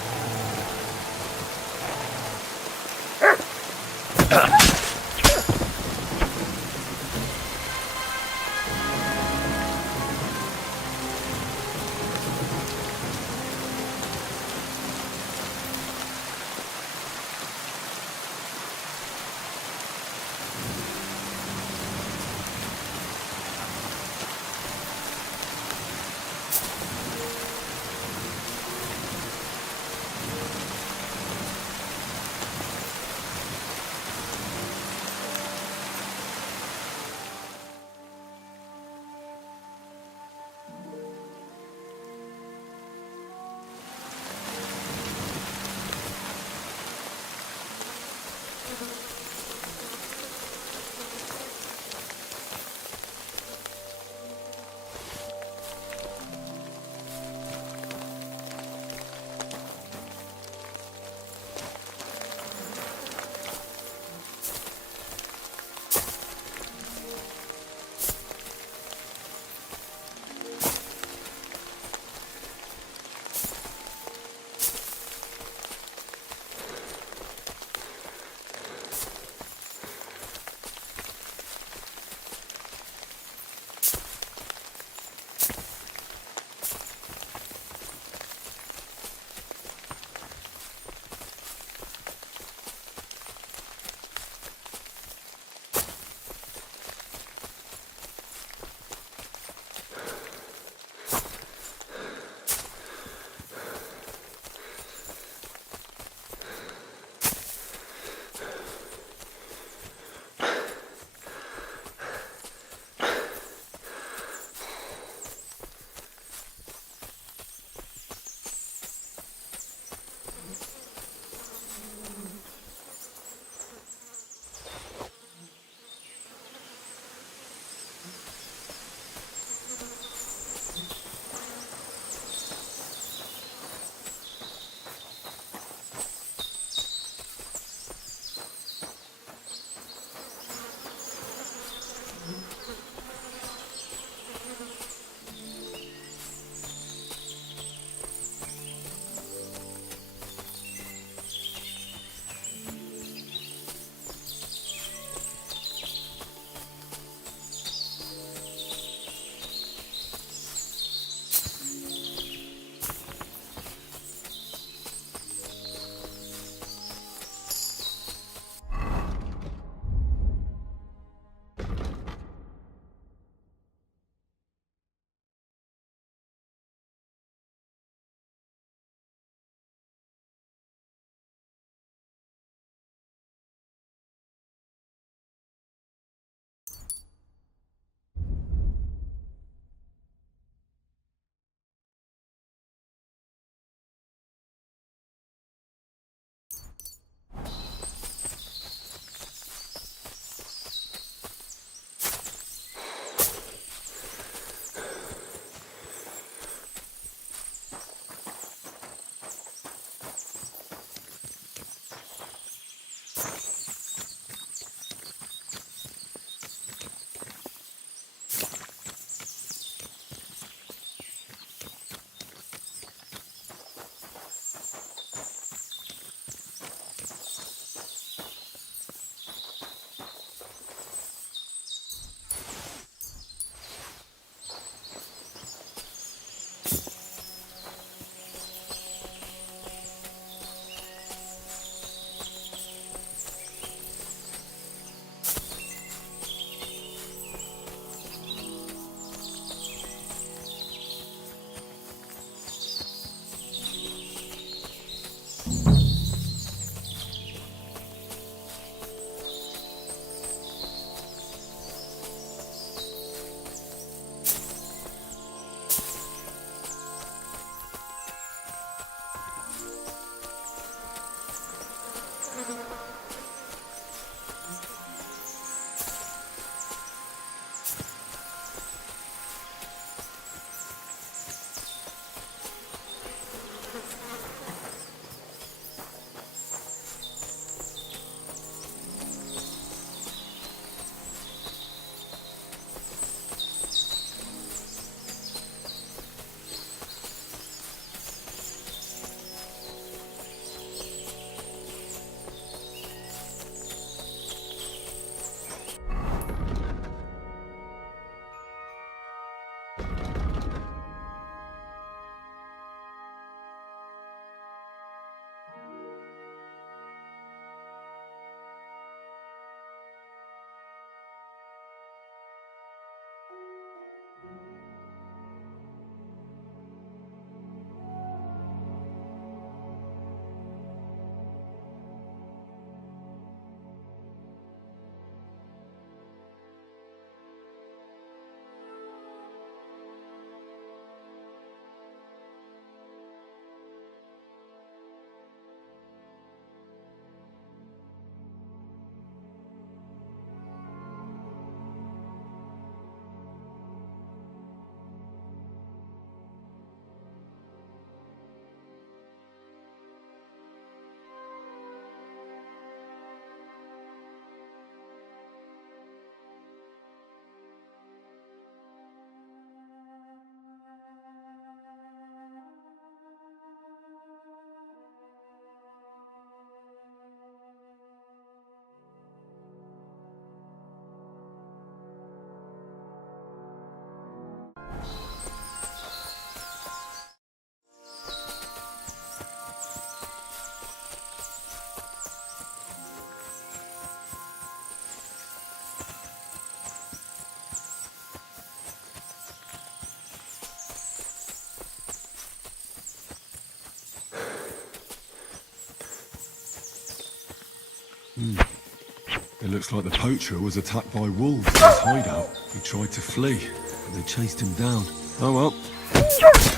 It looks like the poacher was attacked by wolves in his hideout. He tried to flee, but they chased him down. Oh well.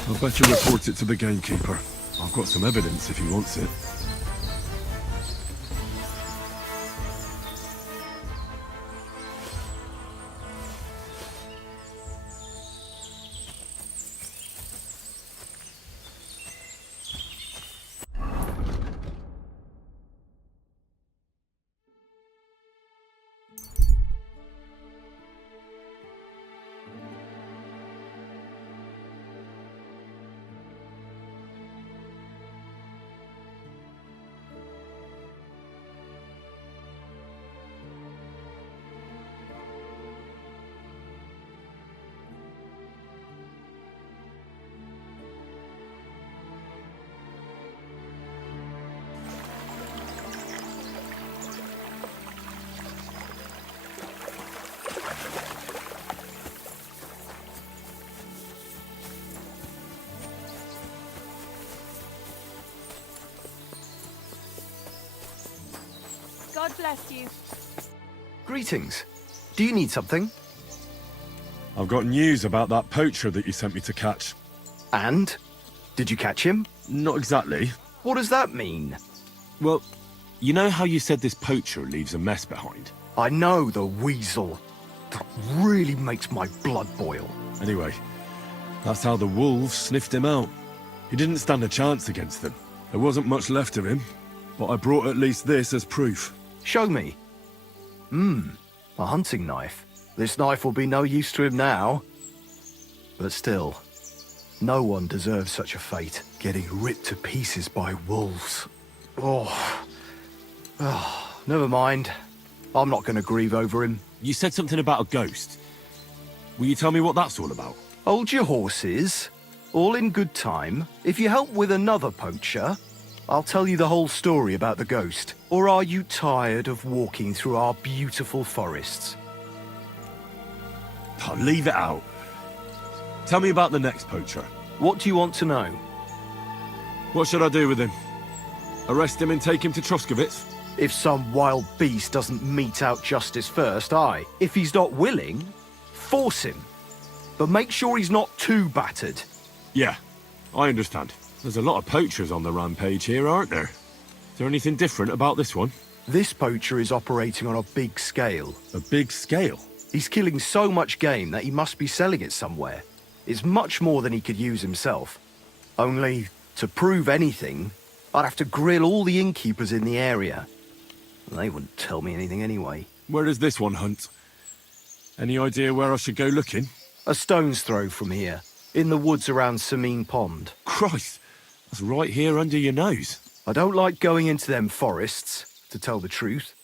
I'll bet you report it to the gamekeeper. I've got some evidence if he wants it. God bless you. Greetings. Do you need something? I've got news about that poacher that you sent me to catch. And? Did you catch him? Not exactly. What does that mean? Well, you know how you said this poacher leaves a mess behind? I know, the weasel. That really makes my blood boil. Anyway, that's how the wolves sniffed him out. He didn't stand a chance against them. There wasn't much left of him, but I brought at least this as proof. Show me. A hunting knife. This knife will be no use to him now. But still, no one deserves such a fate, getting ripped to pieces by wolves. Oh, never mind. I'm not going to grieve over him. You said something about a ghost. Will you tell me what that's all about? Hold your horses. All in good time. If you help with another poacher, I'll tell you the whole story about the ghost. Or are you tired of walking through our beautiful forests? Oh, leave it out. Tell me about the next poacher. What do you want to know? What should I do with him? Arrest him and take him to Troskovitz? If some wild beast doesn't mete out justice first, aye. If he's not willing, force him. But make sure he's not too battered. Yeah, I understand. There's a lot of poachers on the rampage here, aren't there? Is there anything different about this one? This poacher is operating on a big scale. A big scale? He's killing so much game that he must be selling it somewhere. It's much more than he could use himself. Only, to prove anything, I'd have to grill all the innkeepers in the area. They wouldn't tell me anything anyway. Where does this one hunt? Any idea where I should go looking? A stone's throw from here, in the woods around Samine Pond. Christ, that's right here under your nose. I don't like going into them forests, to tell the truth.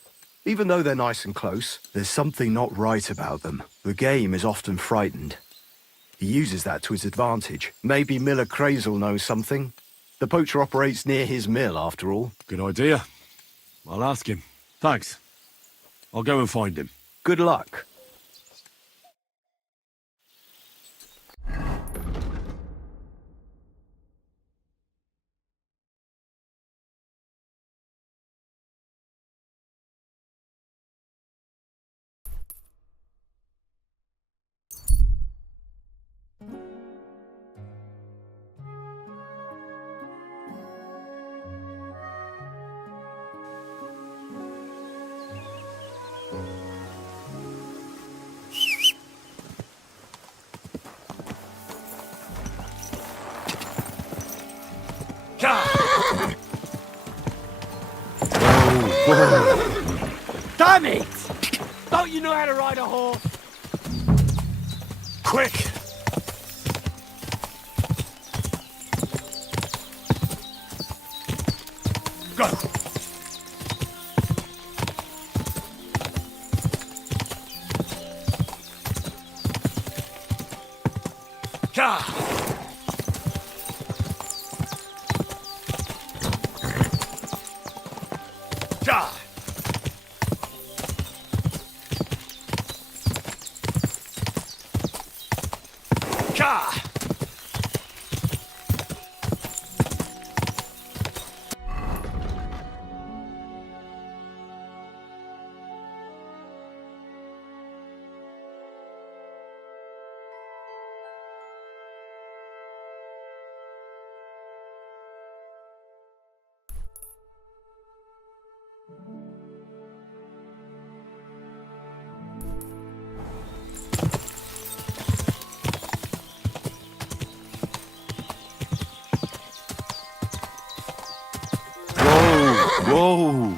Even though they're nice and close, there's something not right about them. The game is often frightened. He uses that to his advantage. Maybe Miller Crazel knows something. The poacher operates near his mill, after all. Good idea. I'll ask him. Thanks. I'll go and find him. Good luck. Damn it! Don't you know how to ride a horse? Quick! Go! Ka! Ja! Ka! Whoa!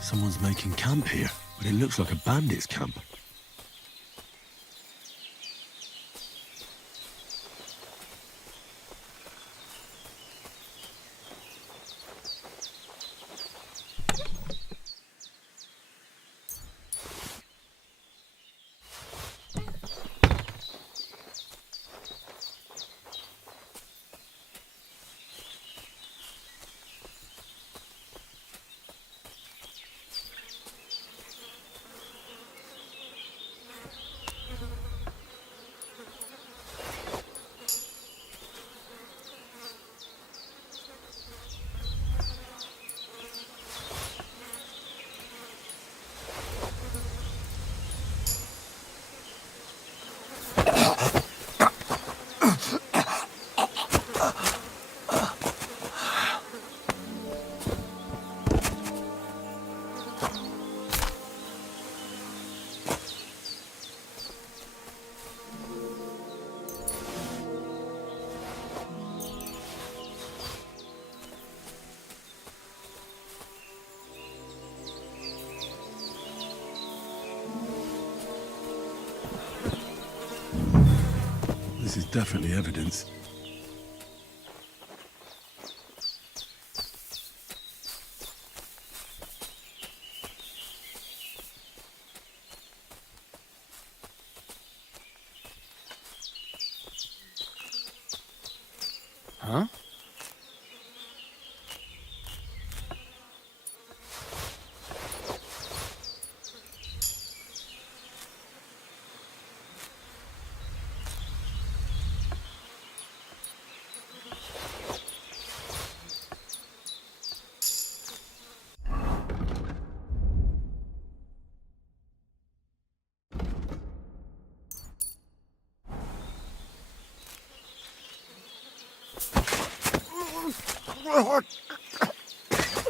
Someone's making camp here, but it looks like a bandit's camp. This is definitely evidence. Huh?